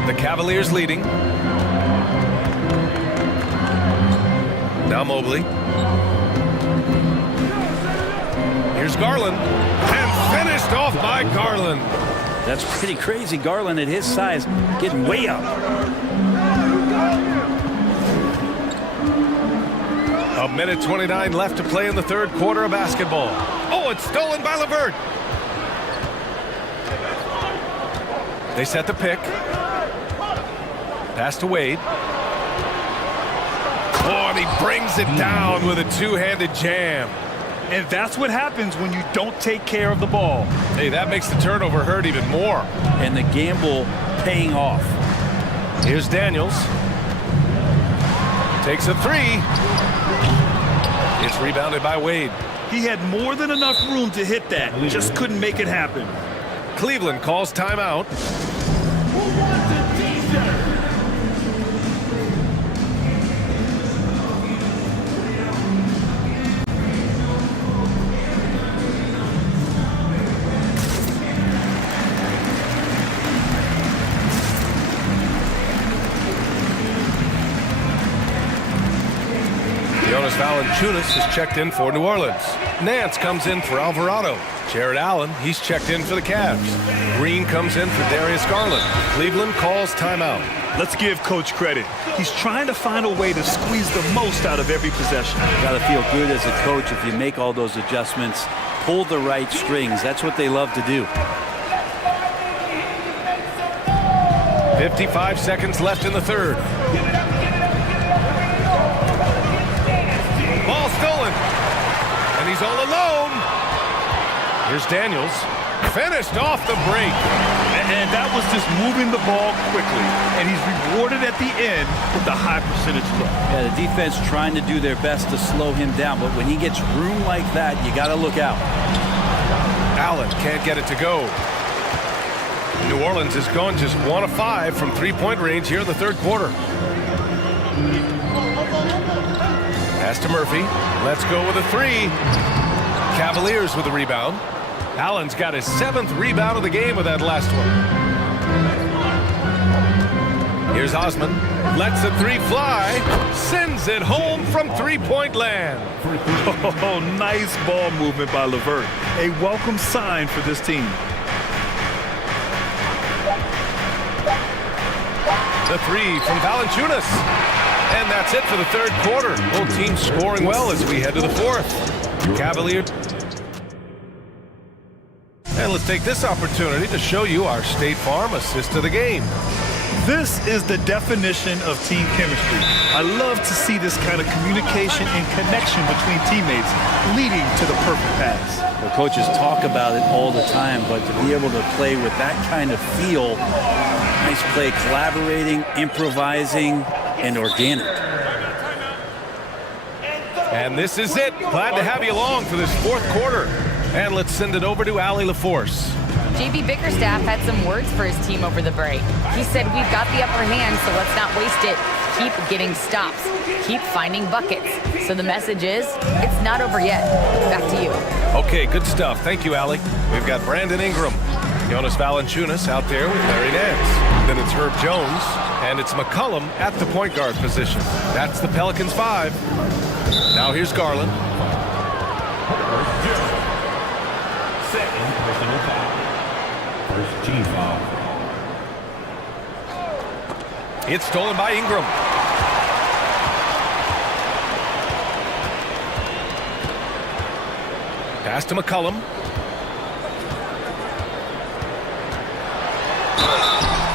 The Cavaliers leading. Now Mobley. Here's Garland. And finished off by Garland. That's pretty crazy. Garland at his size getting way up. A minute 29 left to play in the third quarter of basketball. Oh, it's stolen by Levert. They set the pick. Pass to Wade. Oh, and he brings it down with a two-handed jam. And that's what happens when you don't take care of the ball. Hey, that makes the turnover hurt even more. And the gamble paying off. Here's Daniels. Takes a three. It's rebounded by Wade. He had more than enough room to hit that. Just couldn't make it happen. Cleveland calls timeout. Valanciunas is checked in for New Orleans. Nance comes in for Alvarado. Jared Allen, he's checked in for the Cavs. Green comes in for Darius Garland. Cleveland calls timeout. Let's give Coach credit. He's trying to find a way to squeeze the most out of every possession. Got to feel good as a coach if you make all those adjustments, pull the right strings. That's what they love to do. 55 seconds left in the third. Ball stolen. And he's all alone. Here's Daniels. Finished off the break. And that was just moving the ball quickly. And he's rewarded at the end with a high percentage look. Yeah, the defense trying to do their best to slow him down. But when he gets room like that, you got to look out. Allen can't get it to go. New Orleans has gone just 1 of 5 from three-point range here in the third quarter. Pass to Murphy. Let's go with a three. Cavaliers with the rebound. Allen's got his 7th rebound of the game with that last one. Here's Osman. Lets the three fly. Sends it home from three-point land. Oh, nice ball movement by Levert. A welcome sign for this team. The three from Valanciunas. And that's it for the third quarter. Both teams scoring well as we head to the fourth. Cavalier. And let's take this opportunity to show you our State Farm assist of the game. This is the definition of team chemistry. I love to see this kind of communication and connection between teammates leading to the perfect pass. Well, coaches talk about it all the time, but to be able to play with that kind of feel, nice play, collaborating, improvising, and organic. And this is it. Glad to have you along for this fourth quarter. And let's send it over to Allie LaForce. JB Bickerstaff had some words for his team over the break. He said, we've got the upper hand, so let's not waste it. Keep getting stops. Keep finding buckets. So the message is, it's not over yet. Back to you. Okay, good stuff. Thank you, Allie. We've got Brandon Ingram, Jonas Valanciunas out there with Larry Nance. Then it's Herb Jones, and it's McCollum at the point guard position. That's the Pelicans 5. Now here's Garland. Second personal foul. First team foul. It's stolen by Ingram. Pass to McCollum.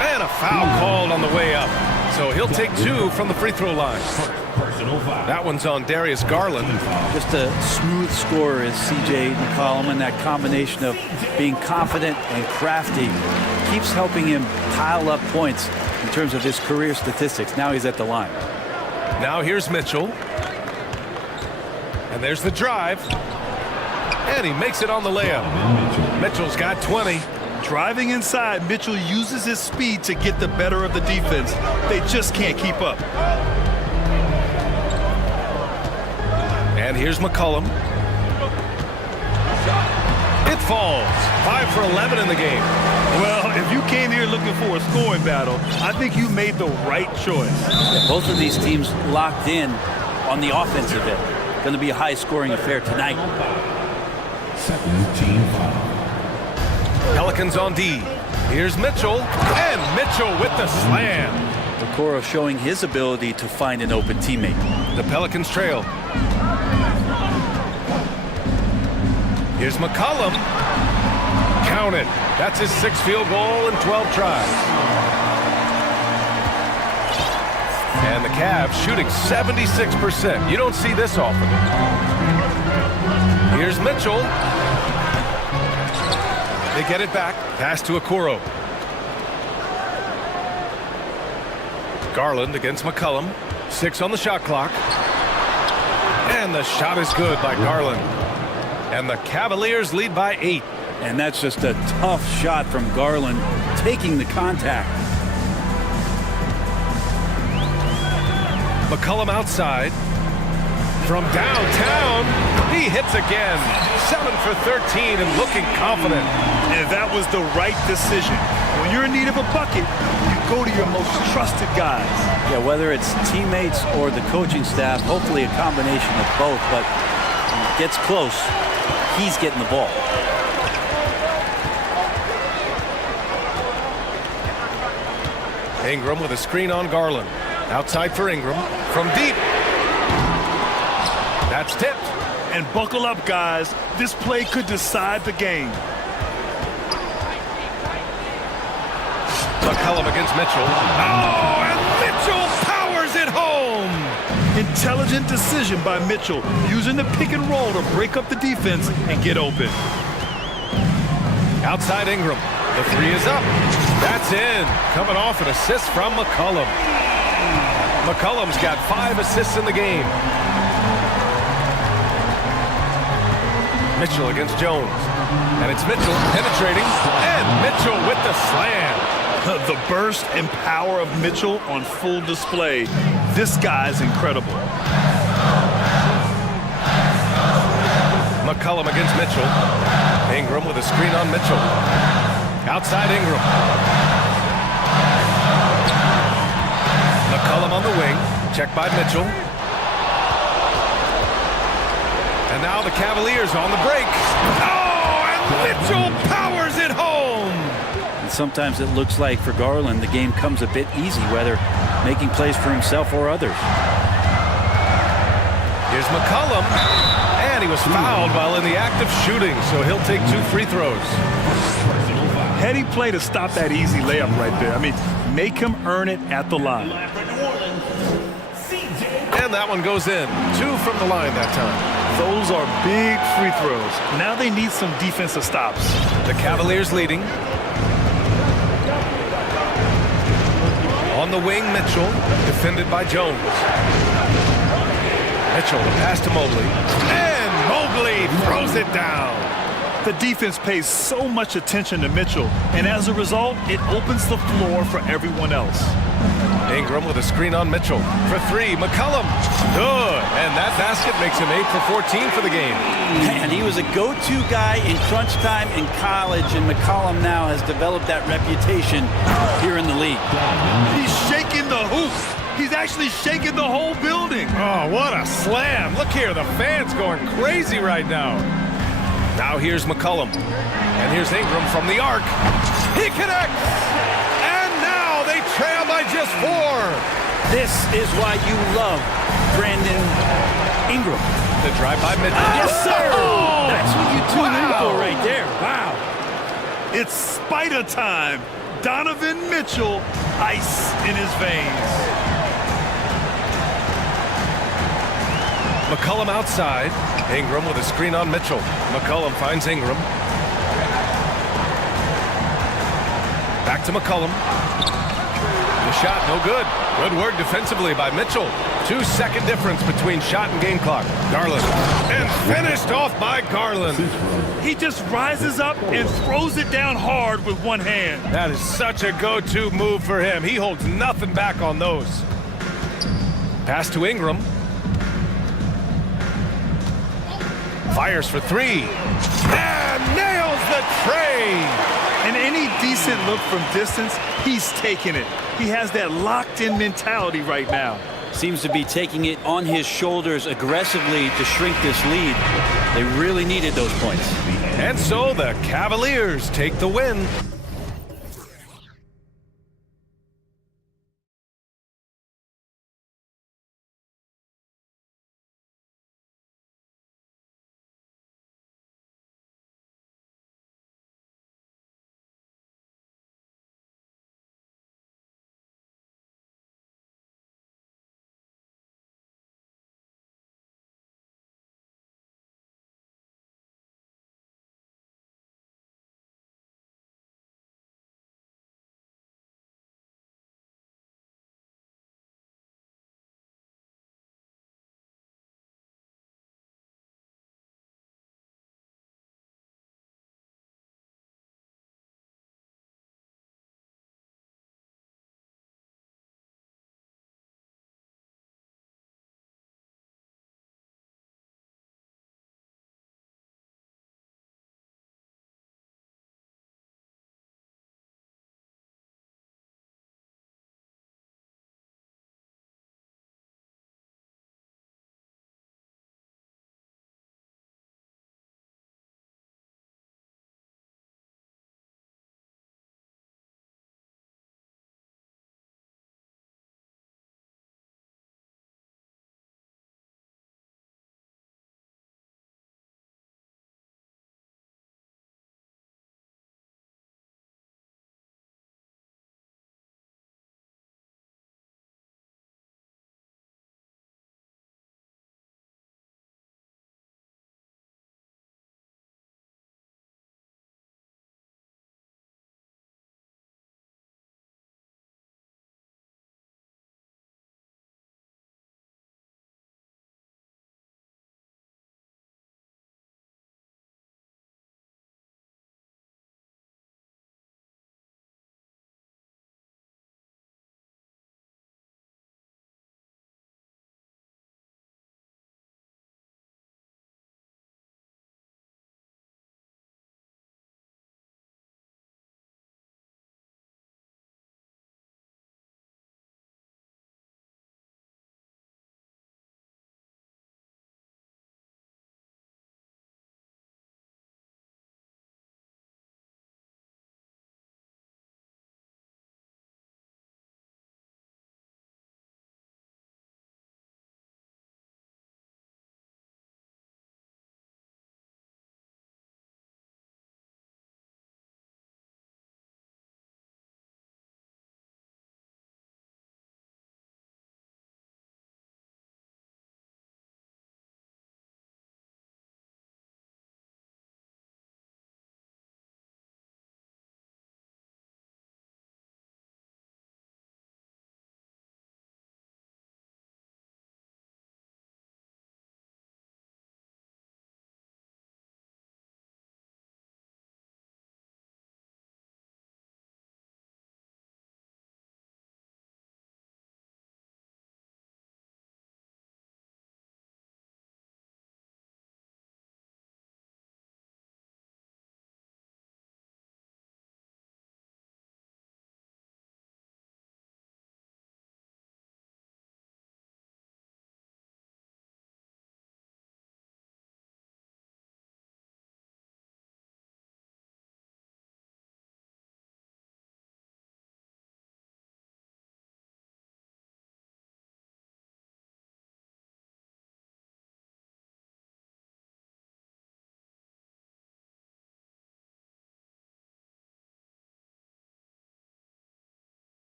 And a foul called on the way up. So he'll take two from the free throw line. That one's on Darius Garland. Just a smooth scorer is C.J. McCollum, and that combination of being confident and crafty keeps helping him pile up points in terms of his career statistics. Now he's at the line. Now here's Mitchell. And there's the drive. And he makes it on the layup. Mitchell's got 20. Driving inside, Mitchell uses his speed to get the better of the defense. They just can't keep up. And here's McCollum. It falls. 5 for 11 in the game. Well, if you came here looking for a scoring battle, I think you made the right choice. Yeah, both of these teams locked in on the offensive end. Going to be a high-scoring affair tonight. Second team foul. Pelicans on D. Here's Mitchell. And Mitchell with the slam. Okoro showing his ability to find an open teammate. The Pelicans trail. Here's McCollum. Count it. That's his 6th field goal in 12 tries. And the Cavs shooting 76%. You don't see this often. Here's Mitchell. They get it back. Pass to Okoro. Garland against McCollum. 6 on the shot clock. And the shot is good by Garland. And the Cavaliers lead by 8. And that's just a tough shot from Garland, taking the contact. McCollum outside. From downtown, he hits again. 7 for 13 and looking confident. And that was the right decision. When you're in need of a bucket, you go to your most trusted guys. Yeah, whether it's teammates or the coaching staff, hopefully a combination of both, but when it gets close, he's getting the ball. Ingram with a screen on Garland. Outside for Ingram. From deep. That's tipped. And buckle up, guys. This play could decide the game. McCollum against Mitchell. Oh, and Mitchell powers it home. Intelligent decision by Mitchell, using the pick and roll to break up the defense and get open. Outside Ingram. The 3 is up. That's in. Coming off an assist from McCollum. McCollum's got 5 assists in the game. Mitchell against Jones. And it's Mitchell penetrating. And Mitchell with the slam. The burst and power of Mitchell on full display. This guy's incredible. McCollum against Mitchell. Ingram with a screen on Mitchell. Outside Ingram. McCollum on the wing. Checked by Mitchell. And now the Cavaliers on the break. Oh, and Mitchell powers it home. sometimes it looks like for Garland the game comes a bit easy, whether making plays for himself or others. Here's McCollum, and he was fouled while in the act of shooting, so he'll take 2 free throws. Heady play to stop that easy layup right there. I mean, make him earn it at the line. And that one goes in. 2 from the line that time. Those are big free throws. Now they need some defensive stops. The Cavaliers leading. On the wing, Mitchell, defended by Jones. Mitchell, the pass to Mobley. And Mobley throws it down. The defense pays so much attention to Mitchell, and as a result, it opens the floor for everyone else. Ingram with a screen on Mitchell. For 3, McCollum. Good. And that basket makes him 8 for 14 for the game. And he was a go-to guy in crunch time in college, and McCollum now has developed that reputation here in the league. He's shaking the hoop. He's actually shaking the whole building. Oh, what a slam. Look here, the fans going crazy right now. Now here's McCollum. And here's Ingram from the arc. He connects! And now they trail by just 4. This is why you love Brandon Ingram. The drive by Mitchell. Yes, sir! Oh! That's what you tune in for right there. Wow. It's Spider time. Donovan Mitchell, ice in his veins. McCollum outside. Ingram with a screen on Mitchell. McCollum finds Ingram. Back to McCollum. The shot, no good. Good work defensively by Mitchell. 2-second difference between shot and game clock. Garland. And finished off by Garland. He just rises up and throws it down hard with one hand. That is such a go-to move for him. He holds nothing back on those. Pass to Ingram. Fires for 3. And nails the tray. And any decent look from distance, he's taking it. He has that locked-in mentality right now. Seems to be taking it on his shoulders aggressively to shrink this lead. They really needed those points. And so the Cavaliers take the win.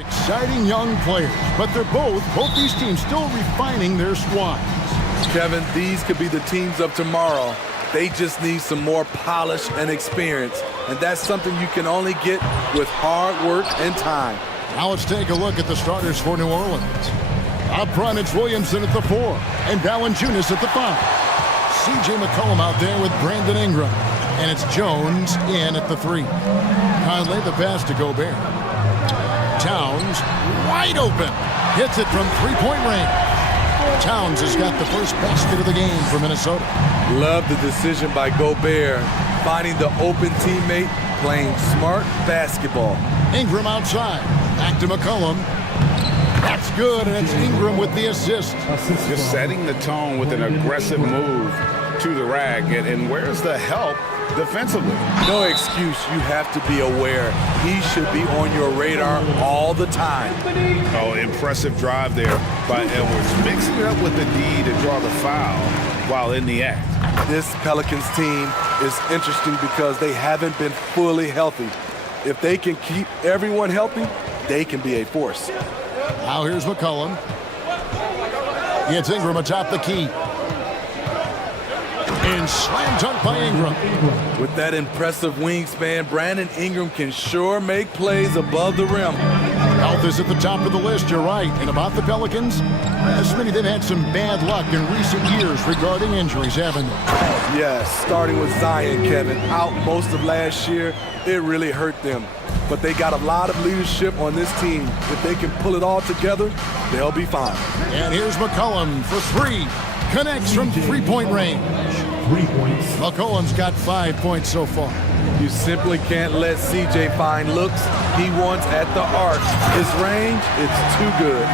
Exciting young players, but both these teams still refining their squads. Kevin, these could be the teams of tomorrow. They just need some more polish and experience, and that's something you can only get with hard work and time. Now let's take a look at the starters for New Orleans. Up front, it's Williamson at the 4, and Valanciunas at the 5. C.J. McCollum out there with Brandon Ingram, and it's Jones in at the 3. Conley the pass to Gobert. Towns wide open, hits it from three-point range. Towns has got the first basket of the game for Minnesota. Love the decision by Gobert, finding the open teammate, playing smart basketball. Ingram outside, back to McCollum. That's good, and it's Ingram with the assist. Just setting the tone with an aggressive move to the rack, and where's the help defensively? No excuse. You have to be aware. He should be on your radar all the time. Oh, impressive drive there by Edwards. Mixing it up with the D to draw the foul while in the act. This Pelicans team is interesting because they haven't been fully healthy. If they can keep everyone healthy, they can be a force. Now here's McCollum. It's Ingram atop the key. And slam dunk by Ingram. With that impressive wingspan, Brandon Ingram can sure make plays above the rim. Health is at the top of the list, you're right. And about the Pelicans, Smitty, they've had some bad luck in recent years regarding injuries, haven't they? Yes, starting with Zion, Kevin, out most of last year, it really hurt them. But they got a lot of leadership on this team. If they can pull it all together, they'll be fine. And here's McCollum for 3. Connects from three-point range. 3 points. McCollum's got 5 points so far. You simply can't let CJ find looks he wants at the arc. His range, it's too good.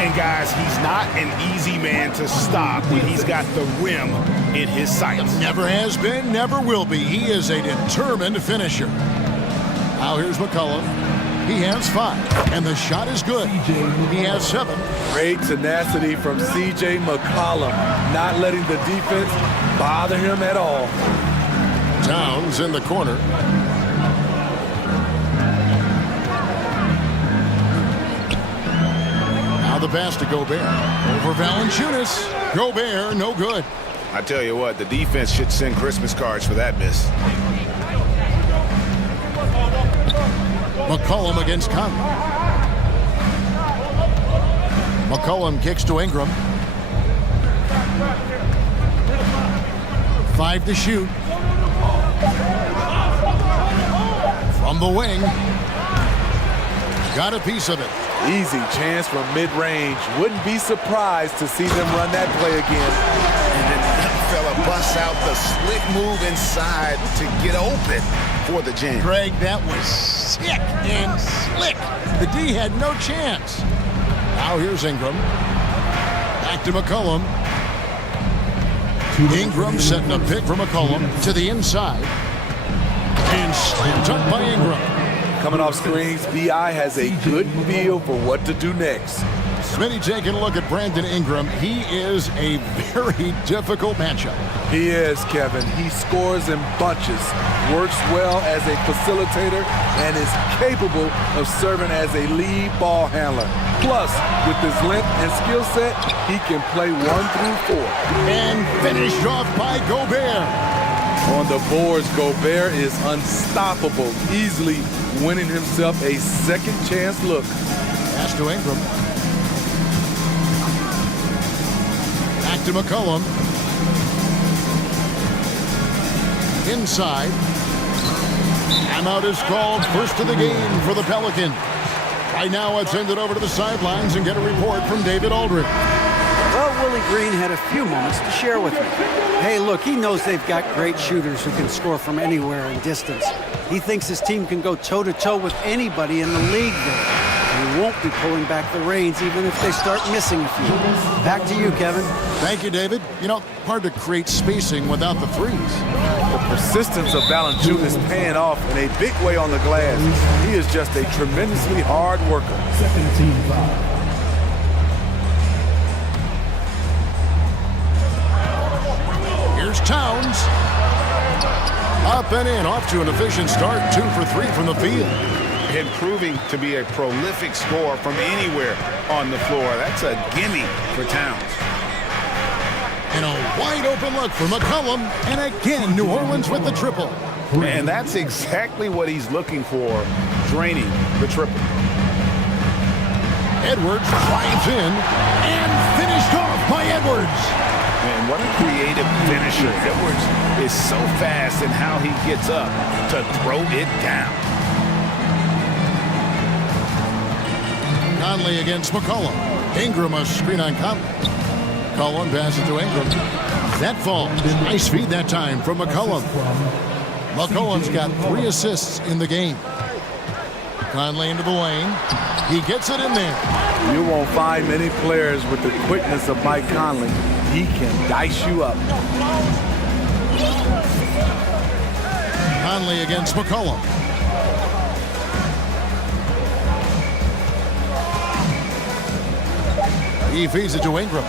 And guys, he's not an easy man to stop when he's got the rim in his sights. Never has been, never will be. He is a determined finisher. Now here's McCollum. He has 5, and the shot is good. He has 7. Great tenacity from C.J. McCollum, not letting the defense bother him at all. Towns in the corner. Now the pass to Gobert. Over Valanciunas. Gobert, no good. I tell you what, the defense should send Christmas cards for that miss. McCollum against Conley. McCollum kicks to Ingram. 5 to shoot. From the wing. Got a piece of it. Easy chance from mid-range. Wouldn't be surprised to see them run that play again. And then that fella busts out the slick move inside to get open for the jam. Greg, that was sick and slick. The D had no chance. Now here's Ingram. Back to McCollum. Ingram setting a pick for McCollum to the inside. And slam dunk by Ingram. Coming off screens, B.I. has a good feel for what to do next. Smitty taking a look at Brandon Ingram. He is a very difficult matchup. He is, Kevin. He scores in bunches, works well as a facilitator, and is capable of serving as a lead ball handler. Plus, with his length and skill set, he can play 1 through 4. And finished off by Gobert. On the boards, Gobert is unstoppable, easily winning himself a second chance look. Pass to Ingram. Back to McCollum. Inside. Timeout is called, first of the game for the Pelicans. Right now, let's send it over to the sidelines and get a report from David Aldridge. Well, Willie Green had a few moments to share with me. Hey, look, he knows they've got great shooters who can score from anywhere in distance. He thinks his team can go toe-to-toe with anybody in the league there. And he won't be pulling back the reins even if they start missing a few. Back to you, Kevin. Thank you, David. You know, hard to create spacing without the threes. The persistence of Valanciunas paying off in a big way on the glass. He is just a tremendously hard worker. Second team foul. Here's Towns. Up and in, off to an efficient start, 2 for 3 from the field. him proving to be a prolific scorer from anywhere on the floor. That's a gimme for Towns. And a wide open look for McCollum. And again, New Orleans with the triple. And that's exactly what he's looking for, draining the triple. Edwards drives in and finished off by Edwards. Man, what a creative finisher. Edwards is so fast in how he gets up to throw it down. Conley against McCollum. Ingram a screen on Conley. McCollum passes to Ingram. That falls. Nice feed that time from McCollum. McCollum's got 3 assists in the game. Conley into the lane. He gets it in there. You won't find many players with the quickness of Mike Conley. He can dice you up. Conley against McCollum. He feeds it to Ingram.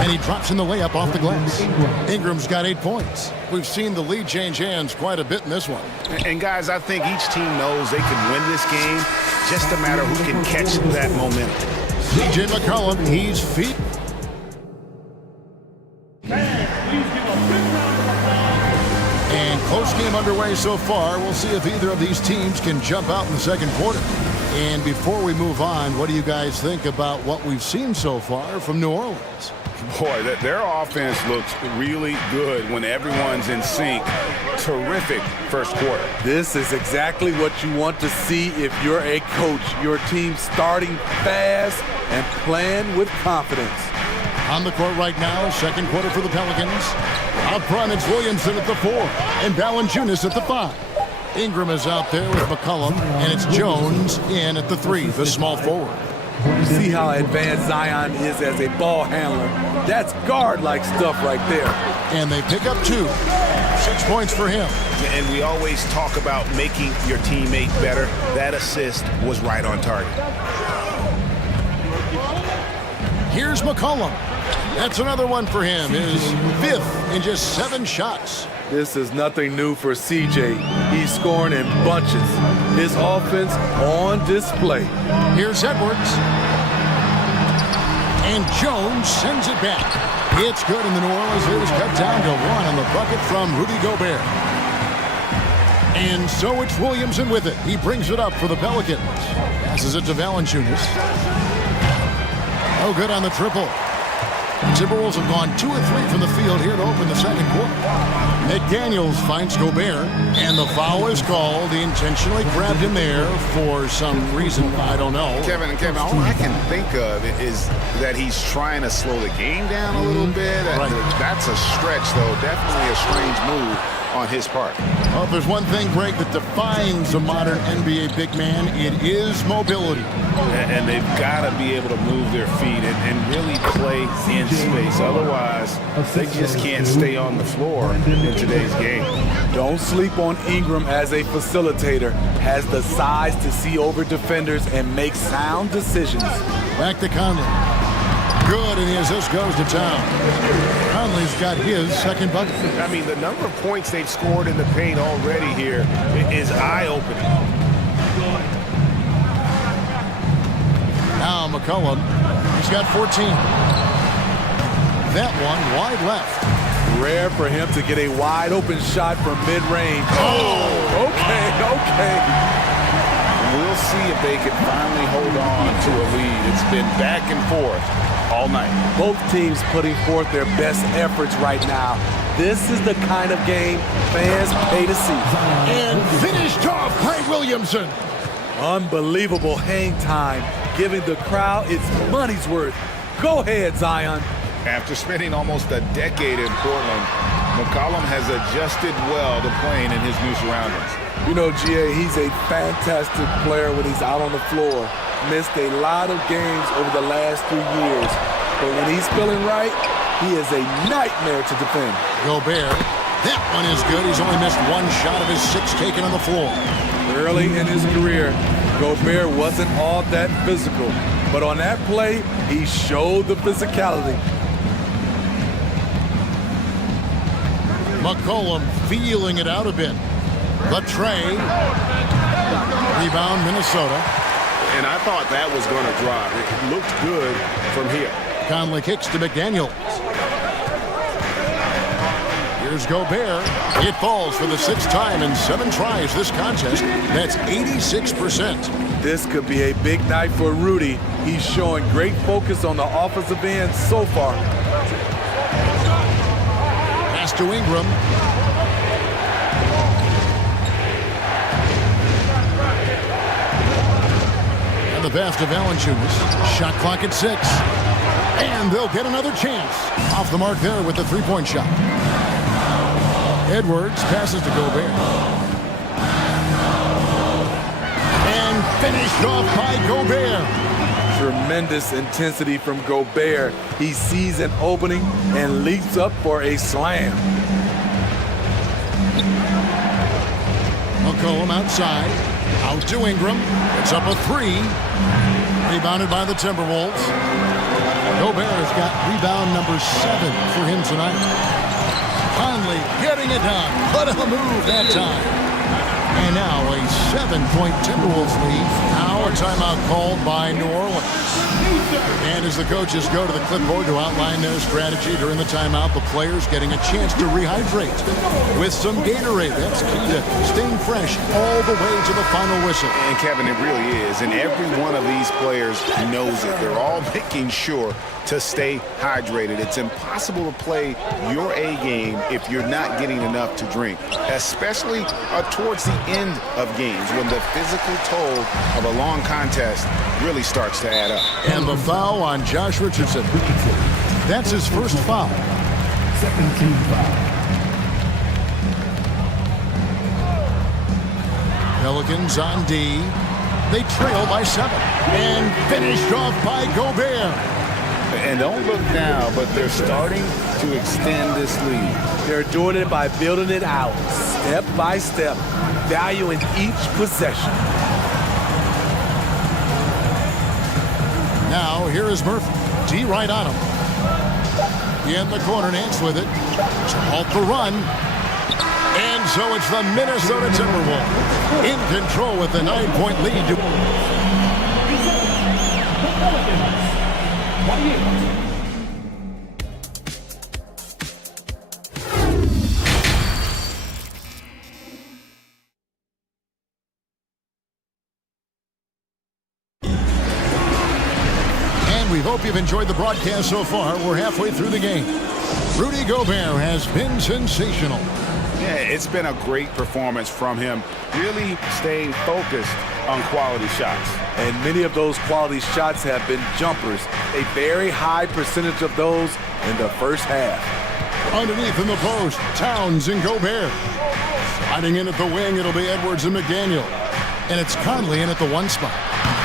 And he drops in the layup off the glass. Ingram's got 8 points. We've seen the lead change hands quite a bit in this one. And guys, I think each team knows they can win this game. Just a matter who can catch that momentum. C.J. McCollum, he's feet. And close game underway so far. We'll see if either of these teams can jump out in the second quarter. And before we move on, what do you guys think about what we've seen so far from New Orleans? Boy, their offense looks really good when everyone's in sync. Terrific first quarter. This is exactly what you want to see if you're a coach. Your team starting fast and playing with confidence. On the court right now, second quarter for the Pelicans. Up front, it's Williamson at the 4 and Valanciunas at the 5. Ingram is out there with McCollum, and it's Jones in at the 3, the small forward. You see how advanced Zion is as a ball handler. That's guard-like stuff right there. And they pick up 2. 6 points for him. And we always talk about making your teammate better. That assist was right on target. Here's McCollum. That's another one for him. His 5th in just 7 shots. This is nothing new for CJ. He's scoring in bunches. His offense on display. Here's Edwards. And Jones sends it back. It's good, and the New Orleans Leaders cut down to 1 on the bucket from Rudy Gobert. And so it's Williamson with it. He brings it up for the Pelicans. Passes it to Valanciunas. Oh, good on the triple. Timberwolves have gone 2 of 3 from the field here to open the second quarter. McDaniels finds Gobert, and the foul is called. He intentionally grabbed him there for some reason. I don't know. Kevin, all I can think of is that he's trying to slow the game down a little bit. Right. That's a stretch, though. Definitely a strange move on his part. Well, if there's one thing, Greg, that defines a modern NBA big man, it is mobility. And they've got to be able to move their feet and really play in space. Otherwise, they just can't stay on the floor in today's game. Don't sleep on Ingram as a facilitator. Has the size to see over defenders and make sound decisions. Back to Conley. Good, and the assist goes to Town. Conley's got his second bucket. I mean, the number of points they've scored in the paint already here is eye-opening. Now McCollum, he's got 14. That one wide left. Rare for him to get a wide open shot from mid-range. Oh, okay. We'll see if they can finally hold on to a lead. It's been back and forth all night. Both teams putting forth their best efforts right now. This is the kind of game fans pay to see. And finished off by Williamson. Unbelievable hang time, giving the crowd its money's worth. Go ahead, Zion. After spending almost a decade in Portland, McCollum has adjusted well to playing in his new surroundings. You know, GA, he's a fantastic player when he's out on the floor. Missed a lot of games over the last 3 years. But when he's feeling right, he is a nightmare to defend. Gobert, that one is good. He's only missed 1 shot of his 6 taken on the floor. Early in his career, Gobert wasn't all that physical. But on that play, he showed the physicality. McCollum feeling it out a bit. The tray. Rebound, Minnesota. And I thought that was going to drive. It looked good from here. Conley kicks to McDaniels. Here's Gobert. It falls for the 6th time in 7 tries this contest. That's 86%. This could be a big night for Rudy. He's showing great focus on the offensive end so far. Pass to Ingram. And the pass to Valanciunas. Shot clock at 6. And they'll get another chance. Off the mark there with the three-point shot. Edwards passes to Gobert. And finished off by Gobert. Tremendous intensity from Gobert. He sees an opening and leaps up for a slam. McCollum outside. Out to Ingram. It's up a 3. Rebounded by the Timberwolves. Gobert has got rebound number 7 for him tonight. Conley getting it done. What a move that time. And now a 7-point Timberwolves lead. Now a timeout called by New Orleans. And as the coaches go to the clipboard to outline their strategy during the timeout, the players getting a chance to rehydrate with some Gatorade. That's key to staying fresh all the way to the final whistle. And Kevin, it really is. And every one of these players knows it. They're all making sure to stay hydrated. It's impossible to play your A game if you're not getting enough to drink, especially towards the end of games when the physical toll of a long contest really starts to add up. And the foul on Josh Richardson. That's his first foul. Second team foul. Pelicans on D. They trail by 7. And finished off by Gobert. And don't look now, but they're starting to extend this lead. They're doing it by building it out, step by step, valuing each possession. Now, here is Murphy. D right on him. In the corner, Nance with it. To halt the run. And so it's the Minnesota Timberwolves in control with the 9-point lead. And we hope you've enjoyed the broadcast so far. We're halfway through the game. Rudy Gobert has been sensational. Yeah, it's been a great performance from him, really staying focused on quality shots. And many of those quality shots have been jumpers, a very high percentage of those in the first half. Underneath in the post, Towns and Gobert. Sliding in at the wing, it'll be Edwards and McDaniel. And it's Conley in at the 1 spot.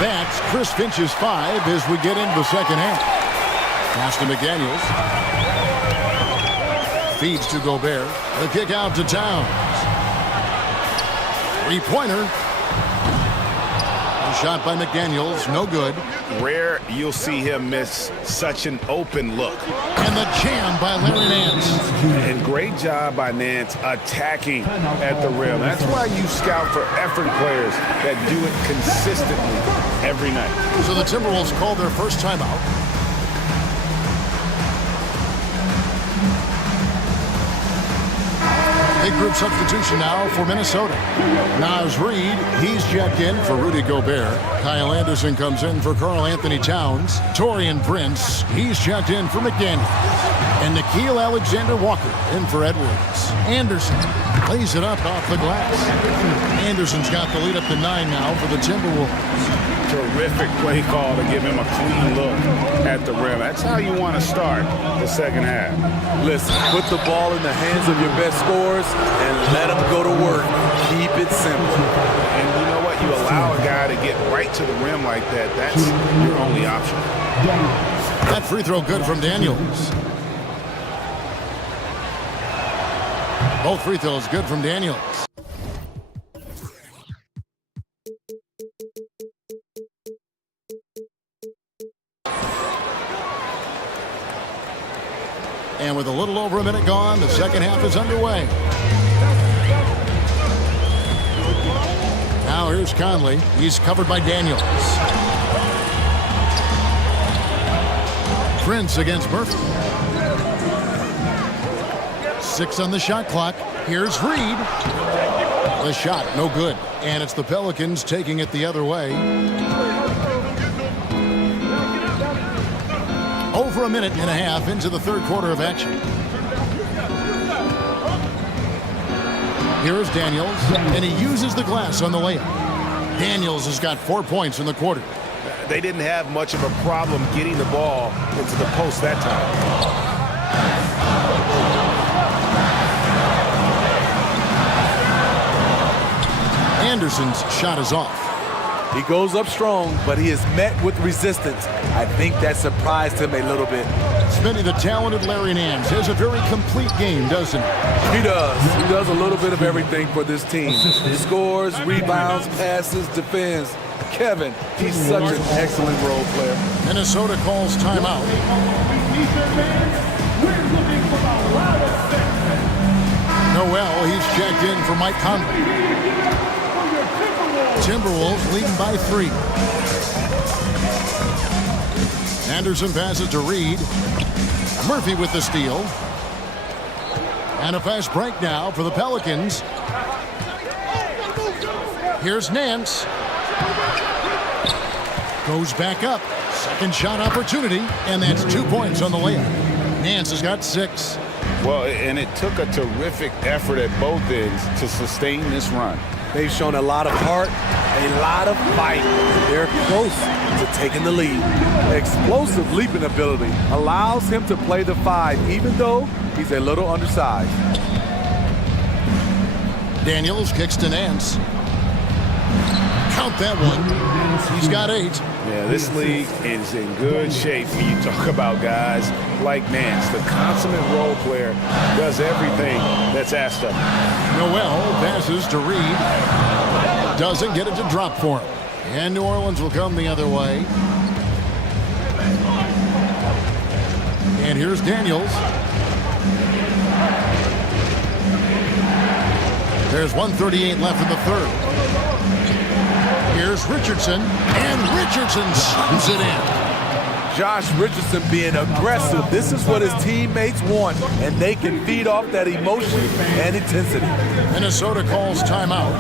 That's Chris Finch's 5 as we get into the second half. Pass to McDaniels. Feeds to Gobert. The kick out to Towns. 3-pointer. Shot by McDaniels, no good. Rare you'll see him miss such an open look. And the jam by Larry Nance. And great job by Nance attacking at the rim. That's why you scout for effort players that do it consistently every night. So the Timberwolves called their first timeout. Big group substitution now for Minnesota. Naz Reid, he's checked in for Rudy Gobert. Kyle Anderson comes in for Karl Anthony Towns. Taurean Prince, he's checked in for McDaniel. And Nickeil Alexander-Walker in for Edwards. Anderson lays it up off the glass. Anderson's got the lead up to 9 now for the Timberwolves. Terrific play call to give him a clean look at the rim. That's how you want to start the second half. Listen, put the ball in the hands of your best scorers and let them go to work. Keep it simple. And you know what? You allow a guy to get right to the rim like that. That's your only option. That free throw good from Daniels. Both free throws good from Daniels. And with a little over a minute gone, the second half is underway. Now Now here's Conley. He's covered by Daniels. Prince against Murphy. 6 on the shot clock. Here's Reed. The shot, no good. And it's the Pelicans taking it the other way. Over a minute and a half into the third quarter of action. Here's Daniels, and he uses the glass on the layup. Daniels has got 4 points in the quarter. They didn't have much of a problem getting the ball into the post that time. Anderson's shot is off. He goes up strong, but he is met with resistance. I think that surprised him a little bit. Smitty, the talented Larry Nance, has a very complete game, doesn't he? He does. He does a little bit of everything for this team. He scores, rebounds, passes, defends. Kevin, he's such an excellent role player. Minnesota calls timeout. Noel, he's checked in for Mike Conley. Timberwolves leading by 3. Anderson passes to Reed. Murphy with the steal. And a fast break now for the Pelicans. Here's Nance. Goes back up. Second shot opportunity. And that's 2 points on the layup. Nance has got 6. Well, and it took a terrific effort at both ends to sustain this run. They've shown a lot of heart, a lot of fight. They're close to taking the lead. Explosive leaping ability allows him to play the 5, even though he's a little undersized. Daniels kicks to Nance. Count that one. He's got 8. Yeah, this league is in good shape when you talk about guys like Nance. The consummate role player does everything that's asked of him. Noel passes to Reed. Doesn't get it to drop for him. And New Orleans will come the other way. And here's Daniels. There's 1:38 left in the third. Here's Richardson, and Richardson slams it in. Josh Richardson being aggressive. This is what his teammates want, and they can feed off that emotion and intensity. Minnesota calls timeout.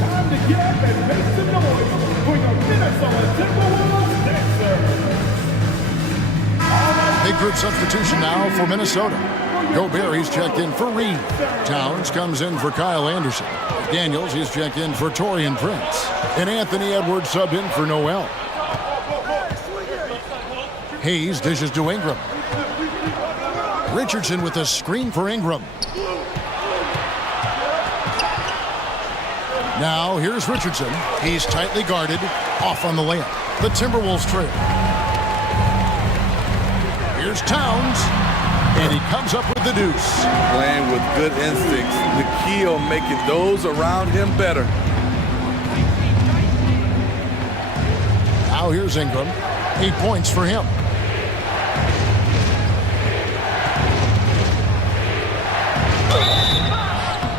Time to get up and make some noise for your Minnesota Timberwolves dancer. Big group substitution now for Minnesota. Gobert, checked in for Reed. Towns comes in for Kyle Anderson. Daniels, he's checked in for Taurean Prince. And Anthony Edwards subbed in for Noel. Hayes dishes to Ingram. Richardson with a screen for Ingram. Now here's Richardson. He's tightly guarded, off on the layup. The Timberwolves trail. Here's Towns. And he comes up with the deuce. Playing with good instincts. The key on making those around him better. Now here's Ingram. 8 points for him.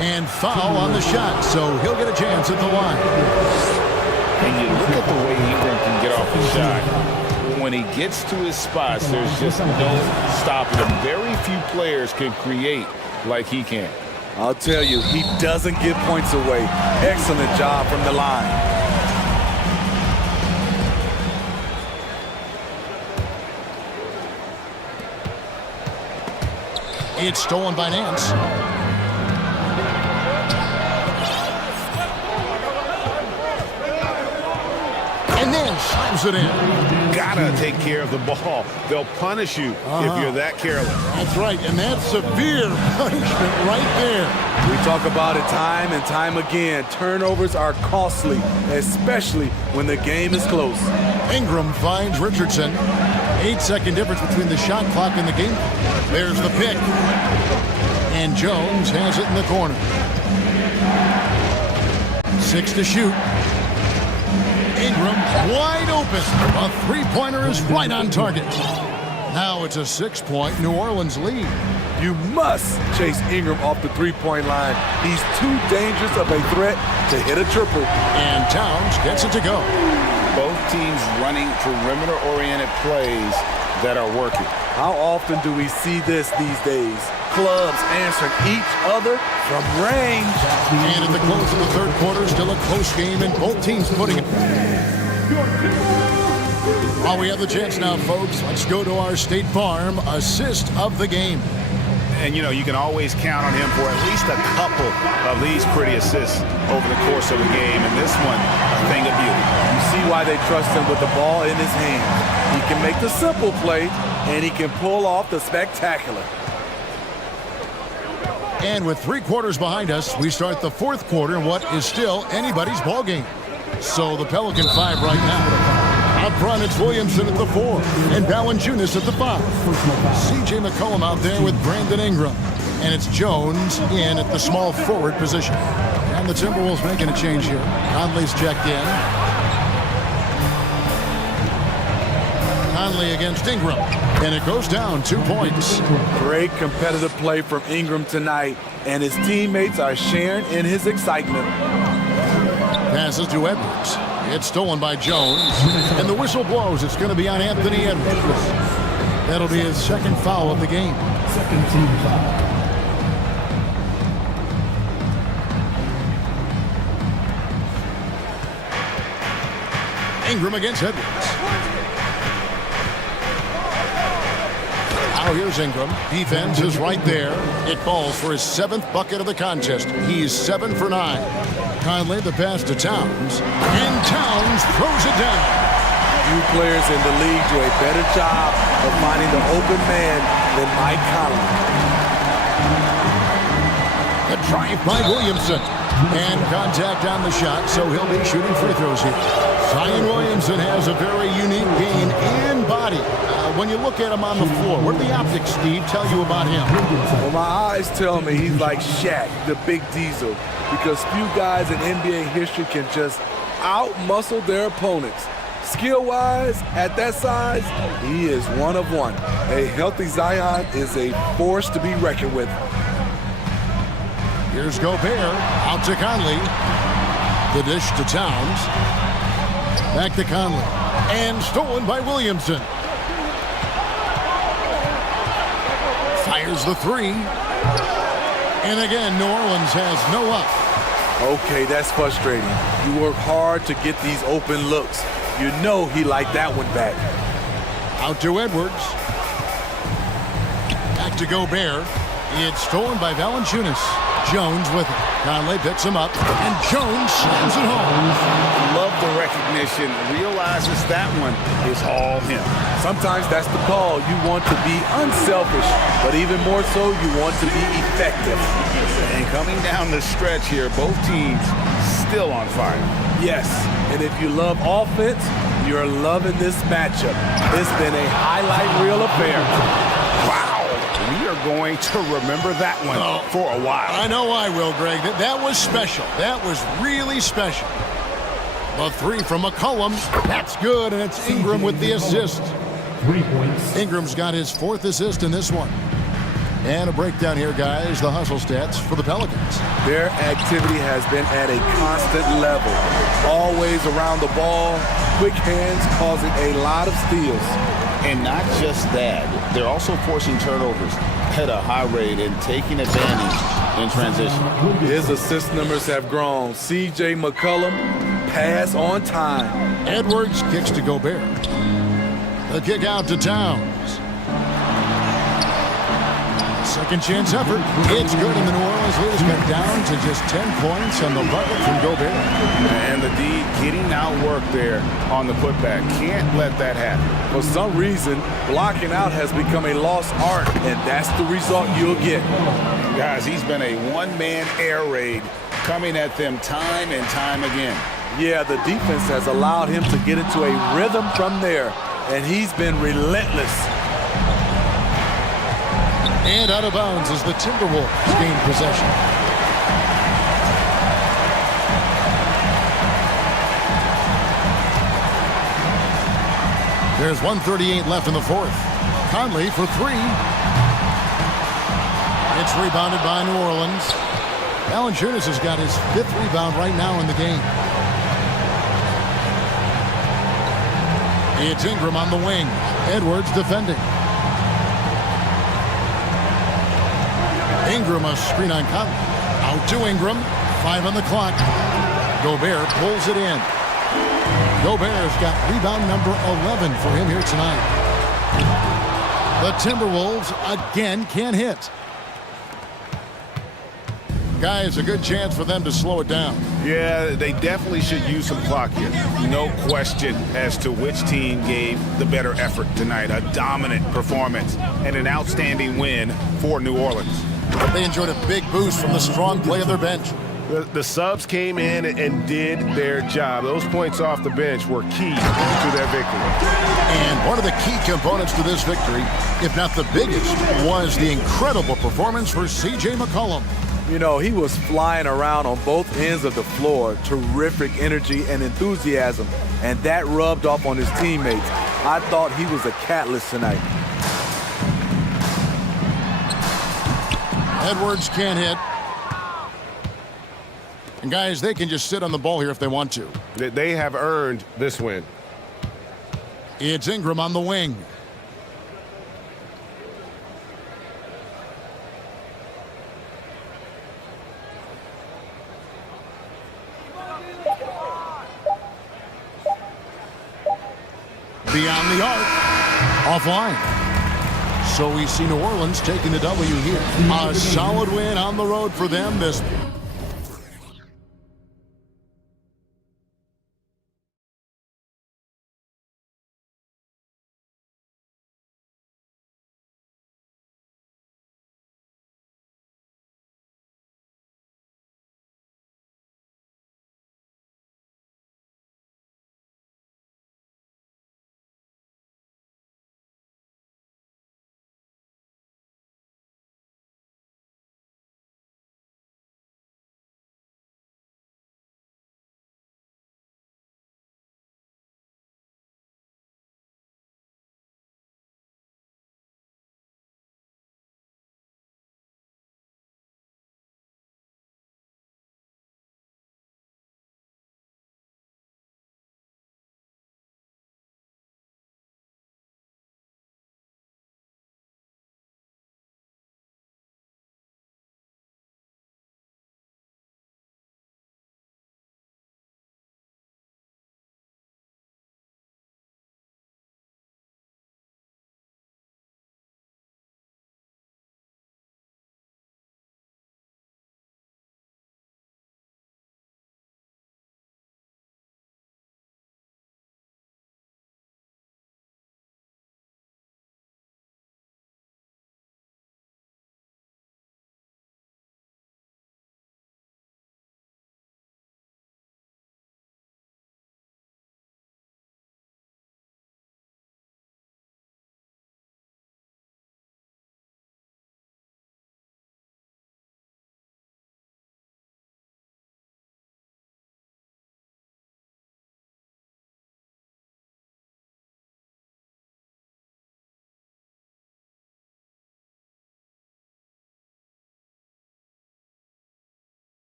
And foul on the shot, so he'll get a chance at the line. And you look at the way Ingram can get off the shot. When he gets to his spots, there's just no stopping him. Very few players can create like he can. I'll tell you, he doesn't give points away. Excellent job from the line. It's stolen by Nance. And then slams it in. Gotta take care of the ball. They'll punish you if you're that careless. That's right, and that's severe punishment right there. We talk about it time and time again. Turnovers are costly, especially when the game is close. Ingram finds Richardson. 8-second difference between the shot clock and the game. There's the pick. And Jones has it in the corner. 6 to shoot. Ingram wide open. A three-pointer is right on target. Now it's a 6-point New Orleans lead. You must chase Ingram off the three-point line. He's too dangerous of a threat to hit a triple. And Towns gets it to go. Both teams running perimeter-oriented plays that are working. How often do we see this these days? Clubs answering each other from range. And at the close of the third quarter, still a close game, and both teams putting it. While we have the chance now, folks, let's go to our State Farm assist of the game. And, you know, you can always count on him for at least a couple of these pretty assists over the course of a game. And this one, a thing of beauty. You see why they trust him with the ball in his hand. He can make the simple play, and he can pull off the spectacular. And with 3 quarters behind us, we start the fourth quarter in what is still anybody's ball game. So the Pelican 5 right now. Up front, it's Williamson at the 4 and Valanciunas at the 5. C.J. McCollum out there with Brandon Ingram. And it's Jones in at the small forward position. And the Timberwolves making a change here. Conley's checked in. Conley against Ingram. And it goes down 2 points. Great competitive play from Ingram tonight. And his teammates are sharing in his excitement. Passes to Edwards. It's stolen by Jones. And the whistle blows. It's going to be on Anthony Edwards. That'll be his second foul of the game. Second team foul. Ingram against Edwards. Now here's Ingram. Defense is right there. It falls for his 7th bucket of the contest. He's 7 for 9. Conley the pass to Towns. And Towns throws it down. Few players in the league do a better job of finding the open man than Mike Conley. A drive by Williamson. And contact on the shot, so he'll be shooting free throws here. Zion Williamson has a very unique game and body. When you look at him on the floor, what do the optics, Steve, tell you about him? Well, my eyes tell me he's like Shaq, the big diesel, because few guys in NBA history can just out-muscle their opponents. Skill-wise, at that size, he is one of one. A healthy Zion is a force to be reckoned with. Here's Gobert, out to Conley. The dish to Towns. Back to Conley. And stolen by Williamson. Fires the 3. And again, New Orleans has no up. Okay, that's frustrating. You work hard to get these open looks. You know he liked that one back. Out to Edwards. Back to Gobert. It's stolen by Valanciunas. Jones with it. Conley picks him up, and Jones slams it home. Love the recognition. Realizes that one is all him. Sometimes that's the call. You want to be unselfish, but even more so, you want to be effective. And coming down the stretch here, both teams still on fire. Yes, and if you love offense, you're loving this matchup. It's been a highlight reel affair. Wow. We are going to remember that one for a while. I know I will, Greg. That was special. That was really special. The 3 from McCollum. That's good, and it's Ingram with the assist. 3 points. Ingram's got his 4th assist in this one. And a breakdown here, guys. The hustle stats for the Pelicans. Their activity has been at a constant level. Always around the ball. Quick hands causing a lot of steals. And not just that, they're also forcing turnovers at a high rate and taking advantage in transition. His assist numbers have grown. C.J. McCollum, pass on time. Edwards kicks to Gobert. The kick out to Towns. Second chance effort. It's good, and the New Orleans lead has got down to just 10 points on the bucket from Gobert. And the D getting outworked there on the putback. Can't let that happen. For some reason, blocking out has become a lost art, and that's the result you'll get. Guys, he's been a one-man air raid coming at them time and time again. Yeah, the defense has allowed him to get into a rhythm from there, and he's been relentless. And out of bounds as the Timberwolves gain possession. There's 1:38 left in the fourth. Conley for three. It's rebounded by New Orleans. Valanciunas has got his 5th rebound right now in the game. It's Ingram on the wing. Edwards defending. Ingram a screen on Conley. Out to Ingram. 5 on the clock. Gobert pulls it in. Gobert's got rebound number 11 for him here tonight. The Timberwolves again can't hit. Guys, a good chance for them to slow it down. Yeah, they definitely should use some clock here. No question as to which team gave the better effort tonight. A dominant performance and an outstanding win for New Orleans. But they enjoyed a big boost from the strong play of their bench. The subs came in and did their job. Those points off the bench were key to their victory. And one of the key components to this victory, if not the biggest, was the incredible performance for C.J. McCollum. You know, he was flying around on both ends of the floor. Terrific energy and enthusiasm. And that rubbed off on his teammates. I thought he was a catalyst tonight. Edwards can't hit. And guys, they can just sit on the ball here if they want to. They have earned this win. It's Ingram on the wing. Beyond the arc. Offline. So we see New Orleans taking the W here. A solid win on the road for them this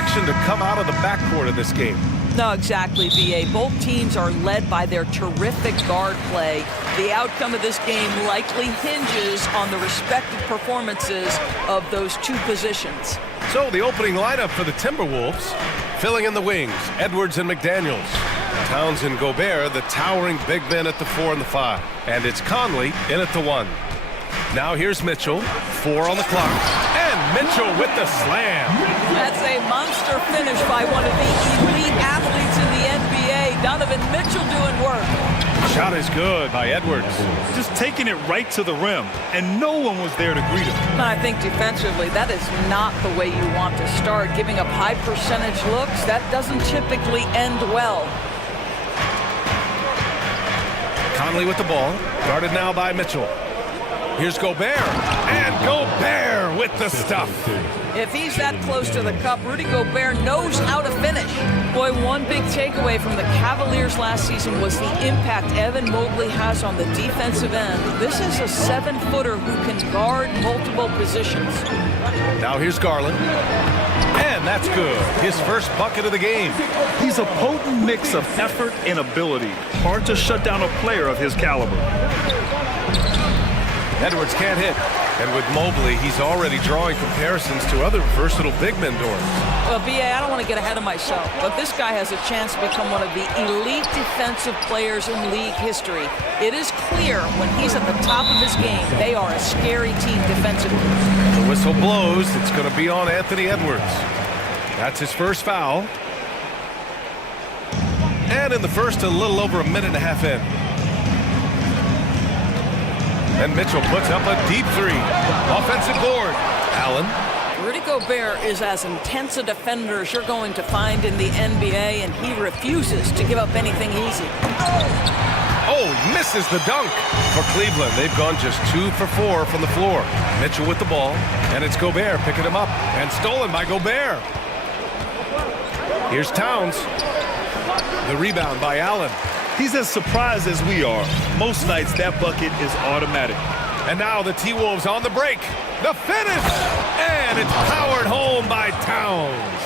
action to come out of the backcourt of this game. No, exactly, B.A. Both teams are led by their terrific guard play. The outcome of this game likely hinges on the respective performances of those two positions. So the opening lineup for the Timberwolves, filling in the wings, Edwards and McDaniels. Towns and Gobert, the towering big men at the 4 and the 5. And it's Conley in at the 1. Now here's Mitchell, 4 on the clock, and Mitchell with the slam. That's a monster finish by one of the elite athletes in the NBA. Donovan Mitchell doing work. Shot is good by Edwards. Just taking it right to the rim, and no one was there to greet him. And I think defensively, that is not the way you want to start. Giving up high percentage looks, that doesn't typically end well. Conley with the ball, guarded now by Mitchell. Here's Gobert, and Gobert with the stuff. If he's that close to the cup, Rudy Gobert knows how to finish. Boy, one big takeaway from the Cavaliers last season was the impact Evan Mobley has on the defensive end. This is a 7-footer who can guard multiple positions. Now here's Garland, and that's good. His first bucket of the game. He's a potent mix of effort and ability. Hard to shut down a player of his caliber. Edwards can't hit. And with Mobley, he's already drawing comparisons to other versatile big men, Doris. Well, B.A., I don't want to get ahead of myself, but this guy has a chance to become one of the elite defensive players in league history. It is clear when he's at the top of his game, they are a scary team defensively. The whistle blows. It's going to be on Anthony Edwards. That's his first foul. And in the first, a little over a minute and a half in. And Mitchell puts up a deep 3. Offensive board. Allen. Rudy Gobert is as intense a defender as you're going to find in the NBA, and he refuses to give up anything easy. Oh, misses the dunk. For Cleveland, they've gone just 2 for 4 from the floor. Mitchell with the ball, and it's Gobert picking him up, and stolen by Gobert. Here's Towns. The rebound by Allen. He's as surprised as we are. Most nights, that bucket is automatic. And now the T-Wolves on the break. The finish! And it's powered home by Towns.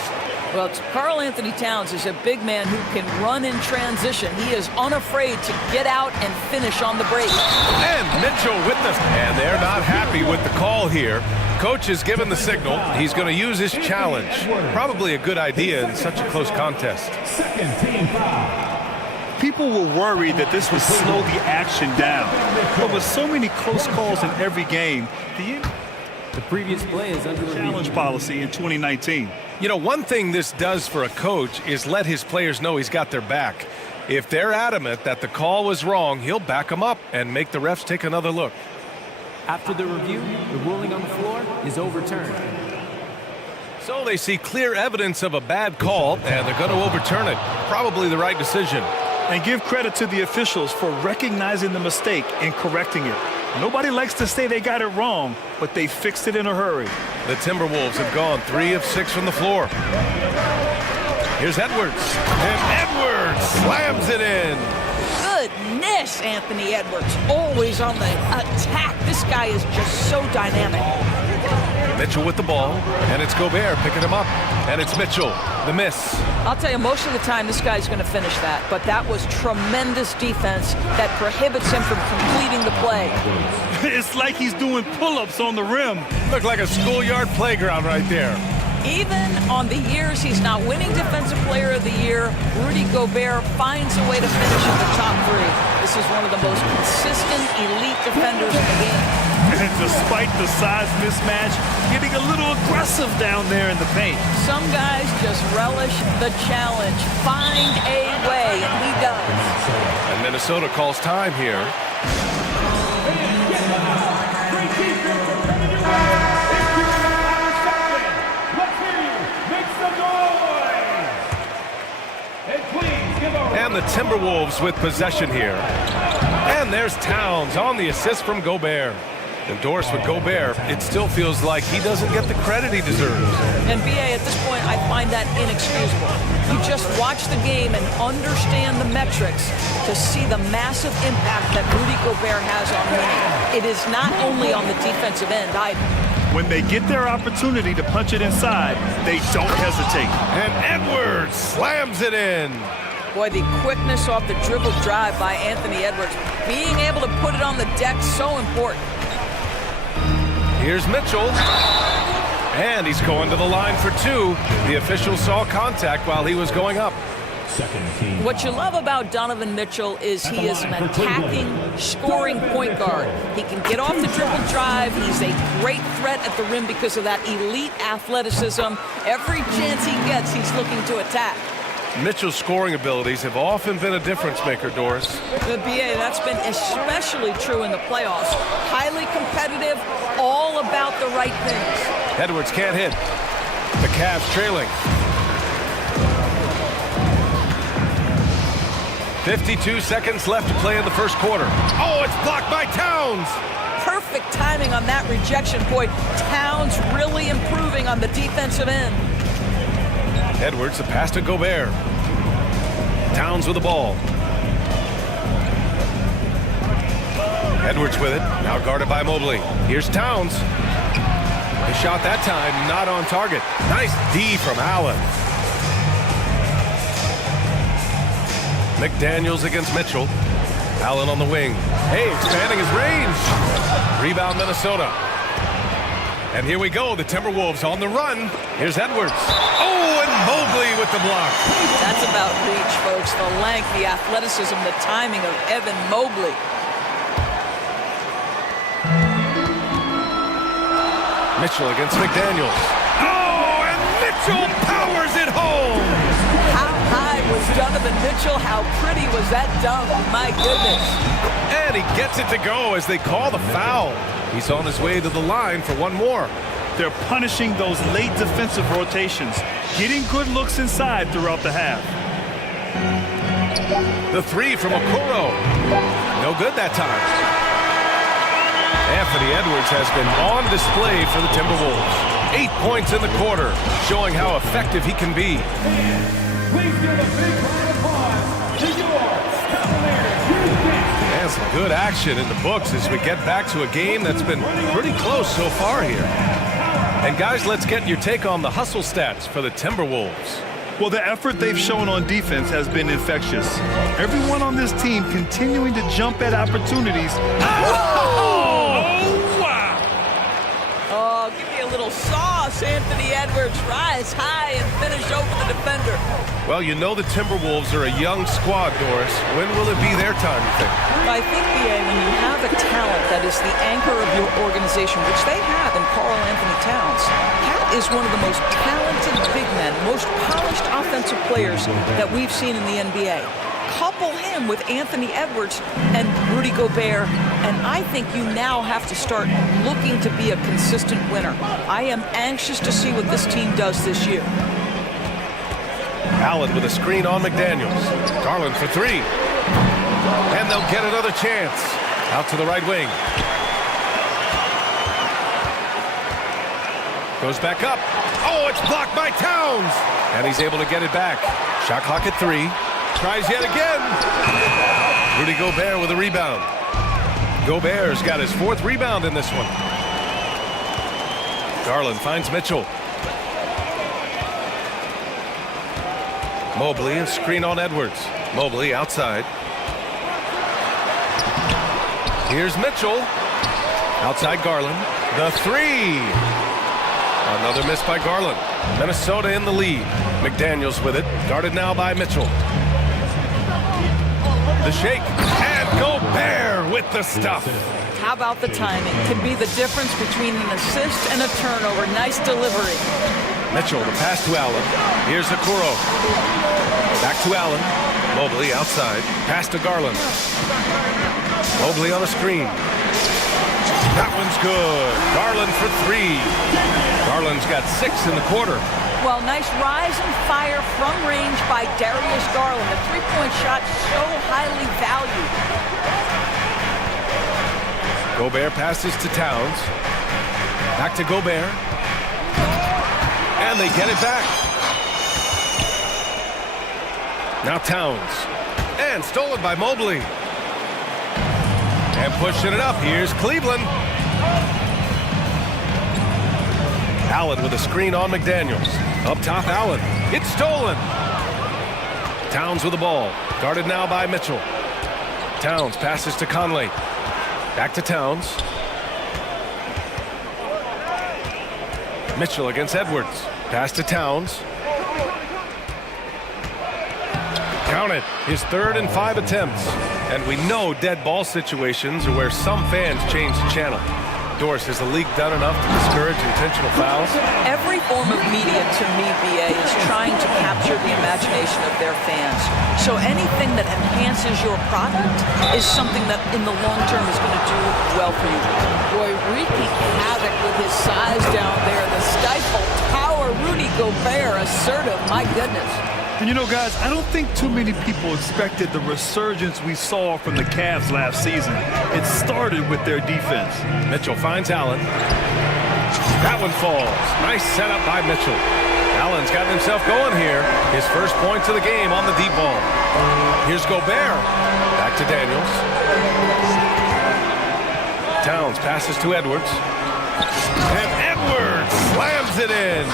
Well, Karl Anthony Towns is a big man who can run in transition. He is unafraid to get out and finish on the break. And Mitchell with the... And they're not happy with the call here. Coach has given the signal. He's going to use his challenge. Probably a good idea in such a close contest. Second team foul. People were worried that this would slow the action down. But with so many close calls in every game, the previous play is under challenge policy in 2019. You know, one thing this does for a coach is let his players know he's got their back. If they're adamant that the call was wrong, he'll back them up and make the refs take another look. After the review, the ruling on the floor is overturned. So they see clear evidence of a bad call, and they're going to overturn it. Probably the right decision. And give credit to the officials for recognizing the mistake and correcting it. Nobody likes to say they got it wrong, but they fixed it in a hurry. The Timberwolves have gone 3 of 6 from the floor. Here's Edwards. And Edwards slams it in. Goodness, Anthony Edwards, always on the attack. This guy is just so dynamic. Mitchell with the ball, and it's Gobert picking him up, and it's Mitchell, the miss. I'll tell you, most of the time this guy's going to finish that, but that was tremendous defense that prohibits him from completing the play. It's like he's doing pull-ups on the rim. Looked like a schoolyard playground right there. Even on the years he's not winning Defensive Player of the Year, Rudy Gobert finds a way to finish in the top 3. This is one of the most consistent elite defenders in the game. And despite the size mismatch, getting a little aggressive down there in the paint. Some guys just relish the challenge. Find a way, and he does. And Minnesota calls time here. And the Timberwolves with possession here. And there's Towns on the assist from Gobert. Endorsed with Gobert, it still feels like he doesn't get the credit he deserves. And B.A., at this point, I find that inexcusable. You just watch the game and understand the metrics to see the massive impact that Rudy Gobert has on winning. It is not only on the defensive end either. When they get their opportunity to punch it inside, they don't hesitate. And Edwards slams it in. Boy, the quickness off the dribble drive by Anthony Edwards. Being able to put it on the deck, so important. Here's Mitchell. And he's going to the line for two. The official saw contact while he was going up. What you love about Donovan Mitchell is he is an attacking, scoring point guard. He can get off the dribble drive. He's a great threat at the rim because of that elite athleticism. Every chance he gets, he's looking to attack. Mitchell's scoring abilities have often been a difference maker, Doris. The BA, that's been especially true in the playoffs. Highly competitive, all about the right things. Edwards can't hit. The Cavs trailing. 52 seconds left to play in the first quarter. Oh, it's blocked by Towns. Perfect timing on that rejection. Boy, Towns really improving on the defensive end. Edwards, the pass to Gobert. Towns with the ball. Edwards with it, now guarded by Mobley. Here's Towns. His shot that time, not on target. Nice D from Allen. McDaniels against Mitchell. Allen on the wing. Hey, expanding his range. Rebound Minnesota. And here we go, the Timberwolves on the run. Here's Edwards. Oh, and Mobley with the block. That's about reach, folks. The length, the athleticism, the timing of Evan Mobley. Mitchell against McDaniels. Oh, and Mitchell powers it home. How high was Donovan Mitchell? How pretty was that dunk? My goodness. And he gets it to go as they call the foul. He's on his way to the line for one more. They're punishing those late defensive rotations, getting good looks inside throughout the half. The three from Okoro. No good that time. Anthony Edwards has been on display for the Timberwolves. 8 points in the quarter, showing how effective he can be. Please give a big round of applause to your Cavaliers. And some good action in the books as we get back to a game that's been pretty close so far here. And guys, let's get your take on the hustle stats for the Timberwolves. Well, the effort they've shown on defense has been infectious. Everyone on this team continuing to jump at opportunities. Oh, give me a little sauce, Anthony Edwards. Rise high and finish over the defender. Well, you know the Timberwolves are a young squad, Doris. When will it be their time, you think? I think, BA, when you have a talent that is the anchor of your organization, which they have in Karl Anthony Towns, Cat is one of the most talented big men, most polished offensive players that we've seen in the NBA. Couple him with Anthony Edwards and Rudy Gobert, and I think you now have to start looking to be a consistent winner. I am anxious to see what this team does this year. Allen with a screen on McDaniels. Garland for three. And they'll get another chance. Out to the right wing. Goes back up. Oh, it's blocked by Towns. And he's able to get it back. Shot clock at 3. Tries yet again. Rudy Gobert with a rebound. Gobert's got his 4th rebound in this one. Garland finds Mitchell. Mobley, a screen on Edwards. Mobley outside. Here's Mitchell. Outside Garland. The 3. Another miss by Garland. Minnesota in the lead. McDaniels with it. Guarded now by Mitchell. The shake. And Gobert with the stuff. How about the timing? Can be the difference between an assist and a turnover. Nice delivery. Mitchell, the pass to Allen. Here's Okoro. Back to Allen. Mobley outside. Pass to Garland. Mobley on a screen. That one's good. Garland for 3. Garland's got 6 in the quarter. Well, nice rise and fire from range by Darius Garland. The three-point shot so highly valued. Gobert passes to Towns. Back to Gobert. And they get it back. Now Towns. And stolen by Mobley. And pushing it up. Here's Cleveland. Allen with a screen on McDaniels. Up top, Allen. It's stolen. Towns with the ball. Guarded now by Mitchell. Towns passes to Conley. Back to Towns. Mitchell against Edwards. Pass to Towns. Counted. His 3rd and 5 attempts. And we know dead ball situations are where some fans change the channel. Doris, has the league done enough to discourage intentional fouls? Every form of media, to me, BA, is trying to capture the imagination of their fans. So anything that enhances your product is something that in the long term is going to do well for you. Boy, wreaking havoc with his size down there. The stifle tower, Rudy Gobert, assertive, my goodness. And you know, guys, I don't think too many people expected the resurgence we saw from the Cavs last season. It started with their defense. Mitchell finds Allen. That one falls. Nice setup by Mitchell. Allen's gotten himself going here. His first points of the game on the deep ball. Here's Gobert. Back to Daniels. Towns passes to Edwards. And Edwards slams it in.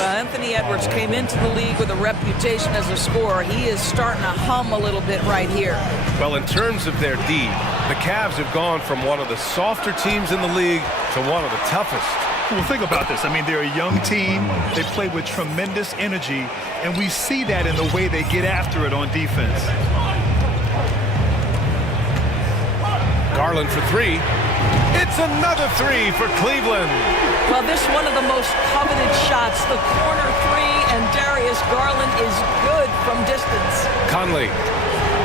Anthony Edwards came into the league with a reputation as a scorer. He is starting to hum a little bit right here. Well, in terms of their D, the Cavs have gone from one of the softer teams in the league to one of the toughest. Well, think about this. I mean, they're a young team. They play with tremendous energy, and we see that in the way they get after it on defense. Garland for 3. It's another 3 for Cleveland. Well, this one of the most coveted shots, the corner 3, and Darius Garland is good from distance. Conley,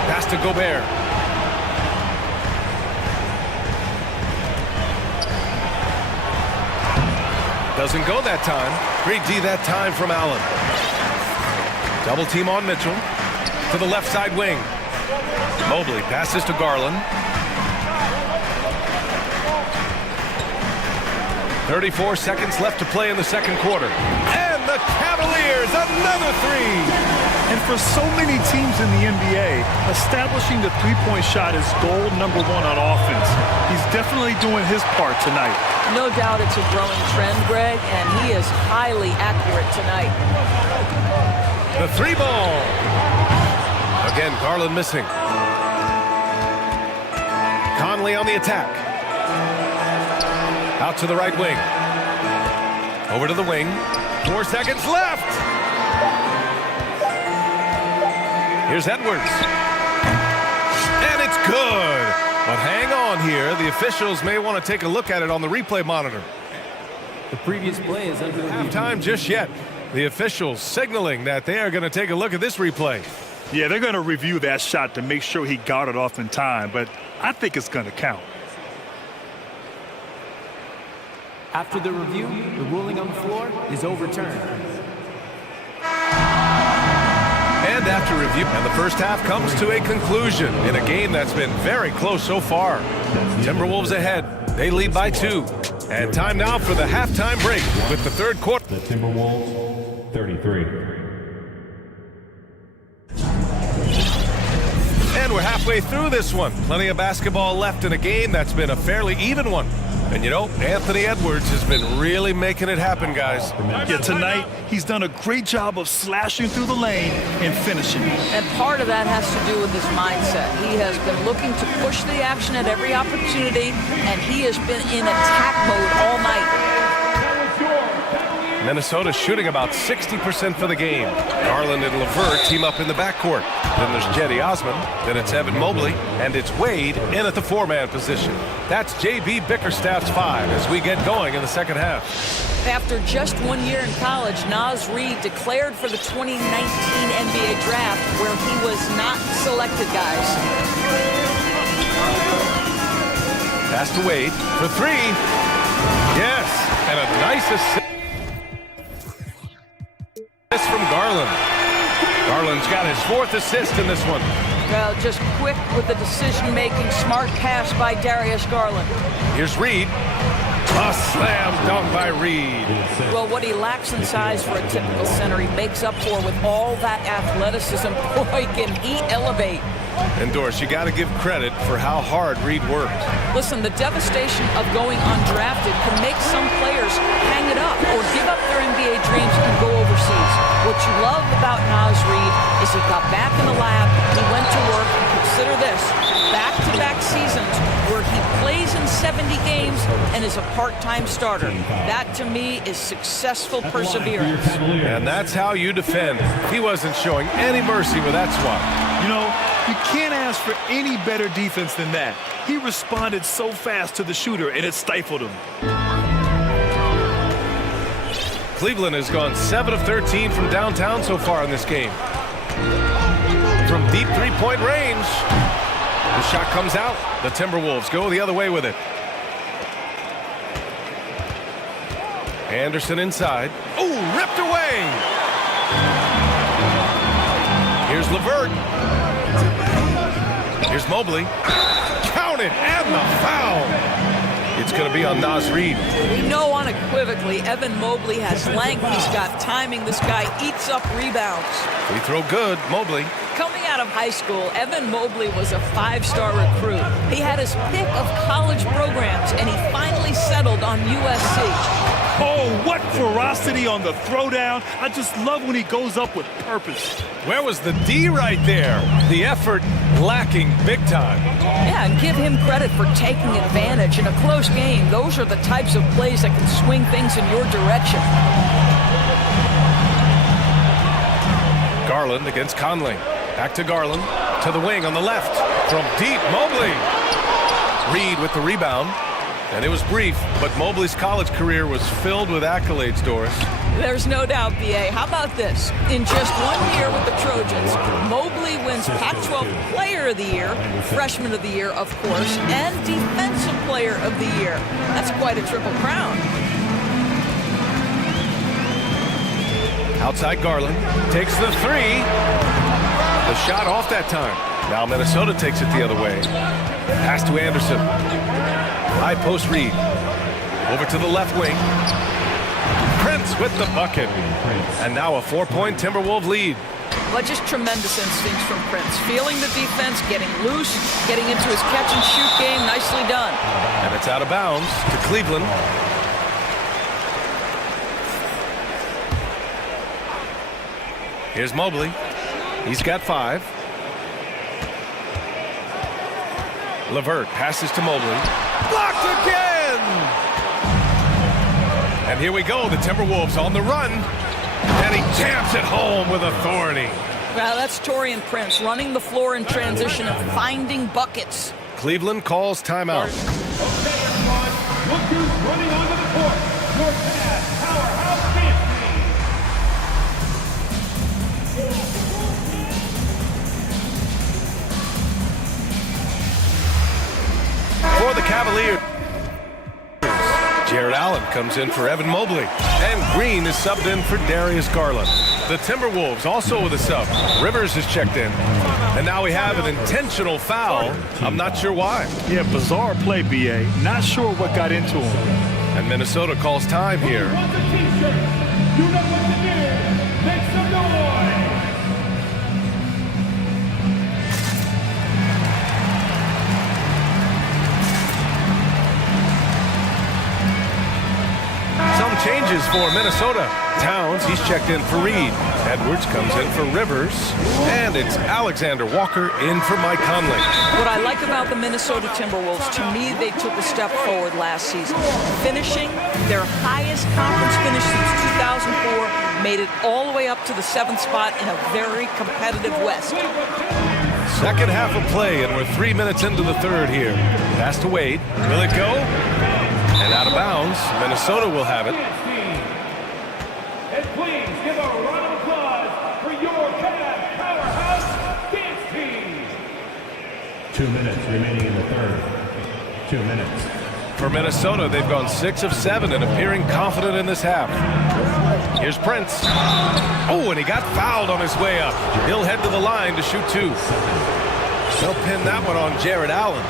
pass to Gobert. Doesn't go that time. Great D that time from Allen. Double team on Mitchell. To the left side wing. Mobley passes to Garland. 34 seconds left to play in the second quarter. And the Cavaliers, another 3. And for so many teams in the NBA, establishing the three-point shot is goal number 1 on offense. He's definitely doing his part tonight. No doubt it's a growing trend, Greg, and he is highly accurate tonight. The 3 ball. Again, Garland missing. Conley on the attack. Out to the right wing. Over to the wing. 4 seconds left. Here's Edwards. And it's good. But hang on here. The officials may want to take a look at it on the replay monitor. The previous play is under review. Halftime just yet. The officials signaling that they are going to take a look at this replay. Yeah, they're going to review that shot to make sure he got it off in time, but I think it's going to count. After the review, the ruling on the floor is overturned. And after review, and the first half comes to a conclusion in a game that's been very close so far. Timberwolves ahead. They lead by 2. And time now for the halftime break with the third quarter. The Timberwolves, 33. And we're halfway through this one. Plenty of basketball left in a game that's been a fairly even one. And you know, Anthony Edwards has been really making it happen, guys. Yeah, tonight, he's done a great job of slashing through the lane and finishing. And part of that has to do with his mindset. He has been looking to push the action at every opportunity, and he has been in attack mode all night. Minnesota shooting about 60% for the game. Garland and LeVert team up in the backcourt. Then there's Jetty Osman. Then it's Evan Mobley. And it's Wade in at the 4-man position. That's J.B. Bickerstaff's 5 as we get going in the second half. After just 1 year in college, Naz Reid declared for the 2019 NBA draft where he was not selected, guys. Pass to Wade for 3. Yes, and a nice assist from Garland. Garland's got his 4th assist in this one. Well, just quick with the decision-making, smart pass by Darius Garland. Here's Reid. A slam dunk by Reed. Well, what he lacks in size for a typical center, he makes up for with all that athleticism. Boy, can he elevate. And Doris, you got to give credit for how hard Reed worked. Listen, the devastation of going undrafted can make some players hang it up or give up their NBA dreams and go overseas. What you love about Naz Reed is he got back in the lab, he went to work, and consider this, back-to-back seasons where he plays in 70 games and is a part-time starter. That, to me, is successful perseverance. And that's how you defend. He wasn't showing any mercy with that swat. You know, you can't ask for any better defense than that. He responded so fast to the shooter, and it stifled him. Cleveland has gone 7 of 13 from downtown so far in this game. From deep three-point range, the shot comes out. The Timberwolves go the other way with it. Anderson inside. Oh, ripped away. Here's LeVert. Here's Mobley. Counted and the foul. It's going to be on Naz Reed. We know unequivocally Evan Mobley has length. He's got timing. This guy eats up rebounds. Free throw good. Mobley. Coming out of high school, Evan Mobley was a five-star recruit. He had his pick of college programs, and he finally settled on USC. Oh, what ferocity on the throwdown. I just love when he goes up with purpose. Where was the D right there? The effort lacking big time. Yeah, and give him credit for taking advantage in a close game. Those are the types of plays that can swing things in your direction. Garland against Conley. Back to Garland. To the wing on the left. From deep, Mobley. Reed with the rebound. And it was brief, but Mobley's college career was filled with accolades, Doris. There's no doubt, B.A. How about this? In just 1 year with the Trojans, Mobley wins Pac-12 Player of the Year, Freshman of the Year, of course, and Defensive Player of the Year. That's quite a triple crown. Outside Garland. Takes the three. The shot off that time. Now Minnesota takes it the other way. Pass to Anderson. High post Reed. Over to the left wing. Prince with the bucket. And now a 4-point Timberwolves lead. But just tremendous instincts from Prince. Feeling the defense, getting loose, getting into his catch-and-shoot game. Nicely done. And it's out of bounds to Cleveland. Here's Mobley. He's got 5. LeVert passes to Mobley. Blocked again! And here we go, the Timberwolves on the run. And he jams it home with authority. Well, that's Taurean Prince running the floor in transition and finding buckets. Cleveland calls timeout. Okay, everyone, look who's running onto the court. Your fast powerhouse dance For the Cavaliers, Jared Allen comes in for Evan Mobley. And Green is subbed in for Darius Garland. The Timberwolves also with a sub. Rivers is checked in. And now we have an intentional foul. I'm not sure why. Yeah, bizarre play, B.A. Not sure what got into him. And Minnesota calls time here. You know what to do. Make some noise. Some changes for Minnesota. Towns, he's checked in for Reed. Edwards comes in for Rivers. And it's Alexander Walker in for Mike Conley. What I like about the Minnesota Timberwolves, to me, they took a step forward last season. Finishing their highest conference finish since 2004, made it all the way up to the 7th spot in a very competitive West. Second half of play, and we're 3 minutes into the third here. Pass to Wade. Will it go? And out of bounds. Minnesota will have it. And please give a round of applause for your Cavs powerhouse dance team. 2 minutes remaining in the third. 2 minutes. For Minnesota, they've gone 6 of 7 and appearing confident in this half. Here's Prince. Oh, and he got fouled on his way up. He'll head to the line to shoot 2. They'll pin that one on Jared Allen.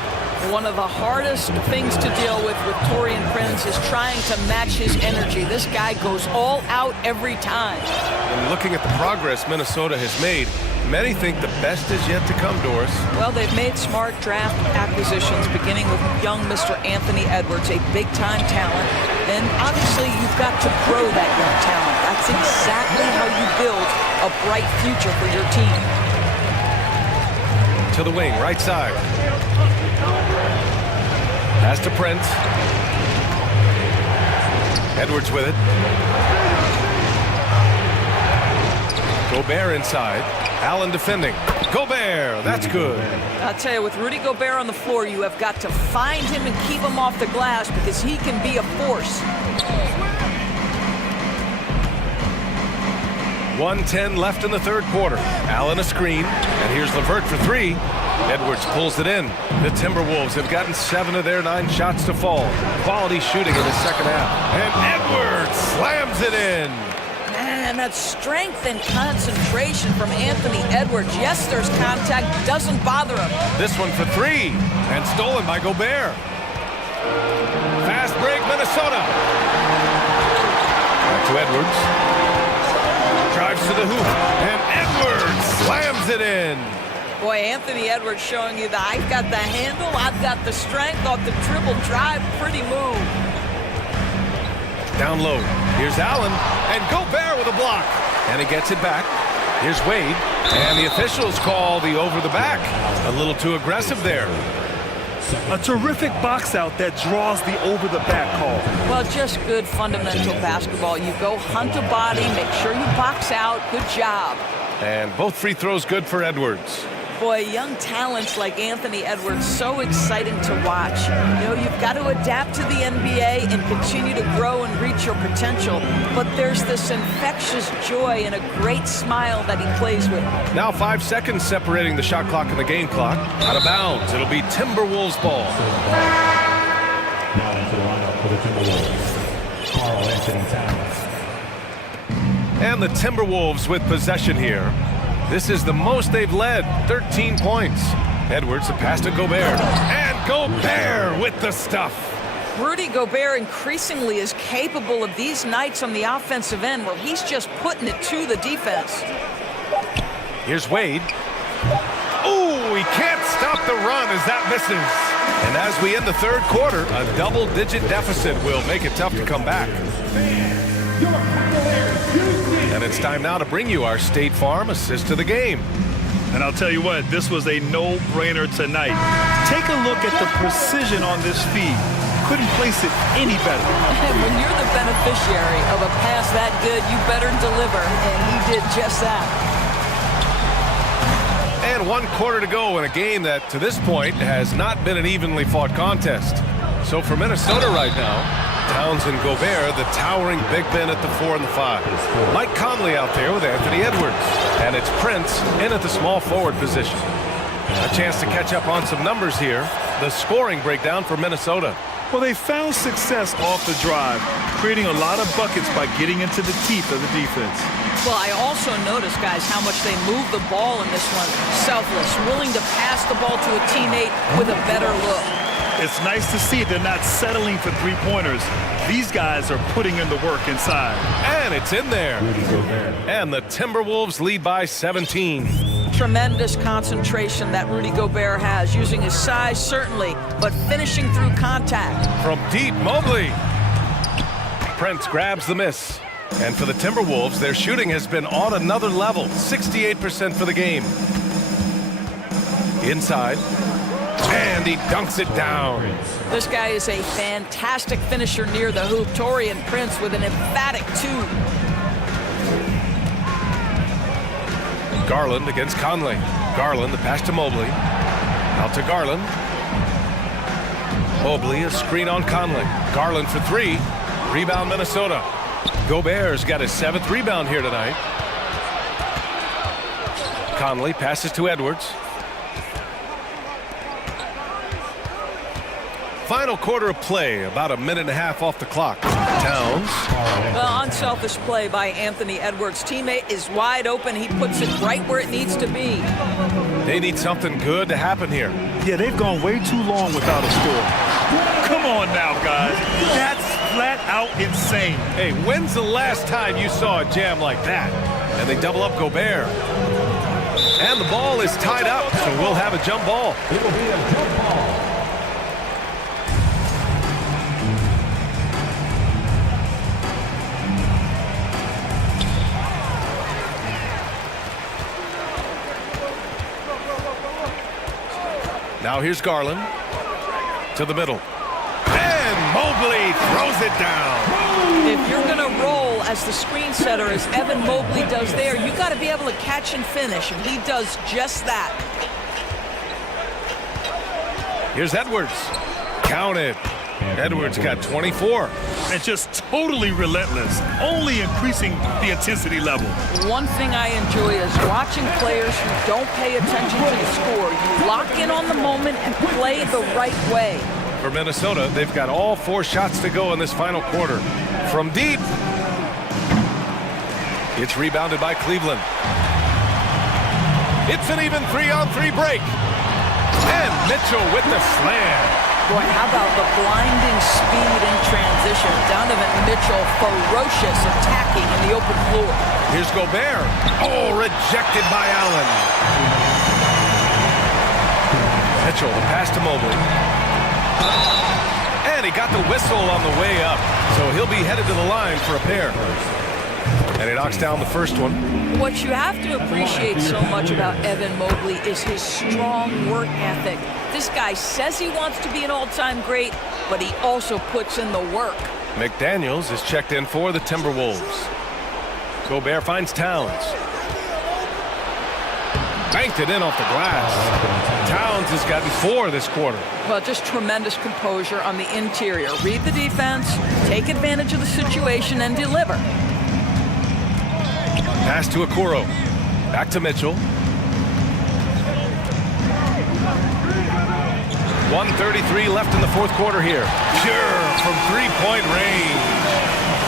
One of the hardest things to deal with Taurean Prince is trying to match his energy. This guy goes all out every time. And looking at the progress Minnesota has made, many think the best is yet to come, Doris. Well, they've made smart draft acquisitions, beginning with young Mr. Anthony Edwards, a big-time talent. And obviously, you've got to grow that young talent. That's exactly how you build a bright future for your team. To the wing, right side. Pass to Prince. Edwards with it. Gobert inside. Allen defending. Gobert, that's good. I'll tell you, with Rudy Gobert on the floor, you have got to find him and keep him off the glass because he can be a force. 1:10 left in the third quarter. Allen a screen, and here's LeVert for three. Edwards pulls it in. The Timberwolves have gotten 7 of their 9 shots to fall. Quality shooting in the second half. And Edwards slams it in. Man, that strength and concentration from Anthony Edwards. Yes, there's contact, doesn't bother him. This one for three, and stolen by Gobert. Fast break, Minnesota. Back to Edwards. Drives to the hoop, and Edwards slams it in. Boy, Anthony Edwards showing you that I've got the handle, I've got the strength off the dribble drive. Pretty move. Down low. Here's Allen, and Gobert with a block. And he gets it back. Here's Wade, and the officials call the over the back. A little too aggressive there. A terrific box out that draws the over the back call. Well, just good fundamental basketball. You go hunt a body, make sure you box out. Good job. And both free throws good for Edwards. Boy, young talents like Anthony Edwards, so exciting to watch. You know, you've got to adapt to the NBA and continue to grow and reach your potential. But there's this infectious joy and a great smile that he plays with. Now 5 seconds separating the shot clock and the game clock. Out of bounds, it'll be Timberwolves ball. Now into the lineup for the Timberwolves, Carl Anthony Towns. And the Timberwolves with possession here. This is the most they've led, 13 points. Edwards, the pass to Gobert. And Gobert with the stuff. Rudy Gobert increasingly is capable of these nights on the offensive end where he's just putting it to the defense. Here's Wade. Ooh, he can't stop the run as that misses. And as we end the third quarter, a double-digit deficit will make it tough to come back. And it's time now to bring you our State Farm assist to the game. And I'll tell you what, this was a no-brainer tonight. Take a look at the precision on this feed. Couldn't place it any better. And when you're the beneficiary of a pass that good, you better deliver, and he did just that. And 1 quarter to go in a game that, to this point, has not been an evenly fought contest. So for Minnesota right now, Towns and Gobert, the towering big men at the 4 and the 5. Mike Conley out there with Anthony Edwards. And it's Prince in at the small forward position. A chance to catch up on some numbers here. The scoring breakdown for Minnesota. Well, they found success off the drive, creating a lot of buckets by getting into the teeth of the defense. Well, I also noticed, guys, how much they move the ball in this one. Selfless, willing to pass the ball to a teammate with a better look. It's nice to see they're not settling for three-pointers. These guys are putting in the work inside. And it's in there. And the Timberwolves lead by 17. Tremendous concentration that Rudy Gobert has, using his size, certainly, but finishing through contact. From deep, Mobley. Prince grabs the miss. And for the Timberwolves, their shooting has been on another level, 68% for the game. Inside. And he dunks it down. This guy is a fantastic finisher near the hoop. Taurean Prince with an emphatic 2. Garland against Conley. Garland, the pass to Mobley. Out to Garland. Mobley, a screen on Conley. Garland for 3. Rebound, Minnesota. Gobert's got his 7th rebound here tonight. Conley passes to Edwards. Final quarter of play, about a minute and a half off the clock. Towns. Well, unselfish play by Anthony Edwards. Teammate is wide open. He puts it right where it needs to be. They need something good to happen here. Yeah, they've gone way too long without a score. Come on now, guys. That's flat out insane. Hey, when's the last time you saw a jam like that? And they double up Gobert. And the ball is tied up, so we'll have a jump ball. It will be a jump ball. Now here's Garland to the middle. And Mobley throws it down. If you're going to roll as the screen setter, as Evan Mobley does there, you got to be able to catch and finish, and he does just that. Here's Edwards. Count it. Edwards got 24. And just totally relentless, only increasing the intensity level. One thing I enjoy is watching players who don't pay attention to the score. You lock in on the moment and play the right way. For Minnesota, they've got all 4 shots to go in this final quarter. From deep. It's rebounded by Cleveland. It's an even 3-on-3 break. And Mitchell with the slam. Boy, how about the blinding speed in transition? Donovan Mitchell, ferocious, attacking in the open floor. Here's Gobert. Oh, rejected by Allen. Mitchell, the pass to Mobley. And he got the whistle on the way up. So he'll be headed to the line for a pair. And he knocks down the first one. What you have to appreciate so much about Evan Mobley is his strong work ethic. This guy says he wants to be an all-time great, but he also puts in the work. McDaniels is checked in for the Timberwolves. Gobert finds Towns. Banked it in off the glass. Towns has gotten 4 this quarter. Well, just tremendous composure on the interior. Read the defense, take advantage of the situation, and deliver. Pass to Okoro. Back to Mitchell. 1:33 left in the fourth quarter here. Pure from three-point range.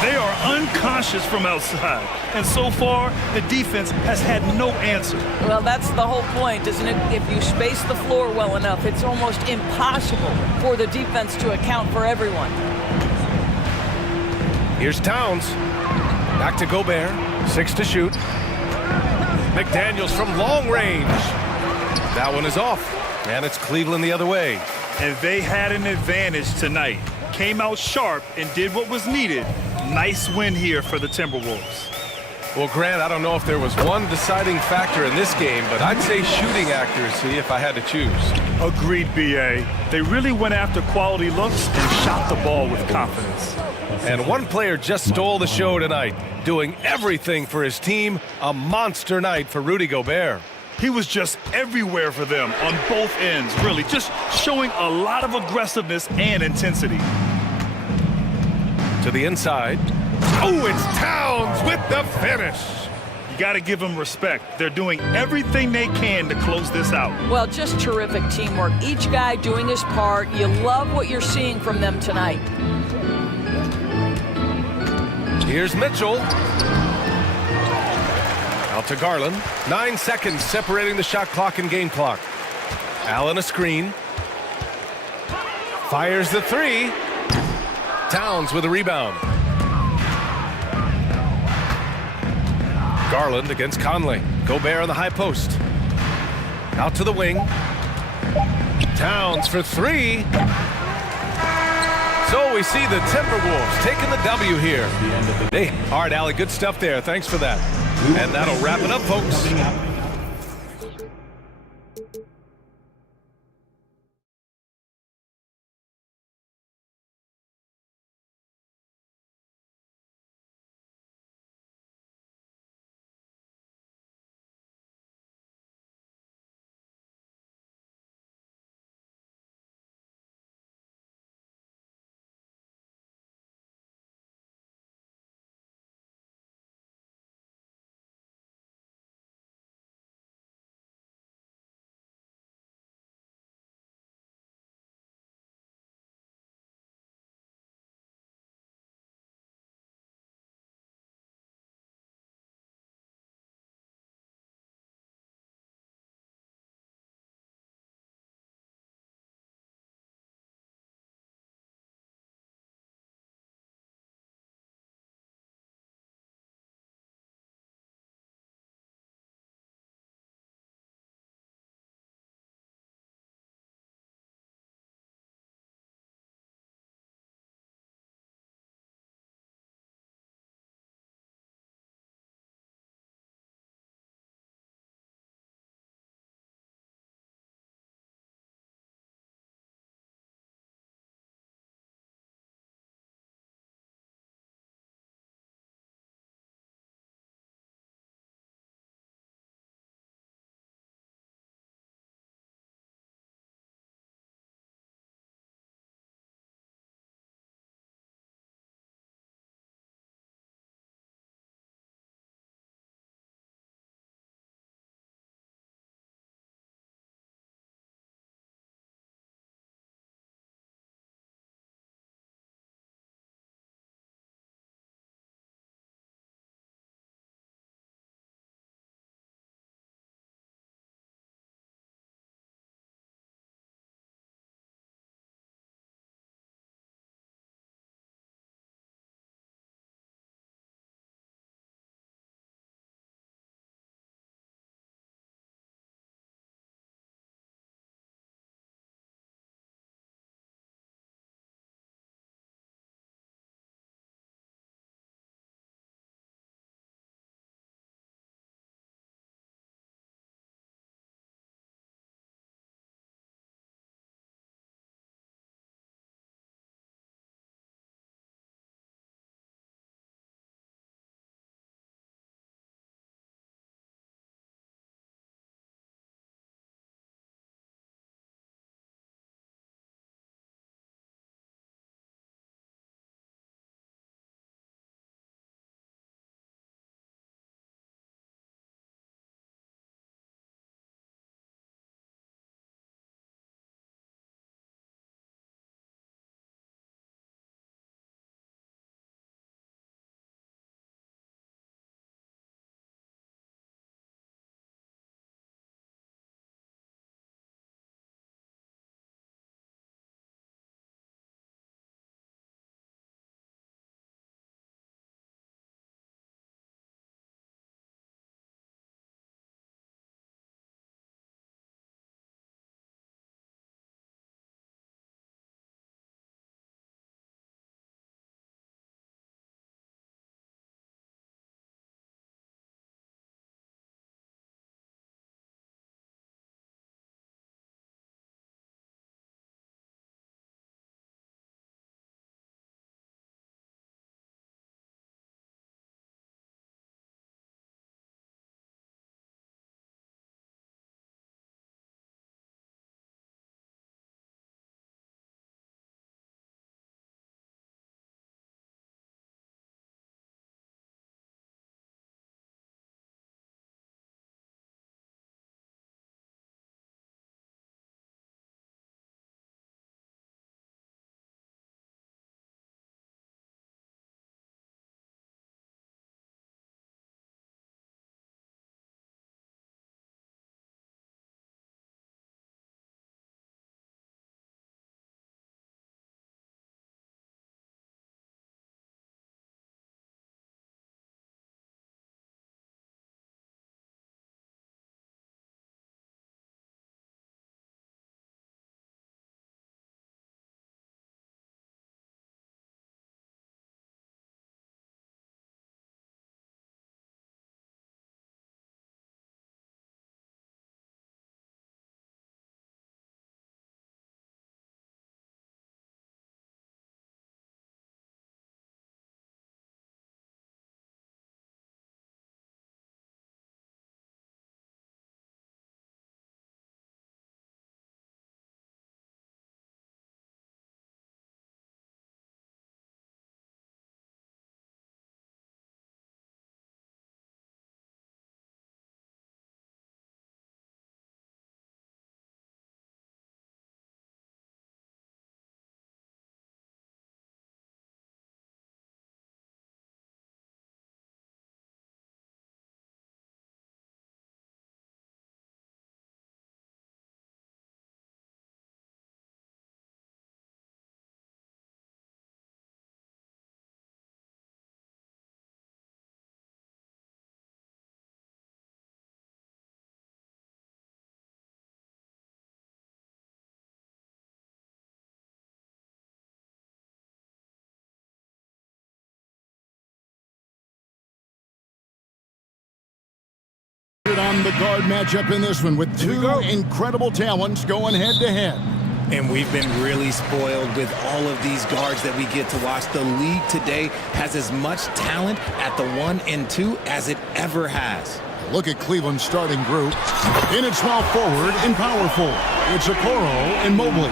They are unconscious from outside. And so far, the defense has had no answer. Well, that's the whole point, isn't it? If you space the floor well enough, it's almost impossible for the defense to account for everyone. Here's Towns. Back to Gobert. 6 to shoot. McDaniels from long range. That one is off. And it's Cleveland the other way. And they had an advantage tonight. Came out sharp and did what was needed. Nice win here for the Timberwolves. Well, Grant, I don't know if there was one deciding factor in this game, but I'd say shooting accuracy if I had to choose. Agreed, B.A. They really went after quality looks and shot the ball with confidence. And one player just stole the show tonight, doing everything for his team. A monster night for Rudy Gobert. He was just everywhere for them on both ends, really, just showing a lot of aggressiveness and intensity. To the inside. Oh, it's Towns with the finish. You got to give them respect. They're doing everything they can to close this out. Well, just terrific teamwork. Each guy doing his part. You love what you're seeing from them tonight. Here's Mitchell. Out to Garland. 9 seconds separating the shot clock and game clock. Allen a screen. Fires the 3. Towns with a rebound. Garland against Conley. Gobert on the high post. Out to the wing. Towns for 3. So we see the Timberwolves taking the W here. Hey, all right, Allie, good stuff there. Thanks for that. And that'll wrap it up, folks. the guard matchup in this one with two incredible talents going head-to-head. And we've been really spoiled with all of these guards that we get to watch. The league today has as much talent at the 1 and 2 as it ever has. Look at Cleveland's starting group. In at small forward and power forward, it's Okoro and Mobley.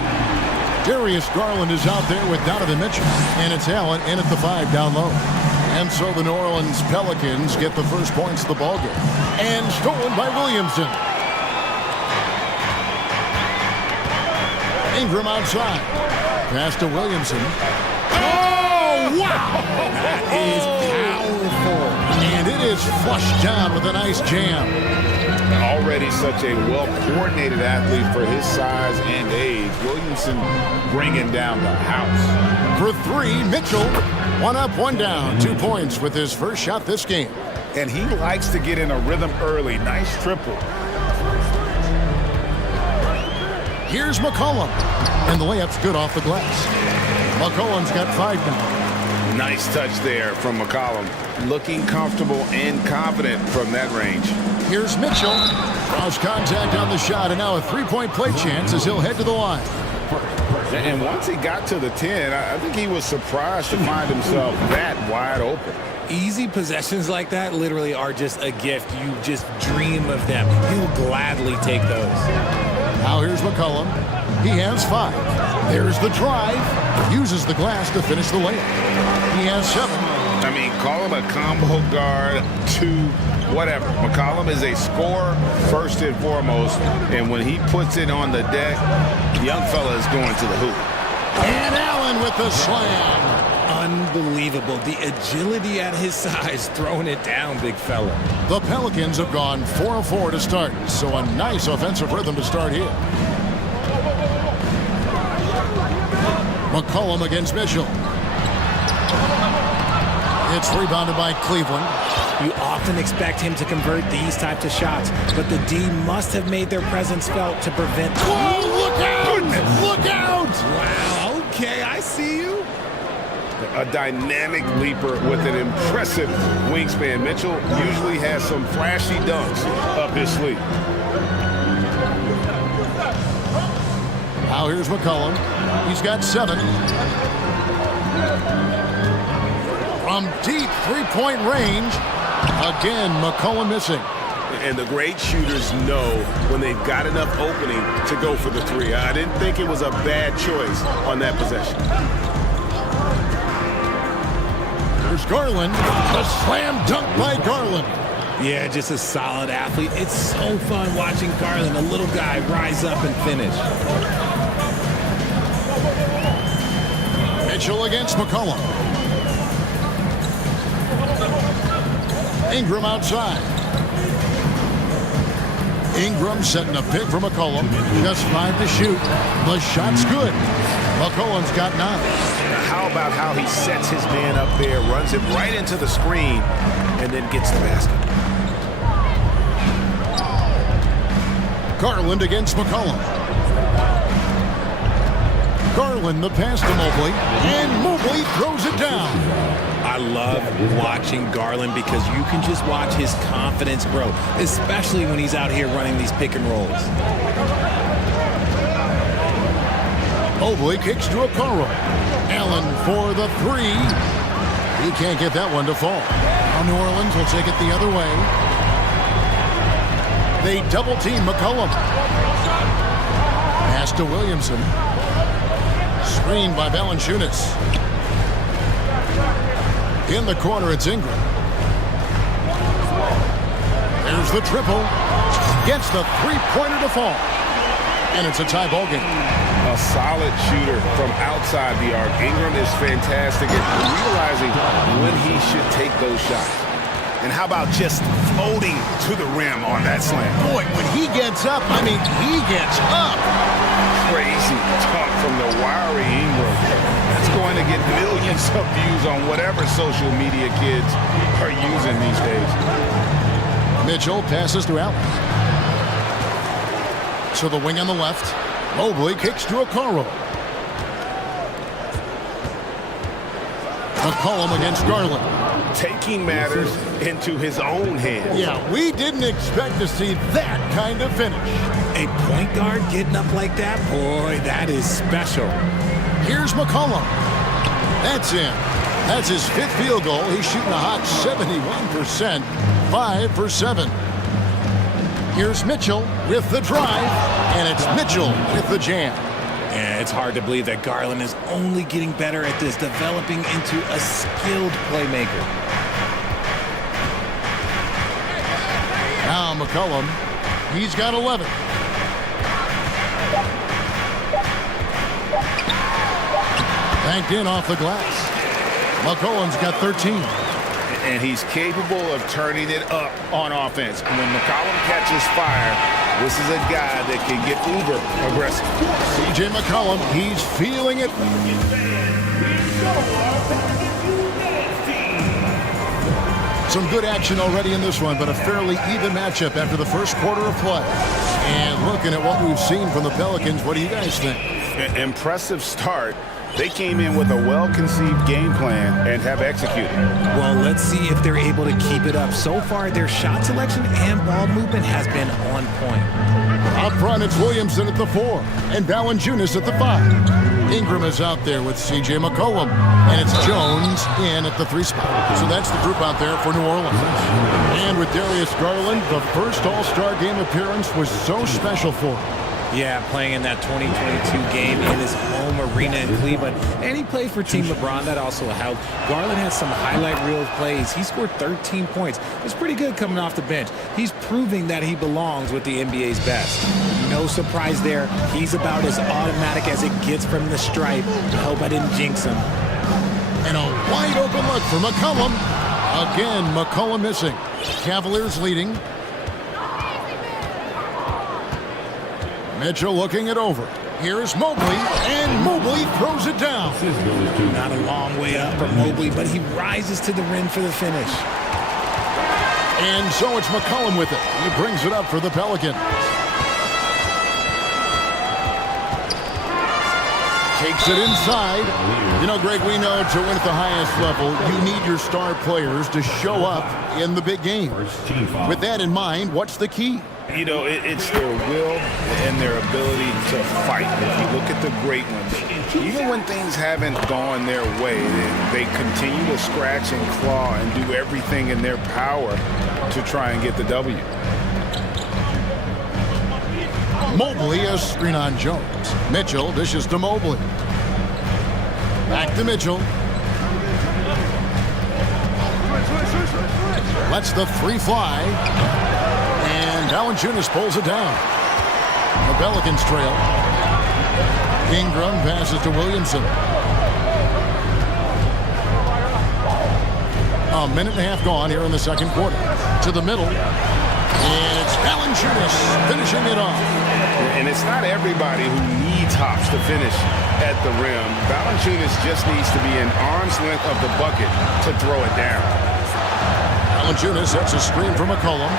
Darius Garland is out there with Donovan Mitchell. And it's Allen in at the 5 down low. And so the New Orleans Pelicans get the first points of the ballgame. And stolen by Williamson. Ingram outside. Pass to Williamson. Oh, wow! That is powerful. And it is flushed down with a nice jam. Already such a well-coordinated athlete for his size and age. Williamson bringing down the house. For 3, Mitchell. 1 up, 1 down. 2 points with his first shot this game. And he likes to get in a rhythm early. Nice triple. Here's McCollum. And the layup's good off the glass. McCollum's got 5 now. Nice touch there from McCollum. Looking comfortable and confident from that range. Here's Mitchell. Cross contact on the shot, and now a 3-point play chance as he'll head to the line. And once he got to the 10, I think he was surprised to find himself that wide open. Easy possessions like that literally are just a gift. You just dream of them. He'll gladly take those. Now here's McCollum. He has 5. There's the drive. Uses the glass to finish the layup. He has 7. I mean, call him a combo guard, 2, whatever. McCollum is a scorer first and foremost, and when he puts it on the deck, the young fella is going to the hoop. And Allen with the slam. Unbelievable. The agility at his size, throwing it down, big fella. The Pelicans have gone 4 of 4 to start, so a nice offensive rhythm to start here. McCollum against Mitchell. It's rebounded by Cleveland. You often expect him to convert these types of shots, but the D must have made their presence felt to prevent... Whoa, look out! Look out! Wow, okay, I see you. A dynamic leaper with an impressive wingspan. Mitchell usually has some flashy dunks up his sleeve. Now here's McCollum. He's got 7. From deep 3-point range. Again, McCollum missing. And the great shooters know when they've got enough opening to go for the 3. I didn't think it was a bad choice on that possession. There's Garland. The slam dunk by Garland. Yeah, just a solid athlete. It's so fun watching Garland, a little guy, rise up and finish. Mitchell against McCollum. Ingram outside. Ingram setting a pick for McCollum. Just 5 to shoot. The shot's good. McCollum's got 9. How about how he sets his man up there, runs it right into the screen, and then gets the basket. Garland against McCollum. Garland the pass to Mobley, and Mobley throws it down. I love watching Garland because you can just watch his confidence grow, especially when he's out here running these pick and rolls. Mobley kicks to Okoro. Allen for the 3. He can't get that one to fall. Now New Orleans will take it the other way. They double team McCollum. Pass to Williamson. Screened by Valanciunas. In the corner, it's Ingram. There's the triple. Gets the 3-pointer to fall. And it's a tie ball game. A solid shooter from outside the arc. Ingram is fantastic at realizing when he should take those shots. And how about just floating to the rim on that slam? Boy, when he gets up, I mean, he gets up. Crazy talk from the wiry Ingram. That's going to get millions of views on whatever social media kids are using these days. Mitchell passes to Allen. So the wing on the left. Mobley kicks to Okoro. McCollum against Garland. taking matters into his own hands. Yeah, we didn't expect to see that kind of finish. A point guard getting up like that, boy, that is special. Here's McCollum. That's in. That's his 5th field goal. He's shooting a hot 71%, 5 for 7. Here's Mitchell with the drive, and it's Mitchell with the jam. Yeah, it's hard to believe that Garland is only getting better at this, developing into a skilled playmaker. Now McCollum, he's got 11. Banked in off the glass. McCollum's got 13. And he's capable of turning it up on offense. When McCollum catches fire, this is a guy that can get uber aggressive. C.J. McCollum, he's feeling it. Some good action already in this one, but a fairly even matchup after the first quarter of play. And looking at what we've seen from the Pelicans, what do you guys think? Impressive start. They came in with a well-conceived game plan and have executed. Well, let's see if they're able to keep it up. So far, their shot selection and ball movement has been on point. Up front, it's Williamson at the 4 and Valanciunas at the 5. Ingram is out there with C.J. McCollum, and it's Jones in at the 3 spot. So that's the group out there for New Orleans. And with Darius Garland, the first All-Star game appearance was so special for him. Yeah, playing in that 2022 game in his home arena in Cleveland. And he played for Team LeBron. That also helped. Garland had some highlight reel plays. He scored 13 points. It's pretty good coming off the bench. He's proving that he belongs with the NBA's best. No surprise there. He's about as automatic as it gets from the stripe. I hope I didn't jinx him. And a wide open look for McCollum. Again, McCollum missing. Cavaliers leading. Mitchell looking it over. Here's Mobley, and Mobley throws it down. Not a long way up for Mobley, but he rises to the rim for the finish. And so it's McCollum with it. He brings it up for the Pelicans. Takes it inside. You know, Greg, we know to win at the highest level, you need your star players to show up in the big game. With that in mind, what's the key? You know, it's their will and their ability to fight. If you look at the great ones, even when things haven't gone their way, they continue to scratch and claw and do everything in their power to try and get the W. Mobley, a screen on Jones. Mitchell dishes to Mobley. Back to Mitchell. Lets the 3 fly. And Valanciunas pulls it down. The Pelicans trail. Ingram passes to Williamson. A minute and a half gone here in the second quarter. To the middle. And it's Valanciunas finishing it off. And it's not everybody who needs hops to finish at the rim. Valanciunas just needs to be an arm's length of the bucket to throw it down. Valanciunas sets a screen for McCollum.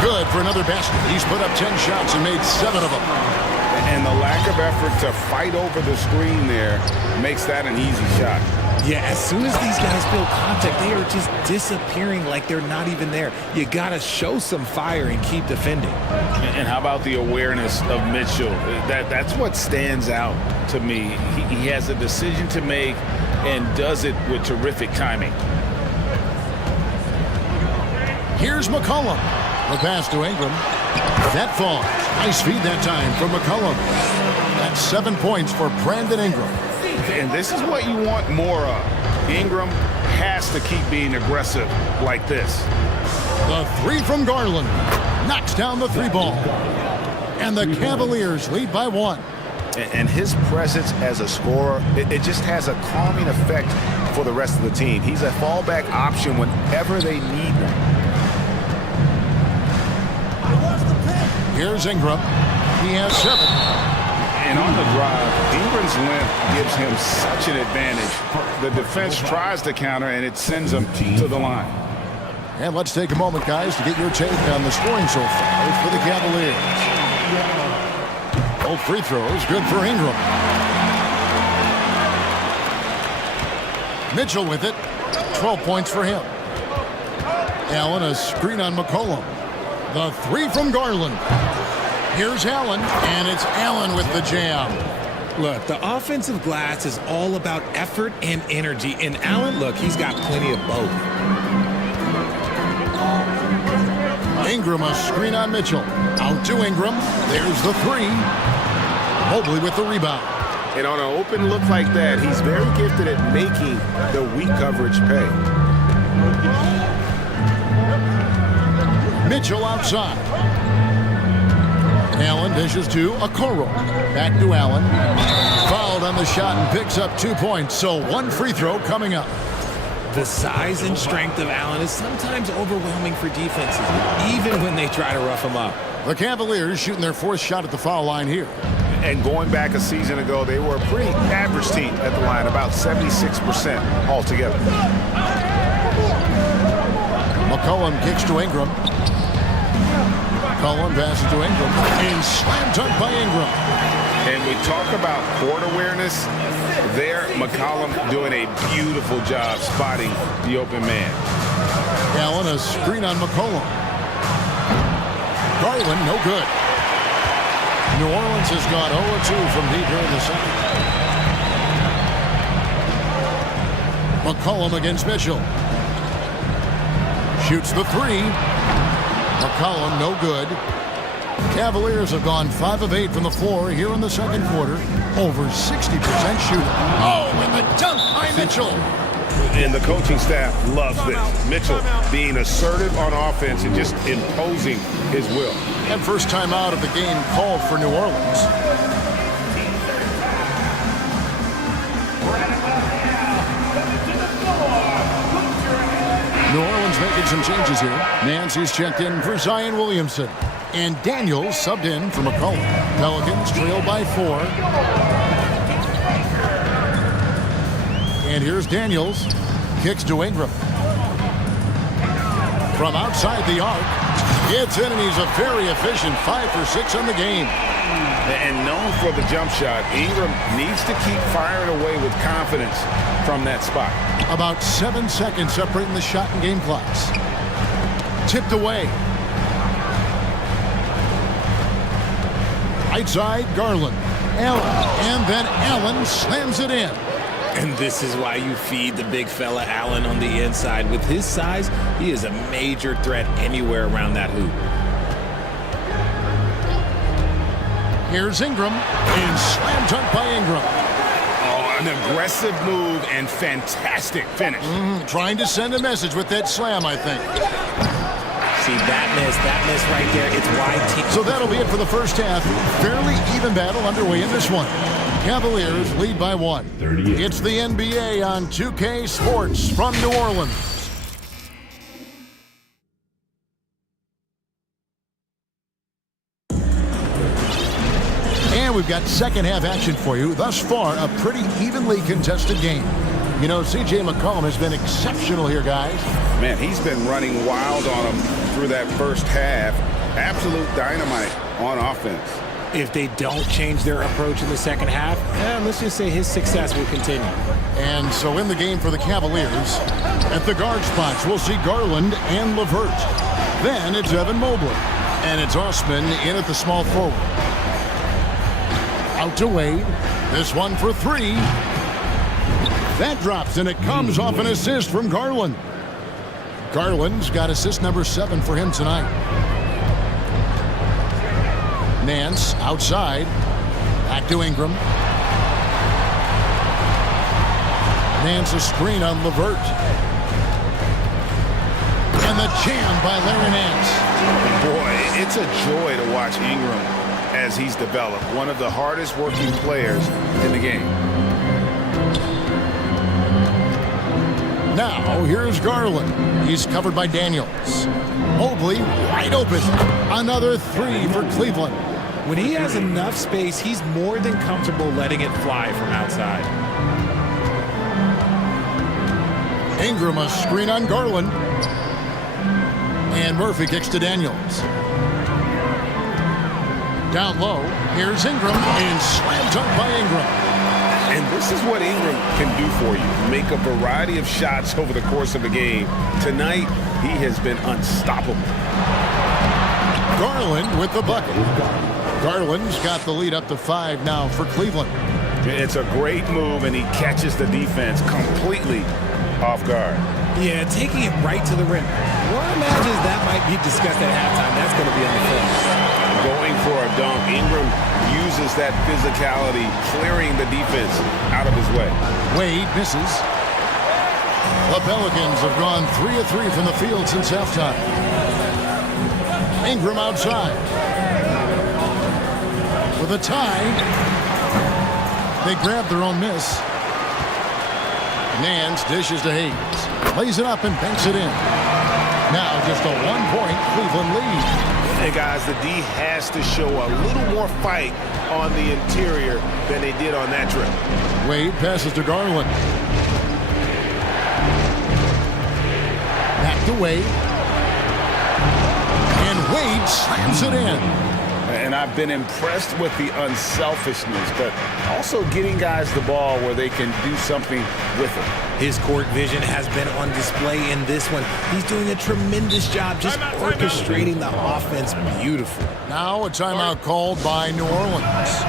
Good for another basket. He's put up 10 shots and made 7 of them. And the lack of effort to fight over the screen there makes that an easy shot. Yeah, as soon as these guys build contact, they are just disappearing like they're not even there. You got to show some fire and keep defending. And how about the awareness of Mitchell? That's what stands out to me. He has a decision to make and does it with terrific timing. Here's McCollum. The pass to Ingram. That falls. Nice feed that time from McCollum. That's 7 points for Brandon Ingram. And this is what you want more of. Ingram has to keep being aggressive like this. The 3 from Garland. Knocks down the 3 ball. And the Cavaliers lead by 1. And his presence as a scorer, it just has a calming effect for the rest of the team. He's a fallback option whenever they need one. Here's Ingram. He has 7. And on the drive, Ingram's length gives him such an advantage. The defense tries to counter, and it sends him to the line. And let's take a moment, guys, to get your take on the scoring so far for the Cavaliers. Both free throws, good for Ingram. Mitchell with it. 12 points for him. Allen, a screen on McCollum. The three from Garland. Here's Allen, and it's Allen with the jam. Look, the offensive glass is all about effort and energy. And Allen, look, he's got plenty of both. Ingram, a screen on Mitchell. Out to Ingram. There's the three. Mobley with the rebound. And on an open look like that, he's very gifted at making the weak coverage pay. Mitchell outside. Allen dishes to Okoro. Back to Allen. Fouled on the shot and picks up 2 points. So one free throw coming up. The size and strength of Allen is sometimes overwhelming for defenses, even when they try to rough him up. The Cavaliers shooting their fourth shot at the foul line here. And going back a season ago, they were a pretty average team at the line, about 76% altogether. McCollum kicks to Ingram. McCollum passes to Ingram. And slam dunk by Ingram. And we talk about court awareness. There, McCollum doing a beautiful job spotting the open man. Allen, a screen on McCollum. Garland, no good. New Orleans has gone 0-2 from deep here in the second. McCollum against Mitchell. Shoots the three. McCollum, no good. Cavaliers have gone 5 of 8 from the floor here in the second quarter. Over 60% shooting. Oh, and the dunk by Mitchell. And the coaching staff loves this. Mitchell being assertive on offense and just imposing his will. And first time out of the game called for New Orleans. New Orleans making some changes here. Nancy's checked in for Zion Williamson. And Daniels subbed in for McCollum. Pelicans trail by 4. And here's Daniels. Kicks to Ingram. From outside the arc. Gets in, and he's a very efficient 5 for 6 on the game. And known for the jump shot, Ingram needs to keep firing away with confidence from that spot. About 7 seconds separating the shot and game clocks. Tipped away. Right side, Garland. Allen. And then Allen slams it in. And this is why you feed the big fella Allen on the inside. With his size, he is a major threat anywhere around that hoop. Here's Ingram. And slam dunk by Ingram. Oh, an aggressive move and fantastic finish. Trying to send a message with that slam, I think. See, that miss right there, it's wide. So that'll be it for the first half. Fairly even battle underway in this one. Cavaliers lead by 1. It's the NBA on 2K Sports from New Orleans. And we've got second half action for you. Thus far, a pretty evenly contested game. You know, C.J. McCollum has been exceptional here, guys. Man, he's been running wild on them through that first half. Absolute dynamite on offense. If they don't change their approach in the second half, let's just say his success will continue. And so in the game for the Cavaliers, at the guard spots, we'll see Garland and LeVert. Then it's Evan Mobley. And it's Osman in at the small forward. Out to Wade. This one for 3. That drops, and it comes off an assist from Garland. Garland's got assist number 7 for him tonight. Nance outside. Back to Ingram. Nance a screen on LeVert. And the jam by Larry Nance. Boy, it's a joy to watch Ingram as he's developed. One of the hardest working players in the game. Now, here's Garland. He's covered by Daniels. Mobley wide open. Another 3 for Cleveland. When he has enough space, he's more than comfortable letting it fly from outside. Ingram a screen on Garland. And Murphy kicks to Daniels. Down low, here's Ingram, and slam dunk by Ingram. And this This is what Ingram can do for you. Make a variety of shots over the course of a game. Tonight, he has been unstoppable. Garland with the bucket. Garland's got the lead up to 5 now for Cleveland. It's a great move, and he catches the defense completely off guard. Yeah, taking it right to the rim. One imagines that might be discussed at halftime. That's going to be on the film. Going for a dunk. Ingram uses that physicality, clearing the defense out of his way. Wade misses. The Pelicans have gone 3 of 3 from the field since halftime. Ingram outside. With a tie. They grab their own miss. Nance dishes to Hayes. Lays it up and banks it in. Now just a 1-point Cleveland lead. Hey guys, the D has to show a little more fight on the interior than they did on that trip. Wade passes to Garland. Back to Wade. And Wade slams it in. And I've been impressed with the unselfishness, but also getting guys the ball where they can do something with it. His court vision has been on display in this one. He's doing a tremendous job just orchestrating the offense beautifully. Now a timeout called by New Orleans.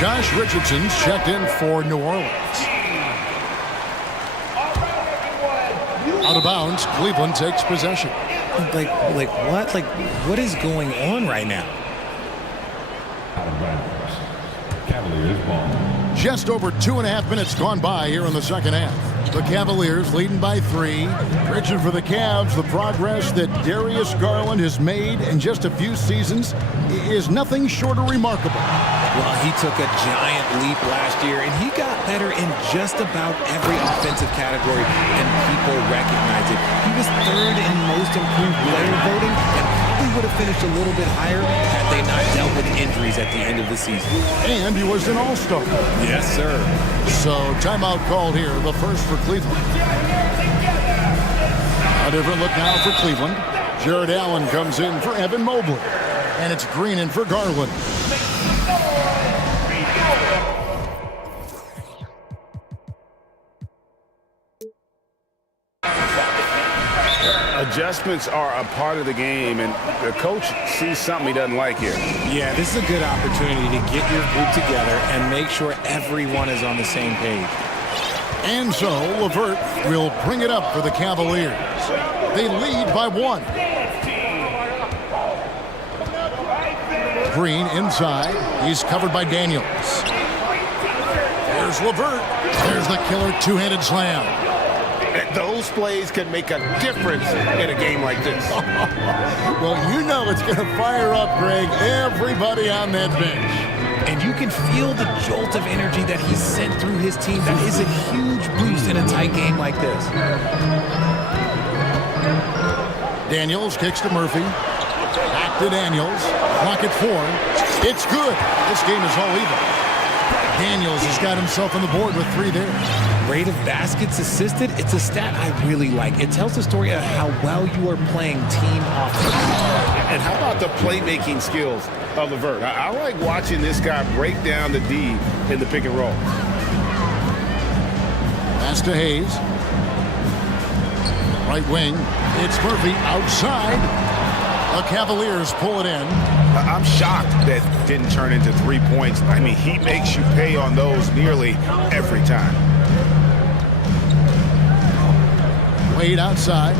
Josh Richardson's checked in for New Orleans. Out of bounds, Cleveland takes possession. Like what? Like, what is going on right now? Out of bounds. Cavaliers ball. Just over 2.5 minutes gone by here in the second half. The Cavaliers leading by 3. Richard, for the Cavs, the progress that Darius Garland has made in just a few seasons is nothing short of remarkable. Well, he took a giant leap last year, and he got better in just about every offensive category, and people recognize it. He was 3rd in most improved player voting, and probably would have finished a little bit higher had they not dealt with injuries at the end of the season. And he was an all-star. Yes, sir. So timeout called here, the first for Cleveland. A different look now for Cleveland. Jared Allen comes in for Evan Mobley. And it's Green in for Garland. Adjustments are a part of the game, and the coach sees something he doesn't like here. Yeah, this is a good opportunity to get your group together and make sure everyone is on the same page. And so LeVert will bring it up for the Cavaliers. They lead by 1. Green inside. He's covered by Daniels. There's LeVert. There's the killer two-handed slam. Those plays can make a difference in a game like this. Well, you know it's going to fire up, Greg, everybody on that bench. And you can feel the jolt of energy that he's sent through his team. That is a huge boost in a tight game like this. Daniels kicks to Murphy. Back to Daniels. Clock at 4. It's good. This game is all even. Daniels has got himself on the board with 3 there. Rate of baskets assisted, it's a stat I really like. It tells the story of how well you are playing team offense. And how about the playmaking skills of LeVert? I like watching this guy break down the D in the pick and roll. Pass to Hayes. Right wing. It's Murphy outside. The Cavaliers pull it in. I'm shocked that didn't turn into 3 points. I mean, he makes you pay on those nearly every time. Wade outside.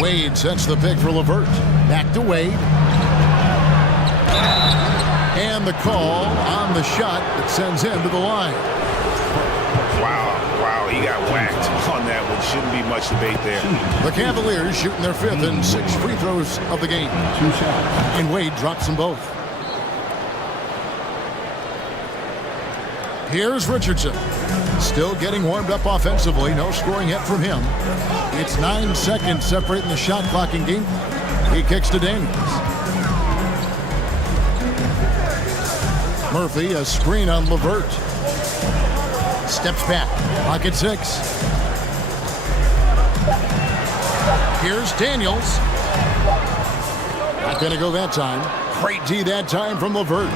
Wade sets the pick for LeVert. Back to Wade. And the call on the shot that sends him to the line. Wow, he got whacked on that one. Shouldn't be much debate there. The Cavaliers shooting their 5th and 6th free throws of the game. 2 shots. And Wade drops them both. Here's Richardson. Still getting warmed up offensively. No scoring yet from him. It's 9 seconds separating the shot clock in game. He kicks to Daniels. Murphy, a screen on LeVert. Steps back. Pocket 6. Here's Daniels. Not going to go that time. Great D that time from LeVert.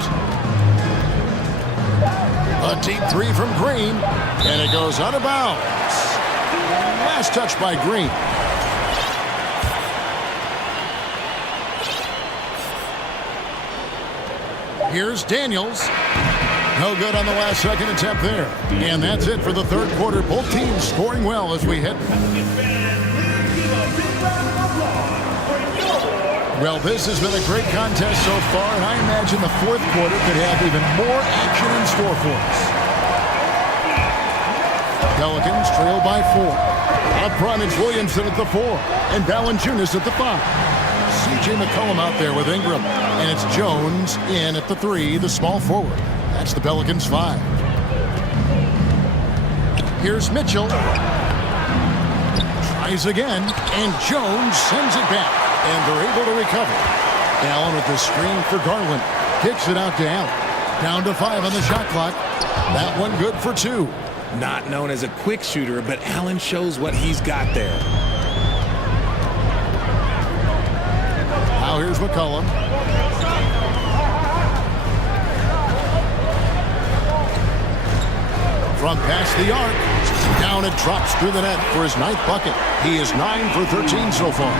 A deep three from Green, and it goes out of bounds. Last touch by Green. Here's Daniels. No good on the last second attempt there. And that's it for the third quarter. Both teams scoring well as we head. Well, this has been a great contest so far, and I imagine the fourth quarter could have even more action in store for us. Pelicans trail by 4. Up front, it's Williamson at the 4, and Valanciunas at the 5. C.J. McCollum out there with Ingram, and it's Jones in at the 3, the small forward. That's the Pelicans' 5. Here's Mitchell. Tries again, and Jones sends it back, and they're able to recover. Allen with the screen for Garland. Kicks it out to Allen. Down to 5 on the shot clock. That one good for 2. Not known as a quick shooter, but Allen shows what he's got there. Now here's McCollum. From past the arc, down it drops through the net for his 9th bucket. He is 9 for 13 so far.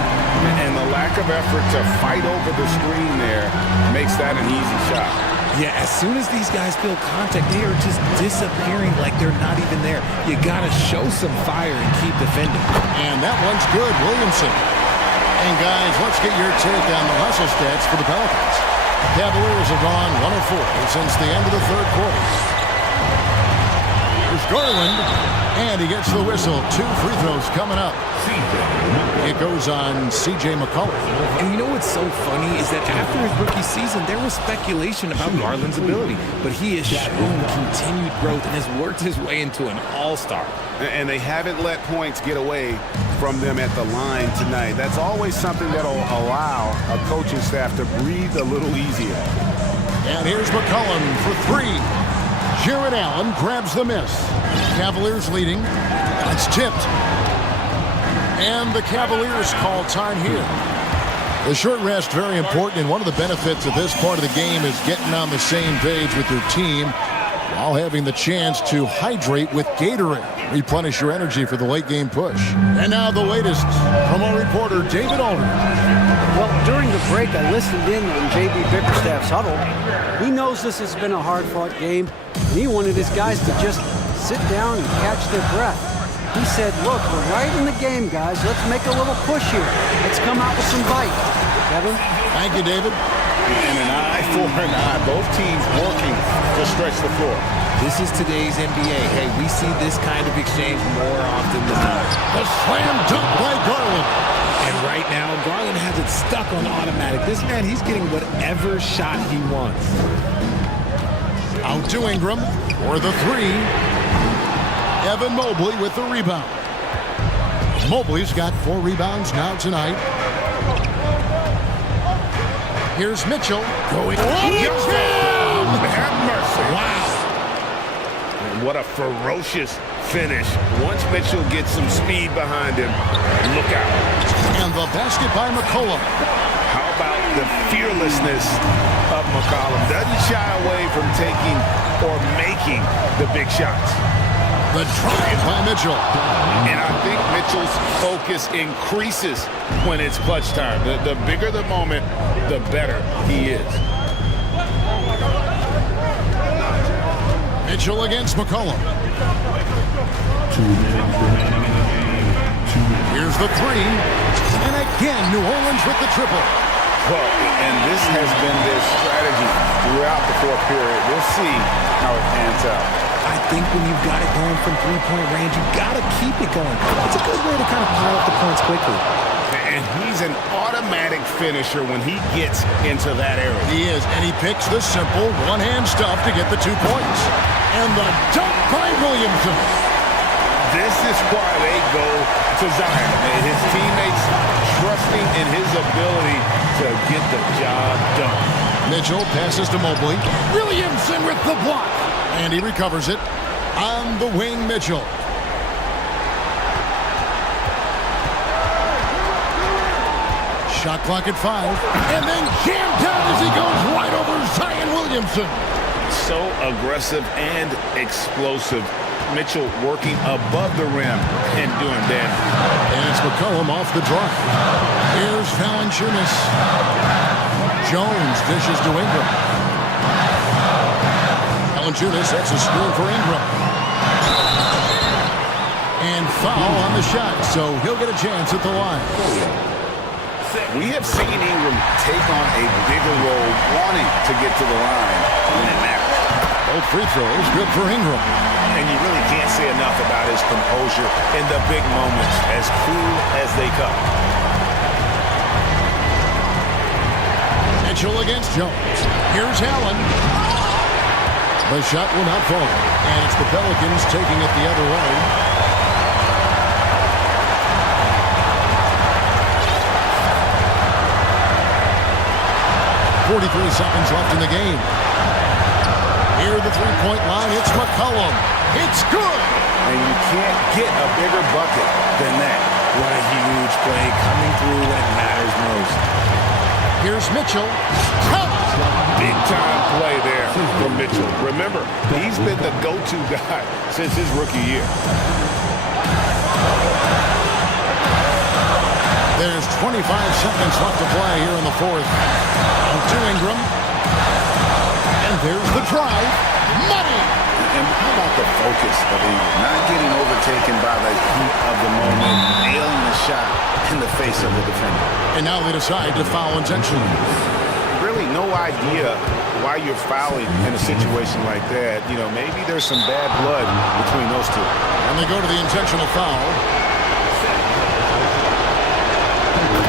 And the lack of effort to fight over the screen there makes that an easy shot. Yeah, as soon as these guys feel contact, they are just disappearing like they're not even there. You got to show some fire and keep defending. And that one's good, Williamson. And guys, let's get your take on the hustle stats for the Pelicans. Cavaliers have gone 1 of 4 since the end of the third quarter. Here's Garland, and he gets the whistle. 2 free throws coming up. It goes on C.J. McCollum. And you know what's so funny is that after his rookie season, there was speculation about Garland's ability. But he has shown continued growth and has worked his way into an all-star. And they haven't let points get away from them at the line tonight. That's always something that'll allow a coaching staff to breathe a little easier. And here's McCollum for 3. Jared Allen grabs the miss. Cavaliers leading. It's tipped. And the Cavaliers call time here. The short rest, very important, and one of the benefits of this part of the game is getting on the same page with your team while having the chance to hydrate with Gatorade. Replenish your energy for the late game push. And now the latest from our reporter, David Aldridge. Well, during the break, I listened in on J.B. Bickerstaff's huddle. He knows this has been a hard-fought game, and he wanted his guys to just sit down and catch their breath. He said, look, we're right in the game, guys. Let's make a little push here. Let's come out with some bite. Kevin? Thank you, David. And an eye for an eye. Both teams working to stretch the floor. This is today's NBA. Hey, we see this kind of exchange more often than not. A slam dunk by Garland. And right now, Garland has it stuck on automatic. This man, he's getting whatever shot he wants. Out to Ingram for the 3. Evan Mobley with the rebound. Mobley's got 4 rebounds now tonight. Here's Mitchell. Going. Have mercy. Wow. And what a ferocious finish. Once Mitchell gets some speed behind him, look out. And the basket by McCollum. How about the fearlessness of McCollum? Doesn't shy away from taking or making the big shots. The drive by Mitchell. And I think Mitchell's focus increases when it's clutch time. The bigger the moment, the better he is. Mitchell against McCollum. 2 minutes remaining in the game. Here's the 3. And again, New Orleans with the triple. Well, and this has been their strategy throughout the fourth period. We'll see how it pans out. I think when you've got it going from three-point range, you've got to keep it going. It's a good way to kind of pile up the points quickly. And he's an automatic finisher when he gets into that area. He is, and he picks the simple one-hand stuff to get the 2 points. And the dunk by Williamson. This is why they go to Zion. His teammates trusting in his ability to get the job done. Mitchell passes to Mobley. Williamson with the block. And he recovers it on the wing, Mitchell. Shot clock at 5. And then jammed down as he goes Johnson. So aggressive and explosive. Mitchell working above the rim and doing damage. And it's McCollum off the drive. Here's Valanciunas. Jones dishes to Ingram. Valanciunas sets a screen for Ingram. And foul on the shot, so he'll get a chance at the line. We have seen Ingram take on a bigger role, wanting to get to the line when it matters. Both free throws good for Ingram. And you really can't say enough about his composure in the big moments, as cool as they come. Mitchell against Jones. Here's Allen. The shot will not fall. And it's the Pelicans taking it the other way. .43 seconds left in the game. Near the three-point line, it's McCollum. It's good! And you can't get a bigger bucket than that. What a huge play coming through when it matters most. Here's Mitchell. Big time play there from Mitchell. Remember, he's been the go-to guy since his rookie year. There's 25 seconds left to play here in the fourth. To Ingram. And there's the drive. Money! And how about the focus of Ingram? Not getting overtaken by the heat of the moment, nailing the shot in the face of the defender. And now they decide to foul intentionally. Really no idea why you're fouling in a situation like that. You know, maybe there's some bad blood between those two. And they go to the intentional foul.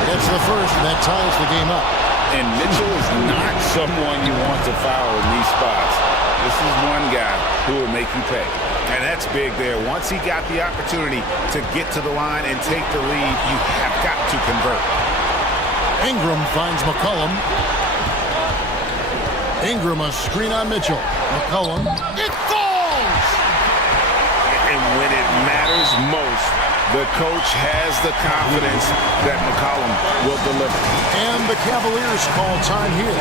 It's the first, and that ties the game up. And Mitchell is not someone you want to foul in these spots. This is one guy who will make you pay. And that's big there. Once he got the opportunity to get to the line and take the lead, you have got to convert. Ingram finds McCollum. Ingram a screen on Mitchell. McCollum. It falls! And when it matters most, the coach has the confidence that McCollum will deliver. And the Cavaliers call time here.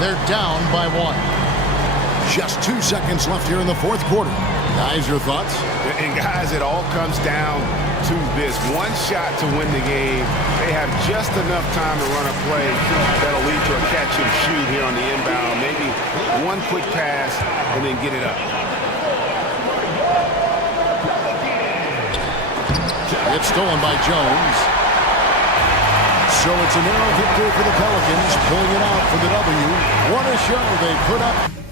They're down by one. Just 2 seconds left here in the fourth quarter. Guys, your thoughts? And guys, it all comes down to this. One shot to win the game. They have just enough time to run a play that'll lead to a catch and shoot here on the inbound. Maybe one quick pass and then get it up. It's stolen by Jones. So it's a narrow victory for the Pelicans, pulling it out for the W. What a show they put up.